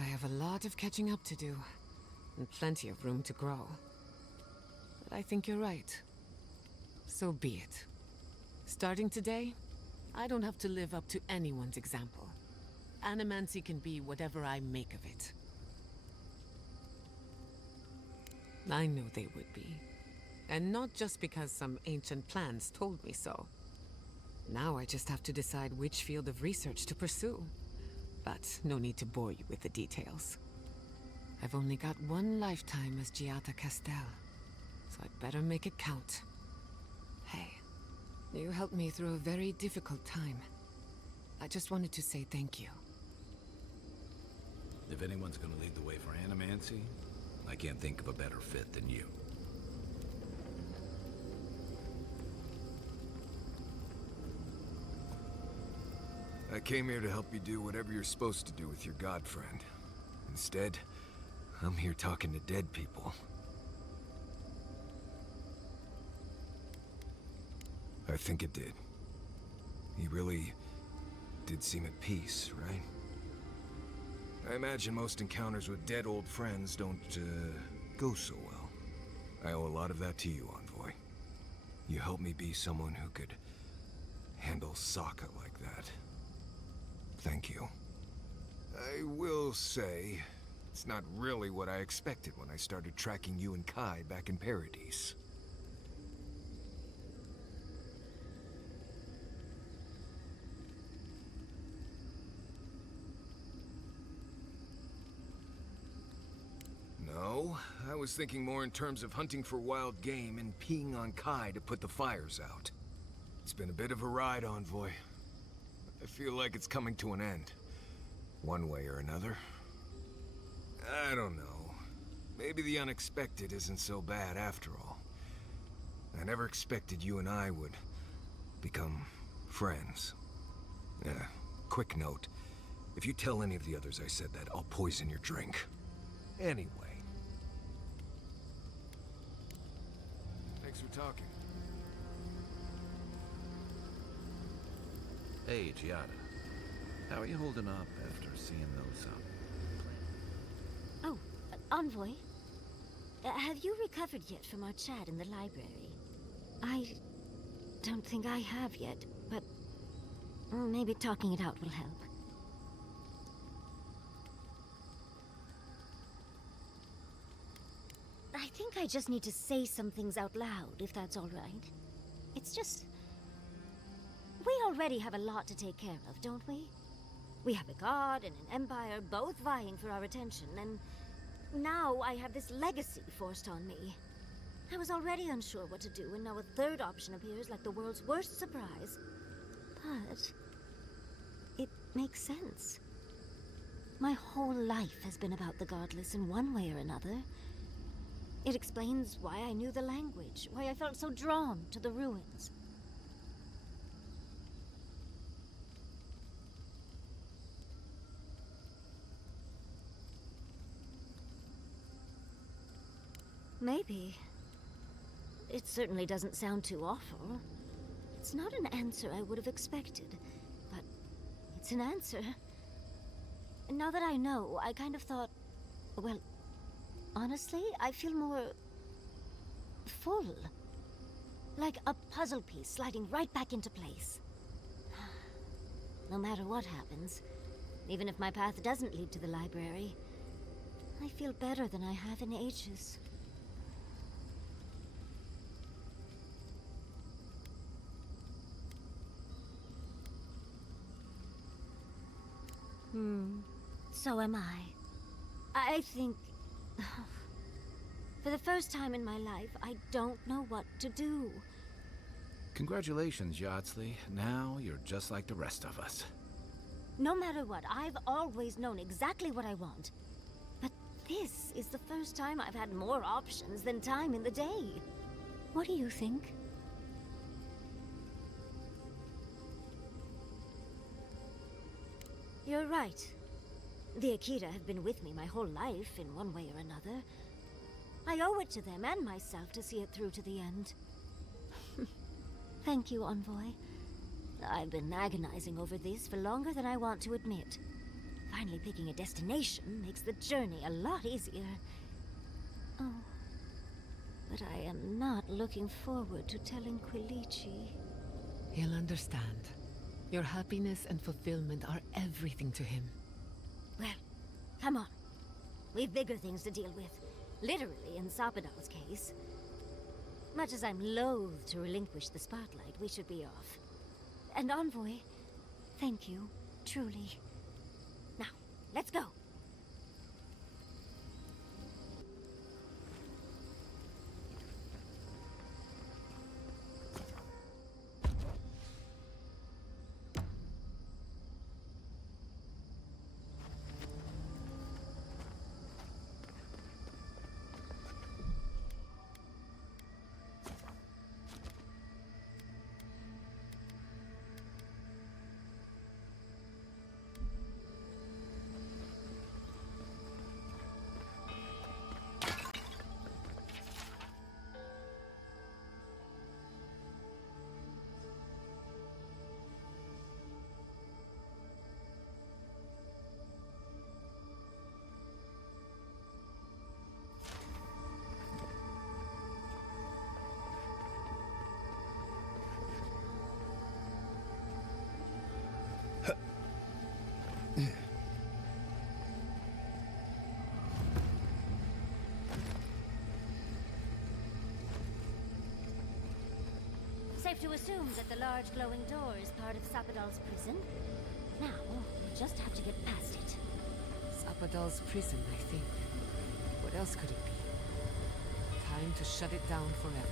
I have a lot of catching up to do, and plenty of room to grow. But I think you're right. So be it. Starting today, I don't have to live up to anyone's example. Animancy can be whatever I make of it. I knew they would be. And not just because some ancient plans told me so. Now I just have to decide which field of research to pursue. But no need to bore you with the details. I've only got one lifetime as Giada Castel, so I'd better make it count. Hey, you helped me through a very difficult time. I just wanted to say thank you. If anyone's gonna lead the way for animancy, I can't think of a better fit than you. I came here to help you do whatever you're supposed to do with your god friend. And Instead, I'm here talking to dead people. I think it did. He really did seem at peace, right? I imagine most encounters with dead old friends don't, go so well. I owe a lot of that to you, Envoy. You helped me be someone who could handle Sokka like that. Thank you. I will say, it's not really what I expected when I started tracking you and Kai back in Paradise. No, I was thinking more in terms of hunting for wild game and peeing on Kai to put the fires out. It's been a bit of a ride, Envoy. I feel like it's coming to an end. One way or another. I don't know. Maybe the unexpected isn't so bad after all. I never expected you and I would become friends. Quick note. If you tell any of the others I said that, I'll poison your drink. Anyway. Thanks for talking. Hey, Giada. How are you holding up after seeing those, Oh, Envoy. Have you recovered yet from our chat in the library? I don't think I have yet, but maybe talking it out will help. I think I just need to say some things out loud, if that's all right. It's just... we already have a lot to take care of, don't we? We have a god and an empire both vying for our attention, and now I have this legacy forced on me. I was already unsure what to do, and now a third option appears like the world's worst surprise. But it makes sense. My whole life has been about the godless in one way or another. It explains why I knew the language, why I felt so drawn to the ruins. Maybe. It certainly doesn't sound too awful. It's not an answer I would have expected, but it's an answer. And now that I know, I kind of thought, well, honestly, I feel more... full. Like a puzzle piece sliding right back into place. No matter what happens, even if my path doesn't lead to the library, I feel better than I have in ages. So am I. I think... for the first time in my life, I don't know what to do. Congratulations, Yardsley. Now you're just like the rest of us. No matter what, I've always known exactly what I want. But this is the first time I've had more options than time in the day. What do you think? You're right. The Akira have been with me my whole life, in one way or another. I owe it to them and myself to see it through to the end. Thank you, Envoy. I've been agonizing over this for longer than I want to admit. Finally picking a destination makes the journey a lot easier. Oh, but I am not looking forward to telling Quilici. He'll understand. Your happiness and fulfillment are everything to him. Well, come on. We've bigger things to deal with. Literally, in Sapadal's case. Much as I'm loath to relinquish the spotlight, we should be off. And Envoy, thank you, truly. Now, let's go. Safe to assume that the large glowing door is part of Sapadal's prison. Now, we just have to get past it. Sapadal's prison, I think. What else could it be? Time to shut it down forever.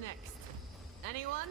Next. Anyone?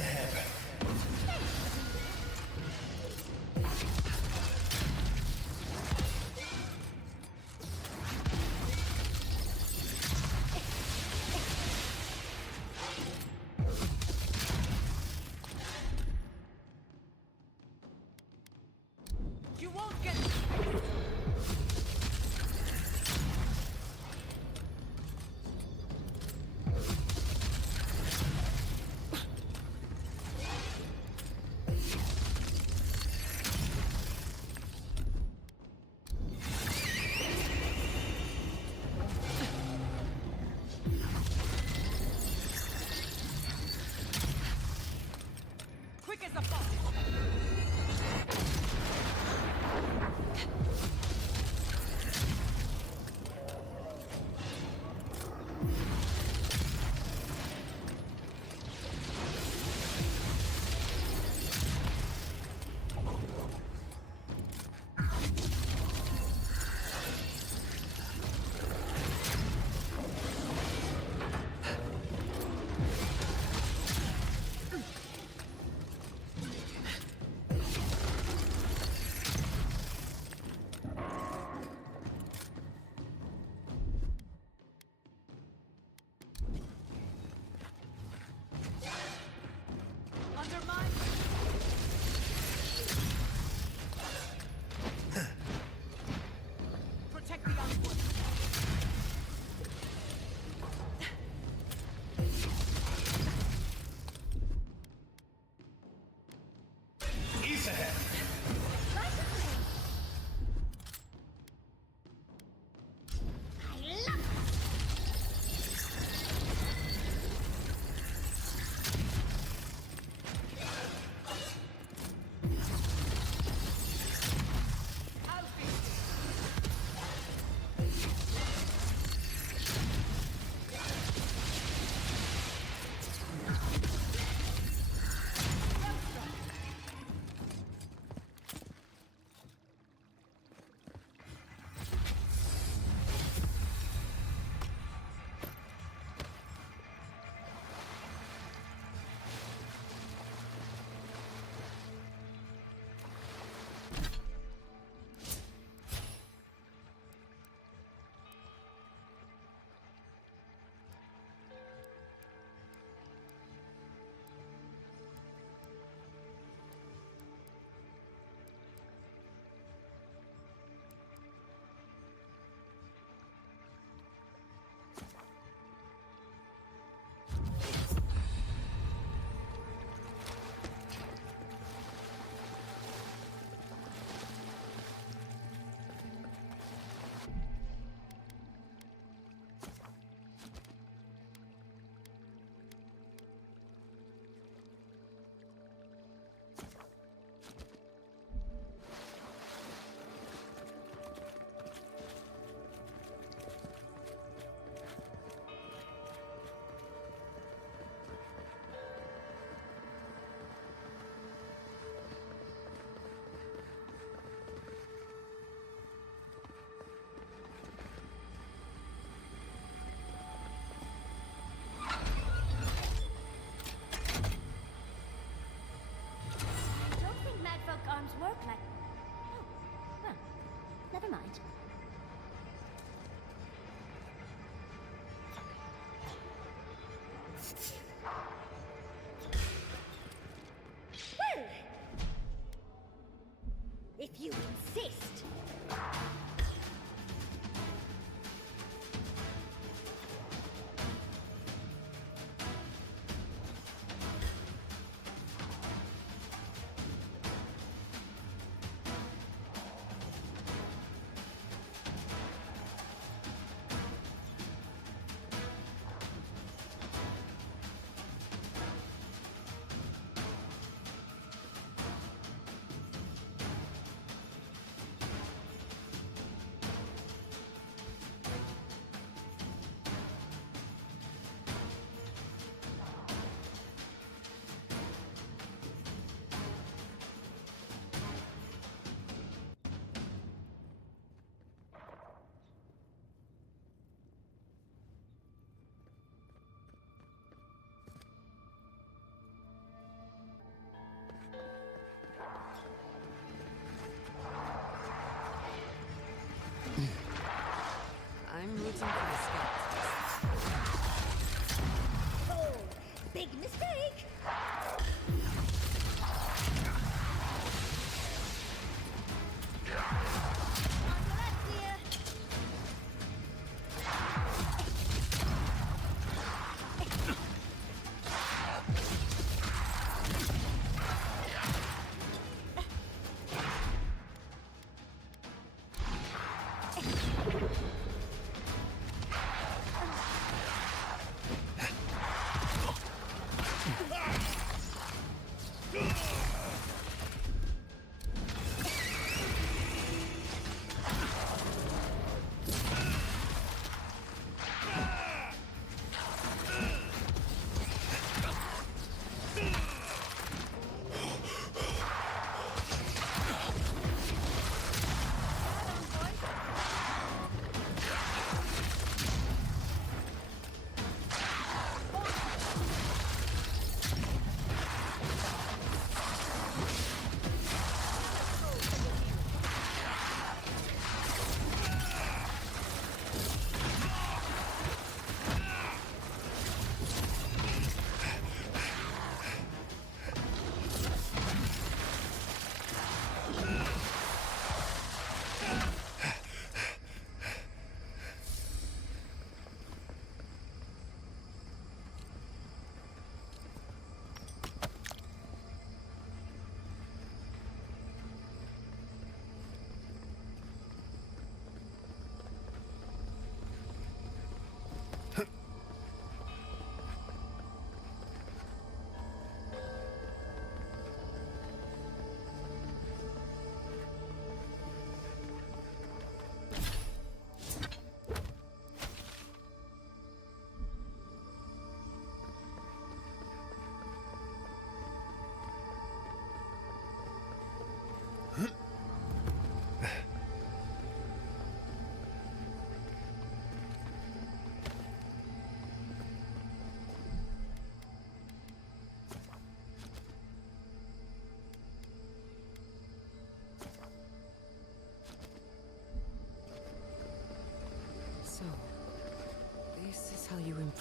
ahead. You won't get... Quick as a fox. Protect the envoy. East ahead. Arms work like... Oh, well, never mind. Well, if you insist.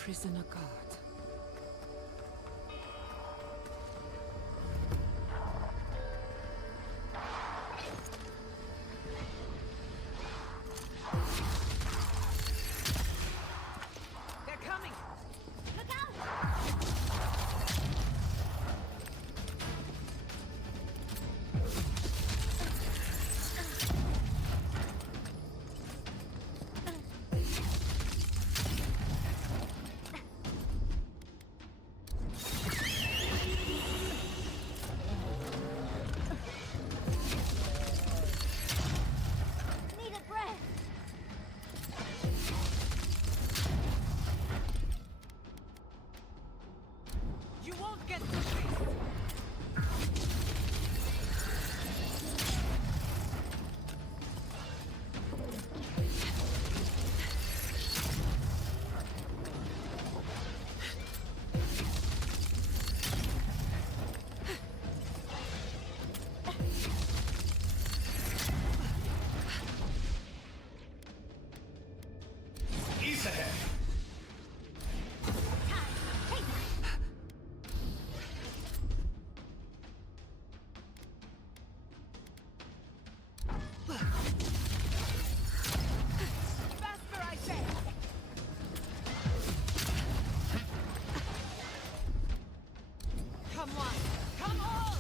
Imprison a god. They're coming! Look out! Need a breath. You won't get through this! Ease ahead! Faster, I say! Come on! Come on!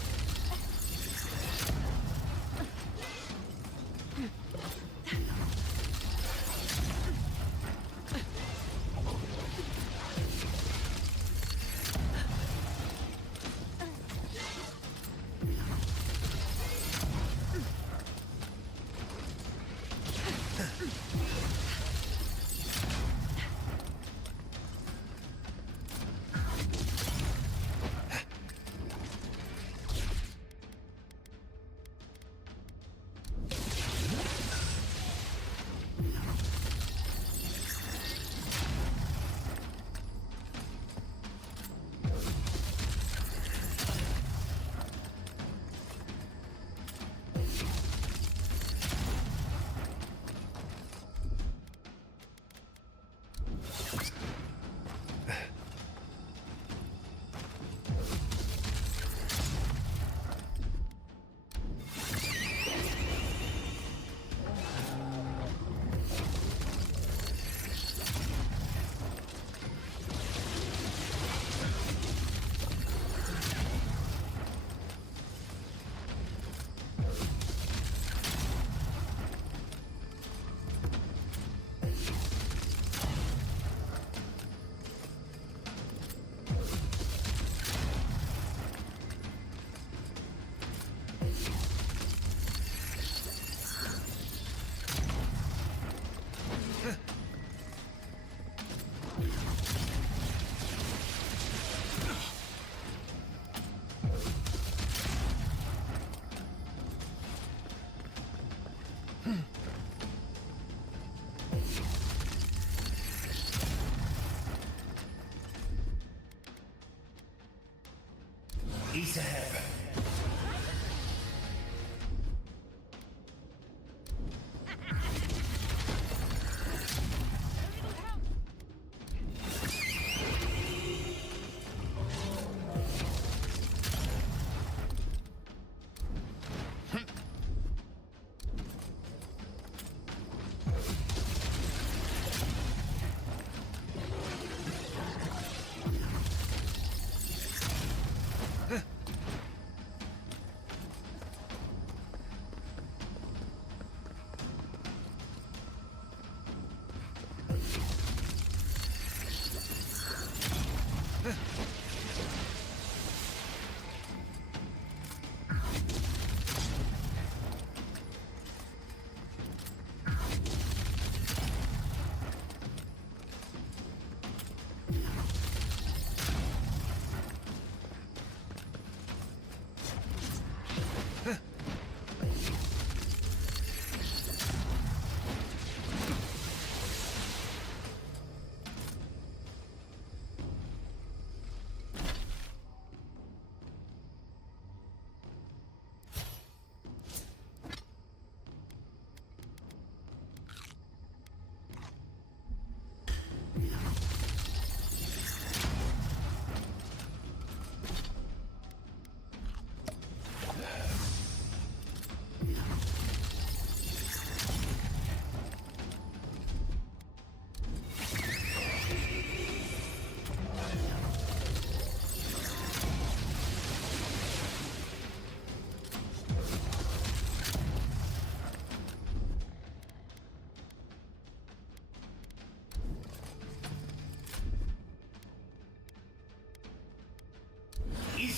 Ease ahead.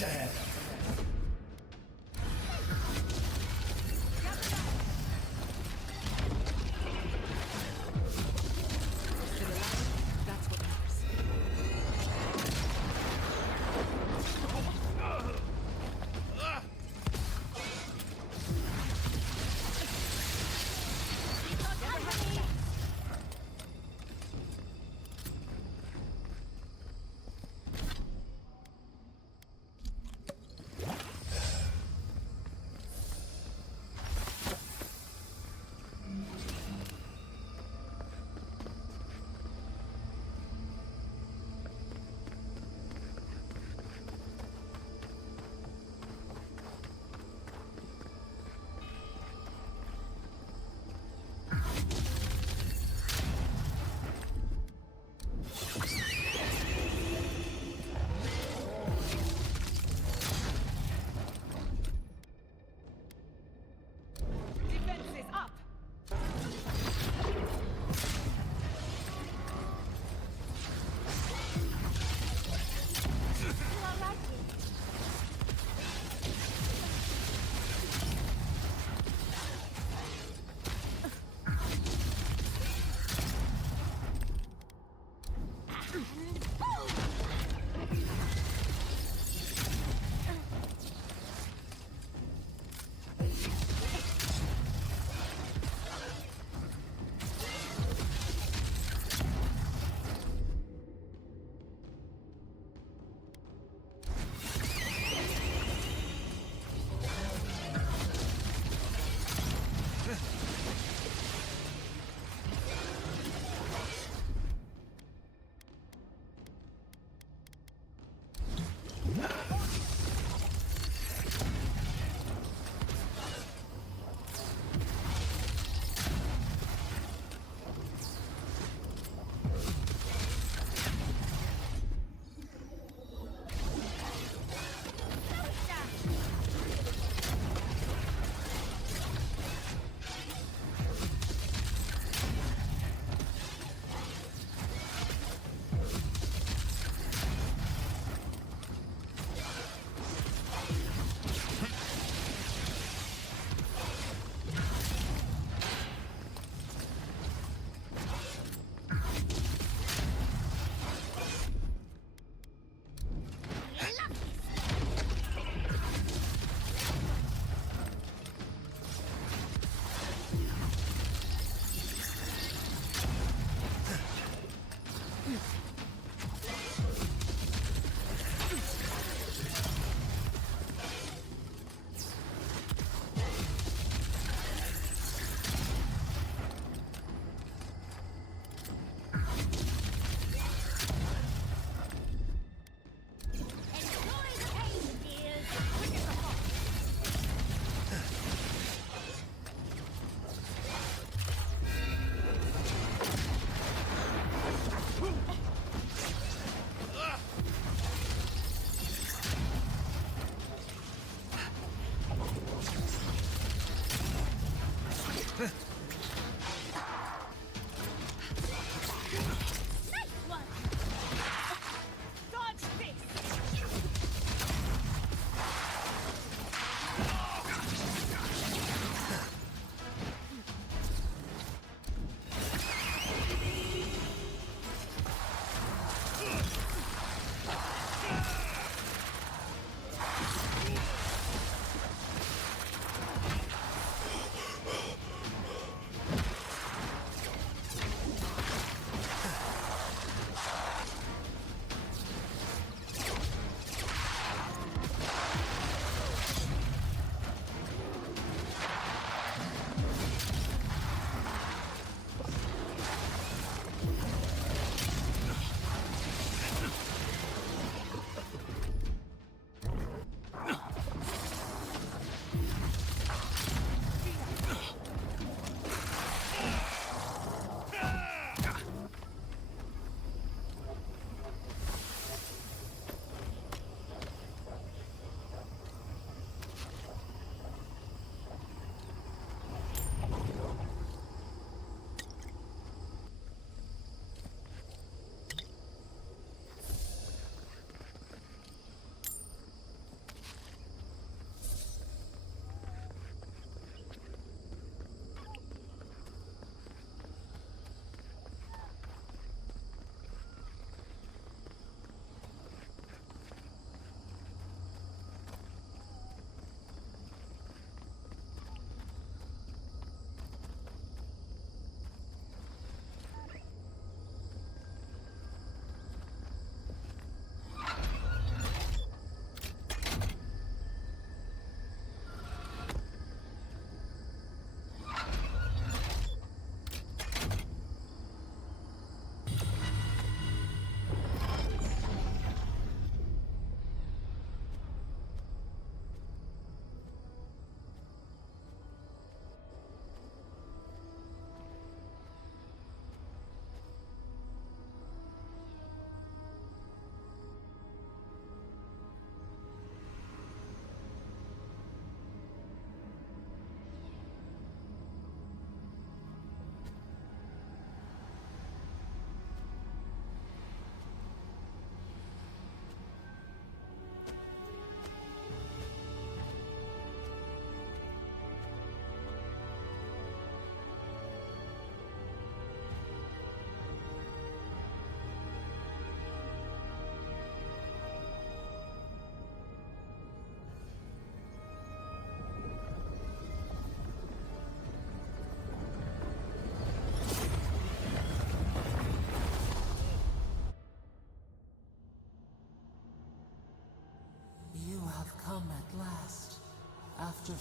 dead. That's what matters. Defenses up!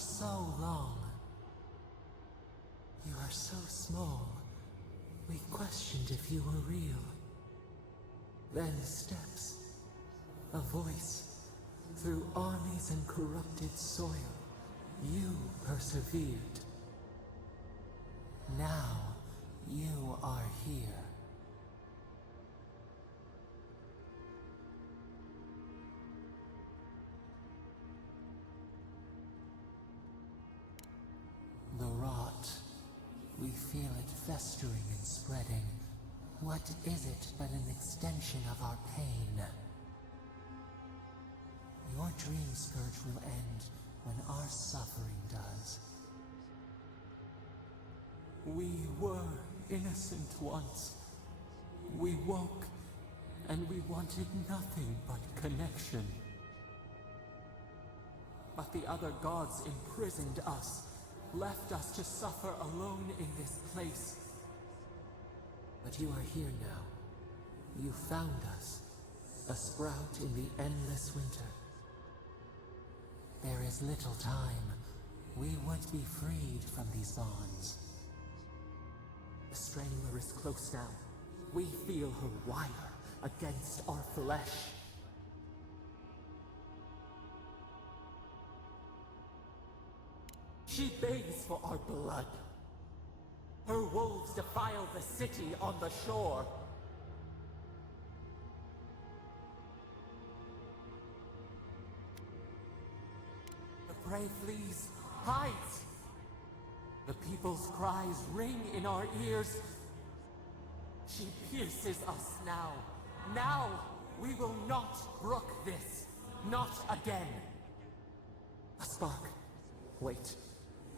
so long. You are so small. We questioned if you were real. Then steps. A voice. Through armies and corrupted soil, you persevered. Now, you are here. The rot. We feel it festering and spreading. What is it but an extension of our pain? Your dream scourge will end when our suffering does. We were innocent once. We woke, and we wanted nothing but connection. But the other gods imprisoned us, left us to suffer alone in this place. But you are here now. You found us, a sprout in the endless winter. There is little time. We would be freed from these bonds. The Strangler is close now. We feel her wire against our flesh. She begs for our blood. Her wolves defile the city on the shore. The prey flees, hides. The people's cries ring in our ears. She pierces us now. Now, we will not brook this. Not again. A spark. Wait.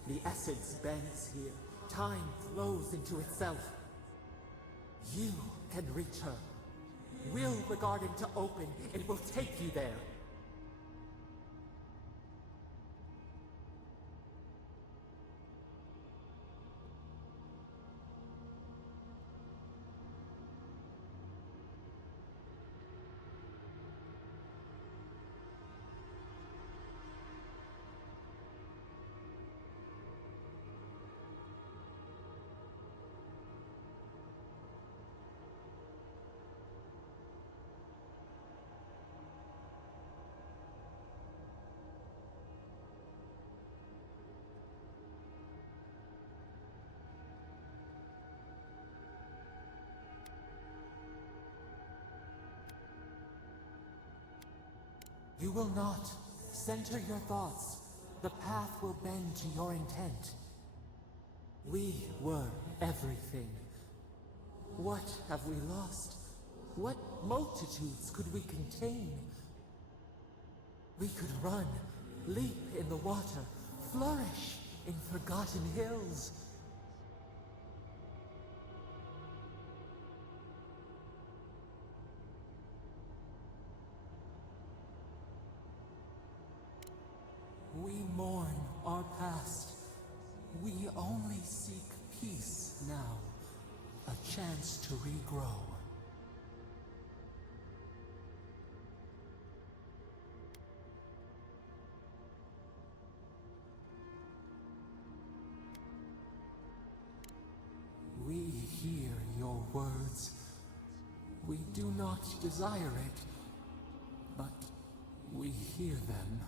The essence bends here. Time flows into itself. You can reach her. Will the garden to open, it will take you there. You will not. Center your thoughts. The path will bend to your intent. We were everything. What have we lost? What multitudes could we contain? We could run, leap in the water, flourish in forgotten hills. We mourn our past. We only seek peace now. A chance to regrow. We hear your words. We do not desire it, but we hear them.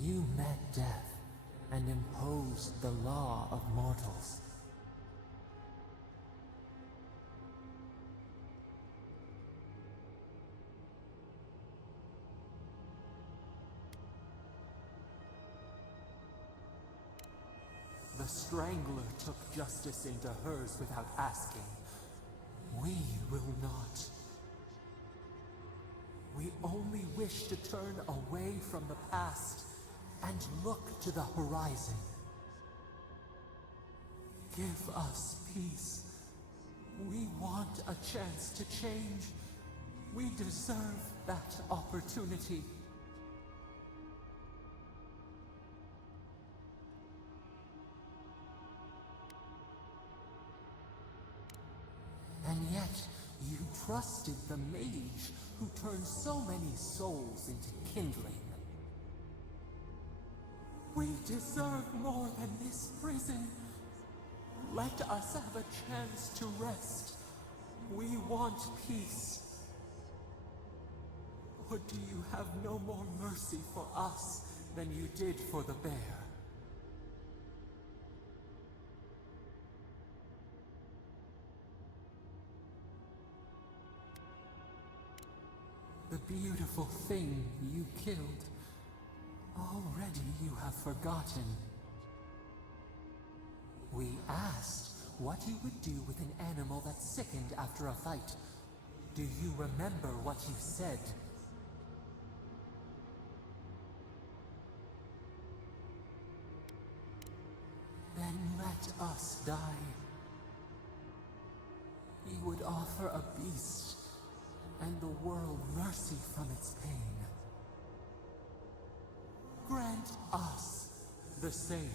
You met death and imposed the law of mortals. The Strangler took justice into hers without asking. We will not. We only wish to turn away from the past and look to the horizon. Give us peace. We want a chance to change. We deserve that opportunity. And yet, you trusted the mage who turned so many souls into kindling. We deserve more than this prison. Let us have a chance to rest. We want peace. Or do you have no more mercy for us than you did for the bear? The beautiful thing you killed, already you have forgotten. We asked what you would do with an animal that sickened after a fight. Do you remember what you said? Then let us die. You would offer a beast and the world mercy from its pain. Grant us the same.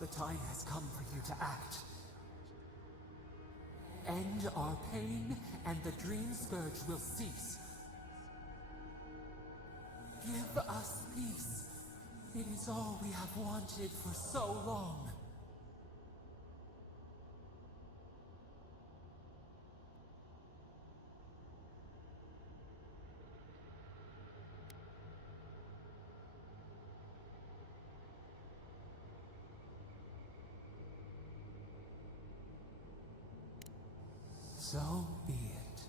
The time has come for you to act. End our pain, and the dream scourge will cease. Give us peace. It is all we have wanted for so long. So be it.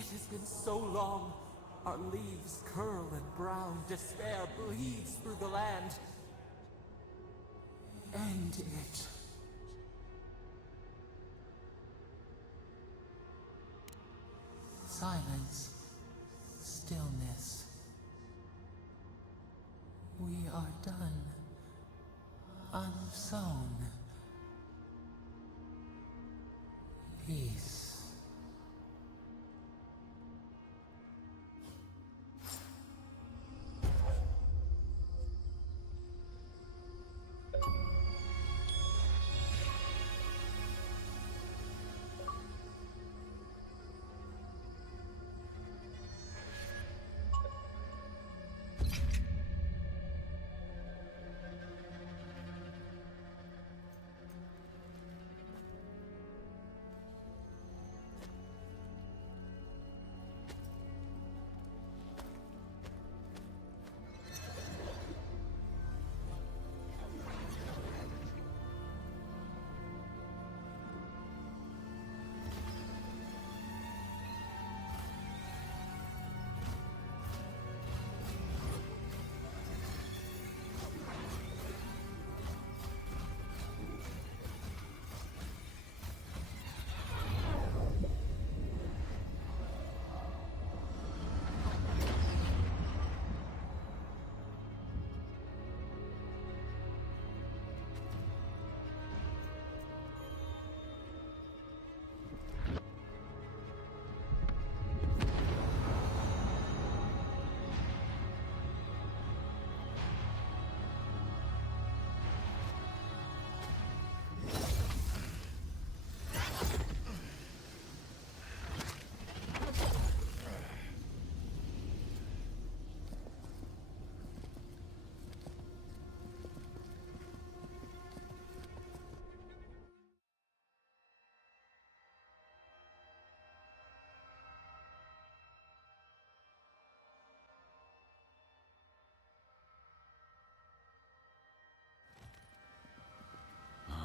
It has been so long. Our leaves curl and brown. Despair bleeds through the land. End it. Silence. Stillness. We are done. Unsown. Peace.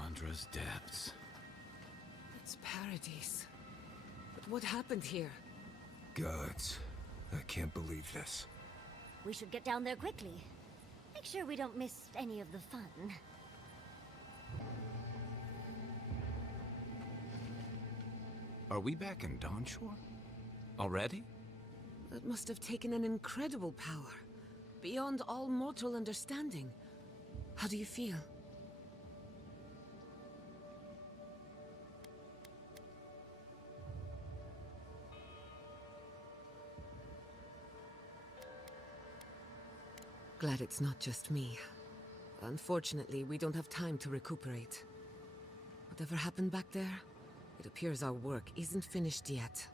Andra's depths. It's paradise. But what happened here? Gods, I can't believe this. We should get down there quickly. Make sure we don't miss any of the fun. Are we back in Dawnshore? Already? That must have taken an incredible power. Beyond all mortal understanding. How do you feel? Glad it's not just me. Unfortunately, we don't have time to recuperate. Whatever happened back there, it appears our work isn't finished yet.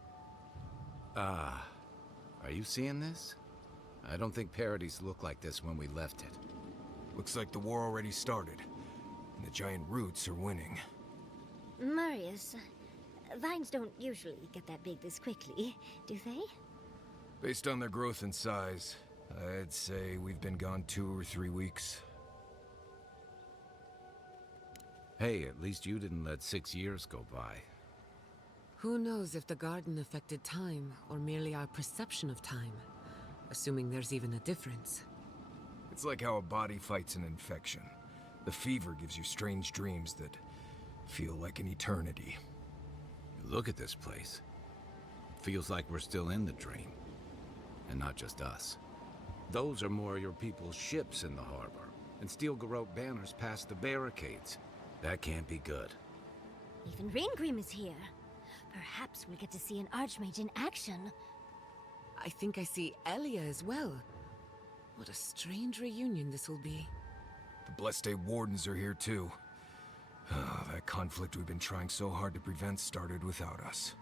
Are you seeing this? I don't think Paradise looked like this when we left it. Looks like the war already started, and the giant roots are winning. Marius, vines don't usually get that big this quickly, do they? Based on their growth and size, I'd say we've been gone 2 or 3 weeks. Hey, at least you didn't let 6 years go by. Who knows if the garden affected time, or merely our perception of time? Assuming there's even a difference. It's like how a body fights an infection. The fever gives you strange dreams that feel like an eternity. Look at this place. It feels like we're still in the dream. And not just us. Those are more of your people's ships in the harbor, and steel garrote banners past the barricades. That can't be good. Even Reingrim is here. Perhaps we'll get to see an Archmage in action. I think I see Elia as well. What a strange reunion this will be. The Blessed Wardens are here too. That conflict we've been trying so hard to prevent started without us.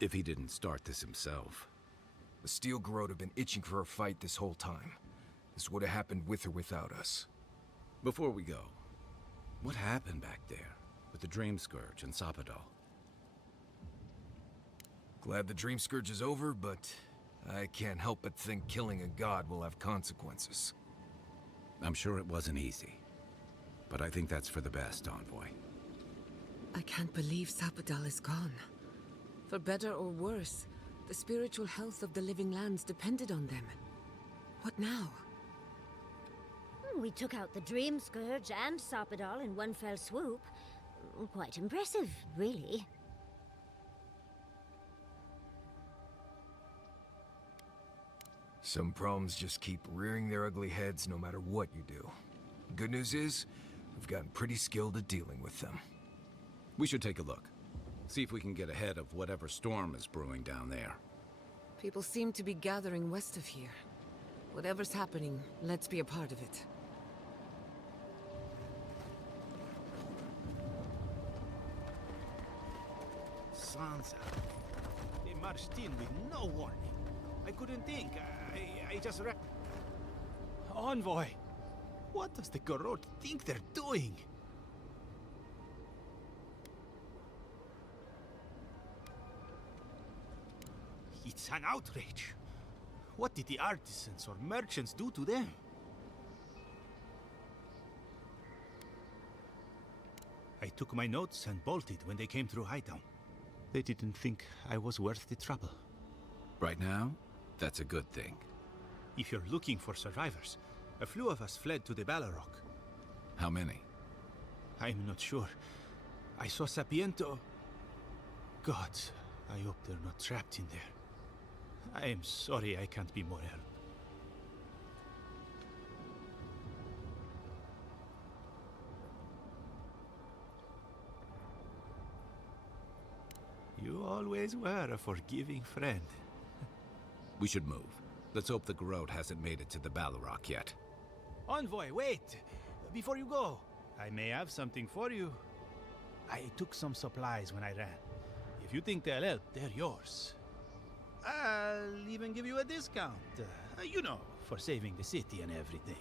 If he didn't start this himself. The steel garrote have been itching for a fight this whole time. This would have happened with or without us. Before we go, what happened back there with the Dream Scourge and Sapadal? Glad the Dream Scourge is over, but I can't help but think killing a god will have consequences. I'm sure it wasn't easy, but I think that's for the best, Envoy. I can't believe Sapadal is gone. For better or worse, the spiritual health of the living lands depended on them. What now? We took out the Dream Scourge and Sapadal in one fell swoop. Quite impressive, really. Some problems just keep rearing their ugly heads no matter what you do. Good news is, we've gotten pretty skilled at dealing with them. We should take a look. See if we can get ahead of whatever storm is brewing down there. People seem to be gathering west of here. Whatever's happening, let's be a part of it. Sansa. They marched in with no warning. I couldn't think. I just Envoy! What does the Garrote think they're doing? It's an outrage. What did the artisans or merchants do to them? I took my notes and bolted when they came through Hightown. They didn't think I was worth the trouble. Right now, that's a good thing. If you're looking for survivors, a few of us fled to the Balrog. How many? I'm not sure. I saw Sapiento. Gods, I hope they're not trapped in there. I am sorry I can't be more help. You always were a forgiving friend. We should move. Let's hope the Garrote hasn't made it to the Balrog yet. Envoy, wait! Before you go, I may have something for you. I took some supplies when I ran. If you think they'll help, they're yours. I'll even give you a discount. You know, for saving the city and everything.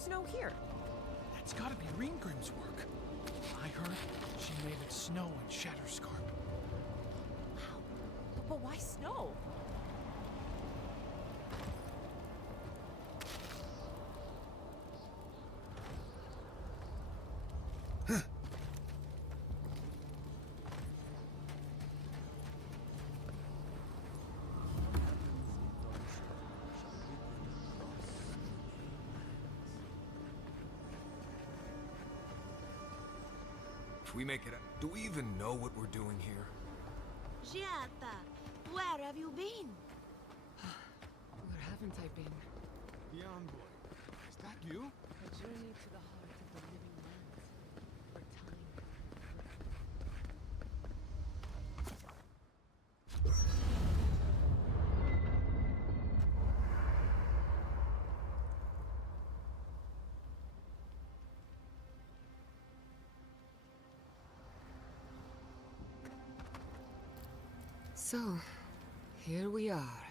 snow here? That's gotta be Reengrim's work. I heard she made it snow in Shatterscarp. Wow. But why snow? If we make it out, do we even know what we're doing here? Giata, where have you been? Where haven't I been? The envoy. Is that you? A journey to the heart of the living lands. For time. So, here we are.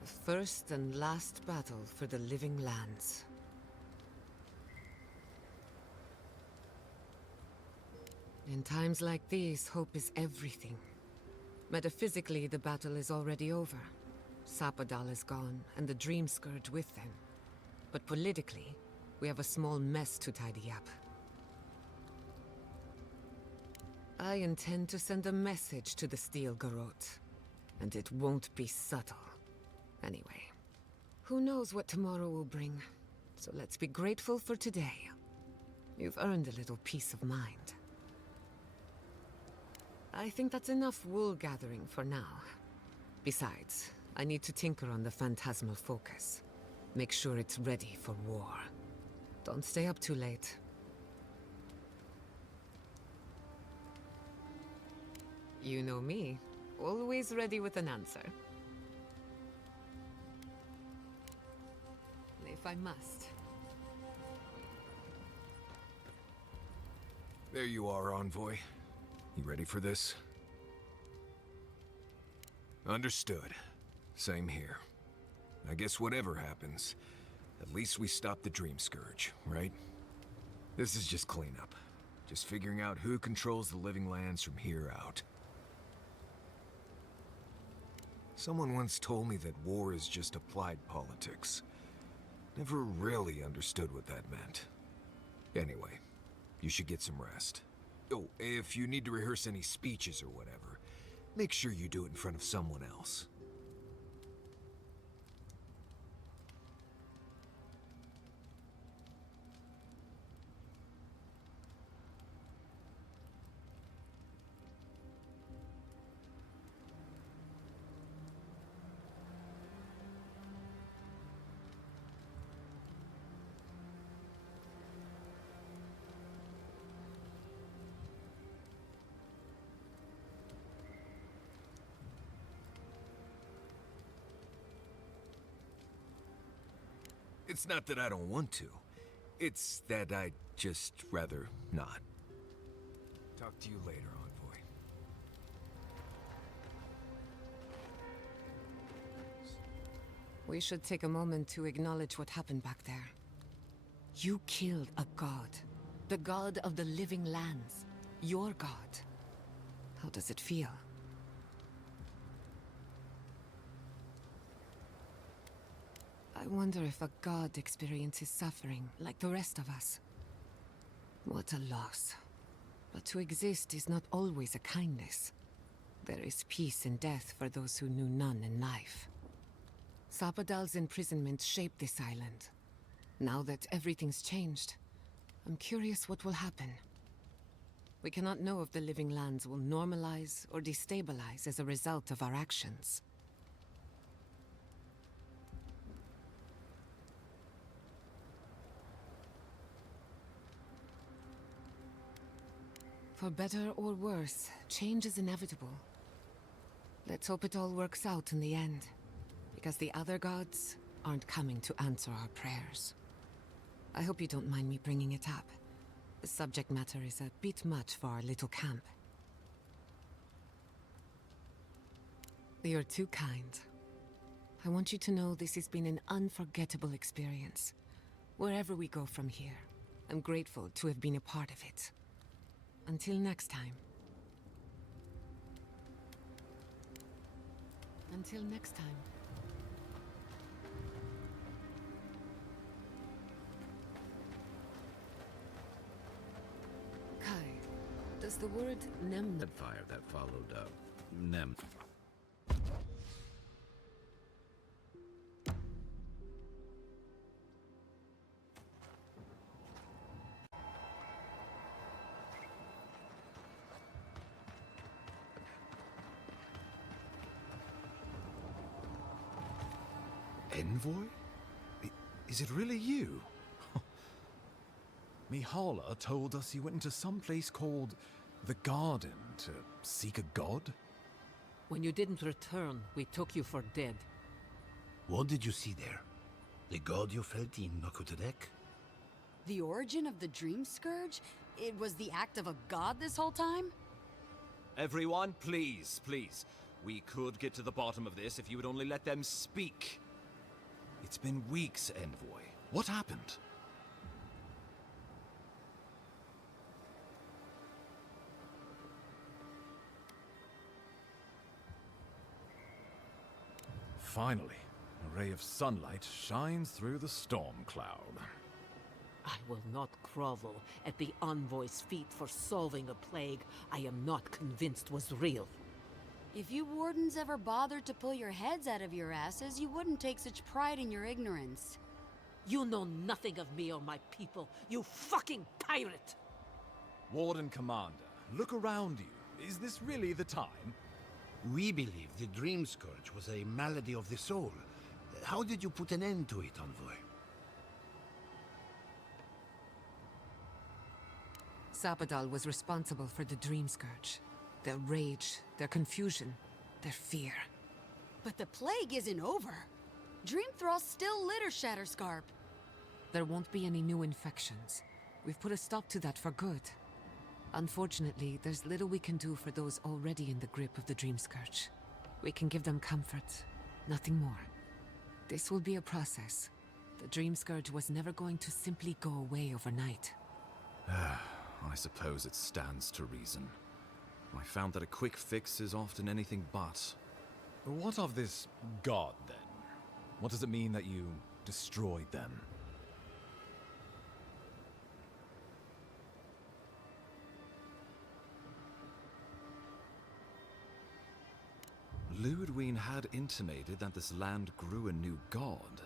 The first and last battle for the living lands. In times like these, hope is everything. Metaphysically, the battle is already over. Sapadal is gone, and the Dream Scourge with them. But politically, we have a small mess to tidy up. I intend to send a message to the Steel Garrote, and it won't be subtle. Anyway, who knows what tomorrow will bring, so let's be grateful for today. You've earned a little peace of mind. I think that's enough wool gathering for now. Besides, I need to tinker on the phantasmal focus. Make sure it's ready for war. Don't stay up too late. You know me, always ready with an answer. If I must. There you are, Envoy. You ready for this? Understood. Same here. I guess whatever happens, at least we stopped the Dream Scourge, right? This is just cleanup. Just figuring out who controls the living lands from here out. Someone once told me that war is just applied politics. Never really understood what that meant. Anyway, you should get some rest. Oh, if you need to rehearse any speeches or whatever, make sure you do it in front of someone else. It's not that I don't want to. It's that I'd just rather not. Talk to you later, Envoy. We should take a moment to acknowledge what happened back there. You killed a god. The god of the living lands. Your god. How does it feel? I wonder if a god experiences suffering like the rest of us. What a loss. But to exist is not always a kindness. There is peace in death for those who knew none in life. Sapadal's imprisonment shaped this island. Now that everything's changed, I'm curious what will happen. We cannot know if the living lands will normalize or destabilize as a result of our actions. For better or worse, change is inevitable. Let's hope it all works out in the end, because the other gods aren't coming to answer our prayers. I hope you don't mind me bringing it up. The subject matter is a bit much for our little camp. You're too kind. I want you to know this has been an unforgettable experience. Wherever we go from here, I'm grateful to have been a part of it. Until next time. Until next time. Kai, does the word nem... That fire that followed, nem... Envoy? Is it really you? Mihala told us you went into some place called the Garden to seek a god? When you didn't return, we took you for dead. What did you see there? The god you felt in Nakutadek? The origin of the Dream Scourge? It was the act of a god this whole time? Everyone, please, please. We could get to the bottom of this if you would only let them speak. It's been weeks, Envoy. What happened? Finally, a ray of sunlight shines through the storm cloud. I will not grovel at the Envoy's feet for solving a plague I am not convinced was real. If you wardens ever bothered to pull your heads out of your asses, you wouldn't take such pride in your ignorance. You know nothing of me or my people, you fucking pirate! Warden Commander, look around you. Is this really the time? We believe the Dream Scourge was a malady of the soul. How did you put an end to it, Envoy? Sapadal was responsible for the Dream Scourge. Their rage, their confusion, their fear. But the plague isn't over. Dream Thralls still litter Shatterscarp. There won't be any new infections. We've put a stop to that for good. Unfortunately, there's little we can do for those already in the grip of the Dream Scourge. We can give them comfort, nothing more. This will be a process. The Dream Scourge was never going to simply go away overnight. I suppose it stands to reason. I found that a quick fix is often anything but. What of this god, then? What does it mean that you destroyed them? Ludwig had intimated that this land grew a new god.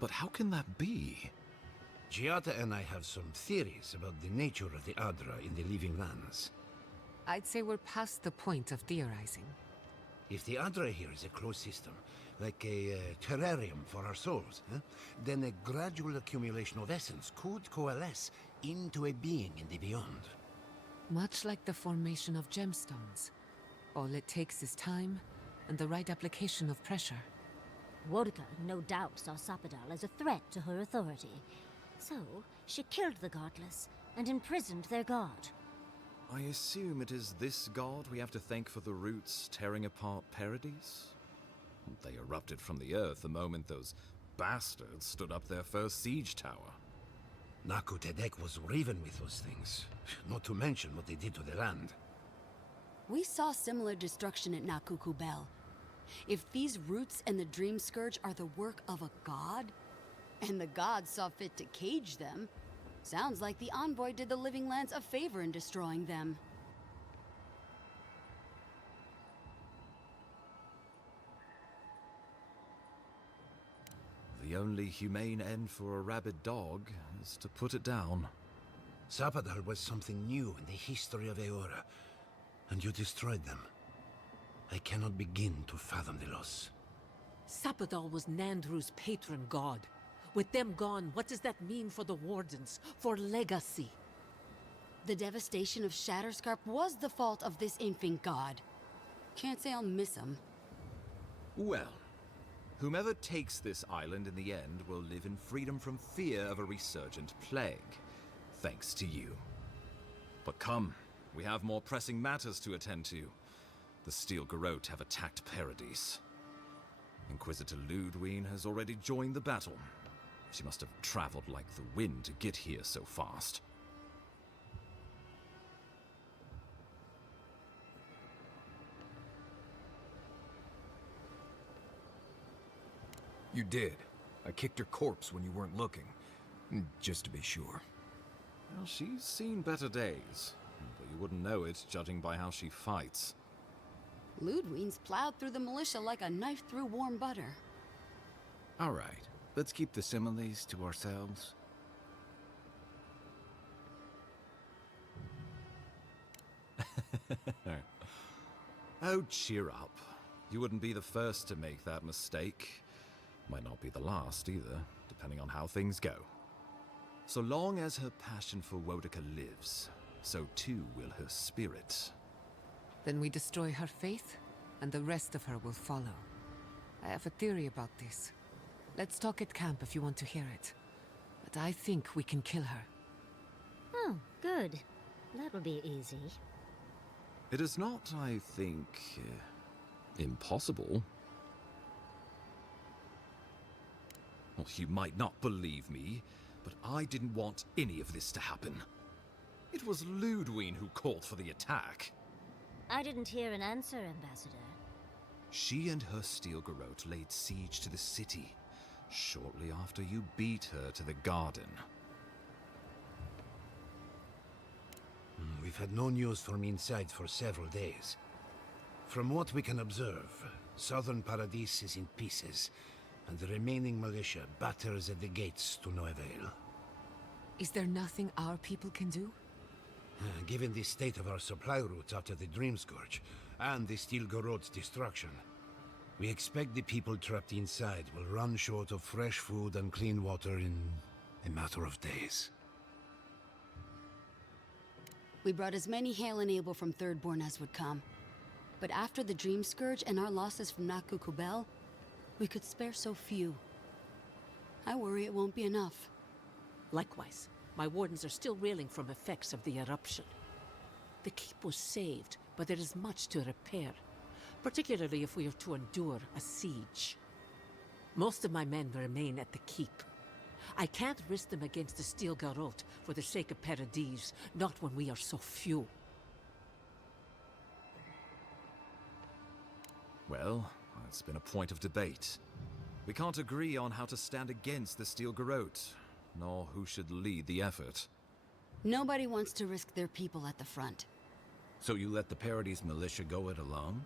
But how can that be? Giata and I have some theories about the nature of the Adra in the Living Lands. I'd say we're past the point of theorizing. If the Adra here is a closed system, like a terrarium for our souls, then a gradual accumulation of essence could coalesce into a being in the beyond. Much like the formation of gemstones. All it takes is time and the right application of pressure. Wodka no doubt saw Sapadal as a threat to her authority. So, she killed the godless and imprisoned their god. I assume it is this god we have to thank for the roots tearing apart Paradise? They erupted from the earth the moment those bastards stood up their first siege tower. Nakutadek was riven with those things, not to mention what they did to the land. We saw similar destruction at Nakuku Bell. If these roots and the Dream Scourge are the work of a god, and the gods saw fit to cage them, sounds like the Envoy did the Living Lands a favor in destroying them. The only humane end for a rabid dog is to put it down. Sapadal was something new in the history of Eora, and you destroyed them. I cannot begin to fathom the loss. Sapadal was Nandru's patron god. With them gone, what does that mean for the Wardens, for legacy? The devastation of Shatterscarp was the fault of this infant god. Can't say I'll miss him. Well, whomever takes this island in the end will live in freedom from fear of a resurgent plague, thanks to you. But come, we have more pressing matters to attend to. The Steel Garrote have attacked Paradise. Inquisitor Ludwig has already joined the battle. She must have traveled like the wind to get here so fast. You did. I kicked her corpse when you weren't looking. Just to be sure. Well, she's seen better days, but you wouldn't know it judging by how she fights. Ludwine's plowed through the militia like a knife through warm butter. All right, let's keep the similes to ourselves. Oh, cheer up. You wouldn't be the first to make that mistake. Might not be the last either, depending on how things go. So long as her passion for Wodica lives, so too will her spirit. Then we destroy her faith, and the rest of her will follow. I have a theory about this. Let's talk at camp if you want to hear it. But I think we can kill her. Oh, good. That will be easy. It is not, I think, impossible. Well, you might not believe me, but I didn't want any of this to happen. It was Ludwine who called for the attack. I didn't hear an answer, Ambassador. She and her steel garrote laid siege to the city, shortly after you beat her to the garden. We've had no news from inside for several days. From what we can observe, southern Paradis is in pieces, and the remaining militia batters at the gates to no avail. Is there nothing our people can do? Given the state of our supply routes after the Dream Scourge, and the Steel Garrote's destruction, we expect the people trapped inside will run short of fresh food and clean water in a matter of days. We brought as many Hale and Able from Thirdborn as would come. But after the Dream Scourge and our losses from Nakukubel, we could spare so few. I worry it won't be enough. Likewise, my wardens are still reeling from effects of the eruption. The keep was saved, but there is much to repair, particularly if we are to endure a siege. Most of my men remain at the keep. I can't risk them against the Steel Garrote for the sake of Paradis, not when we are so few. Well, it's been a point of debate. We can't agree on how to stand against the Steel Garrote, nor who should lead the effort. Nobody wants to risk their people at the front. So you let the Paradis militia go it alone?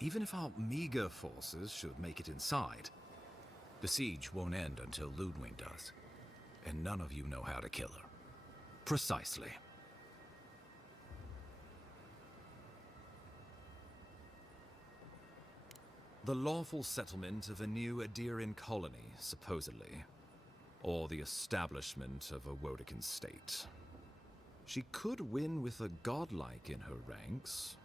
Even if our meager forces should make it inside. The siege won't end until Ludwine does. And none of you know how to kill her. Precisely. The lawful settlement of a new Adirian colony, supposedly. Or the establishment of a Wodican state. She could win with a godlike in her ranks.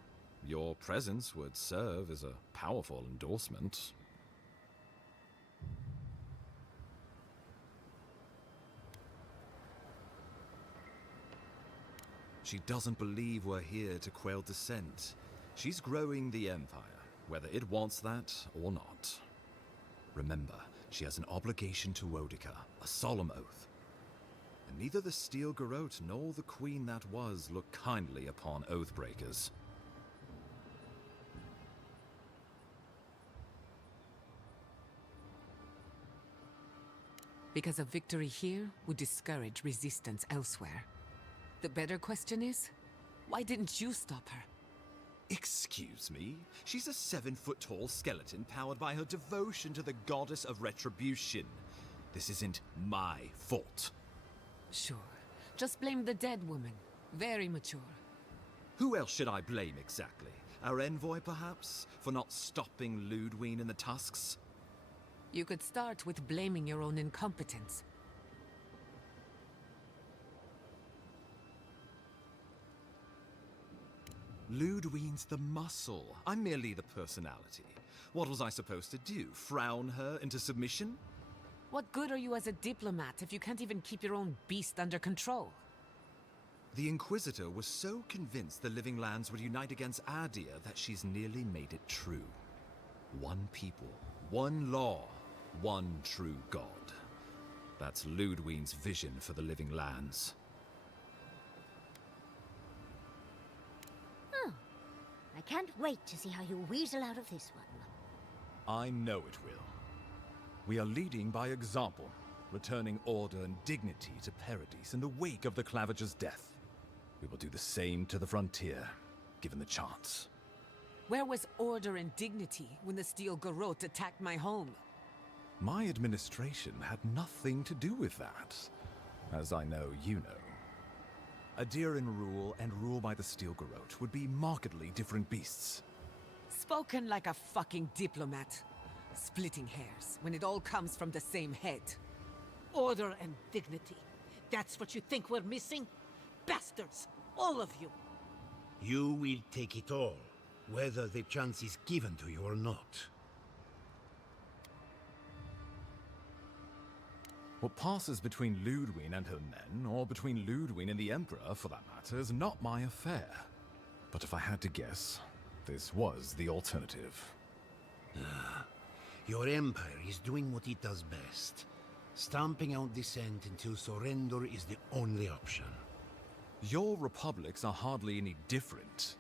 Your presence would serve as a powerful endorsement. She doesn't believe we're here to quell dissent. She's growing the Empire, whether it wants that or not. Remember, she has an obligation to Wodica, a solemn oath. And neither the Steel Garrote nor the Queen that was look kindly upon oathbreakers. Because a victory here would discourage resistance elsewhere. The better question is, why didn't you stop her? Excuse me? She's a 7-foot-tall skeleton powered by her devotion to the goddess of retribution. This isn't my fault. Sure. Just blame the dead woman. Very mature. Who else should I blame exactly? Our envoy, perhaps? For not stopping Ludwine in the tusks? You could start with blaming your own incompetence. Ludwine's the muscle. I'm merely the personality. What was I supposed to do? Frown her into submission? What good are you as a diplomat if you can't even keep your own beast under control? The Inquisitor was so convinced the Living Lands would unite against Adia that she's nearly made it true. One people, one law, one true God. That's Ludwig's vision for the living lands. Oh, I can't wait to see how you weasel out of this one. I know it will. We are leading by example, returning order and dignity to Paradise in the wake of the Clavager's death. We will do the same to the frontier, given the chance. Where was order and dignity when the Steel Garrote attacked my home? My administration had nothing to do with that, as I know you know. Adiran rule and rule by the Steel Garrote would be markedly different beasts. Spoken like a fucking diplomat. Splitting hairs when it all comes from the same head. Order and dignity. That's what you think we're missing? Bastards! All of you! You will take it all, whether the chance is given to you or not. What passes between Ludwig and her men, or between Ludwig and the Emperor, for that matter, is not my affair. But if I had to guess, this was the alternative. Your empire is doing what it does best. Stamping out dissent until surrender is the only option. Your republics are hardly any different.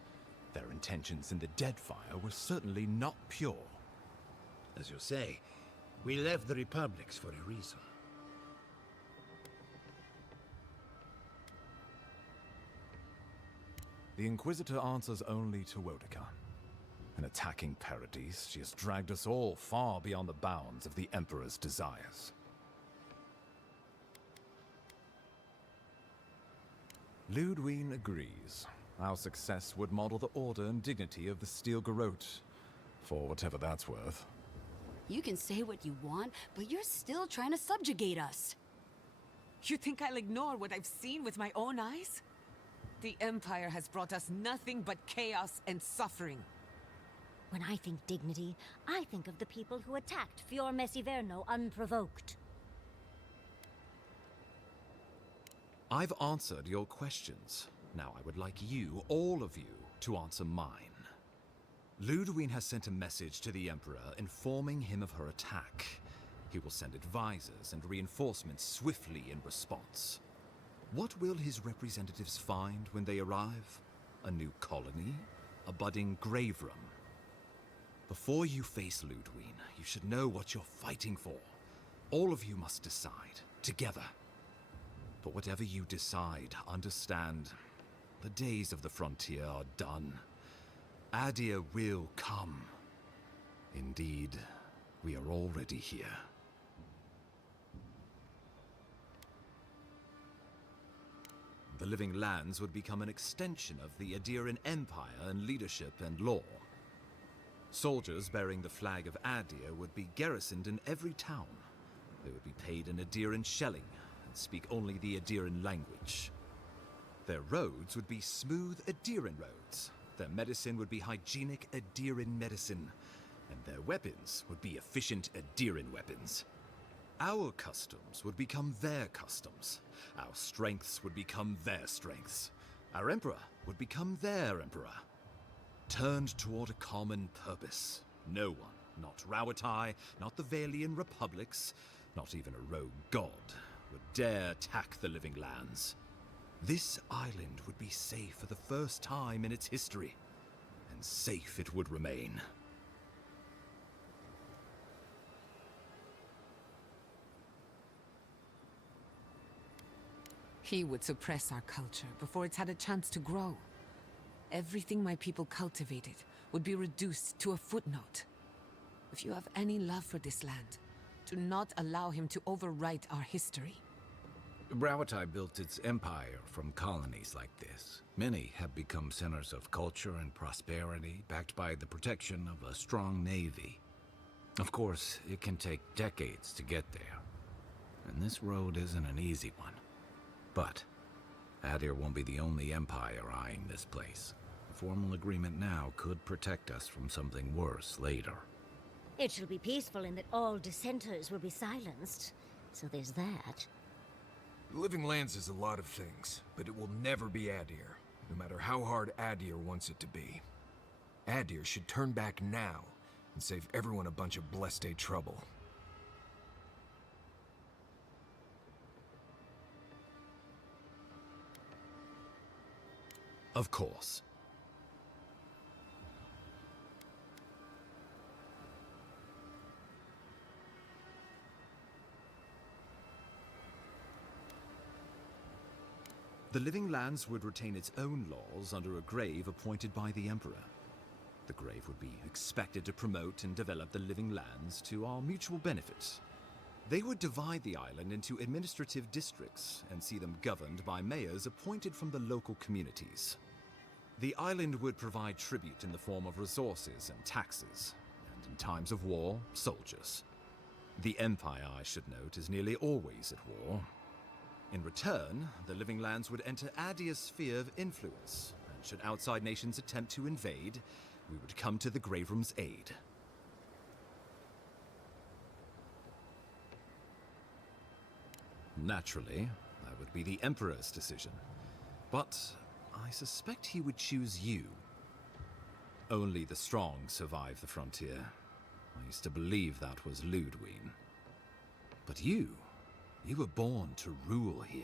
Their intentions in the Deadfire were certainly not pure. As you say, we left the republics for a reason. The Inquisitor answers only to Wodekan. In attacking Paradise, she has dragged us all far beyond the bounds of the Emperor's desires. Ludwig agrees. Our success would model the order and dignity of the Steel Garrote, for whatever that's worth. You can say what you want, but you're still trying to subjugate us. You think I'll ignore what I've seen with my own eyes? The Empire has brought us nothing but chaos and suffering. When I think dignity, I think of the people who attacked Fior Messiverno unprovoked. I've answered your questions. Now I would like you, all of you, to answer mine. Ludwig has sent a message to the Emperor informing him of her attack. He will send advisors and reinforcements swiftly in response. What will his representatives find when they arrive? A new colony? A budding grave room? Before you face Ludwig, you should know what you're fighting for. All of you must decide, together. But whatever you decide, understand, the days of the frontier are done. Adir will come. Indeed, we are already here. The Living Lands would become an extension of the Adiran Empire in leadership and law. Soldiers bearing the flag of Adir would be garrisoned in every town. They would be paid in Adiran shelling and speak only the Adiran language. Their roads would be smooth Adiran roads. Their medicine would be hygienic Adiran medicine. And their weapons would be efficient Adiran weapons. Our customs would become their customs. Our strengths would become their strengths. Our emperor would become their emperor. Turned toward a common purpose. No one, not Rawatai, not the Valian republics, not even a rogue god, would dare attack the Living Lands. This island would be safe for the first time in its history, and safe it would remain. He would suppress our culture before it's had a chance to grow. Everything my people cultivated would be reduced to a footnote. If you have any love for this land, do not allow him to overwrite our history. Rawatai built its empire from colonies like this. Many have become centers of culture and prosperity, backed by the protection of a strong navy. Of course, it can take decades to get there. And this road isn't an easy one. But Adir won't be the only empire eyeing this place. A formal agreement now could protect us from something worse later. It shall be peaceful in that all dissenters will be silenced. So there's that. The Living Lands is a lot of things, but it will never be Adir, no matter how hard Adir wants it to be. Adir should turn back now and save everyone a bunch of blessed-day trouble. Of course. The Living Lands would retain its own laws under a grave appointed by the Emperor. The grave would be expected to promote and develop the Living Lands to our mutual benefit. They would divide the island into administrative districts and see them governed by mayors appointed from the local communities. The island would provide tribute in the form of resources and taxes, and in times of war, soldiers. The Empire, I should note, is nearly always at war. In return, the Living Lands would enter Adir's sphere of influence, and should outside nations attempt to invade, we would come to the Grave Room's aid. Naturally, that would be the Emperor's decision. But I suspect he would choose you. Only the strong survive the frontier. I used to believe that was Ludwig. But you were born to rule here.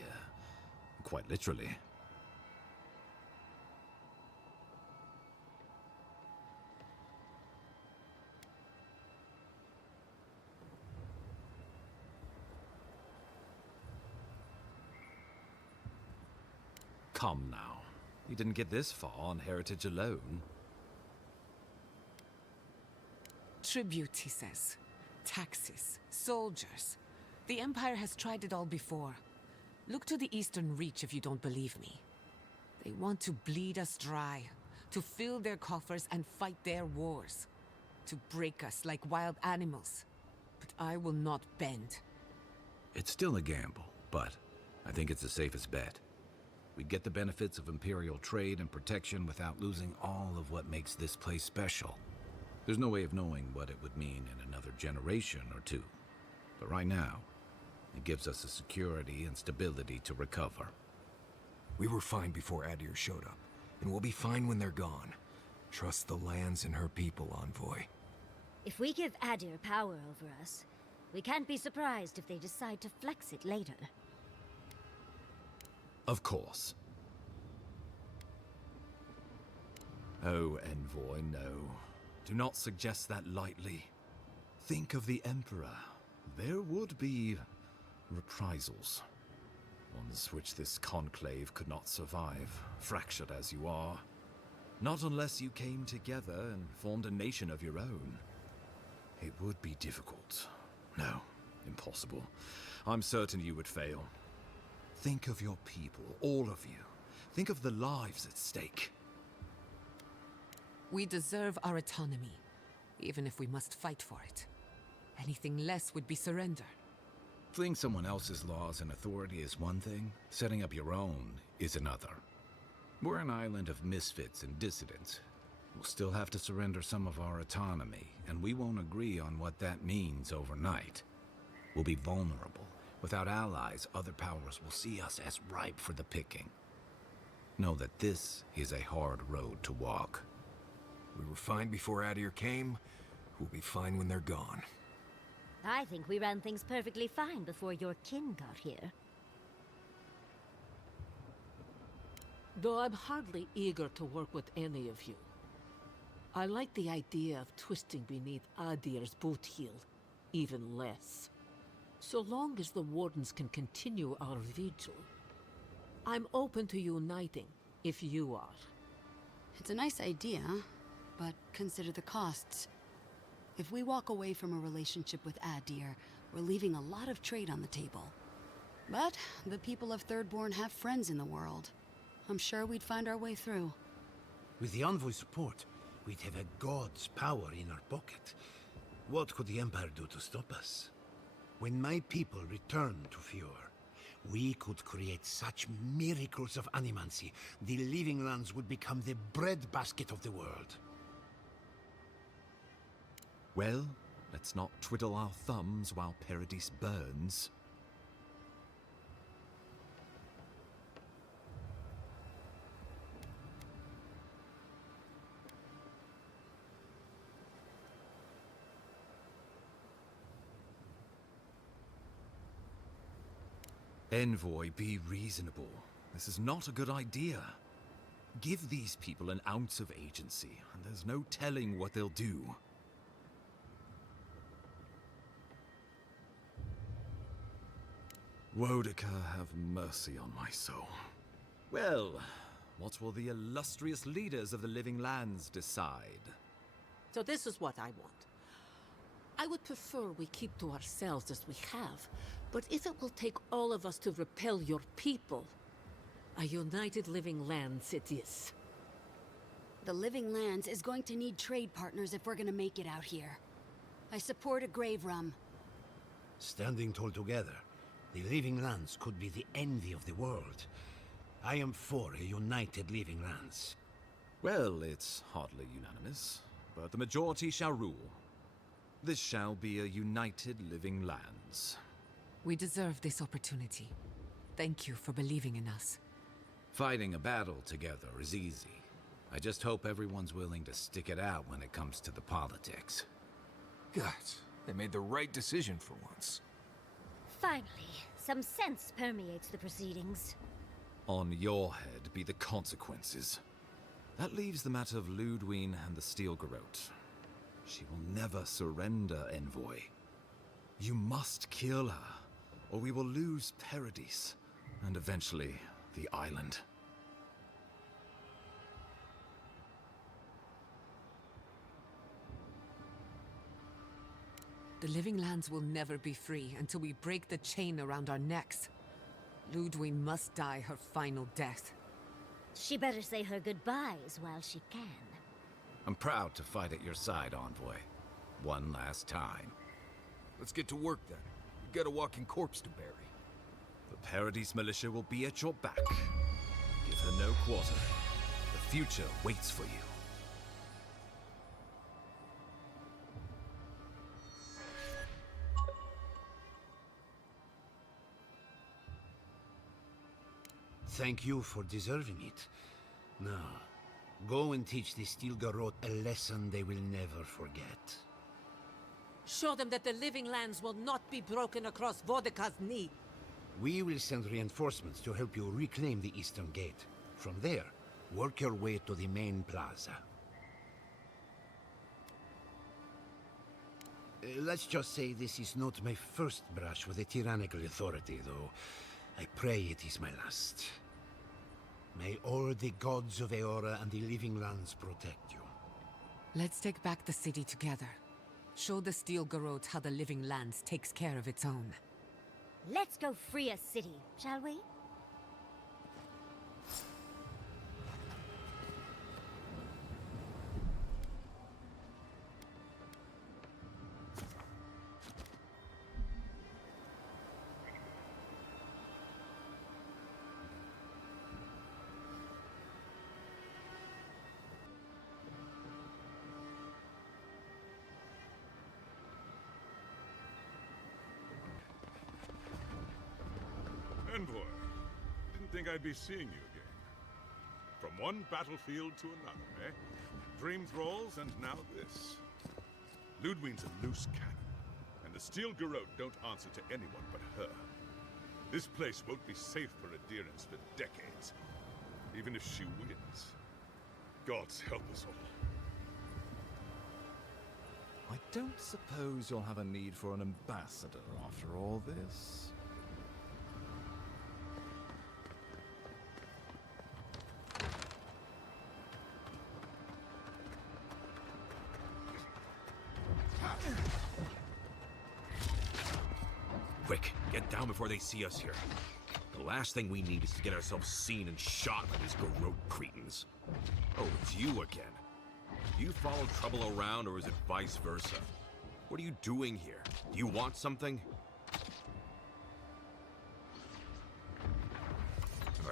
Quite literally. Come now. You didn't get this far on heritage alone. Tribute, he says. Taxes. Soldiers. The Empire has tried it all before. Look to the Eastern Reach if you don't believe me. They want to bleed us dry, to fill their coffers and fight their wars, to break us like wild animals. But I will not bend. It's still a gamble, but I think it's the safest bet. We'd get the benefits of Imperial trade and protection without losing all of what makes this place special. There's no way of knowing what it would mean in another generation or two. But right now, it gives us the security and stability to recover. We were fine before Adir showed up, and we'll be fine when they're gone. Trust the lands and her people, Envoy. If we give Adir power over us, we can't be surprised if they decide to flex it later. Of course. Oh, Envoy, no. Do not suggest that lightly. Think of the Emperor. There would be reprisals. Ones which this conclave could not survive, fractured as you are. Not unless you came together and formed a nation of your own. It would be difficult. No, impossible. I'm certain you would fail. Think of your people, all of you. Think of the lives at stake. We deserve our autonomy, even if we must fight for it. Anything less would be surrender. Fleeing someone else's laws and authority is one thing, setting up your own is another. We're an island of misfits and dissidents. We'll still have to surrender some of our autonomy, and we won't agree on what that means overnight. We'll be vulnerable. Without allies, other powers will see us as ripe for the picking. Know that this is a hard road to walk. We were fine before Adir came. We'll be fine when they're gone. I think we ran things perfectly fine before your kin got here. Though I'm hardly eager to work with any of you. I like the idea of twisting beneath Adir's boot heel, even less. So long as the Wardens can continue our vigil, I'm open to uniting, if you are. It's a nice idea, but consider the costs. If we walk away from a relationship with Adir, we're leaving a lot of trade on the table. But the people of Thirdborn have friends in the world. I'm sure we'd find our way through. With the Envoy's support, we'd have a god's power in our pocket. What could the Empire do to stop us? When my people return to Fjord, we could create such miracles of animancy, the Living Lands would become the breadbasket of the world. Well, let's not twiddle our thumbs while Paradise burns. Envoy, be reasonable. This is not a good idea. Give these people an ounce of agency, and there's no telling what they'll do. Wodika, have mercy on my soul. Well, what will the illustrious leaders of the living lands decide? So this is what I want. I would prefer we keep to ourselves as we have, but if it will take all of us to repel your people, a united living lands it is. The Living Lands is going to need trade partners if we're gonna make it out here. I support a grave rum. Standing tall together, the Living Lands could be the envy of the world. I am for a united Living Lands. Well, it's hardly unanimous, but the majority shall rule. This shall be a united Living Lands. We deserve this opportunity. Thank you for believing in us. Fighting a battle together is easy. I just hope everyone's willing to stick it out when it comes to the politics. Guys, they made the right decision for once. Finally, some sense permeates the proceedings. On your head be the consequences. That leaves the matter of Ludwine and the Steel Garrote. She will never surrender, Envoy. You must kill her, or we will lose Paradise, and eventually the island. The Living Lands will never be free until we break the chain around our necks. Ludwine must die her final death. She better say her goodbyes while she can. I'm proud to fight at your side, Envoy. One last time. Let's get to work then. We've got a walking corpse to bury. The Paradise Militia will be at your back. Give her no quarter. The future waits for you. Thank you for deserving it. Now, go and teach the Steel Garrote a lesson they will never forget. Show them that the Living Lands will not be broken across Vodika's knee. We will send reinforcements to help you reclaim the Eastern Gate. From there, work your way to the main plaza. Let's just say this is not my first brush with a tyrannical authority, though. I pray it is my last. May all the gods of Eora and the Living Lands protect you. Let's take back the city together. Show the Steel Garrote how the Living Lands takes care of its own. Let's go free a city, shall we? Envoy, didn't think I'd be seeing you again. From one battlefield to another, eh? Dream thralls and now this. Ludwine's a loose cannon, and the Steel Garrote don't answer to anyone but her. This place won't be safe for adherents for decades, even if she wins. Gods help us all. I don't suppose you'll have a need for an ambassador after all this. Quick, get down before they see us here. The last thing we need is to get ourselves seen and shot by these Garrote cretins. Oh, it's you again. Do you follow trouble around, or is it vice versa? What are you doing here? Do you want something?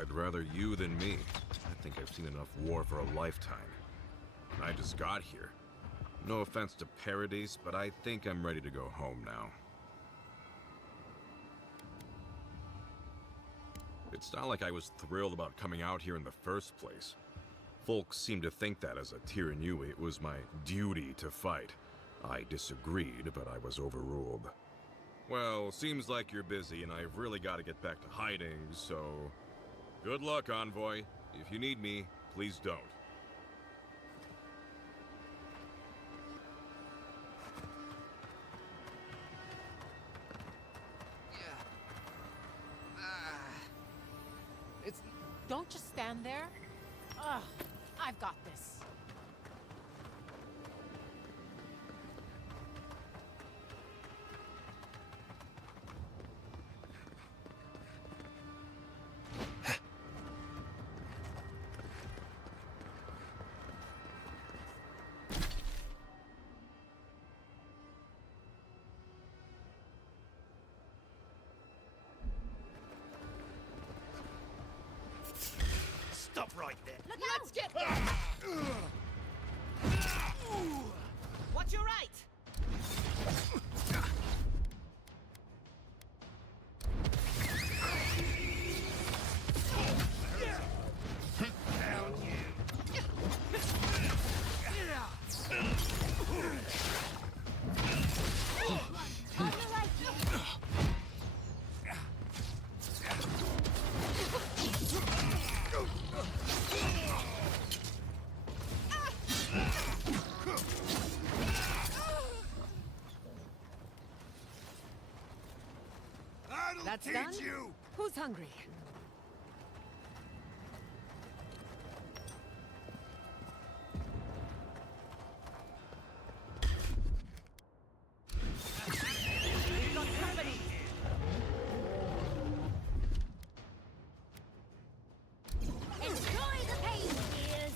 I'd rather you than me. I think I've seen enough war for a lifetime. And I just got here. No offense to Paradise, but I think I'm ready to go home now. It's not like I was thrilled about coming out here in the first place. Folks seem to think that as a Tirannui, it was my duty to fight. I disagreed, but I was overruled. Well, seems like you're busy, and I've really got to get back to hiding, so... Good luck, Envoy. If you need me, Please don't. Don't just stand there. Ugh, I've got this. Stop right there. Let's get there. Watch your right. That's done? Who's hungry? Enjoy the pain, dears.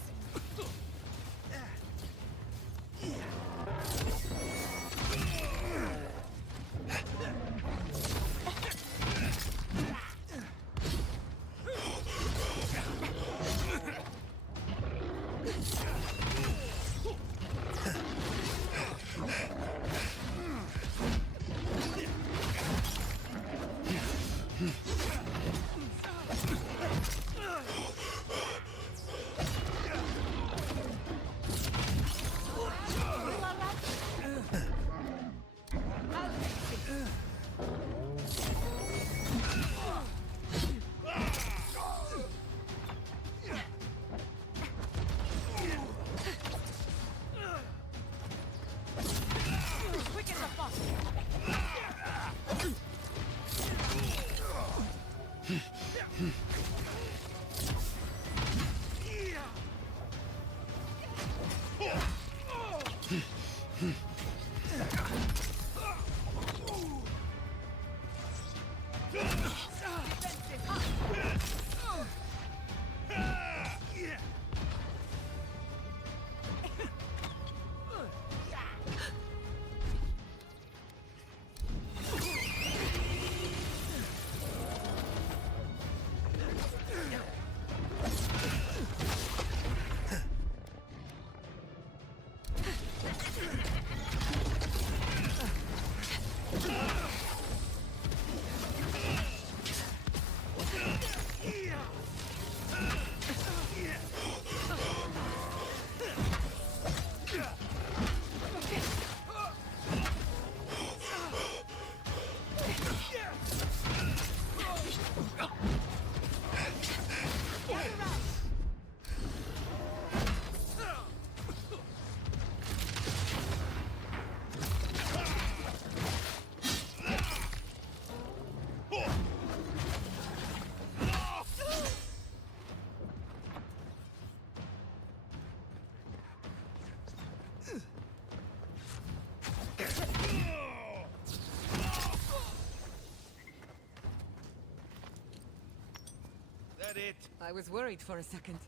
That it? I was worried for a second.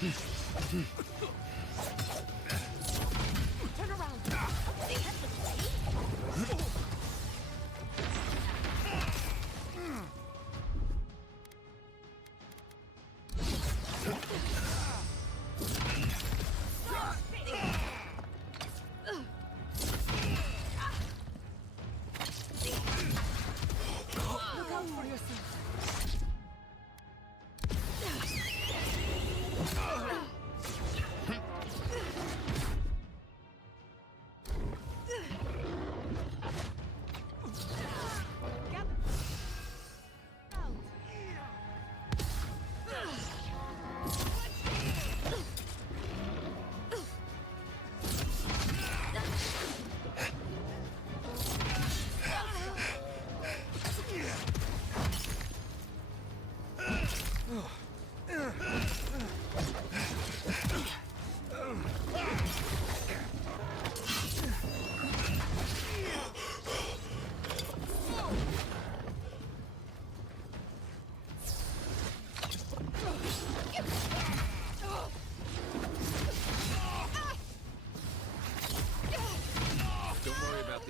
Turn around. They have the key. Look out for yourself.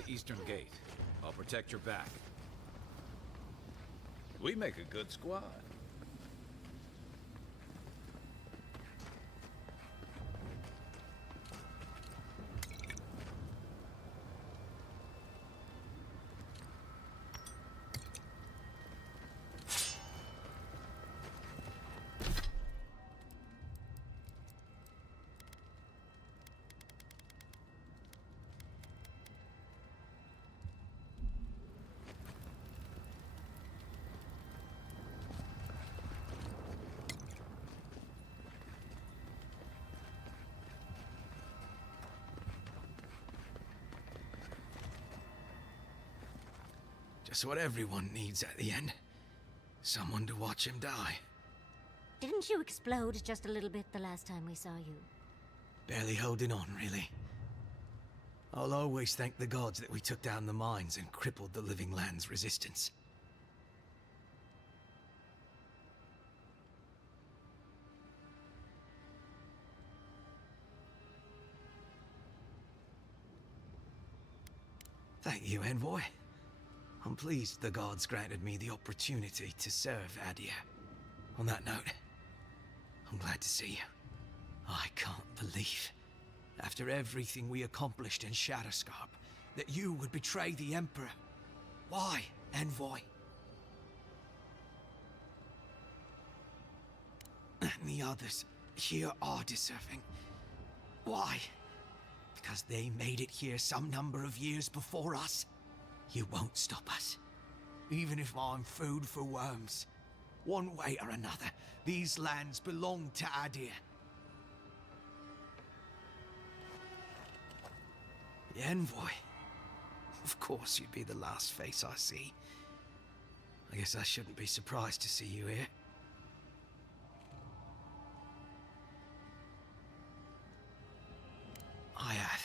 Eastern Gate. I'll protect your back. We make a good squad. Just what everyone needs at the end. Someone to watch him die. Didn't you explode just a little bit the last time we saw you? Barely holding on, really. I'll always thank the gods that we took down the mines and crippled the living land's resistance. Thank you, Envoy. I'm pleased the gods granted me the opportunity to serve Adia. On that note, I'm glad to see you. I can't believe, after everything we accomplished in Shatterscarp, that you would betray the Emperor. Why, Envoy? And the others here are deserving. Why? Because they made it here some number of years before us? You won't stop us. Even if I'm food for worms. One way or another, these lands belong to Adir. The Envoy? Of course you'd be the last face I see. I guess I shouldn't be surprised to see you here. I have.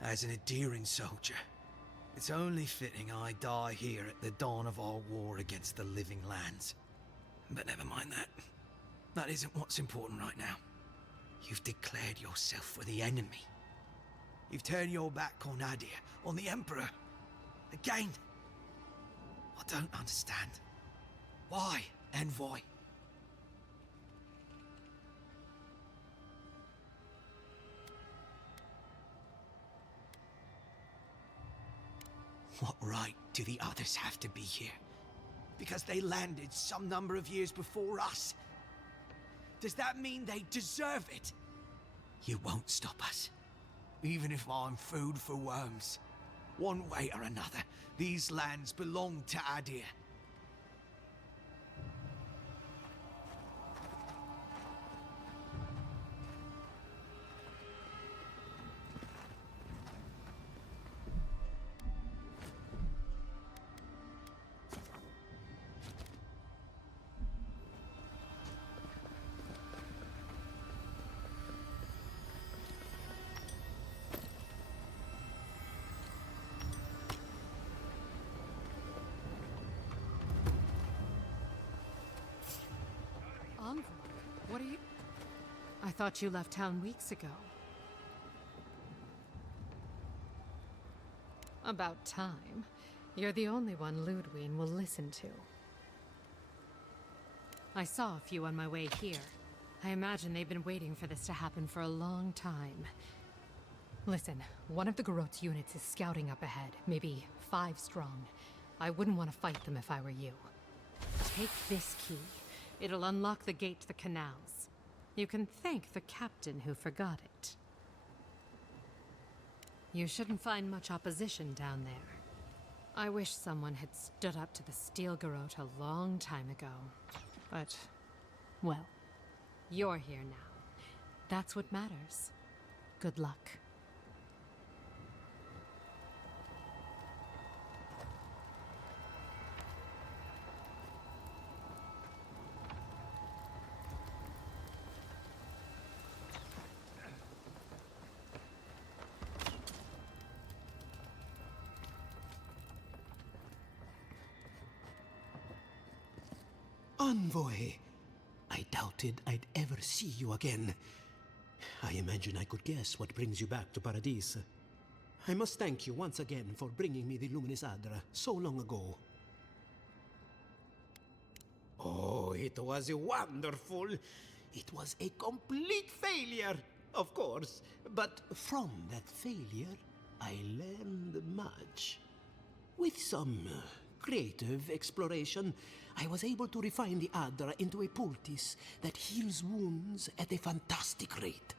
As an Adiran soldier, it's only fitting I die here at the dawn of our war against the living lands. But never mind that. That isn't what's important right now. You've declared yourself for the enemy. You've turned your back on Adir, on the Emperor. Again. I don't understand. Why, Envoy? What right do the others have to be here? Because they landed some number of years before us? Does that mean they deserve it? You won't stop us. Even if I'm food for worms. One way or another, these lands belong to Adir. What are you... I thought you left town weeks ago. About time. You're the only one Ludwig will listen to. I saw a few on my way here. I imagine they've been waiting for this to happen for a long time. Listen, one of the Garot's units is scouting up ahead, maybe 5 strong. I wouldn't want to fight them if I were you. Take this key. It'll unlock the gate to the canals. You can thank the captain who forgot it. You shouldn't find much opposition down there. I wish someone had stood up to the Steel Garot a long time ago. But, well, you're here now. That's what matters. Good luck. Envoy! I doubted I'd ever see you again. I imagine I could guess what brings you back to Paradise. I must thank you once again for bringing me the Luminous Adra so long ago. Oh, it was wonderful! It was a complete failure, of course. But from that failure, I learned much. With some creative exploration, I was able to refine the Adra into a poultice that heals wounds at a fantastic rate.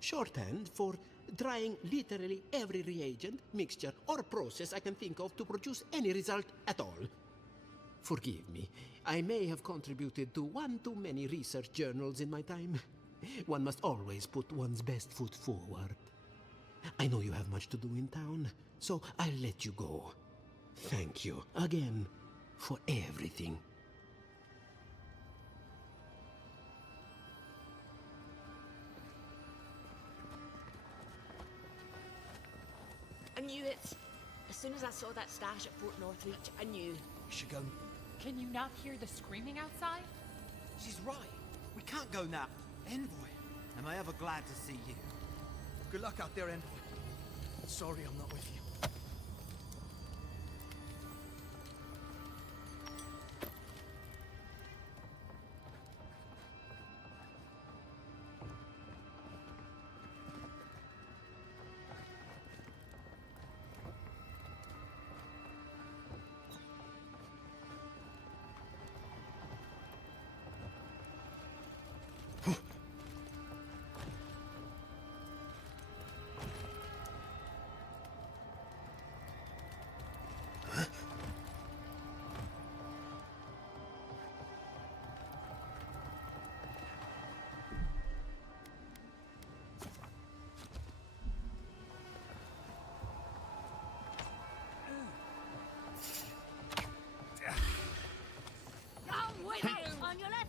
Shorthand for trying literally every reagent, mixture, or process I can think of to produce any result at all. Forgive me, I may have contributed to one too many research journals in my time. One must always put one's best foot forward. I know you have much to do in town, so I'll let you go. Thank you again for everything. I knew it. As soon as I saw that stash at Fort Northreach, I knew. We should go. Can you not hear the screaming outside? She's right. We can't go now. Envoy, am I ever glad to see you. Good luck out there, Envoy. Sorry I'm not with you. On your left.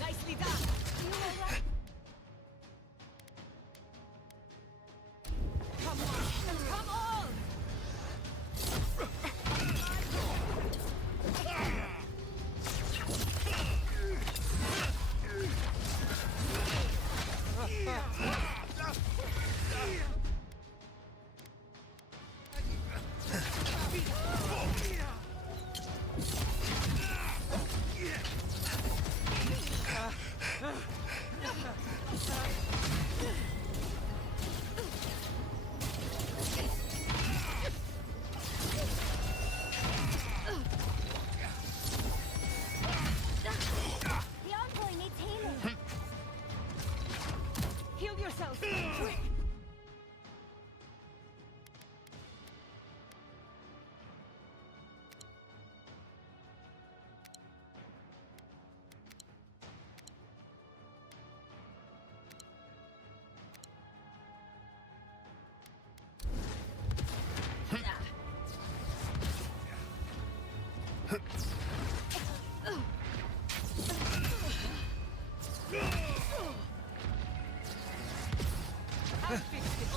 Nicely done. Come on, come on! I fixed it.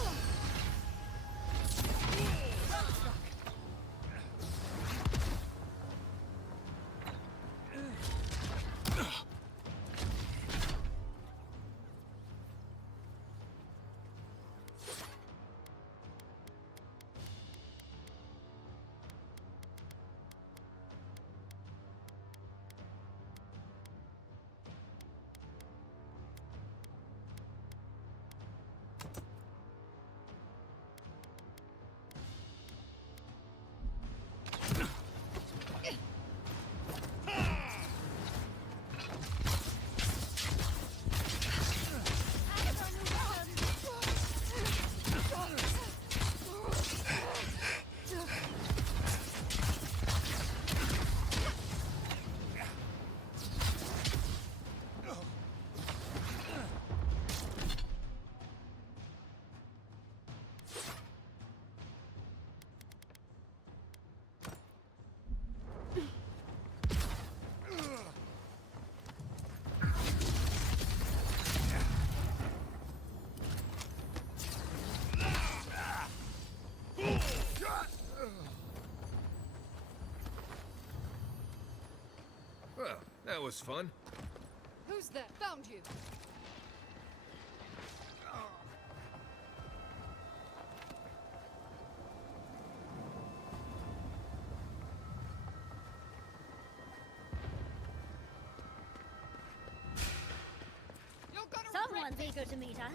Well, that was fun. Who's that? Found you. Someone's eager to meet us.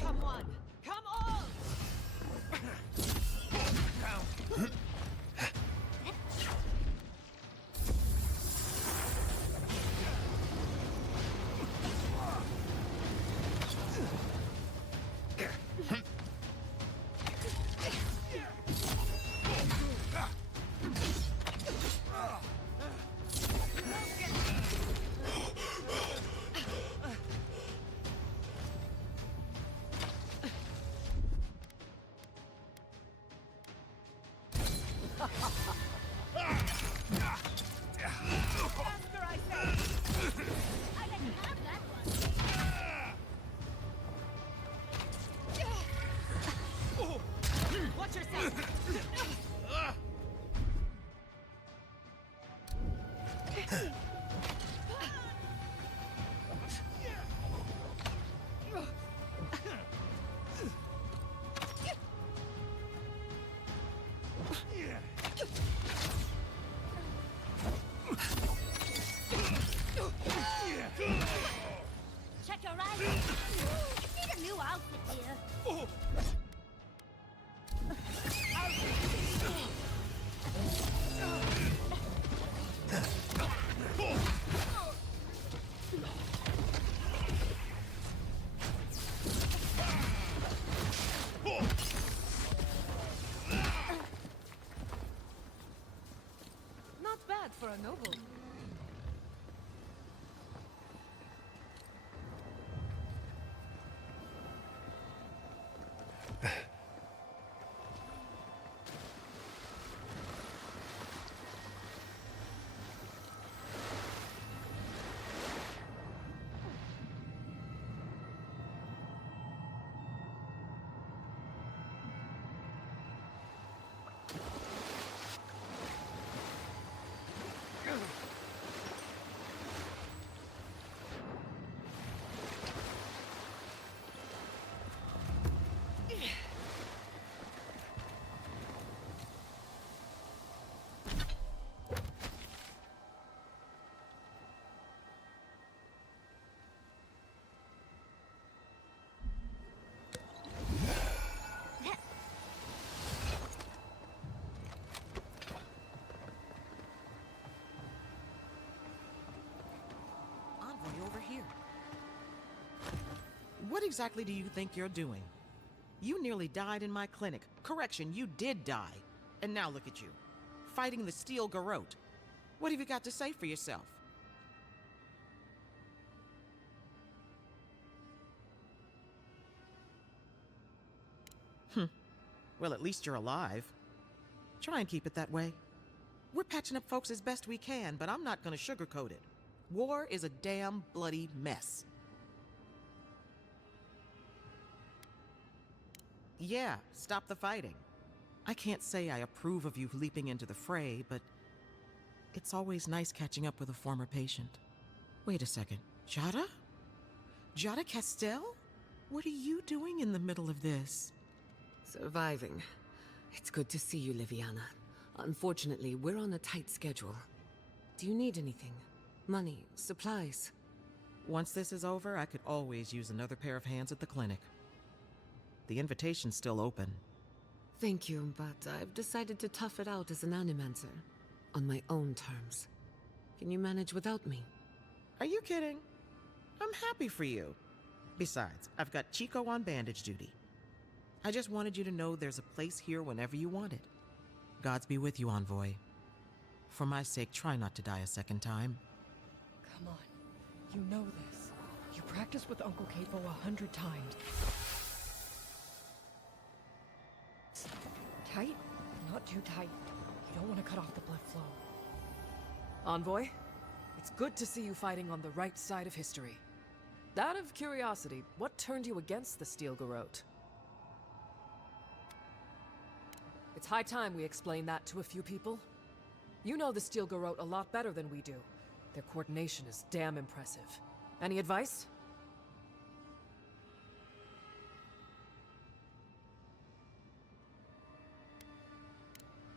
Come on! Come on! Watch yourself! Check your eyes. Need a new outfit here. Not bad for a noble. Over here. What exactly do you think you're doing? You nearly died in my clinic. Correction, you did die. And now look at you. fighting the Steel Garrote. What have you got to say for yourself? Well, at least you're alive. Try and keep it that way. We're patching up folks as best we can, but I'm not gonna sugarcoat it. War is a damn bloody mess. Yeah, stop the fighting. I can't say I approve of you leaping into the fray, but it's always nice catching up with a former patient. Wait a second. Jada? Jada Castell? What are you doing in the middle of this? Surviving. It's good to see you, Liviana. Unfortunately, we're on a tight schedule. Do you need anything? Money? Supplies? Once this is over, I could always use another pair of hands at the clinic. The invitation's still open. Thank you, but I've decided to tough it out as an animancer. On my own terms. Can you manage without me? Are you kidding? I'm happy for you. Besides, I've got Chico on bandage duty. I just wanted you to know there's a place here whenever you want it. Gods be with you, Envoy. For my sake, try not to die a second time. Come on. You know this. You practiced with Uncle Capo 100 times. Tight? Not too tight. You don't want to cut off the blood flow. Envoy, it's good to see you fighting on the right side of history. Out of curiosity, what turned you against the Steel Garrote? It's high time we explain that to a few people. You know the Steel Garrote a lot better than we do. Their coordination is damn impressive. Any advice?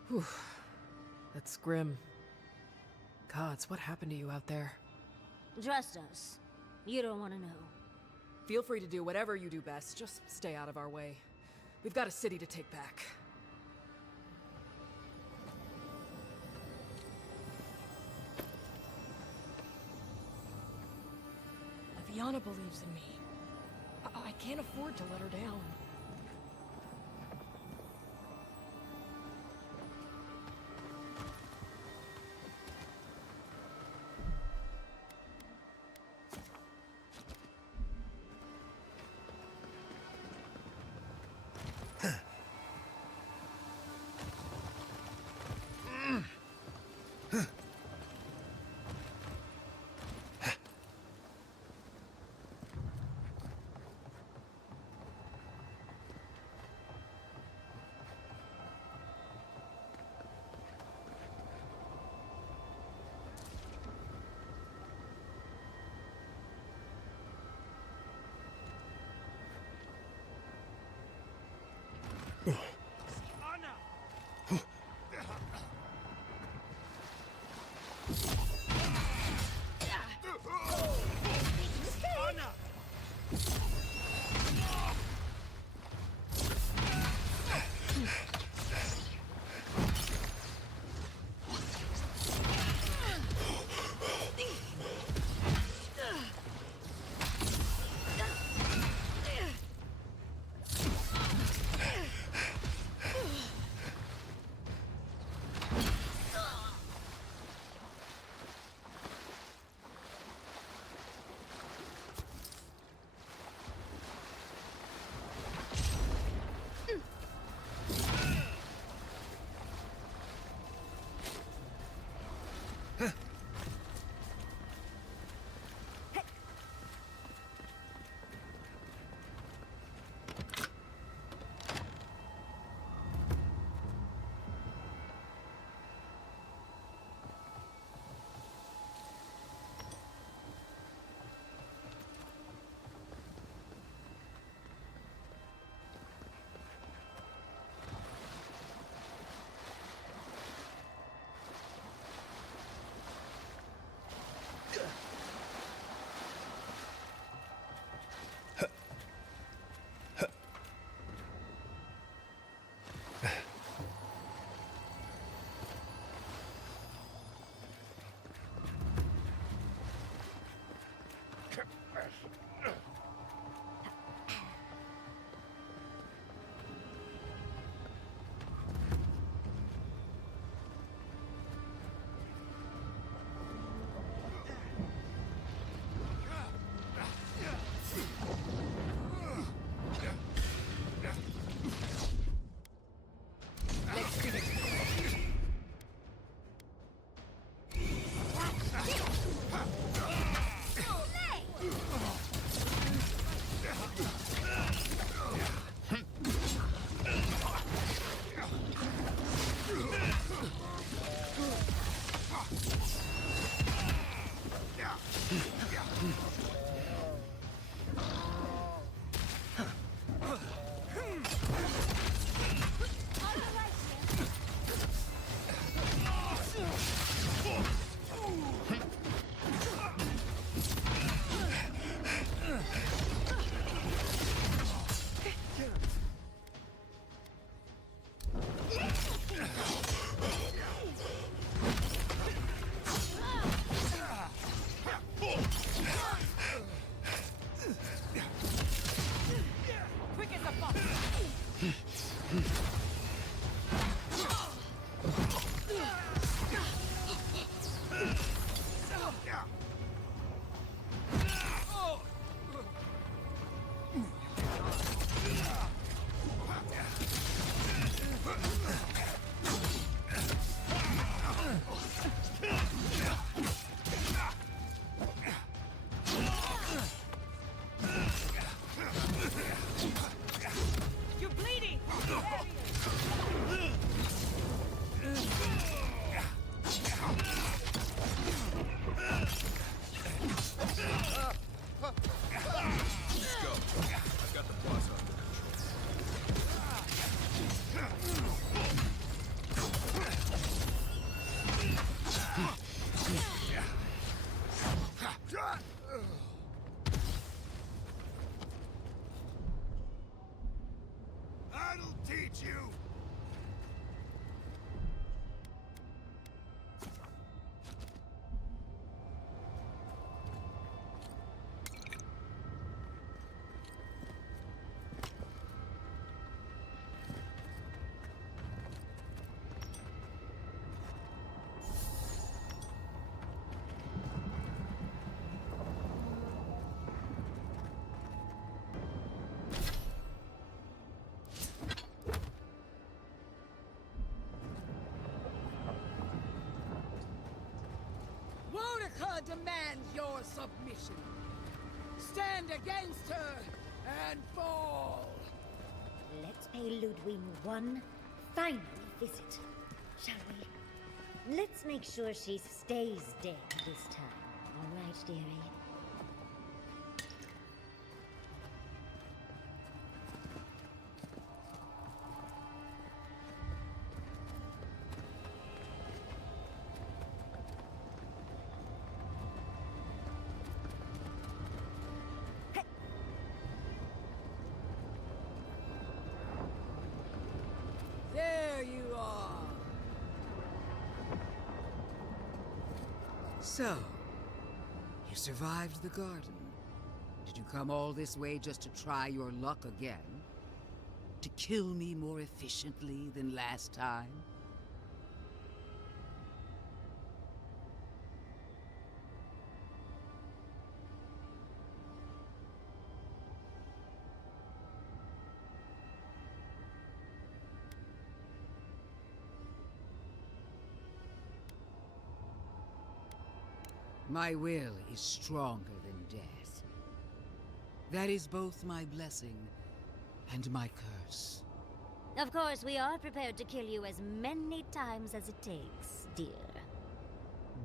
Whew. That's grim. Gods, what happened to you out there? Trust us. You don't want to know. Feel free to do whatever you do best. Just stay out of our way. We've got a city to take back. Liviana believes in me. I can't afford to let her down. You're bleeding! Let's go. I've got the boss under I'll teach you! Wonica demands your submission. Stand against her and fall. Let's pay Ludwig one final visit, shall we? Let's make sure she stays dead this time. All right, dearie? There you are. So, you survived the garden. Did you come all this way just to try your luck again? To kill me more efficiently than last time? My will is stronger than death. That is both my blessing and my curse. Of course, we are prepared to kill you as many times as it takes, dear.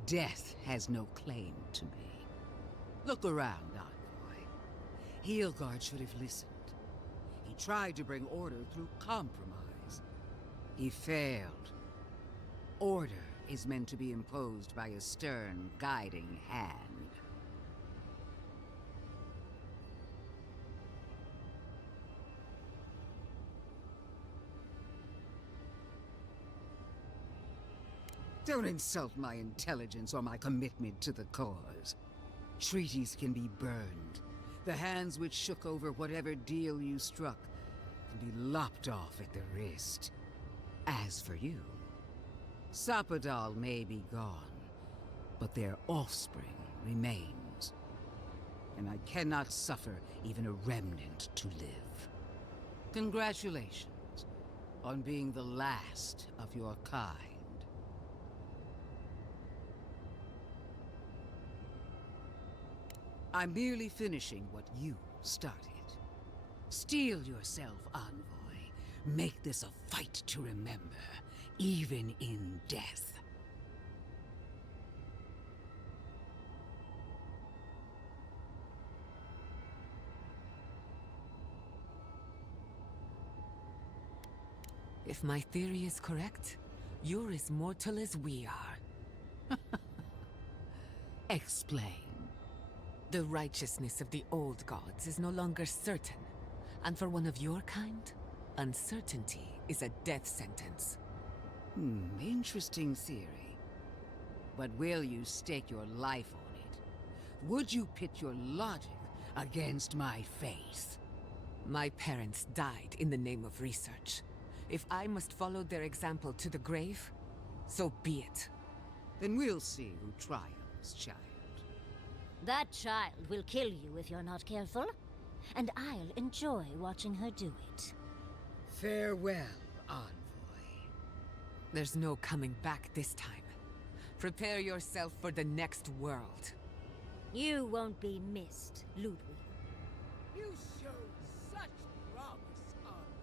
Death has no claim to me. Look around, Envoy. Heelguard should have listened. He tried to bring order through compromise. He failed. Order is meant to be imposed by a stern, guiding hand. Don't insult my intelligence or my commitment to the cause. Treaties can be burned. The hands which shook over whatever deal you struck can be lopped off at the wrist. As for you, Sapadal may be gone, but their offspring remains. And I cannot suffer even a remnant to live. Congratulations on being the last of your kind. I'm merely finishing what you started. Steel yourself, Envoy. Make this a fight to remember, even in death. If my theory is correct, you're as mortal as we are. Explain. The righteousness of the old gods is no longer certain. And for one of your kind, uncertainty is a death sentence. Interesting theory. But will you stake your life on it? Would you pit your logic against my faith? My parents died in the name of research. If I must follow their example to the grave, so be it. Then we'll see who triumphs, child. That child will kill you if you're not careful. And I'll enjoy watching her do it. Farewell, envoy. There's no coming back this time. Prepare yourself for the next world. You won't be missed, Ludwig. You show such promise, envoy.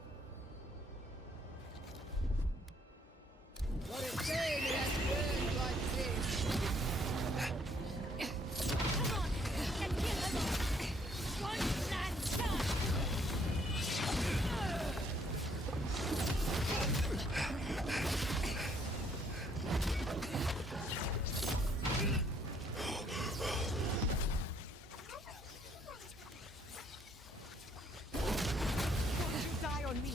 What a shame it has to end like this. Come on, and kill them all. One last time. Die on me.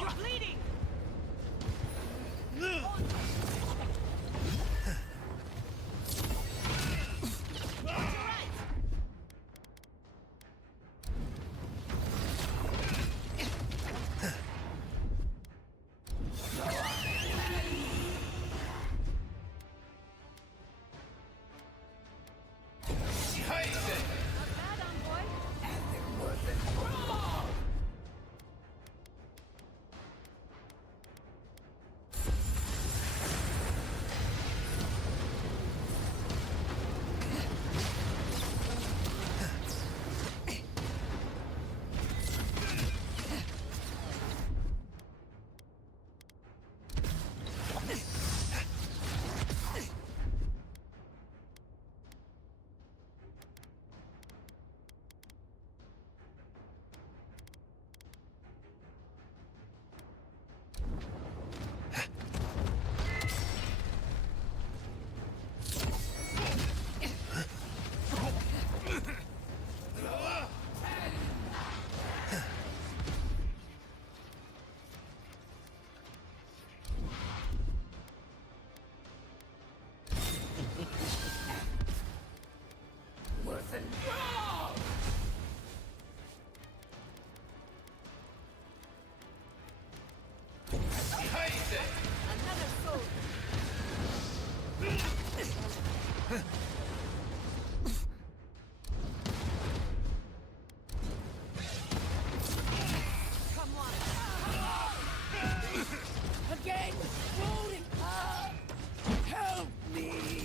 You're bleeding! Another soul. Come on. Again! Floating! Help me!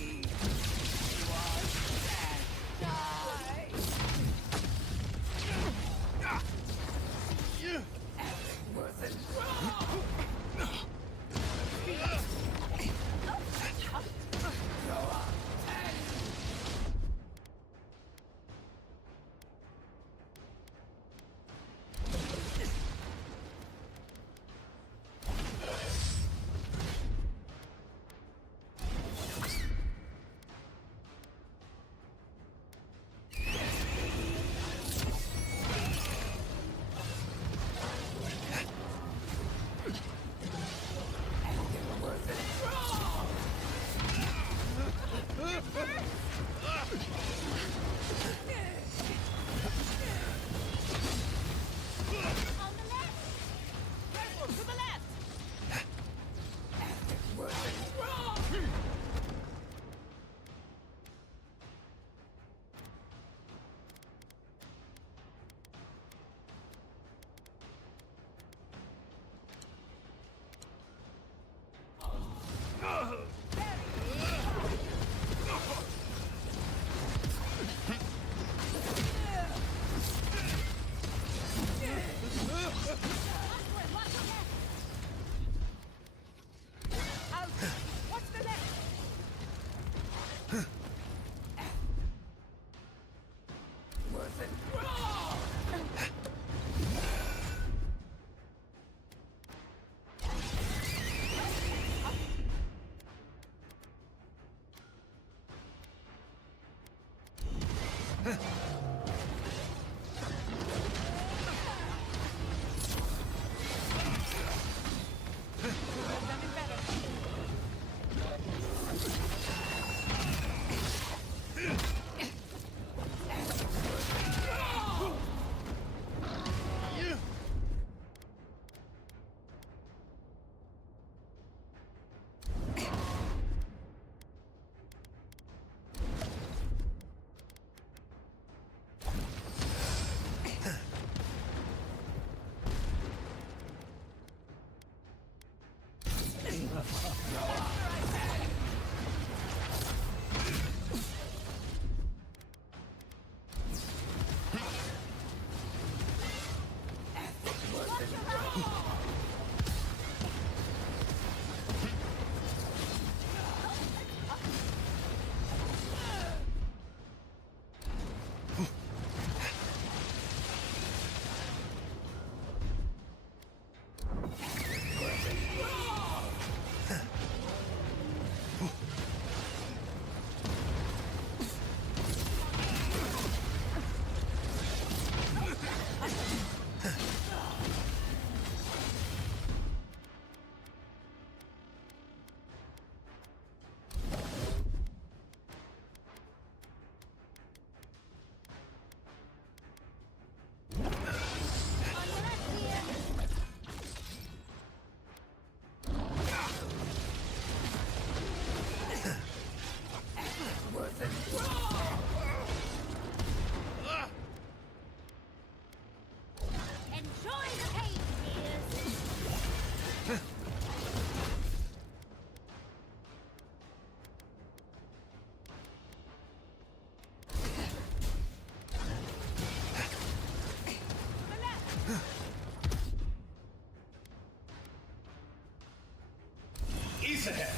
Enemies ahead!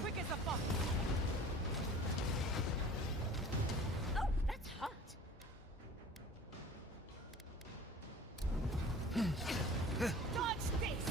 Quick as a fox. Oh, that's hot. Dodge this!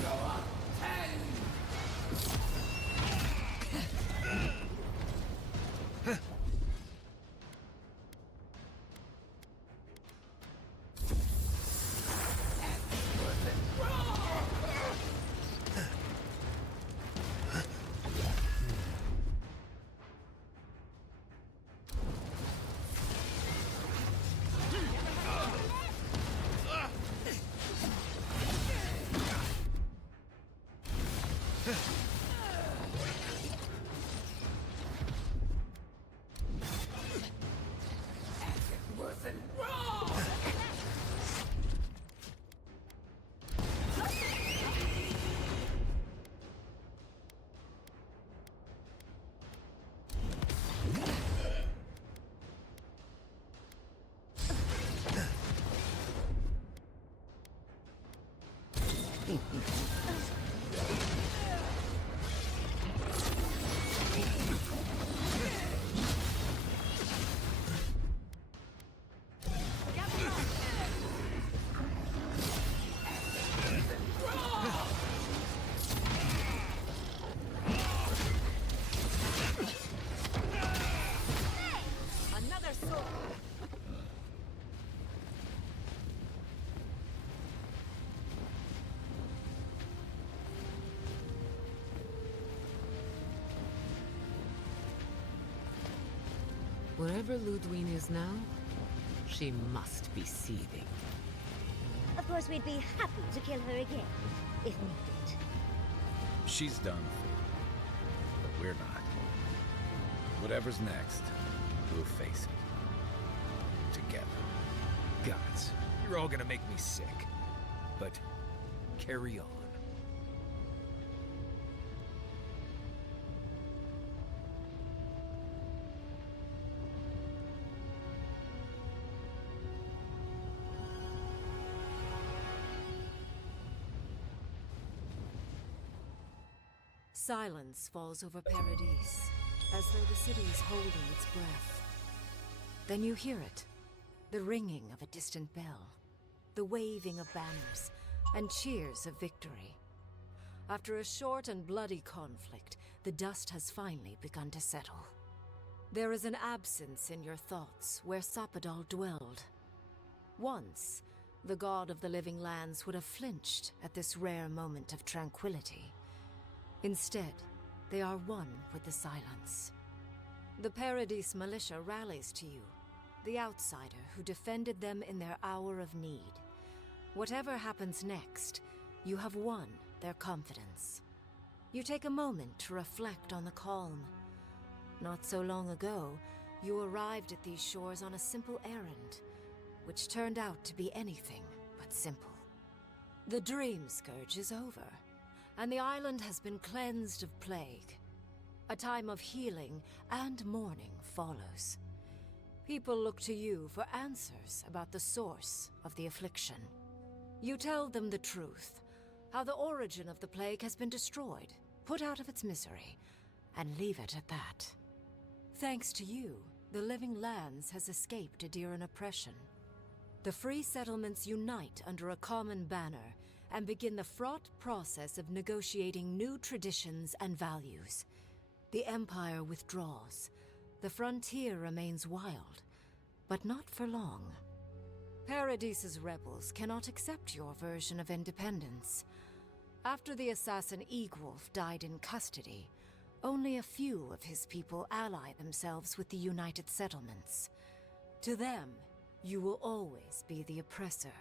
Another sword. Wherever Ludwine is now, she must be seething. Of course, we'd be happy to kill her again, if needed. She's done for, but we're not. Whatever's next, we'll face it. Together. Gods, you're all gonna make me sick. But carry on. Silence falls over Paradise, as though the city is holding its breath. Then you hear it, the ringing of a distant bell, the waving of banners, and cheers of victory. After a short and bloody conflict, the dust has finally begun to settle. There is an absence in your thoughts where Sapadal dwelled. Once, the god of the living lands would have flinched at this rare moment of tranquility. Instead, they are one with the silence. The Paradise militia rallies to you, the outsider who defended them in their hour of need. Whatever happens next, you have won their confidence. You take a moment to reflect on the calm. Not so long ago, you arrived at these shores on a simple errand, which turned out to be anything but simple. The Dream Scourge is over, and the island has been cleansed of plague. A time of healing and mourning follows. People look to you for answers about the source of the affliction. You tell them the truth, how the origin of the plague has been destroyed, put out of its misery, and leave it at that. Thanks to you, the living lands has escaped Adiran oppression. The free settlements unite under a common banner and begin the fraught process of negotiating new traditions and values. The Empire withdraws. The frontier remains wild, but not for long. Paradise's rebels cannot accept your version of independence. After the assassin Egwolf died in custody, only a few of his people ally themselves with the United Settlements. To them, you will always be the oppressor.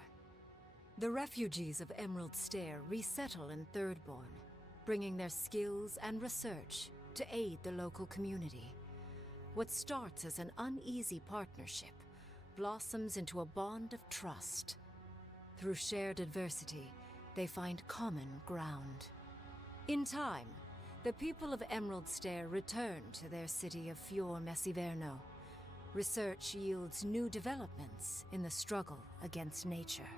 The refugees of Emerald Stair resettle in Thirdborn, bringing their skills and research to aid the local community. What starts as an uneasy partnership blossoms into a bond of trust. Through shared adversity, they find common ground. In time, the people of Emerald Stair return to their city of Fior Messiverno. Research yields new developments in the struggle against nature.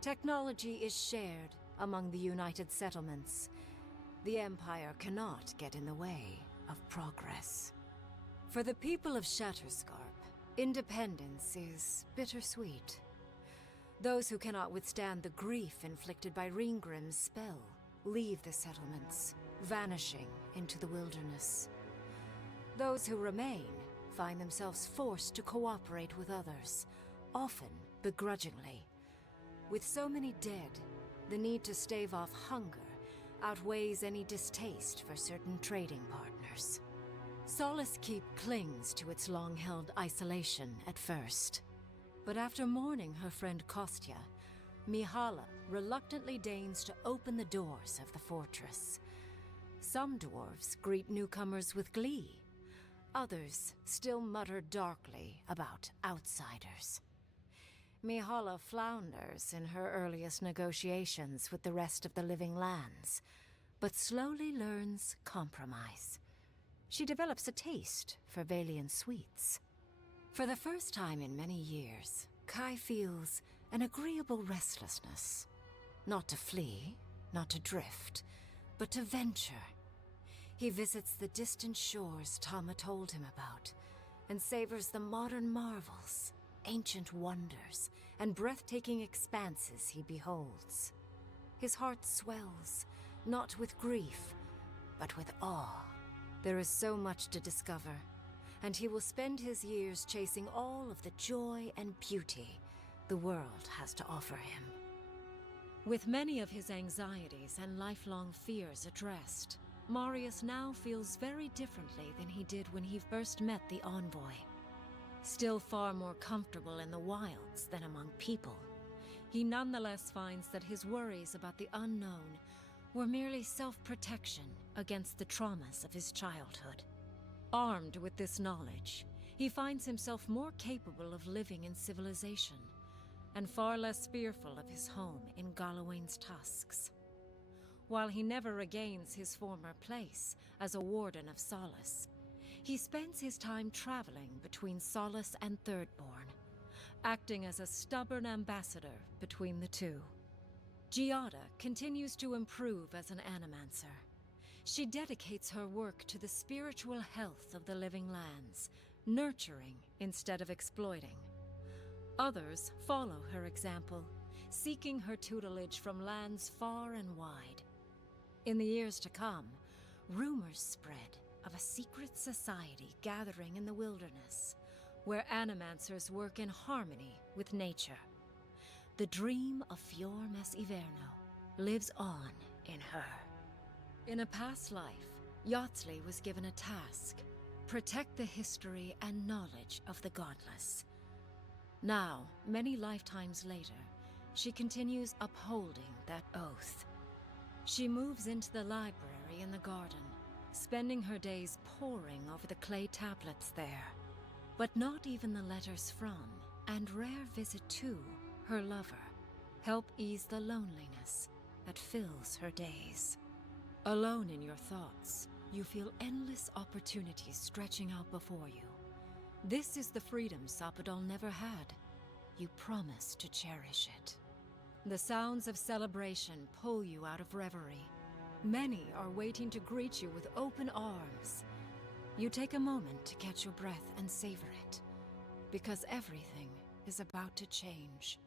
Technology is shared among the United Settlements. The Empire cannot get in the way of progress. For the people of Shatterscarp, independence is bittersweet. Those who cannot withstand the grief inflicted by Ringgrim's spell leave the settlements, vanishing into the wilderness. Those who remain find themselves forced to cooperate with others, often begrudgingly. With so many dead, the need to stave off hunger outweighs any distaste for certain trading partners. Solace Keep clings to its long-held isolation at first. But after mourning her friend Kostya, Mihala reluctantly deigns to open the doors of the fortress. Some dwarves greet newcomers with glee. Others still mutter darkly about outsiders. Mihala flounders in her earliest negotiations with the rest of the living lands, but slowly learns compromise. She develops a taste for Valian sweets. For the first time in many years, Kai feels an agreeable restlessness. Not to flee, not to drift, but to venture. He visits the distant shores Tama told him about, and savors the modern marvels, ancient wonders, and breathtaking expanses he beholds. His heart swells, not with grief, but with awe. There is so much to discover, and he will spend his years chasing all of the joy and beauty the world has to offer him. With many of his anxieties and lifelong fears addressed, Marius now feels very differently than he did when he first met the envoy. Still far more comfortable in the wilds than among people, he nonetheless finds that his worries about the unknown were merely self-protection against the traumas of his childhood. Armed with this knowledge, he finds himself more capable of living in civilization, and far less fearful of his home in Galawain's tusks. While he never regains his former place as a Warden of Solace, he spends his time traveling between Solace and Thirdborn, acting as a stubborn ambassador between the two. Giada continues to improve as an animancer. She dedicates her work to the spiritual health of the living lands, nurturing instead of exploiting. Others follow her example, seeking her tutelage from lands far and wide. In the years to come, rumors spread of a secret society gathering in the wilderness, where animancers work in harmony with nature. The dream of Fior Messiverno lives on in her. In a past life, Yatsley was given a task: protect the history and knowledge of the godless. Now, many lifetimes later, she continues upholding that oath. She moves into the library in the garden, spending her days poring over the clay tablets there. But not even the letters from, and rare visit to, her lover help ease the loneliness that fills her days. Alone in your thoughts, you feel endless opportunities stretching out before you. This is the freedom Sapadol never had. You promise to cherish it. The sounds of celebration pull you out of reverie. Many are waiting to greet you with open arms. You take a moment to catch your breath and savor it, because everything is about to change.